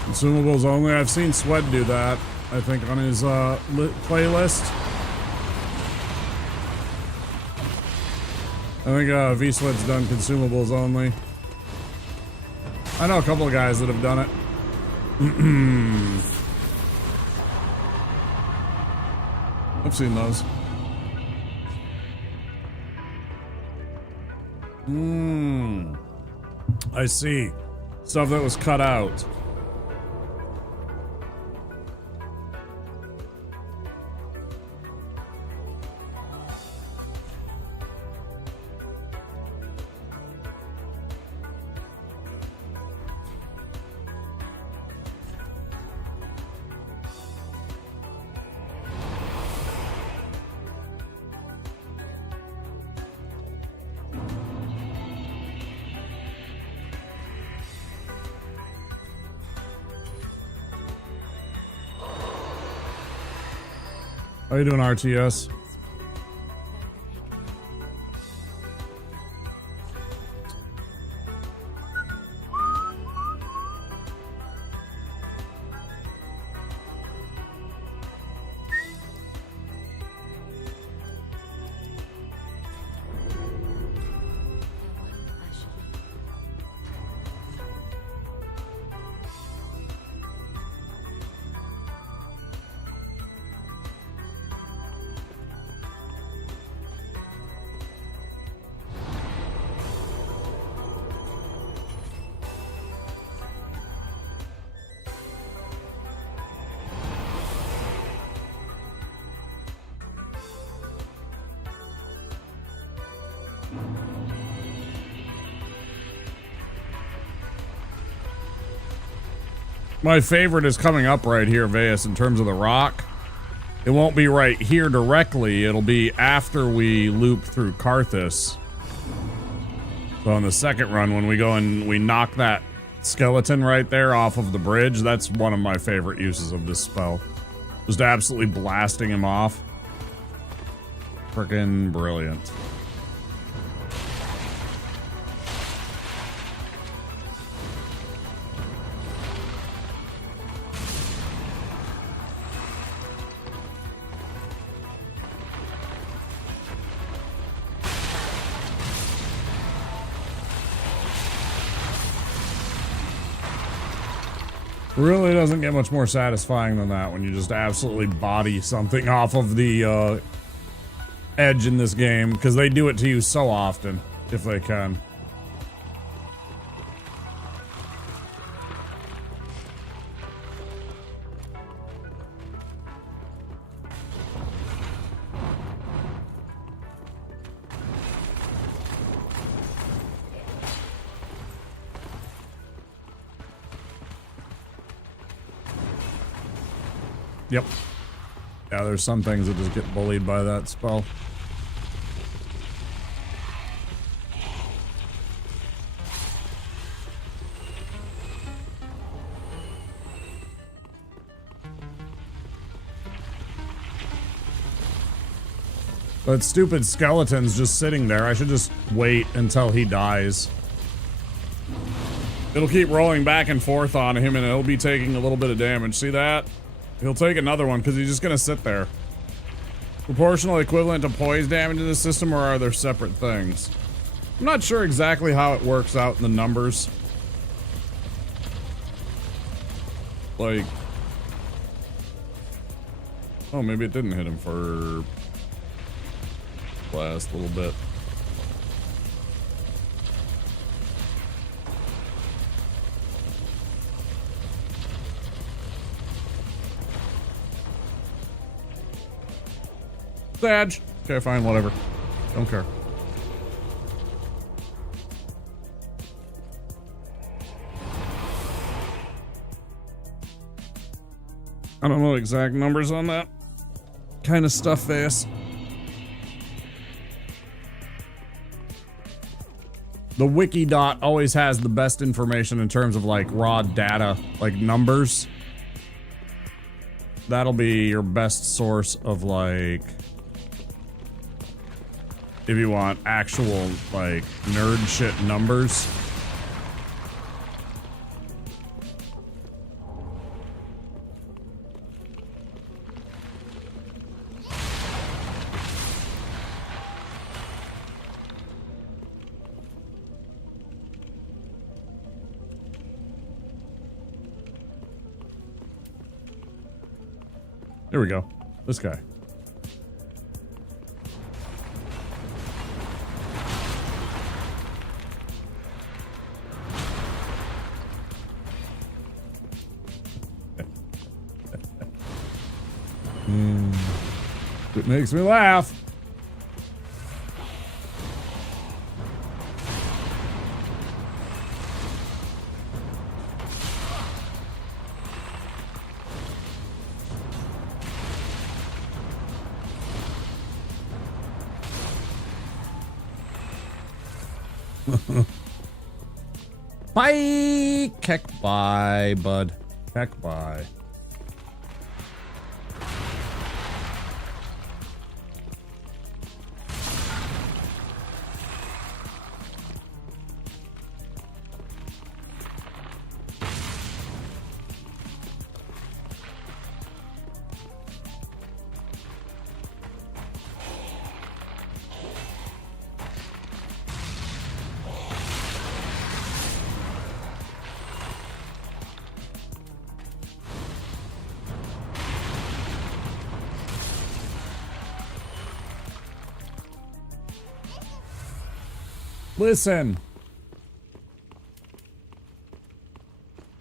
Consumables only. I've seen Sweat do that, I think, on his playlist. I think V-Sweat's done consumables only. I know a couple of guys that have done it. I've seen those. I see. Stuff that was cut out. How you doing, RTS? My favorite is coming up right here, Veus, in terms of the rock. It won't be right here directly. It'll be after we loop through Karthus. So on the second run, when we go and we knock that skeleton right there off of the bridge, that's one of my favorite uses of this spell. Just absolutely blasting him off. Frickin' brilliant. Really doesn't get much more satisfying than that when you just absolutely body something off of the edge in this game, because they do it to you so often, if they can. Yep. Yeah, there's some things that just get bullied by that spell. That stupid skeleton's just sitting there. I should just wait until he dies. It'll keep rolling back and forth on him and it'll be taking a little bit of damage. See that? He'll take another one because he's just going to sit there. Proportional equivalent to poise damage in the system, or are there separate things? I'm not sure exactly how it works out in the numbers. Like... oh, maybe it didn't hit him for... last little bit. Sag. Okay, fine, whatever. Don't care. I don't know exact numbers on that kind of stuff, Veus. The Wikidot always has the best information in terms of like raw data, like numbers. That'll be your best source of like, if you want actual like nerd shit numbers. Here we go. This guy. It makes me laugh. Bye! Keck bye, bud. Keck bye. Listen.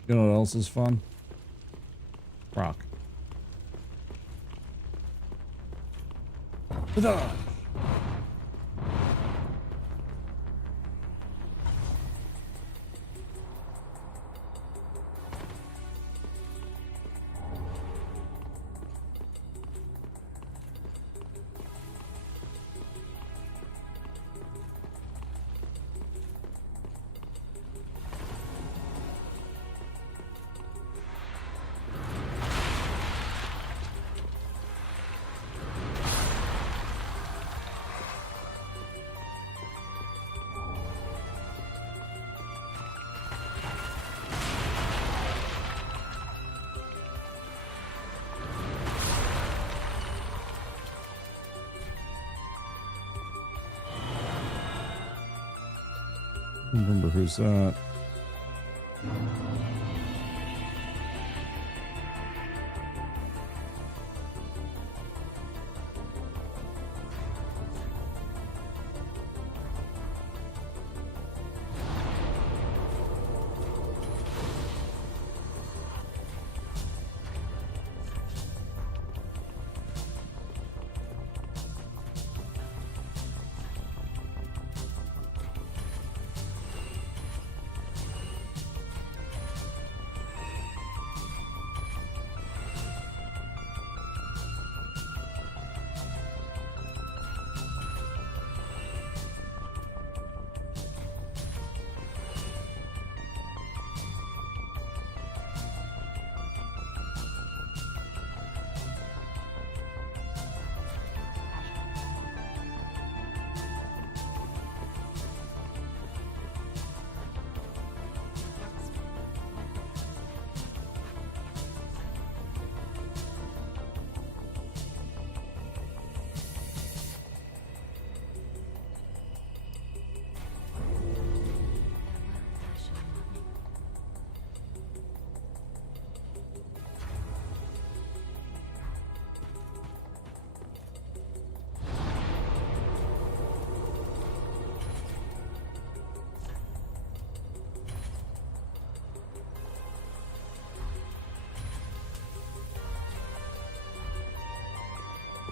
You know what else is fun? Rock. Ta-da! Remember who's that?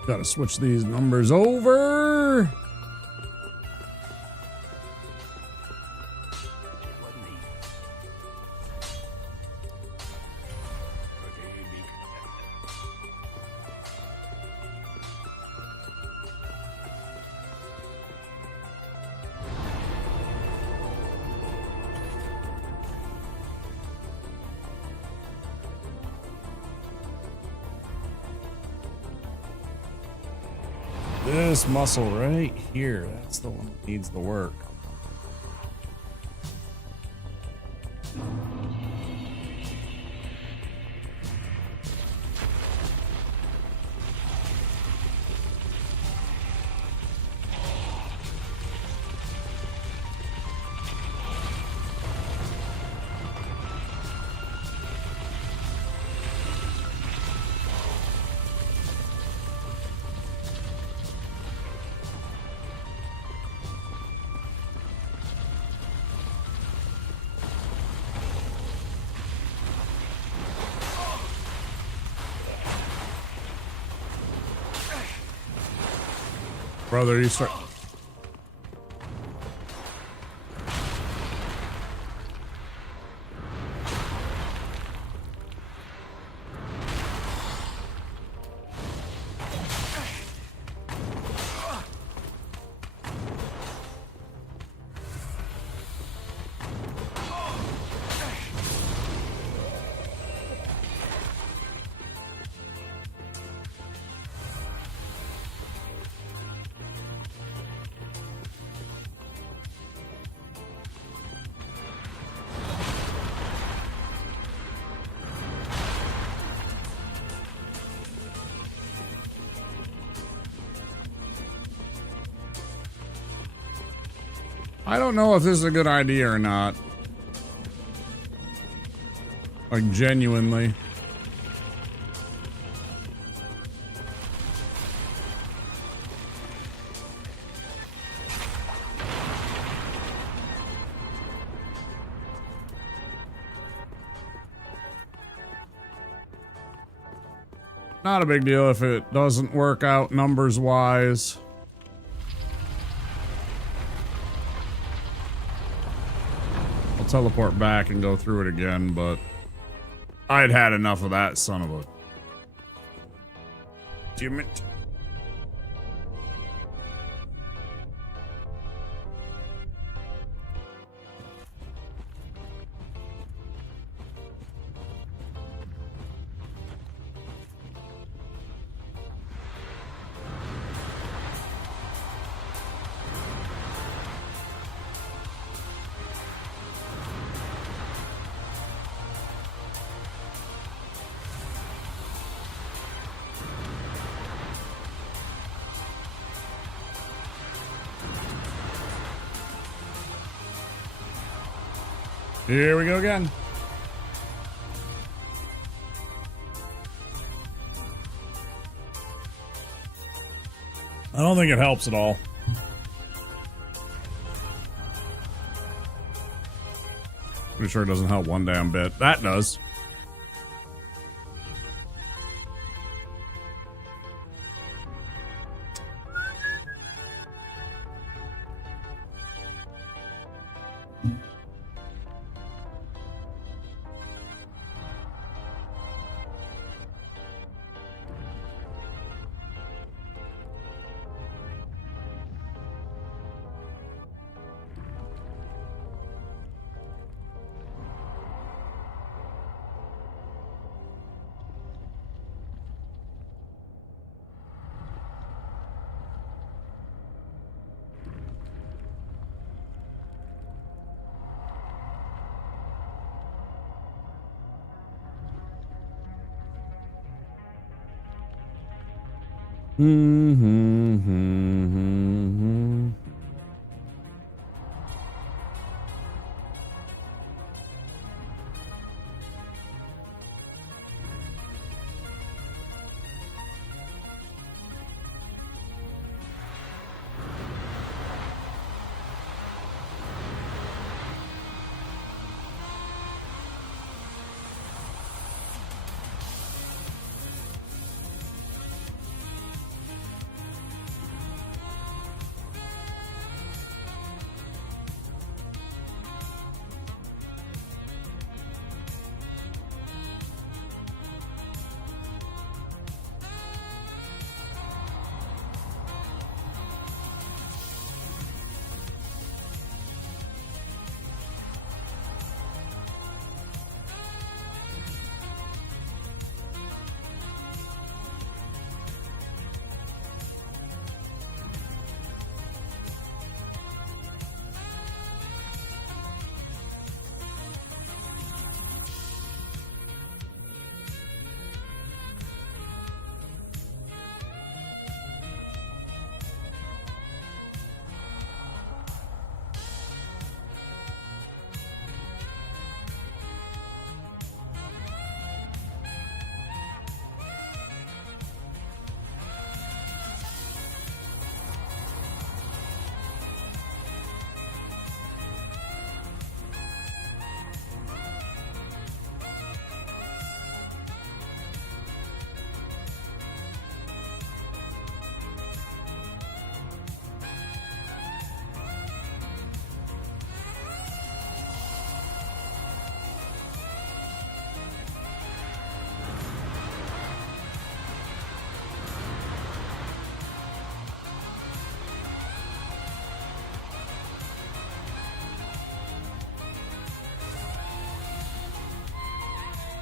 Gotta switch these numbers over. This muscle right here, that's the one that needs the work. Brother, you start. I don't know if this is a good idea or not. Like, genuinely. Not a big deal if it doesn't work out numbers-wise. Teleport back and go through it again, but I'd had enough of that son of a damn it. Here we go again. I don't think it helps at all. Pretty sure it doesn't help one damn bit. That does.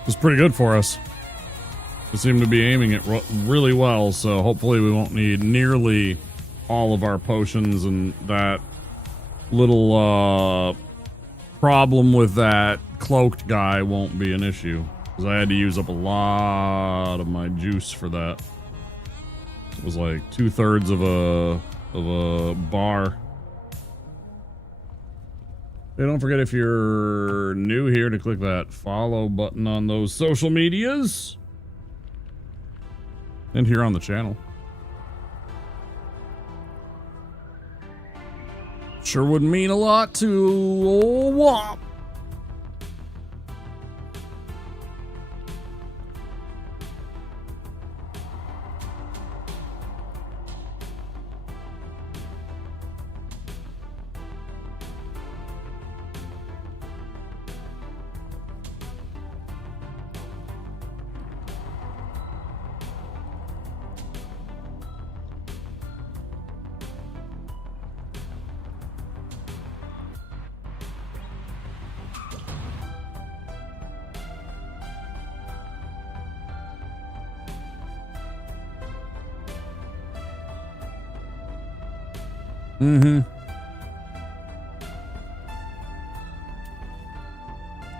Was pretty good for us. We seem to be aiming it really well, so hopefully we won't need nearly all of our potions, and that little problem with that cloaked guy won't be an issue, because I had to use up a lot of my juice for that. It was like 2/3 of a bar. Hey, don't forget, if you're new here, to click that follow button on those social medias. And here on the channel. Sure would mean a lot to old Wop.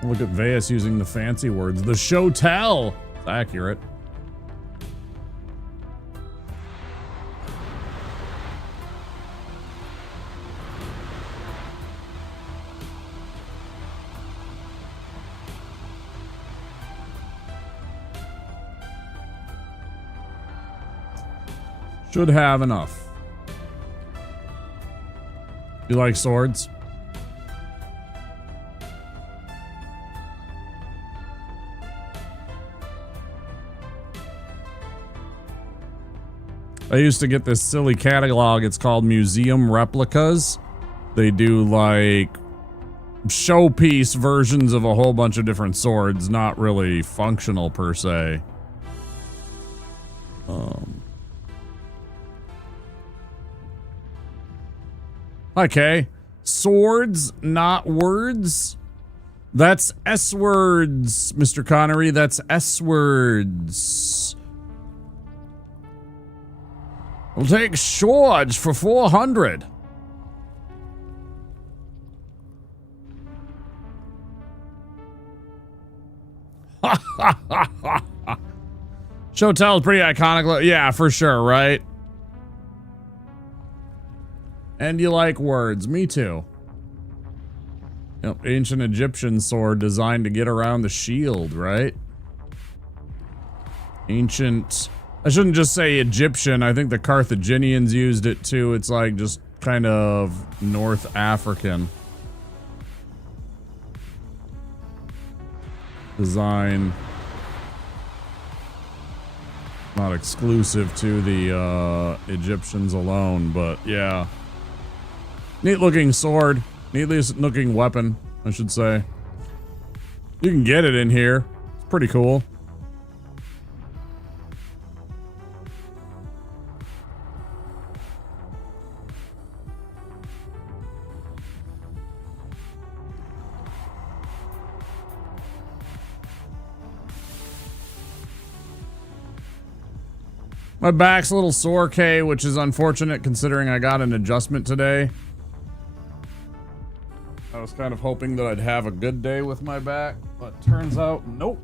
Look at Veus using the fancy words. The show tell. It's accurate. Should have enough. You like swords? I used to get this silly catalog. It's called Museum Replicas. They do like showpiece versions of a whole bunch of different swords, not really functional per se. Okay. Swords, not words. That's S words, Mr. Connery. That's S words. We'll take swords for 400. Showtell is pretty iconic. Yeah, for sure, right? And you like words. Me too. Yep, ancient Egyptian sword designed to get around the shield, right? Ancient... I shouldn't just say Egyptian. I think the Carthaginians used it too. It's like just kind of North African design. Not exclusive to the Egyptians alone, but yeah. Neat looking sword. Neatly looking weapon, I should say. You can get it in here. It's pretty cool. My back's a little sore, K, which is unfortunate considering I got an adjustment today. I was kind of hoping that I'd have a good day with my back, but turns out, nope.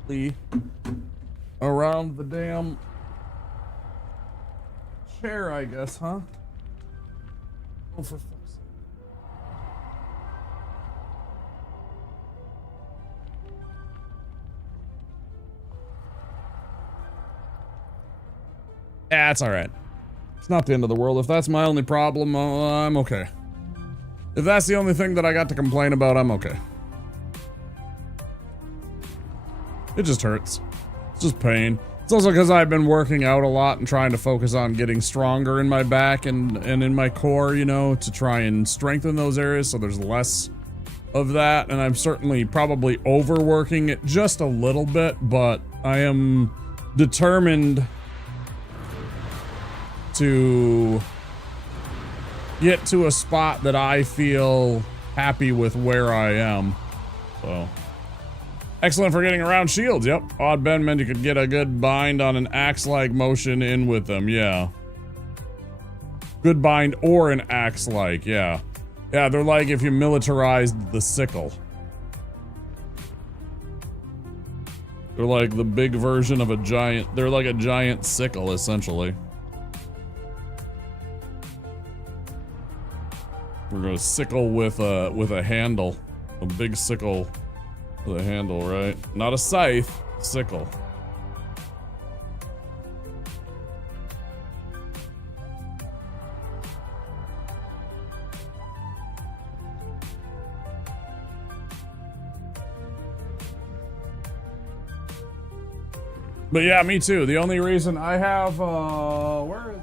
Completely around the damn chair, I guess, huh? Oh, for fuck's sake. Yeah, it's alright. It's not the end of the world. If that's my only problem, I'm okay. If that's the only thing that I got to complain about, I'm okay. It just hurts. It's just pain. It's also because I've been working out a lot and trying to focus on getting stronger in my back and in my core, you know, to try and strengthen those areas so there's less of that. And I'm certainly probably overworking it just a little bit, but I am determined to get to a spot that I feel happy with where I am. So excellent for getting around shields. Yep. Odd bend meant you could get a good bind on an axe-like motion in with them. Yeah. Good bind or an axe-like. Yeah. Yeah, they're like if you militarized the sickle. They're like the big version of a giant. They're like a giant sickle, essentially. We're gonna sickle with a handle. A big sickle with a handle, right? Not a scythe, sickle. But yeah, me too. The only reason I have, where is...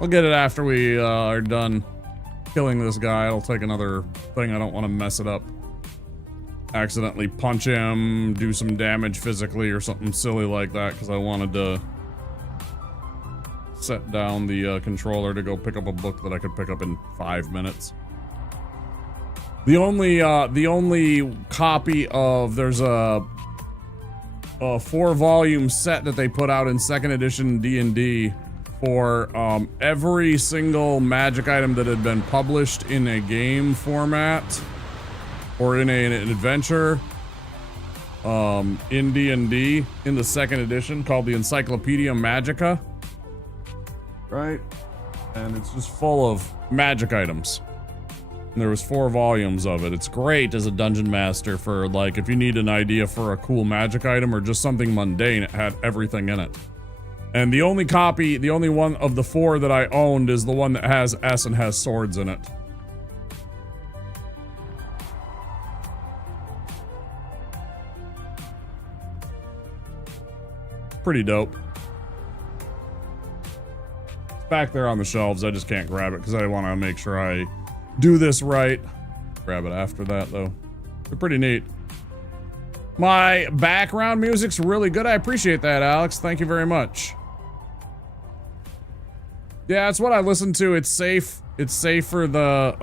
I'll get it after we are done killing this guy. I'll take another thing. I don't want to mess it up. Accidentally punch him, do some damage physically or something silly like that because I wanted to set down the controller to go pick up a book that I could pick up in 5 minutes. The only copy of there's a 4-volume set that they put out in 2nd edition D&D for every single magic item that had been published in a game format or in an adventure in D&D in the 2nd edition called the Encyclopedia Magica. Right? And it's just full of magic items. And there was 4 volumes of it. It's great as a dungeon master for, like, if you need an idea for a cool magic item or just something mundane, it had everything in it. And the only one of the 4 that I owned is the one that has S and has swords in it. Pretty dope. It's back there on the shelves. I just can't grab it because I want to make sure I do this right. Grab it after that, though. They're pretty neat. My background music's really good. I appreciate that, Alex. Thank you very much. Yeah, it's what I listen to. It's safe. It's safe for the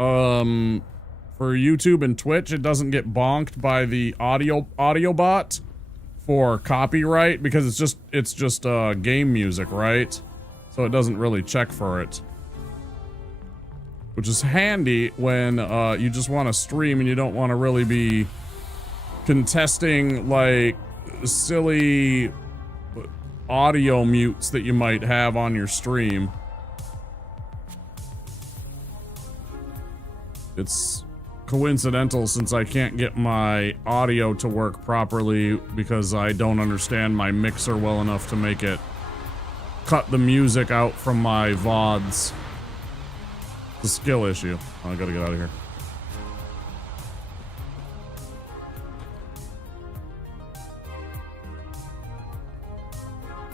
for YouTube and Twitch. It doesn't get bonked by the audio bot for copyright because it's just game music, right? So it doesn't really check for it. Which is handy when you just want to stream and you don't want to really be contesting like silly audio mutes that you might have on your stream. It's coincidental since I can't get my audio to work properly because I don't understand my mixer well enough to make it cut the music out from my VODs. It's a skill issue. Oh, I gotta get out of here.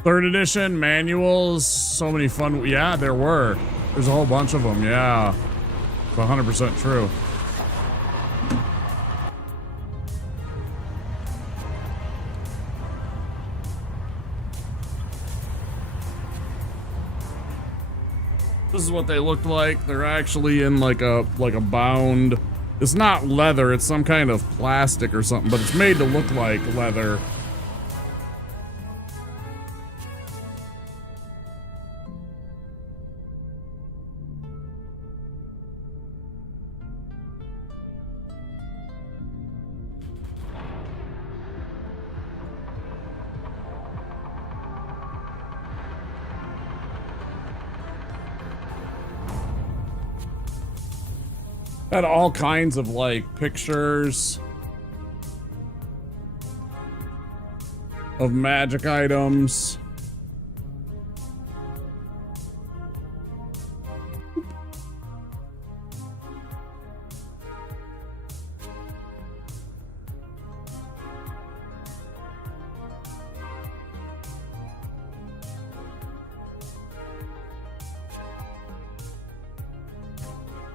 Third edition manuals, so many fun. Yeah, there were. There's a whole bunch of them. Yeah, it's 100% true. This is what they looked like. They're actually in like a bound. It's not leather, it's some kind of plastic or something, but it's made to look like leather. Had all kinds of like pictures of magic items.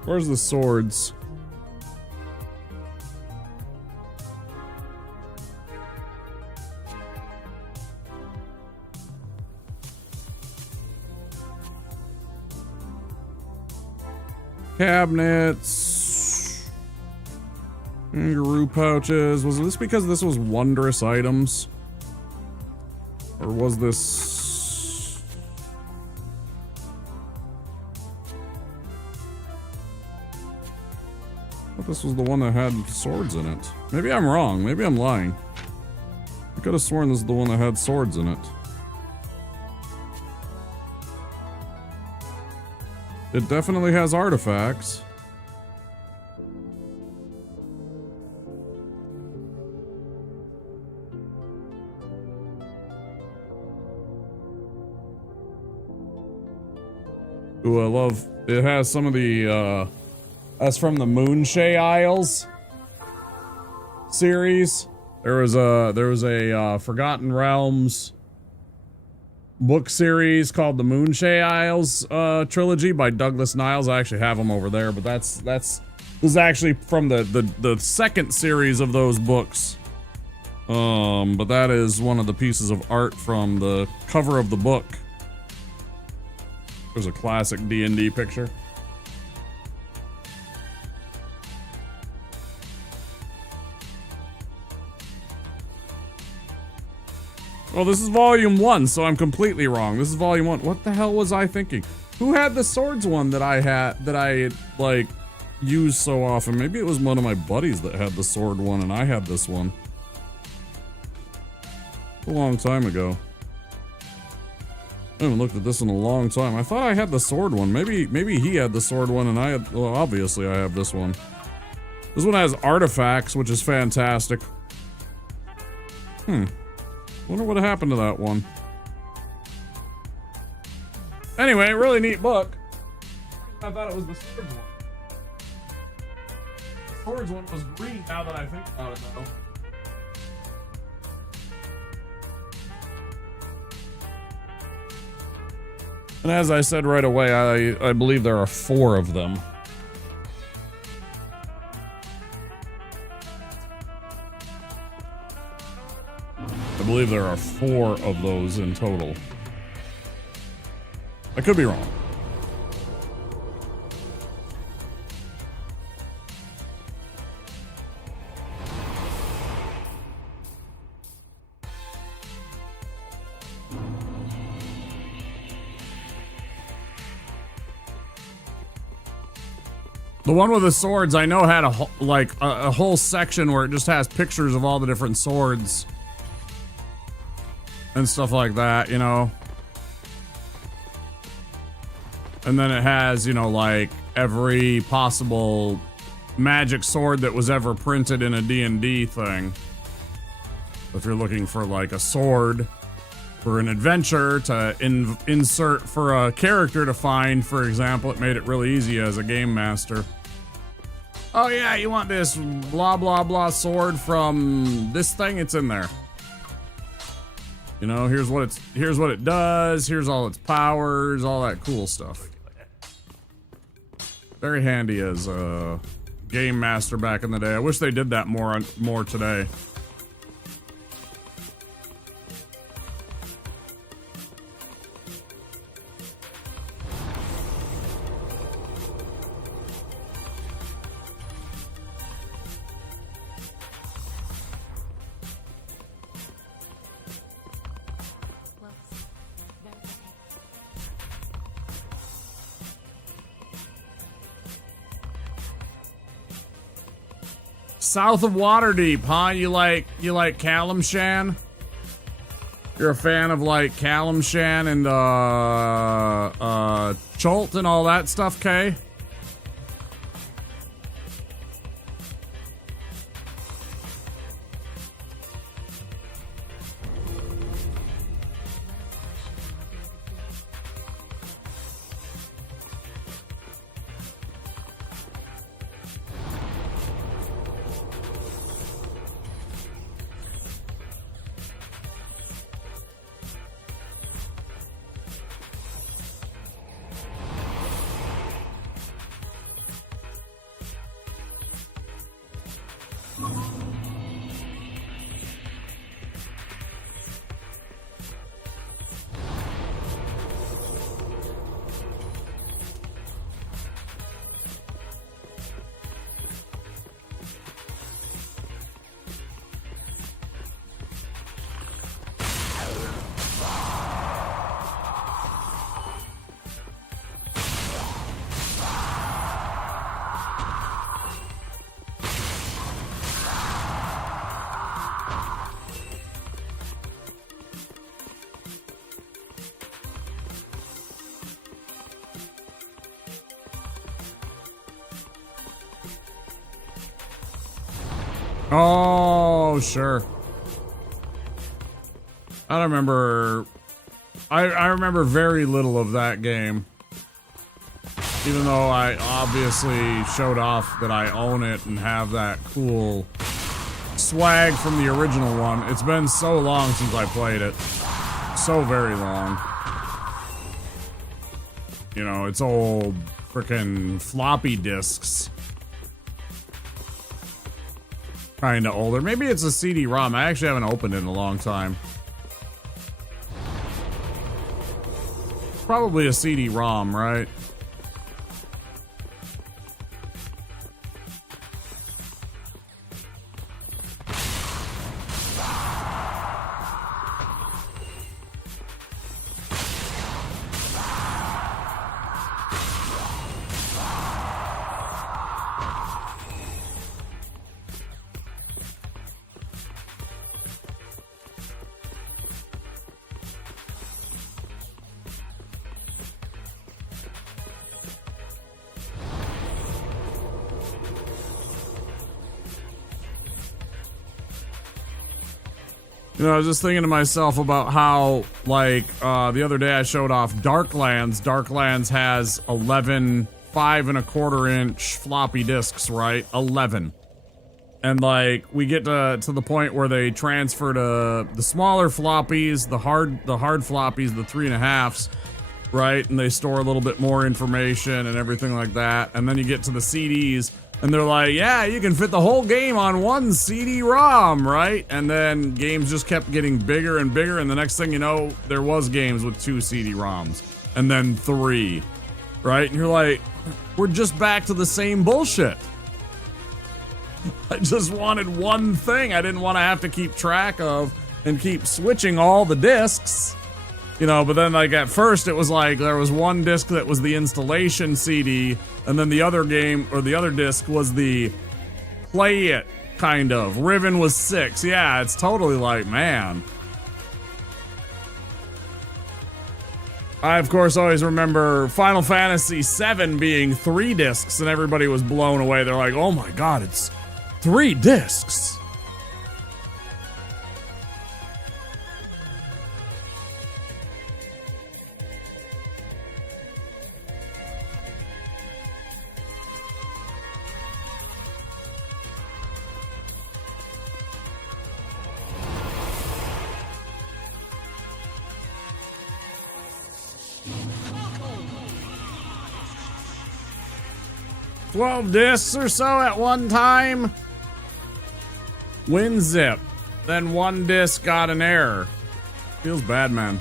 Where's the swords? Cabinets. Kangaroo pouches. Was this because this was wondrous items? Or was this... This was the one that had swords in it. Maybe I'm wrong. Maybe I'm lying. I could have sworn this is the one that had swords in it. It definitely has artifacts. Ooh, I love... It has some of the, that's from the Moonshay Isles series. There was a Forgotten Realms book series called the Moonshay Isles trilogy by Douglas Niles. I actually have them over there, but this is actually from the second series of those books. But that is one of the pieces of art from the cover of the book. There's a classic D&D picture. Well, this is volume 1, so I'm completely wrong. This is volume 1. What the hell was I thinking? Who had the swords one that I like used so often? Maybe it was one of my buddies that had the sword one and I had this one. A long time ago. I haven't looked at this in a long time. I thought I had the sword one. Maybe he had the sword one and I had... Well, obviously I have this one. This one has artifacts, which is fantastic. Wonder what happened to that one. Anyway, really neat book. I thought it was the swords one. The swords one was green now that I think about it, though. And as I said right away, I believe there are 4 of them. I believe there are 4 of those in total. I could be wrong. The one with the swords, I know had a whole section where it just has pictures of all the different swords and stuff like that, you know. And then it has, you know, like every possible magic sword that was ever printed in a D&D thing. If you're looking for like a sword for an adventure to insert for a character to find, for example, it made it really easy as a game master. Oh yeah, you want this blah blah blah sword from this thing? It's in there. You know, here's what it does, here's all its powers, all that cool stuff. Very handy as a game master back in the day. I wish they did that more today. South of Waterdeep, huh? You like Calimshan? You're a fan of like Calimshan and Chult and all that stuff, Kay? Oh, sure. I don't remember. I remember very little of that game. Even though I obviously showed off that I own it and have that cool swag from the original one. It's been so long since I played it. So very long. You know, it's old frickin' floppy disks. Kinda older. Maybe it's a CD-ROM. I actually haven't opened it in a long time. Probably a CD-ROM, right? You know, I was just thinking to myself about how, like, the other day I showed off Darklands. Darklands has 11 5.25-inch floppy disks, right? 11. And, like, we get to the point where they transfer to the smaller floppies, the hard floppies, the 3.5s, right? And they store a little bit more information and everything like that. And then you get to the CDs, and they're like, yeah, you can fit the whole game on one CD-ROM, right? And then games just kept getting bigger and bigger, and the next thing you know, there was games with 2 CD-ROMs, and then 3, right? And you're like, we're just back to the same bullshit. I just wanted one thing. I didn't want to have to keep track of and keep switching all the discs. You know, but then, like, at first it was like there was one disc that was the installation CD, and then the other game, or the other disc was the play it, kind of. Riven was 6. Yeah, it's totally like, man. I, of course, always remember Final Fantasy VII being 3 discs, and everybody was blown away. They're like, oh my god, it's 3 discs. $12 discs or so at one time. WinZip. Then one disc got an error. Feels bad, man.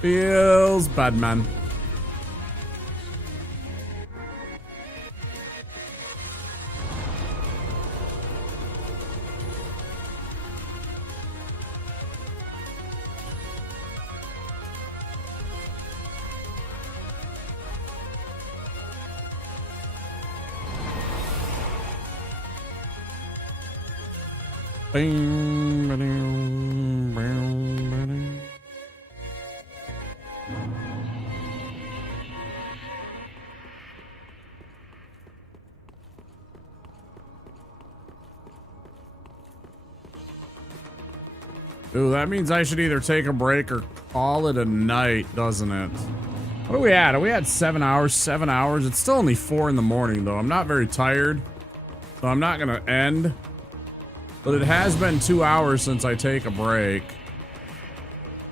Feels bad, man. Bing, ba-ding, bing, ba-ding. Ooh, that means I should either take a break or call it a night, doesn't it? What are we at? Are we at 7 hours? 7 hours? It's still only 4 in the morning, though. I'm not very tired, so I'm not gonna end. But it has been 2 hours since I take a break.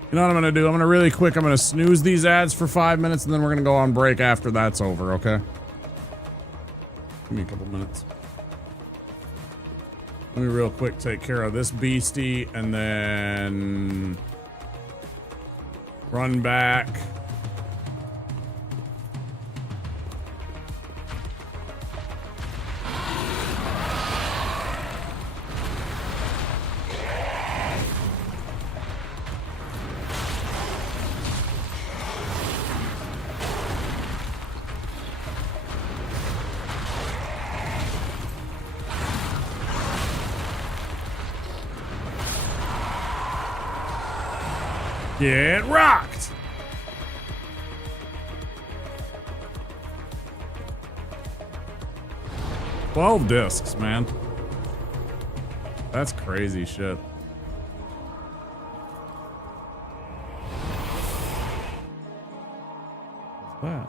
You know what I'm gonna do? I'm gonna snooze these ads for 5 minutes, and then we're gonna go on break after that's over, okay? Give me a couple minutes. Let me real quick take care of this beastie, and then run back. Get rocked! $12 discs, man. That's crazy shit. What's that?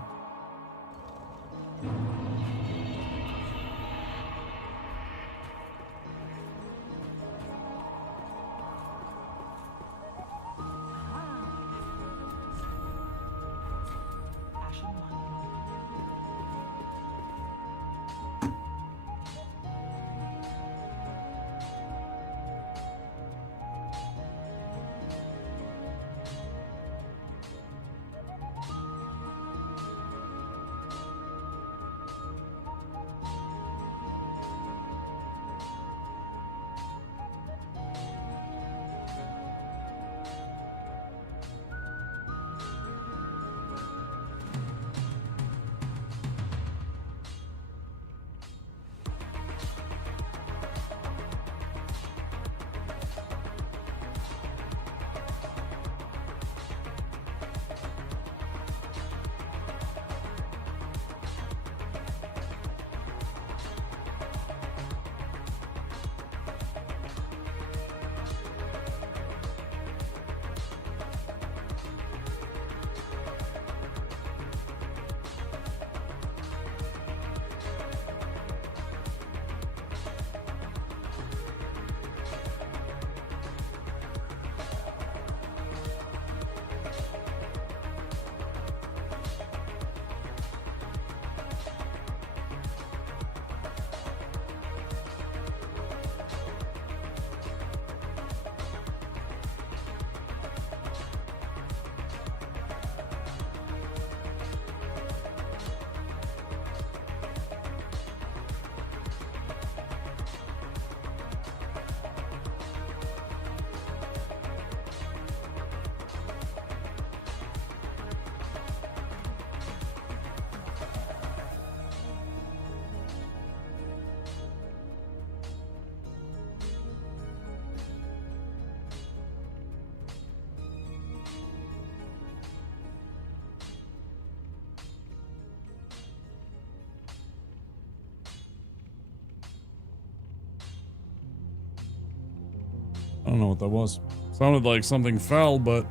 I don't know what that was. Sounded like something fell, but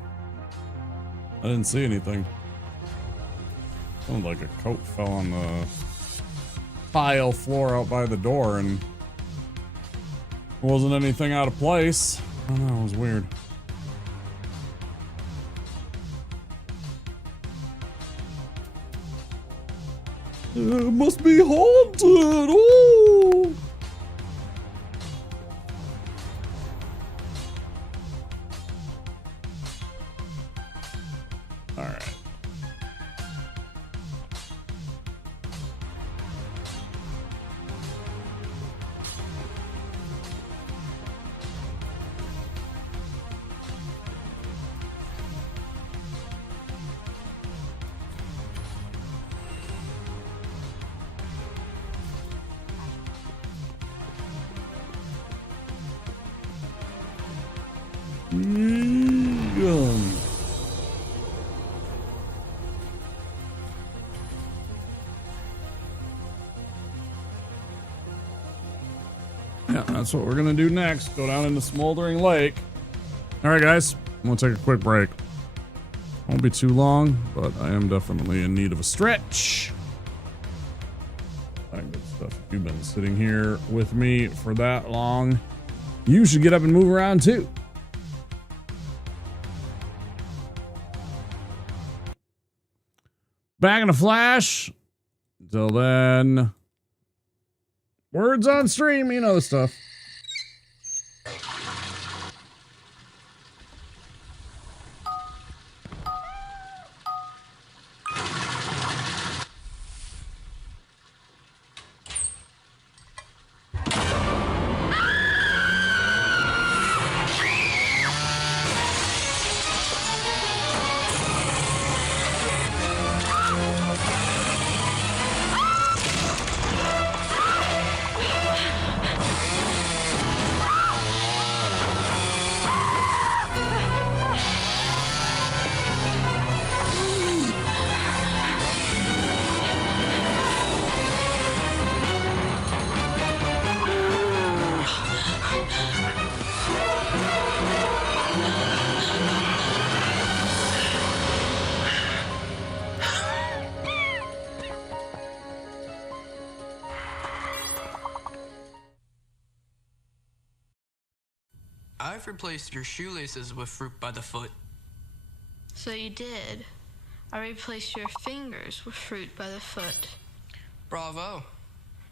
I didn't see anything. Sounded like a coat fell on the tile floor out by the door and wasn't anything out of place. I don't know, it was weird. It must be haunted! Oh! Alright. Yeah, that's what we're gonna do next. Go down into Smoldering Lake. Alright guys, I'm gonna take a quick break. Won't be too long, but I am definitely in need of a stretch. That good stuff. If you've been sitting here with me for that long, you should get up and move around too. Back in a flash. Until then, words on stream, you know the stuff. I've replaced your shoelaces with fruit by the foot. So you did. I replaced your fingers with fruit by the foot. Bravo.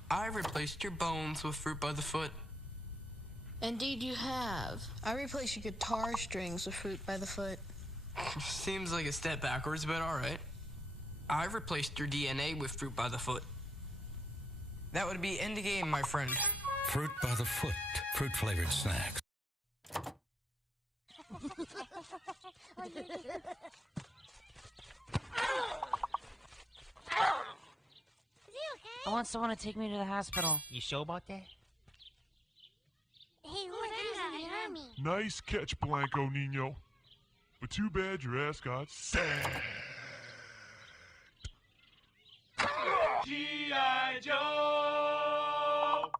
I replaced your bones with fruit by the foot. Indeed you have. I replaced your guitar strings with fruit by the foot. Seems like a step backwards, but alright. I replaced your DNA with fruit by the foot. That would be end game, my friend. Fruit by the foot. Fruit-flavored snacks. I want someone to take me to the hospital. You sure about that? Hey, who's that? It hurt me. Nice catch, Blanco Nino. But too bad your ass got sad. G.I. Joe!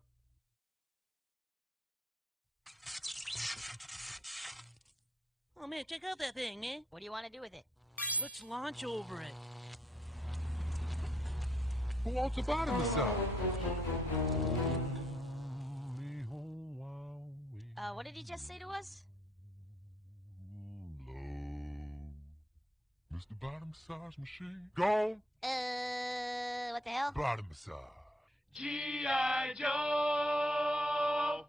Oh man, check out that thing, man. What do you want to do with it? Let's launch over it. Who wants a bottom massage? What did he just say to us? Mr. Bottom Massage Machine. Gone. What the hell? Bottom massage. G.I. Joe!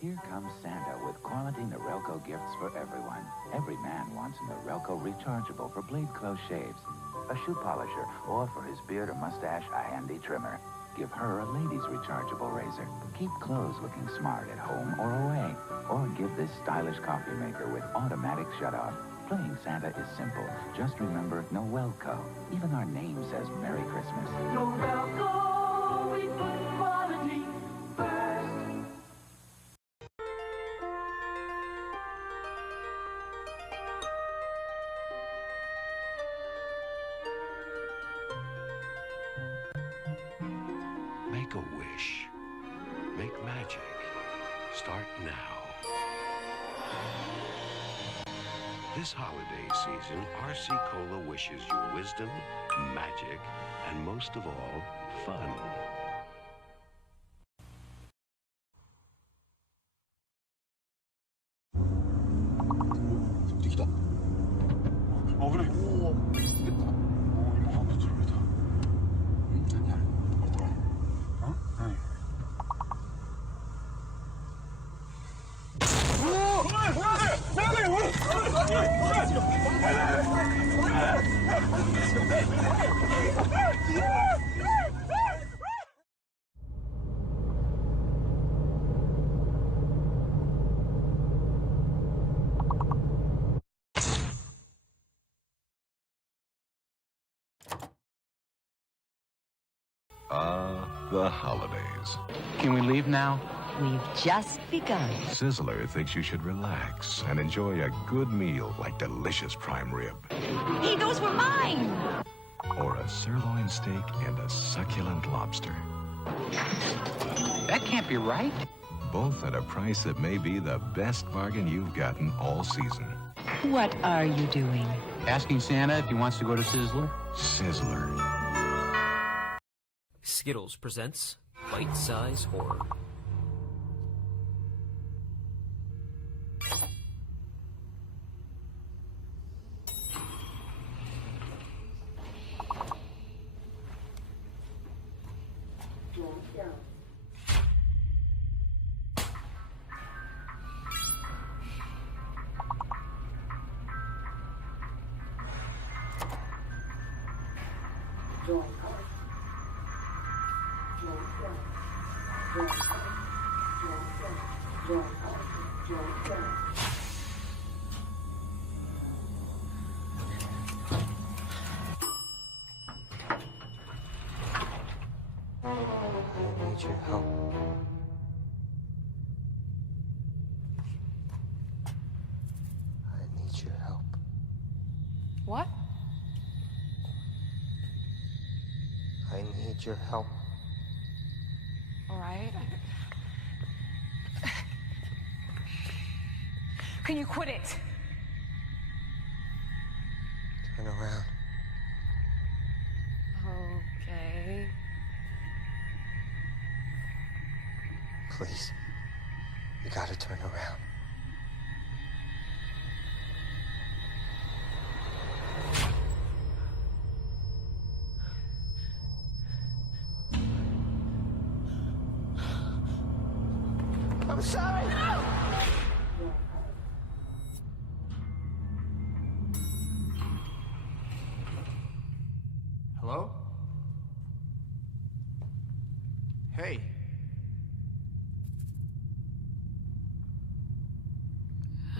Here comes Santa with quality Norelco gifts for everyone. Every man wants a Norelco rechargeable for blade close shaves, a shoe polisher, or for his beard or mustache, a handy trimmer. Give her a ladies' rechargeable razor. Keep clothes looking smart at home or away. Or give this stylish coffee maker with automatic shutoff. Playing Santa is simple. Just remember Noelco. Even our name says Merry Christmas. Norelco, we put quality first. Make a wish. Make magic. start now. This holiday season, RC Cola wishes you wisdom, magic, and most of all, fun. 그래. 오, 됐다. 이모 한번 들어보자. 아니야. 어떡해. 어? 아니. The holidays. Can we leave now? We've just begun. Sizzler thinks you should relax and enjoy a good meal like delicious prime rib. Hey, those were mine! Or a sirloin steak and a succulent lobster. That can't be right. Both at a price that may be the best bargain you've gotten all season. What are you doing? Asking Santa if he wants to go to Sizzler? Sizzler. Skittles presents Bite-Size Horror. I need your help. I need your help. What? I need your help. All right. Can you quit it? Turn around. Okay. Please. You gotta turn around. I'm sorry! Hello? Hey.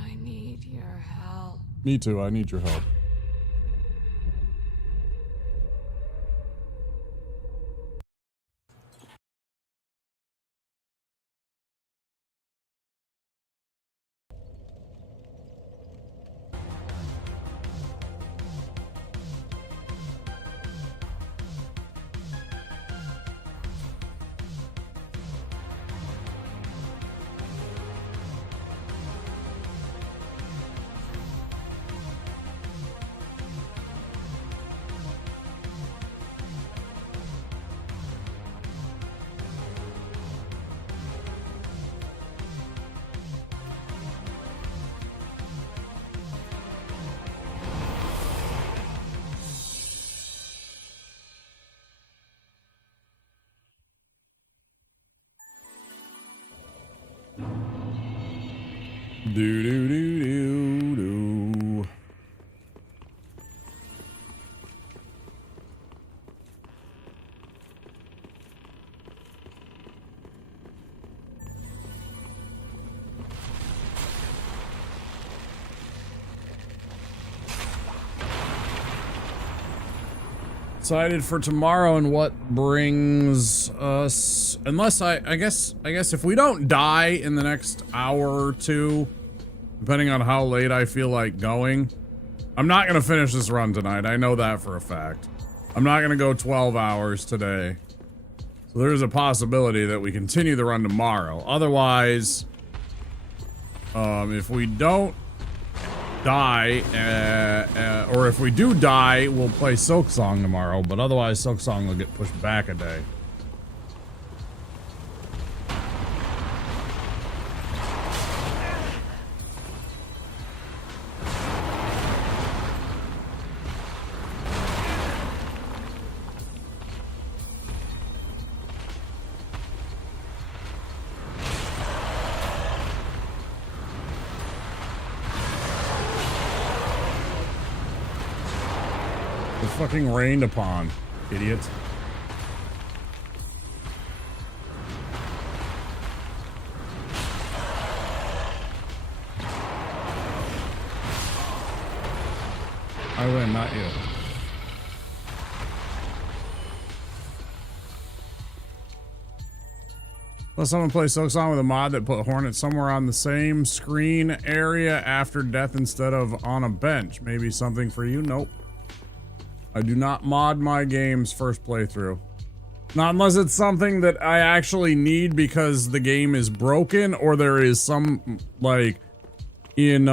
I need your help. Me too, I need your help. Do do do do do. Excited for tomorrow and what brings us, unless I guess if we don't die in the next hour or two, depending on how late I feel like going, I'm not gonna finish this run tonight. I know that for a fact. I'm not gonna go 12 hours today. So there's a possibility that we continue the run tomorrow. Otherwise, If we don't die, or if we do die, we'll play Silk Song tomorrow, but otherwise Silk Song will get pushed back a day. Fucking rained upon, idiot. I win, not you. Let someone play Silk Song with a mod that put Hornet somewhere on the same screen area after death instead of on a bench. Maybe something for you? Nope. I do not mod my game's first playthrough. Not unless it's something that I actually need because the game is broken, or there is some, like, in,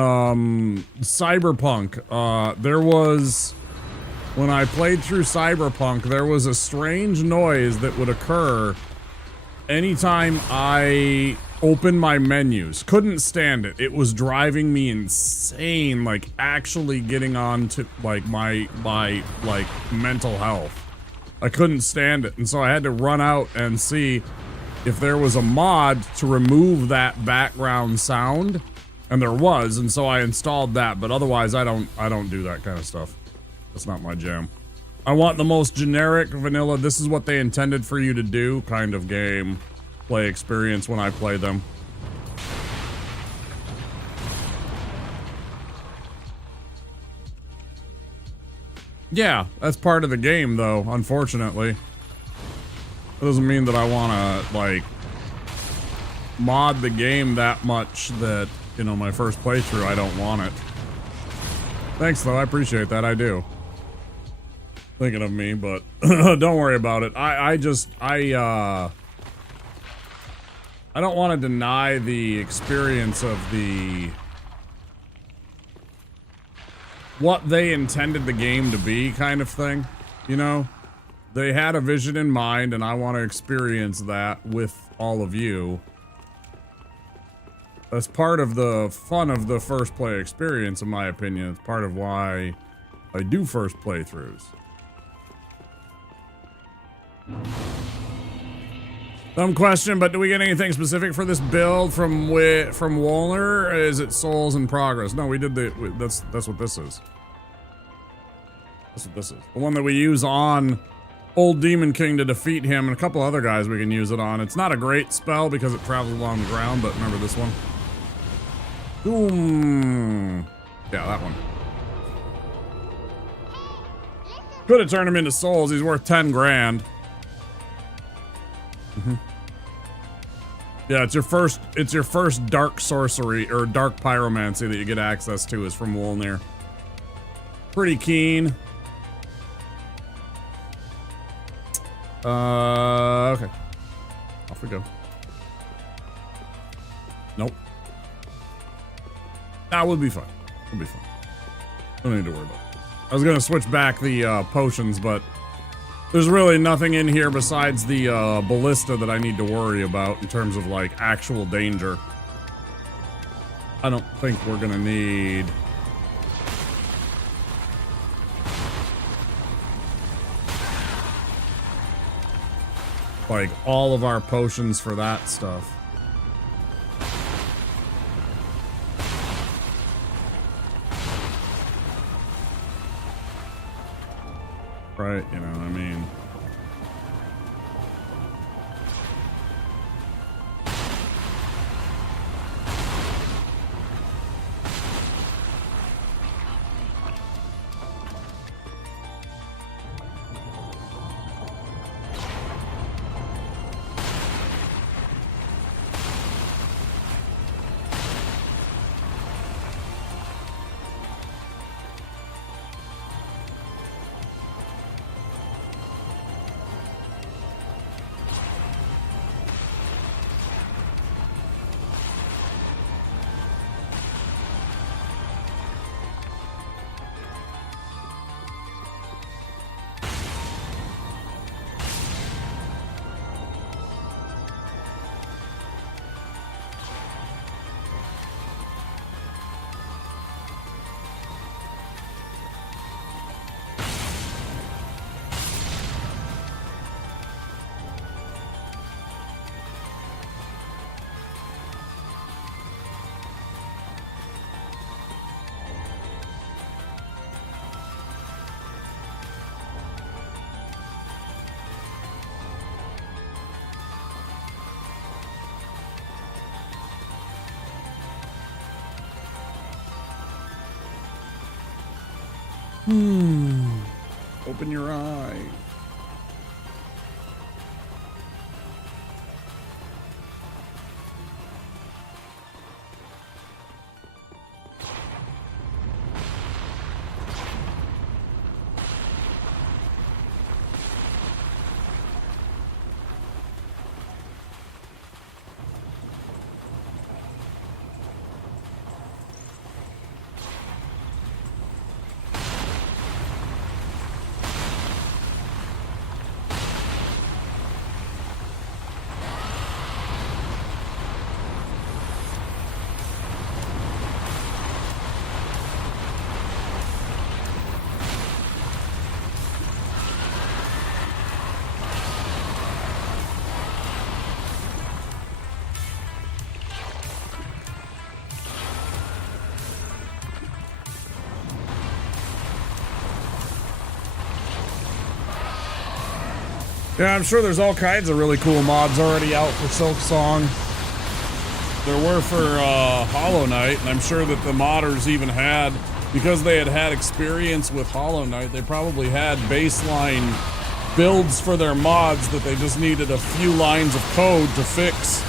Cyberpunk, there was, when I played through Cyberpunk, there was a strange noise that would occur anytime I opened my menus. Couldn't stand it. It was driving me insane, like actually getting on to like my like mental health. I couldn't stand it, and so I had to run out and see if there was a mod to remove that background sound, and there was, and so I installed that, but otherwise I don't do that kind of stuff. That's not my jam. I want the most generic vanilla, this is what they intended for you to do kind of game play experience when I play them. Yeah, that's part of the game though, unfortunately. That doesn't mean that I want to, like, mod the game that much that, you know, my first playthrough, I don't want it. Thanks though, I appreciate that, I do. Thinking of me, but don't worry about it. I don't want to deny the experience of the what they intended the game to be kind of thing, you know? They had a vision in mind, and I want to experience that with all of you. That's part of the fun of the first play experience, in my opinion. It's part of why I do first playthroughs. Dumb question, but do we get anything specific for this build from Wolner? Or is it Souls in Progress? No, we did that's what this is. That's what this is. The one that we use on Old Demon King to defeat him, and a couple other guys we can use it on. It's not a great spell because it travels along the ground, but remember this one. Boom. Yeah, that one. Could have turned him into Souls. He's worth 10 grand. Yeah, it's your first dark sorcery or dark pyromancy that you get access to is from Wolnir. Pretty keen. Okay. Off we go. Nope. Nah, we'll be fine. We'll be fine. Don't need to worry about it. I was gonna switch back the potions, but there's really nothing in here besides the ballista that I need to worry about in terms of like actual danger. I don't think we're gonna need like all of our potions for that stuff. Right, you know what I mean? Open your eye. Yeah, I'm sure there's all kinds of really cool mods already out for Silksong. There were for Hollow Knight, and I'm sure that the modders even had, because they had experience with Hollow Knight, they probably had baseline builds for their mods that they just needed a few lines of code to fix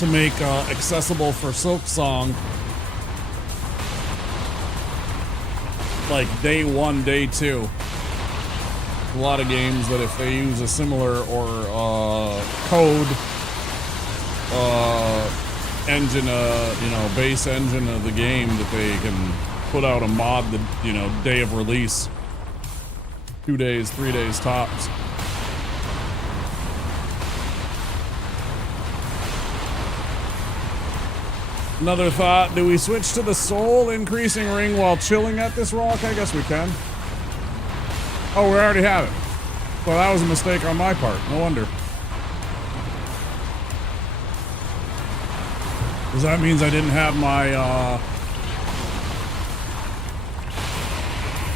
to make accessible for Silksong. Like day 1, day 2. A lot of games that if they use a similar or code engine, base engine of the game, that they can put out a mod the day of release, 2 days, 3 days tops. Another thought: do we switch to the soul increasing ring while chilling at this rock? I guess we can. Oh, we already have it. Well, that was a mistake on my part. No wonder. Because that means I didn't have my,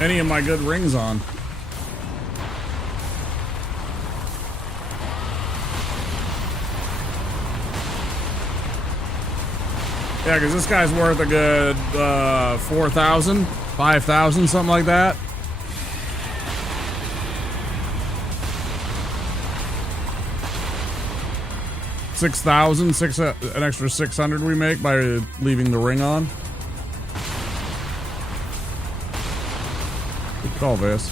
any of my good rings on. Yeah, because this guy's worth a good, 4,000, 5,000, something like that. 6,000, an extra 600 we make by leaving the ring on. Good call, Vis.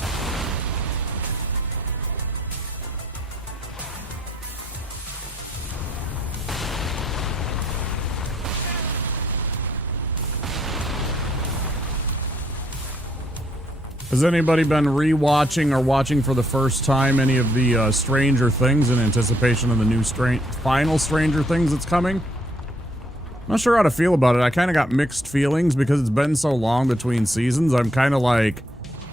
Has anybody been re-watching or watching for the first time any of the Stranger Things in anticipation of the new final Stranger Things that's coming? I'm not sure how to feel about it. I kind of got mixed feelings because it's been so long between seasons. I'm kind of like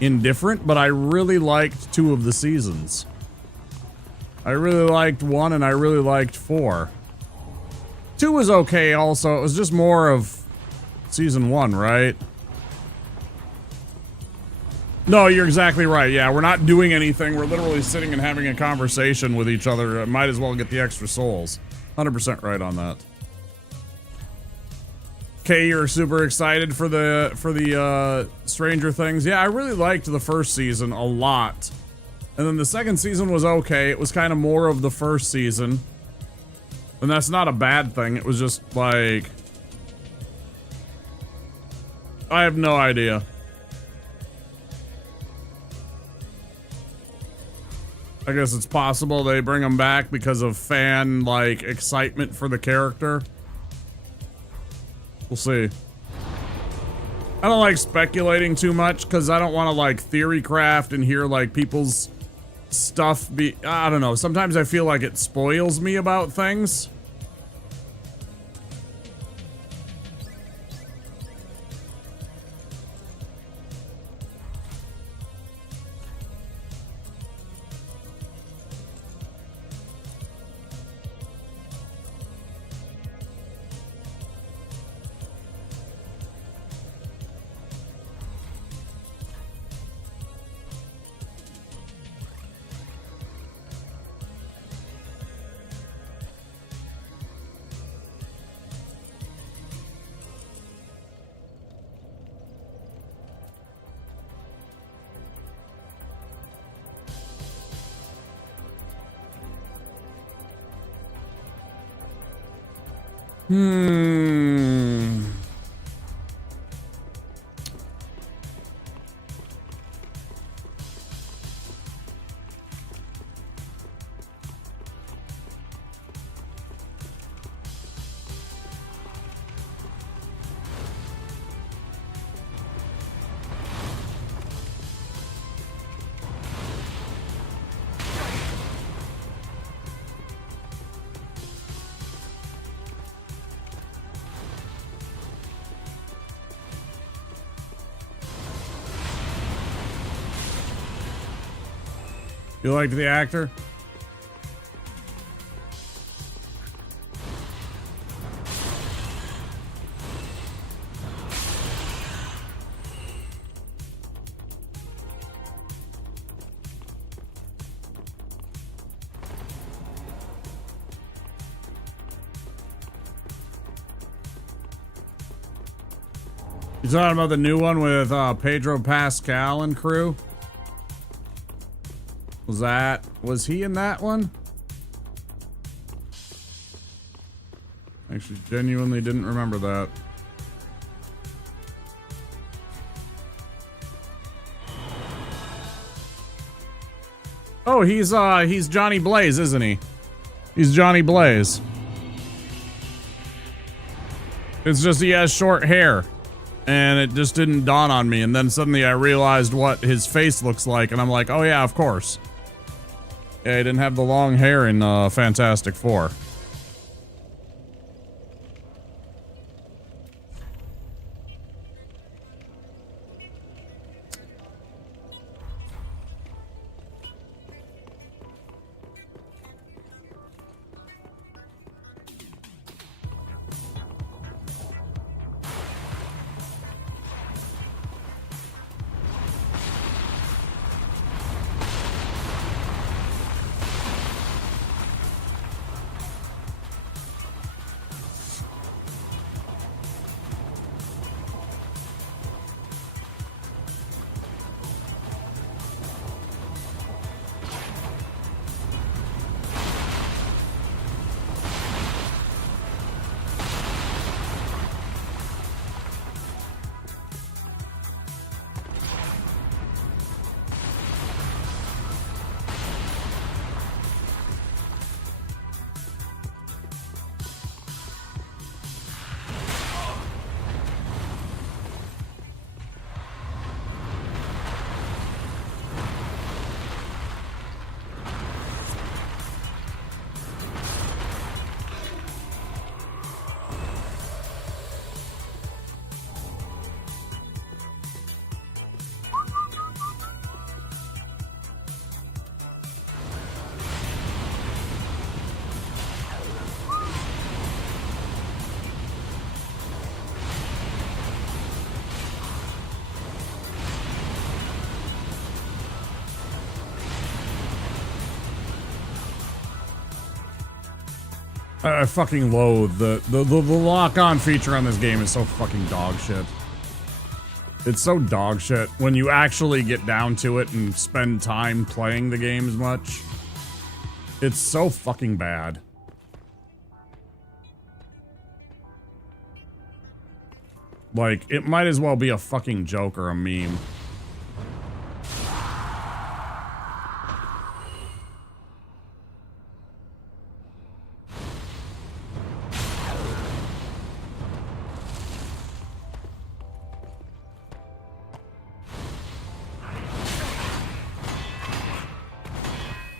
indifferent, but I really liked 2 of the seasons. I really liked 1 and I really liked 4. 2 was okay also. It was just more of season 1, right? No, you're exactly right. Yeah, we're not doing anything. We're literally sitting and having a conversation with each other. Might as well get the extra souls. 100% right on that. Okay, you're super excited for the Stranger Things. Yeah, I really liked the first season a lot. And then the second season was okay. It was kind of more of the first season. And that's not a bad thing. It was just like, I have no idea. I guess it's possible they bring him back because of fan, like, excitement for the character. We'll see. I don't like speculating too much because I don't want to, like, theory craft and hear, like, people's stuff be... I don't know. Sometimes I feel like it spoils me about things. You liked the actor? You talking about the new one with Pedro Pascal and crew? Was he in that one? Actually, genuinely didn't remember that. Oh, he's Johnny Blaze, isn't he? He's Johnny Blaze. It's just he has short hair. And it just didn't dawn on me. And then suddenly I realized what his face looks like. And I'm like, oh yeah, of course. Yeah, he didn't have the long hair in Fantastic Four. I fucking loathe the lock-on feature on this game is so fucking dog shit. It's so dog shit when you actually get down to it and spend time playing the game as much. It's so fucking bad. Like, it might as well be a fucking joke or a meme.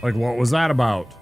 Like, what was that about?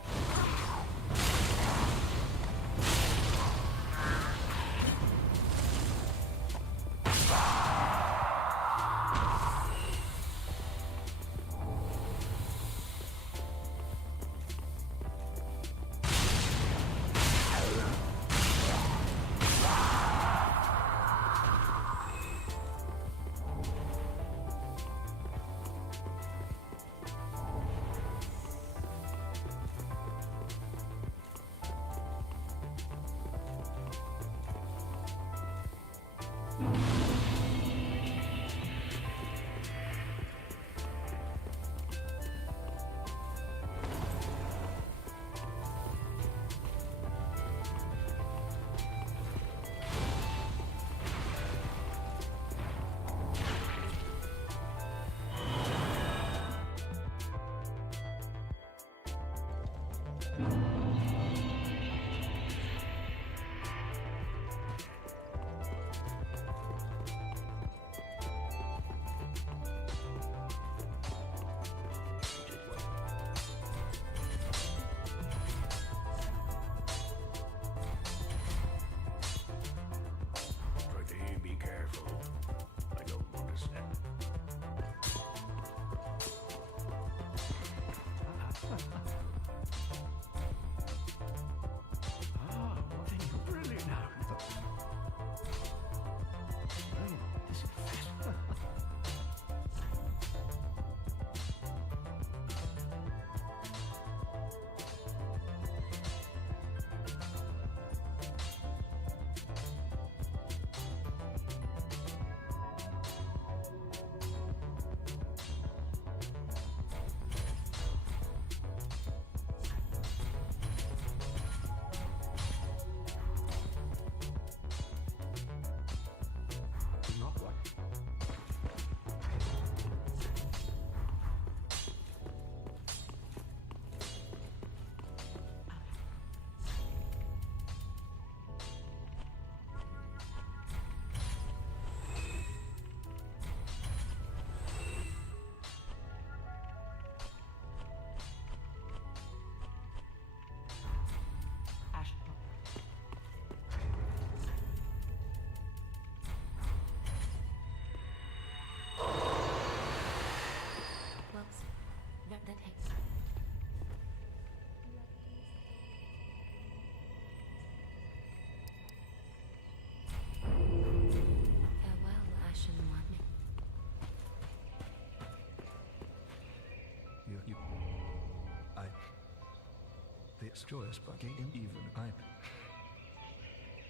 sex joyous, but even I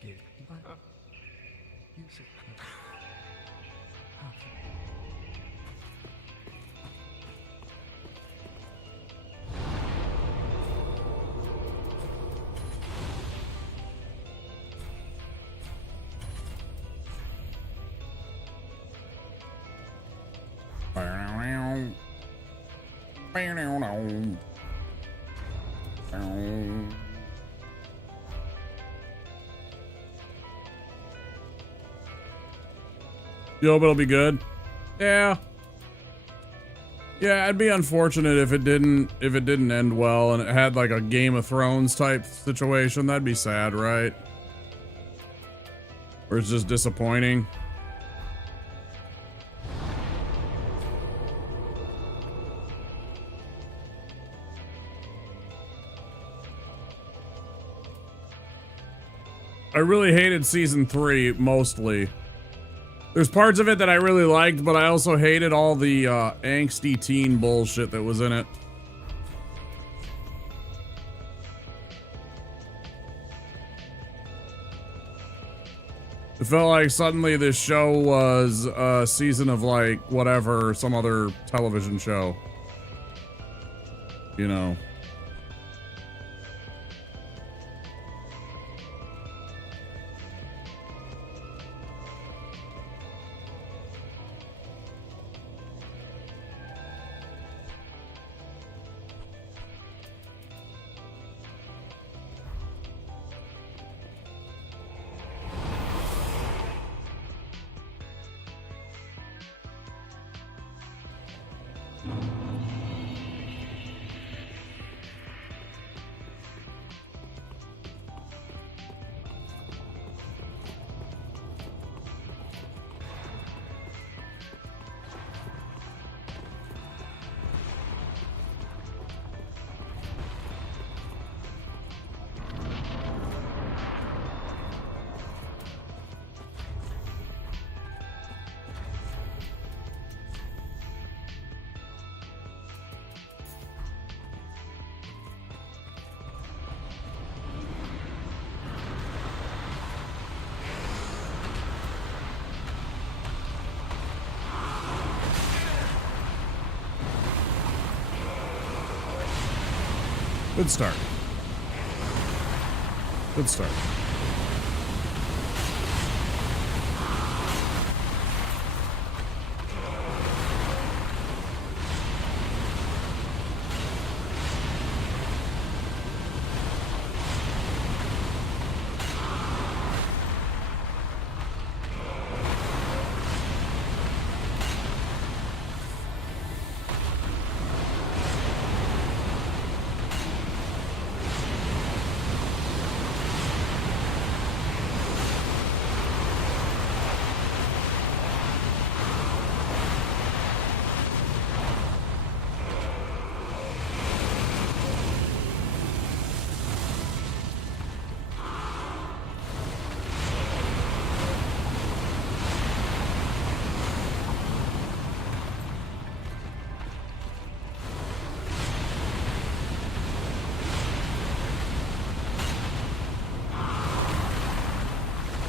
gave music. You hope it'll be good. Yeah. Yeah, it'd be unfortunate if it didn't end well and it had like a Game of Thrones type situation. That'd be sad, right? Or it's just disappointing. I really hated season 3 mostly. There's parts of it that I really liked, but I also hated all the angsty teen bullshit that was in it. It felt like suddenly this show was a season of like whatever, some other television show. You know. Good start. Good start.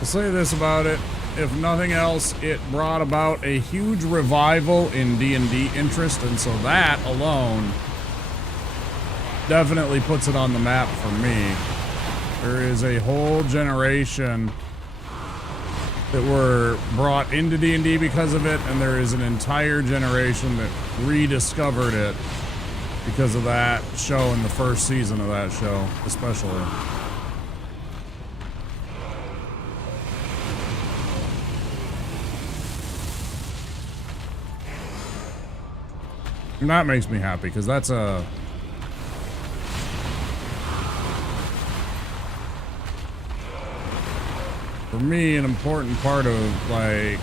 I'll say this about it, if nothing else, it brought about a huge revival in D&D interest, and so that alone definitely puts it on the map for me. There is a whole generation that were brought into D&D because of it, and there is an entire generation that rediscovered it because of that show and the first season of that show, especially. And that makes me happy, because that's a... for me, an important part of, like...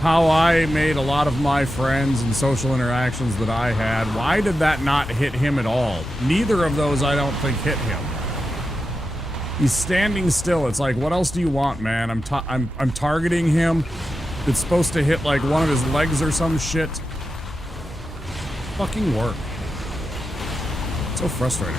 how I made a lot of my friends and social interactions that I had. Why did that not hit him at all? Neither of those, I don't think, hit him. He's standing still. It's like, what else do you want, man? I'm targeting him It's supposed to hit like one of his legs or some shit. Fucking work. So frustrating.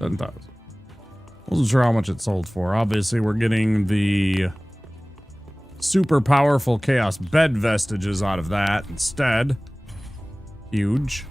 $10,000. Wasn't sure how much it sold for. Obviously, we're getting the super powerful Chaos Bed vestiges out of that instead. Huge.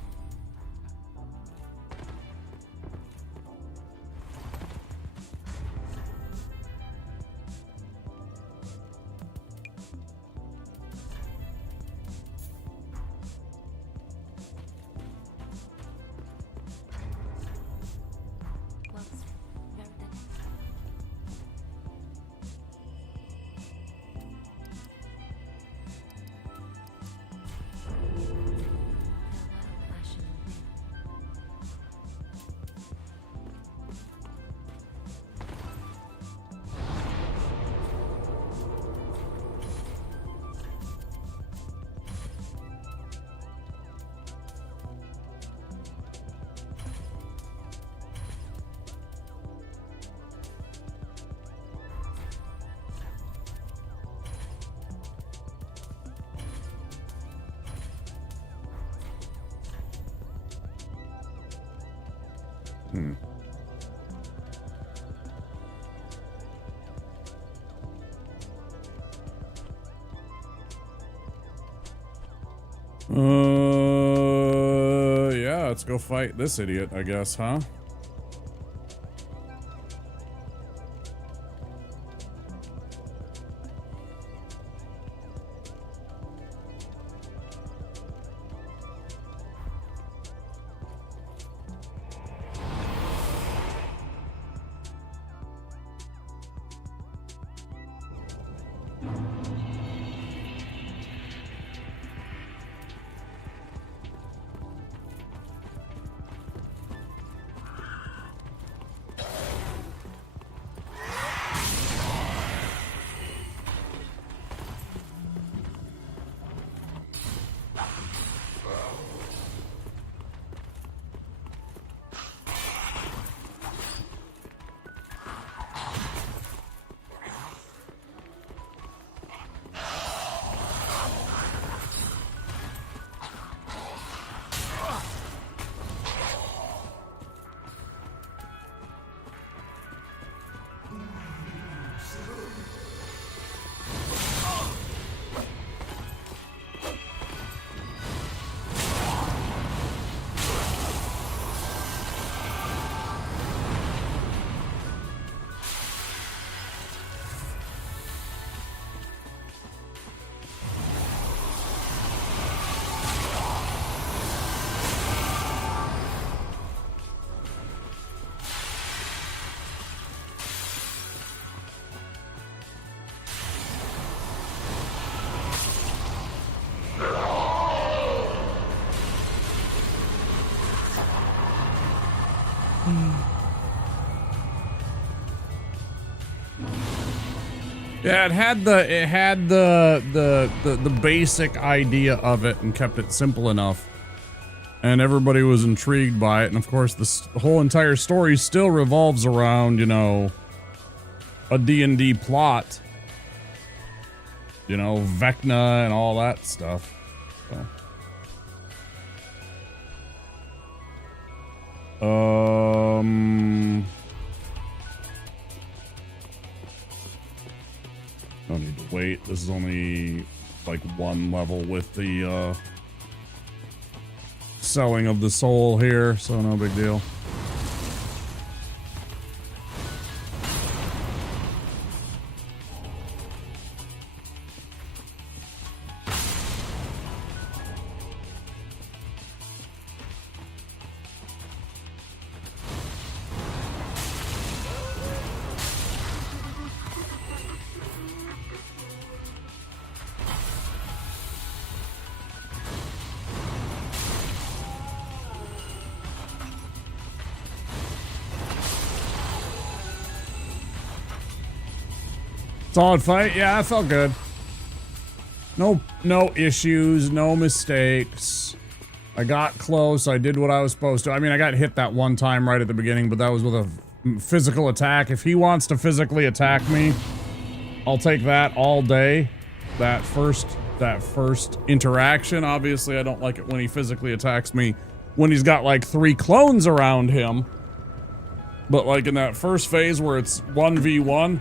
Yeah, let's go fight this idiot, I guess, huh? Yeah, it had the basic idea of it and kept it simple enough, and everybody was intrigued by it. And of course, the whole entire story still revolves around, you know, a D&D plot, you know, Vecna and all that stuff. So. wait. This is only like one level with the selling of the soul here, so no big deal. Solid fight. Yeah, I felt good. No issues, no mistakes. I got close. I did what I was supposed to. I mean, I got hit that one time right at the beginning, but that was with a physical attack. If he wants to physically attack me, I'll take that all day. That first interaction. Obviously, I don't like it when he physically attacks me when he's got like 3 clones around him. But like in that first phase where it's 1v1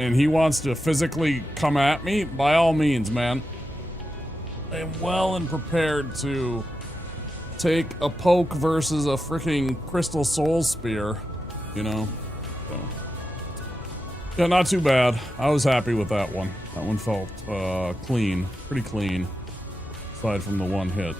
and he wants to physically come at me, by all means, man. I am well and prepared to take a poke versus a freaking crystal soul spear, you know? So. Yeah, not too bad. I was happy with that one. That one felt clean, pretty clean, aside from the one hit.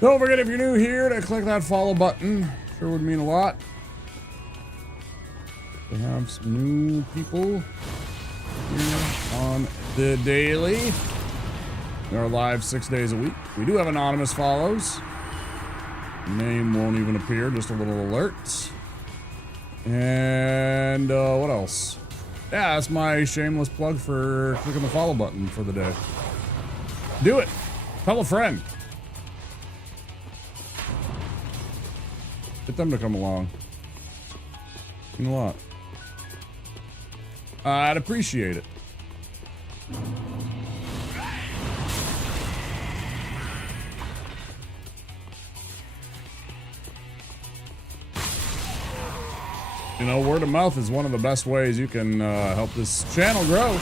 Don't forget, if you're new here, to click that follow button. Sure would mean a lot. We have some new people here on the daily. We are live 6 days a week. We do have anonymous follows. Name won't even appear, just a little alert. And what else? Yeah, that's my shameless plug for clicking the follow button for the day. Do it. Tell a friend. Get them to come along. You know what? I'd appreciate it. You know, word of mouth is one of the best ways you can help this channel grow.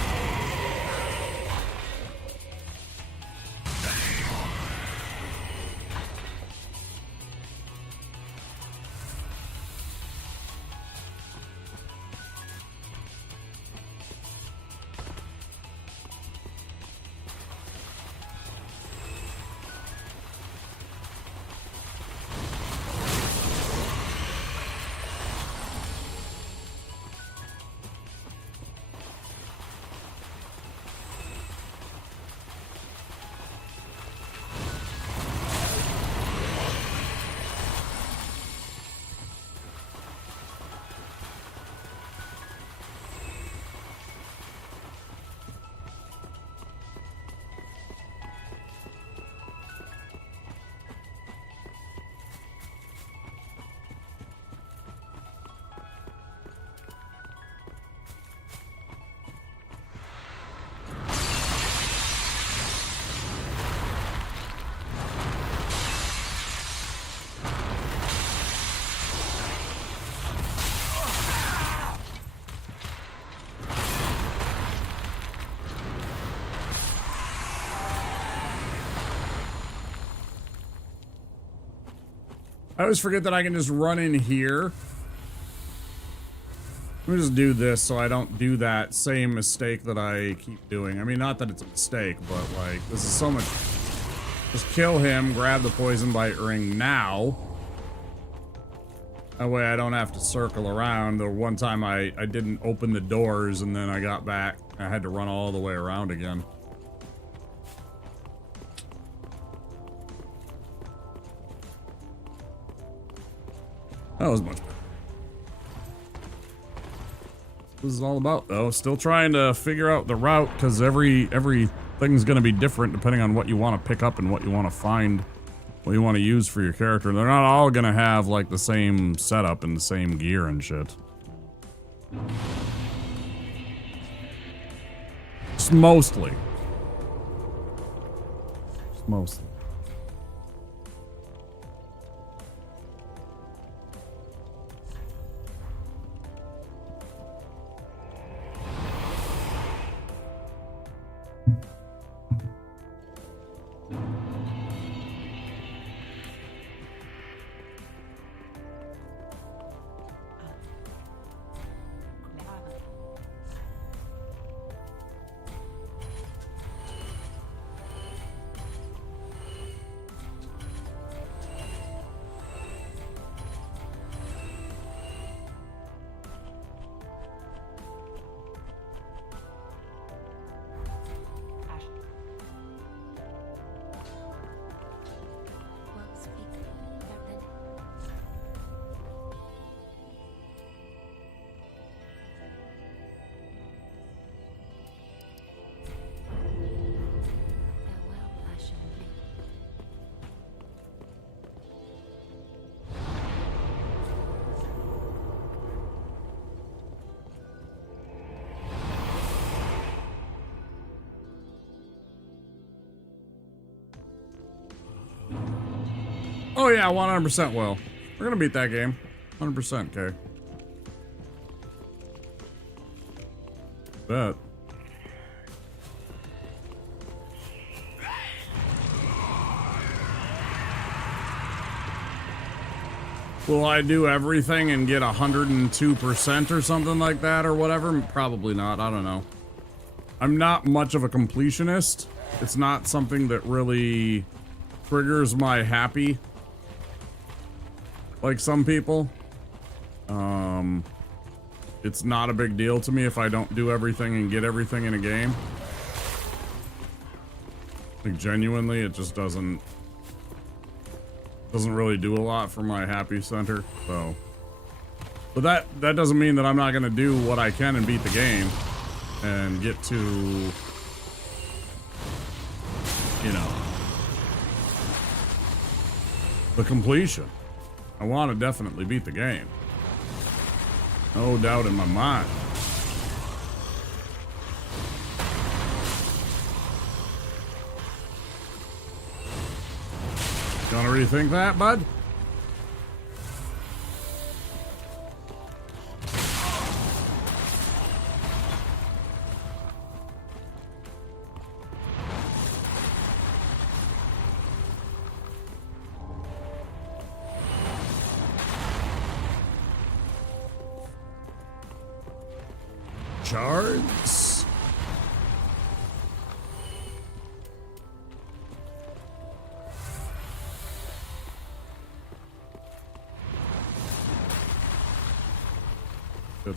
I always forget that I can just run in here. Let me just do this so I don't do that same mistake that I keep doing. I mean, not that it's a mistake, but like, this is so much. Just kill him, grab the poison bite ring now. That way I don't have to circle around. The one time I didn't open the doors and then I got back, I had to run all the way around again. That was much better. This is all about, though. Still trying to figure out the route, because everything's going to be different depending on what you want to pick up and what you want to find what you want to use for your character. They're not all gonna have like the same setup and the same gear and shit. Just mostly. Just mostly. Oh yeah, 100% will. We're gonna beat that game. 100%, okay. Bet. Will I do everything and get 102% or something like that or whatever? Probably not, I don't know. I'm not much of a completionist. It's not something that really triggers my happy. Like some people. It's not a big deal to me if I don't do everything and get everything in a game. Like genuinely, it just doesn't really do a lot for my happy center. So, but that doesn't mean that I'm not gonna do what I can and beat the game and get to, you know, the completion. I want to definitely beat the game. No doubt in my mind. You want to rethink that, bud? Shards. Good.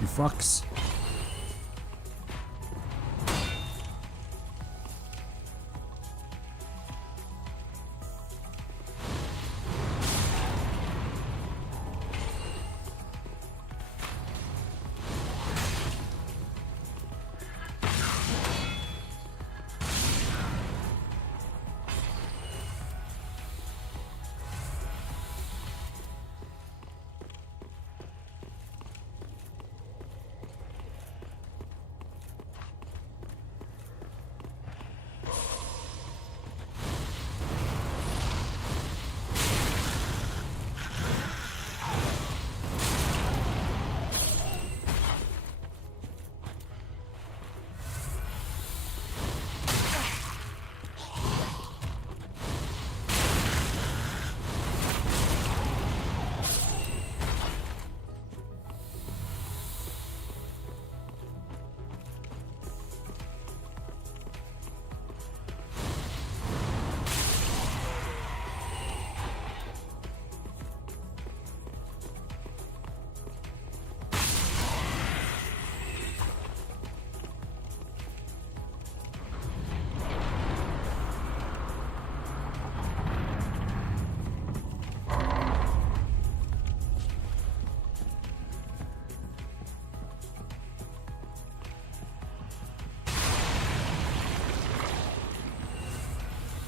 You fucks.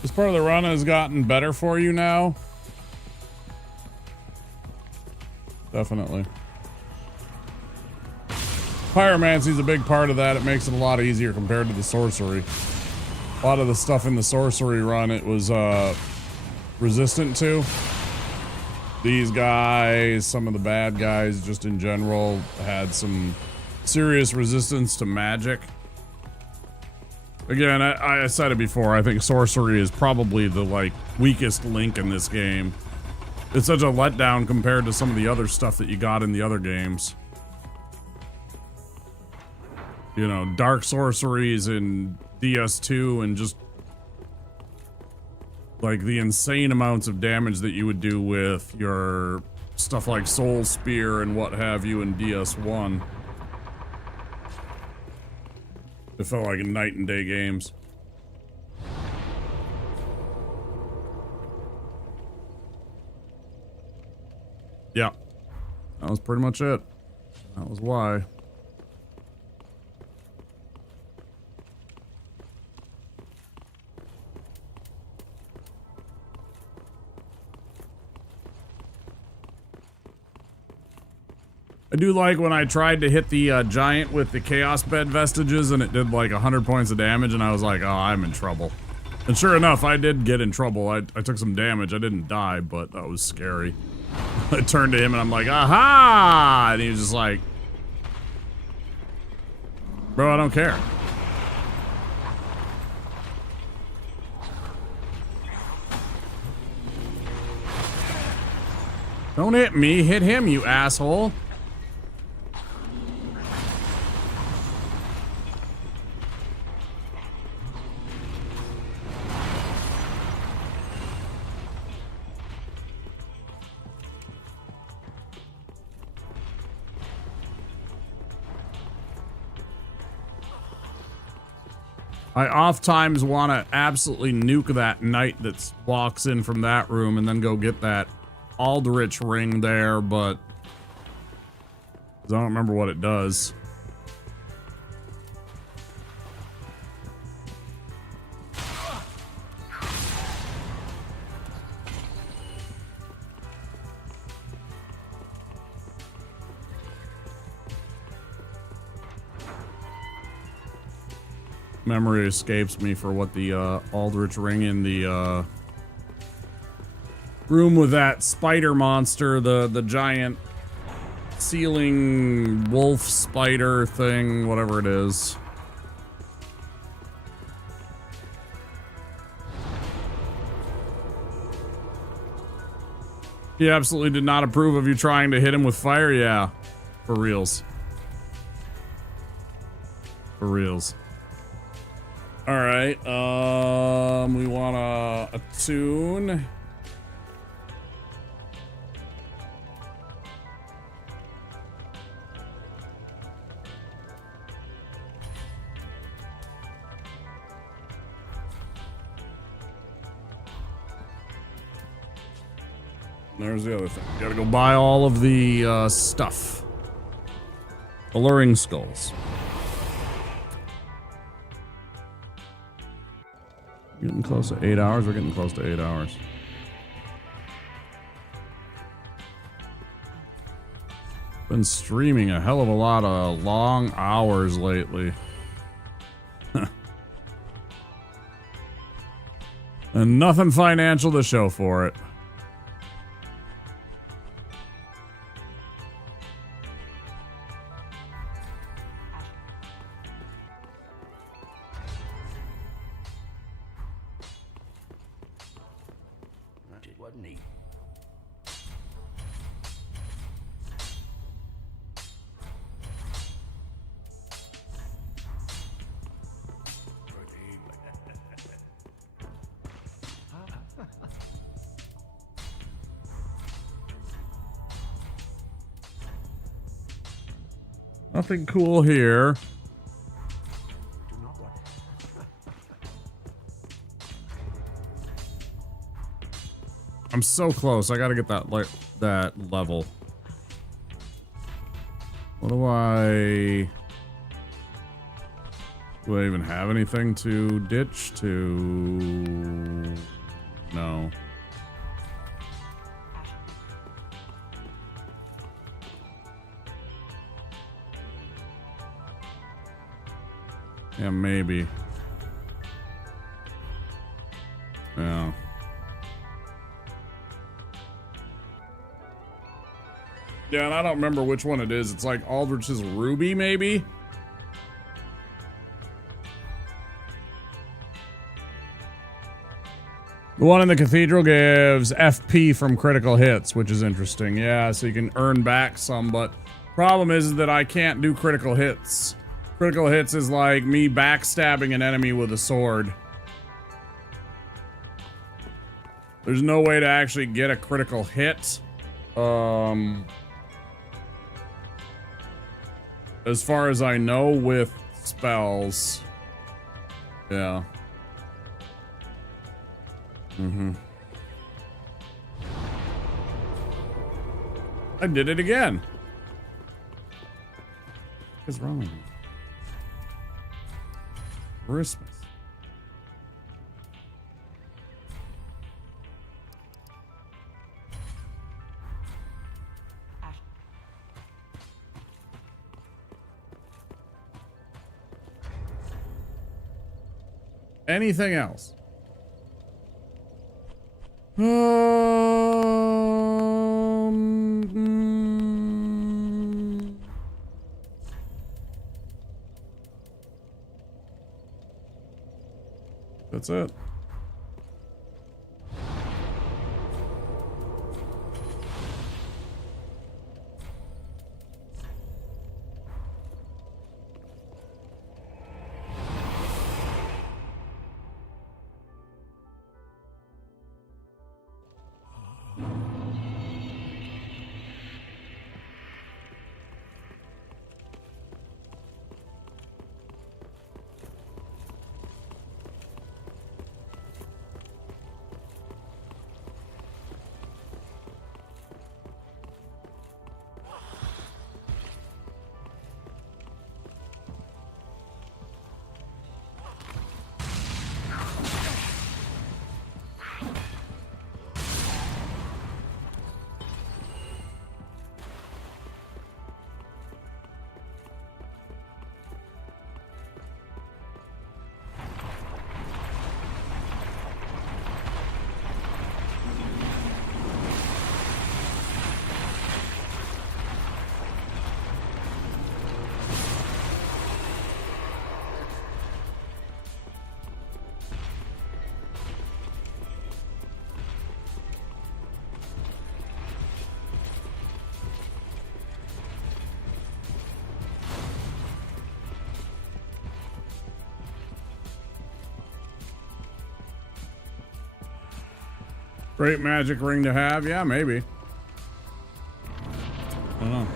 This part of the run has gotten better for you now. Definitely. Pyromancy is a big part of that. It makes it a lot easier compared to the sorcery. A lot of the stuff in the sorcery run it was resistant to. These guys, some of the bad guys just in general, had some serious resistance to magic. Again, I said it before, I think sorcery is probably the like weakest link in this game. It's such a letdown compared to some of the other stuff that you got in the other games. You know, dark sorceries in DS2 and just like the insane amounts of damage that you would do with your stuff like Soul Spear and what have you in DS1. It felt like night and day games. Yeah, that was pretty much it. That was why. I do like when I tried to hit the giant with the Chaos Bed vestiges and it did like 100 points of damage and I was like, oh, I'm in trouble. And sure enough, I did get in trouble. I took some damage. I didn't die, but that was scary. I turned to him and I'm like, aha! And he was just like, bro, I don't care. Don't hit me, hit him, you asshole. I oftentimes want to absolutely nuke that knight that walks in from that room and then go get that Aldrich ring there, but I don't remember what it does. Memory escapes me for what the Aldrich ring in the room with that spider monster, the giant ceiling wolf spider thing, whatever it is. He absolutely did not approve of you trying to hit him with fire. Yeah, for reals. For reals. All right, we want a attune. There's the other thing. Gotta go buy all of the stuff. Alluring skulls. Getting close to 8 hours. We're getting close to 8 hours. Been streaming a hell of a lot of long hours lately. And nothing financial to show for it. Nothing cool here. I'm so close. I gotta get that that level. What do I... Do I even have anything to ditch to? No. Yeah, maybe. Yeah. Yeah, and I don't remember which one it is. It's like Aldrich's Ruby, maybe? The one in the cathedral gives FP from critical hits, which is interesting. Yeah, so you can earn back some, but problem is that I can't do critical hits. Critical hits is like me backstabbing an enemy with a sword. There's no way to actually get a critical hit. As far as I know with spells. Yeah. I did it again. What's wrong with me? Christmas. Anything else? That's it. Great magic ring to have. Yeah, maybe. I don't know.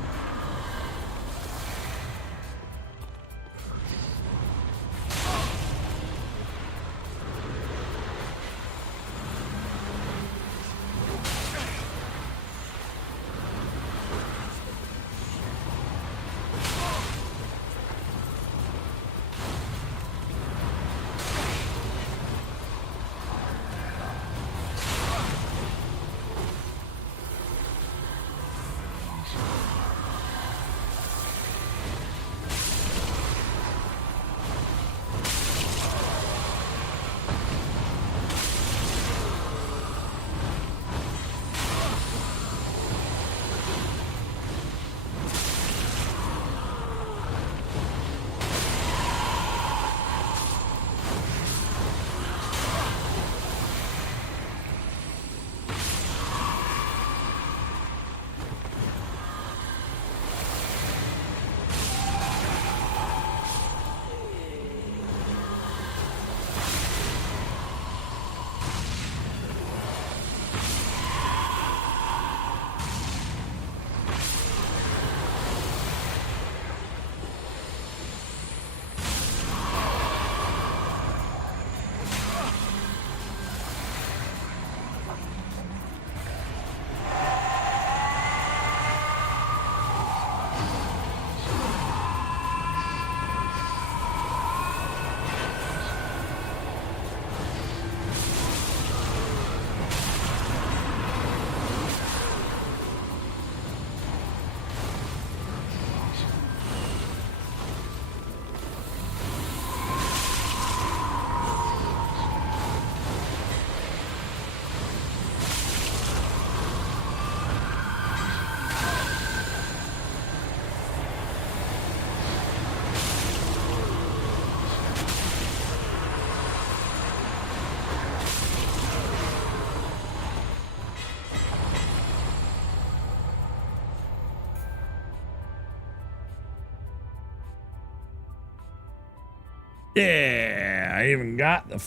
Yeah, I even got the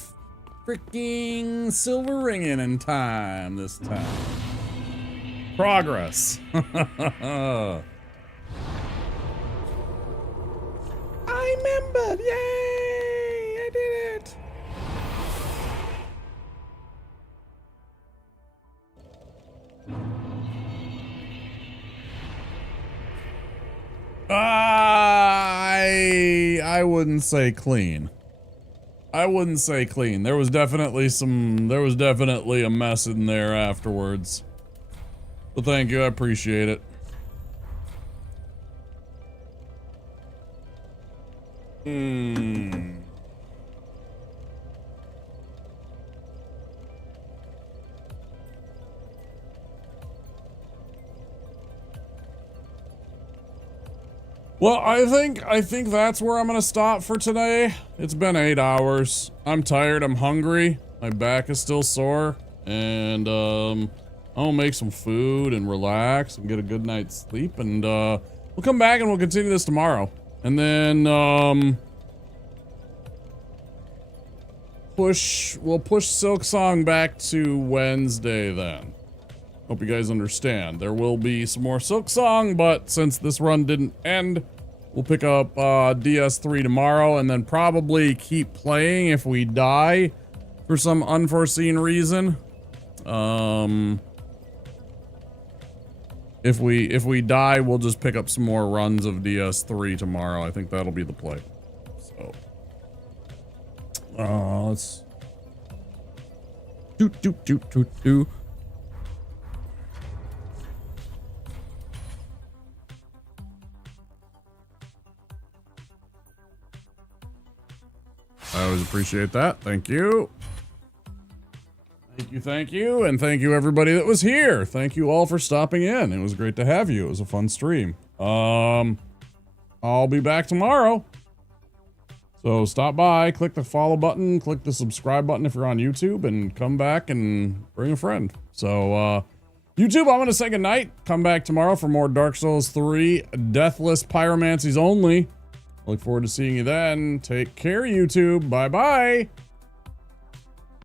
freaking silver ring in time this time. Progress. I remembered. Yay! I did it. I wouldn't say clean. I wouldn't say clean. There was definitely a mess in there afterwards. But thank you, I appreciate it. Well, I think that's where I'm gonna stop for today. It's been 8 hours. I'm tired, I'm hungry, my back is still sore, and I'll make some food and relax and get a good night's sleep, and we'll come back and we'll continue this tomorrow. And then we'll push Silk Song back to Wednesday then. Hope you guys understand. There will be some more Silk Song, but since this run didn't end, we'll pick up DS3 tomorrow and then probably keep playing if we die for some unforeseen reason. If we die, we'll just pick up some more runs of DS3 tomorrow. I think that'll be the play. So let's do. I always appreciate that. Thank you. Thank you, and thank you everybody that was here. Thank you all for stopping in. It was great to have you. It was a fun stream. I'll be back tomorrow. So stop by, click the follow button, click the subscribe button if you're on YouTube, and come back and bring a friend. So, YouTube, I'm going to say goodnight. Come back tomorrow for more Dark Souls 3 Deathless Pyromancies only. I look forward to seeing you then. Take care, YouTube. Bye-bye.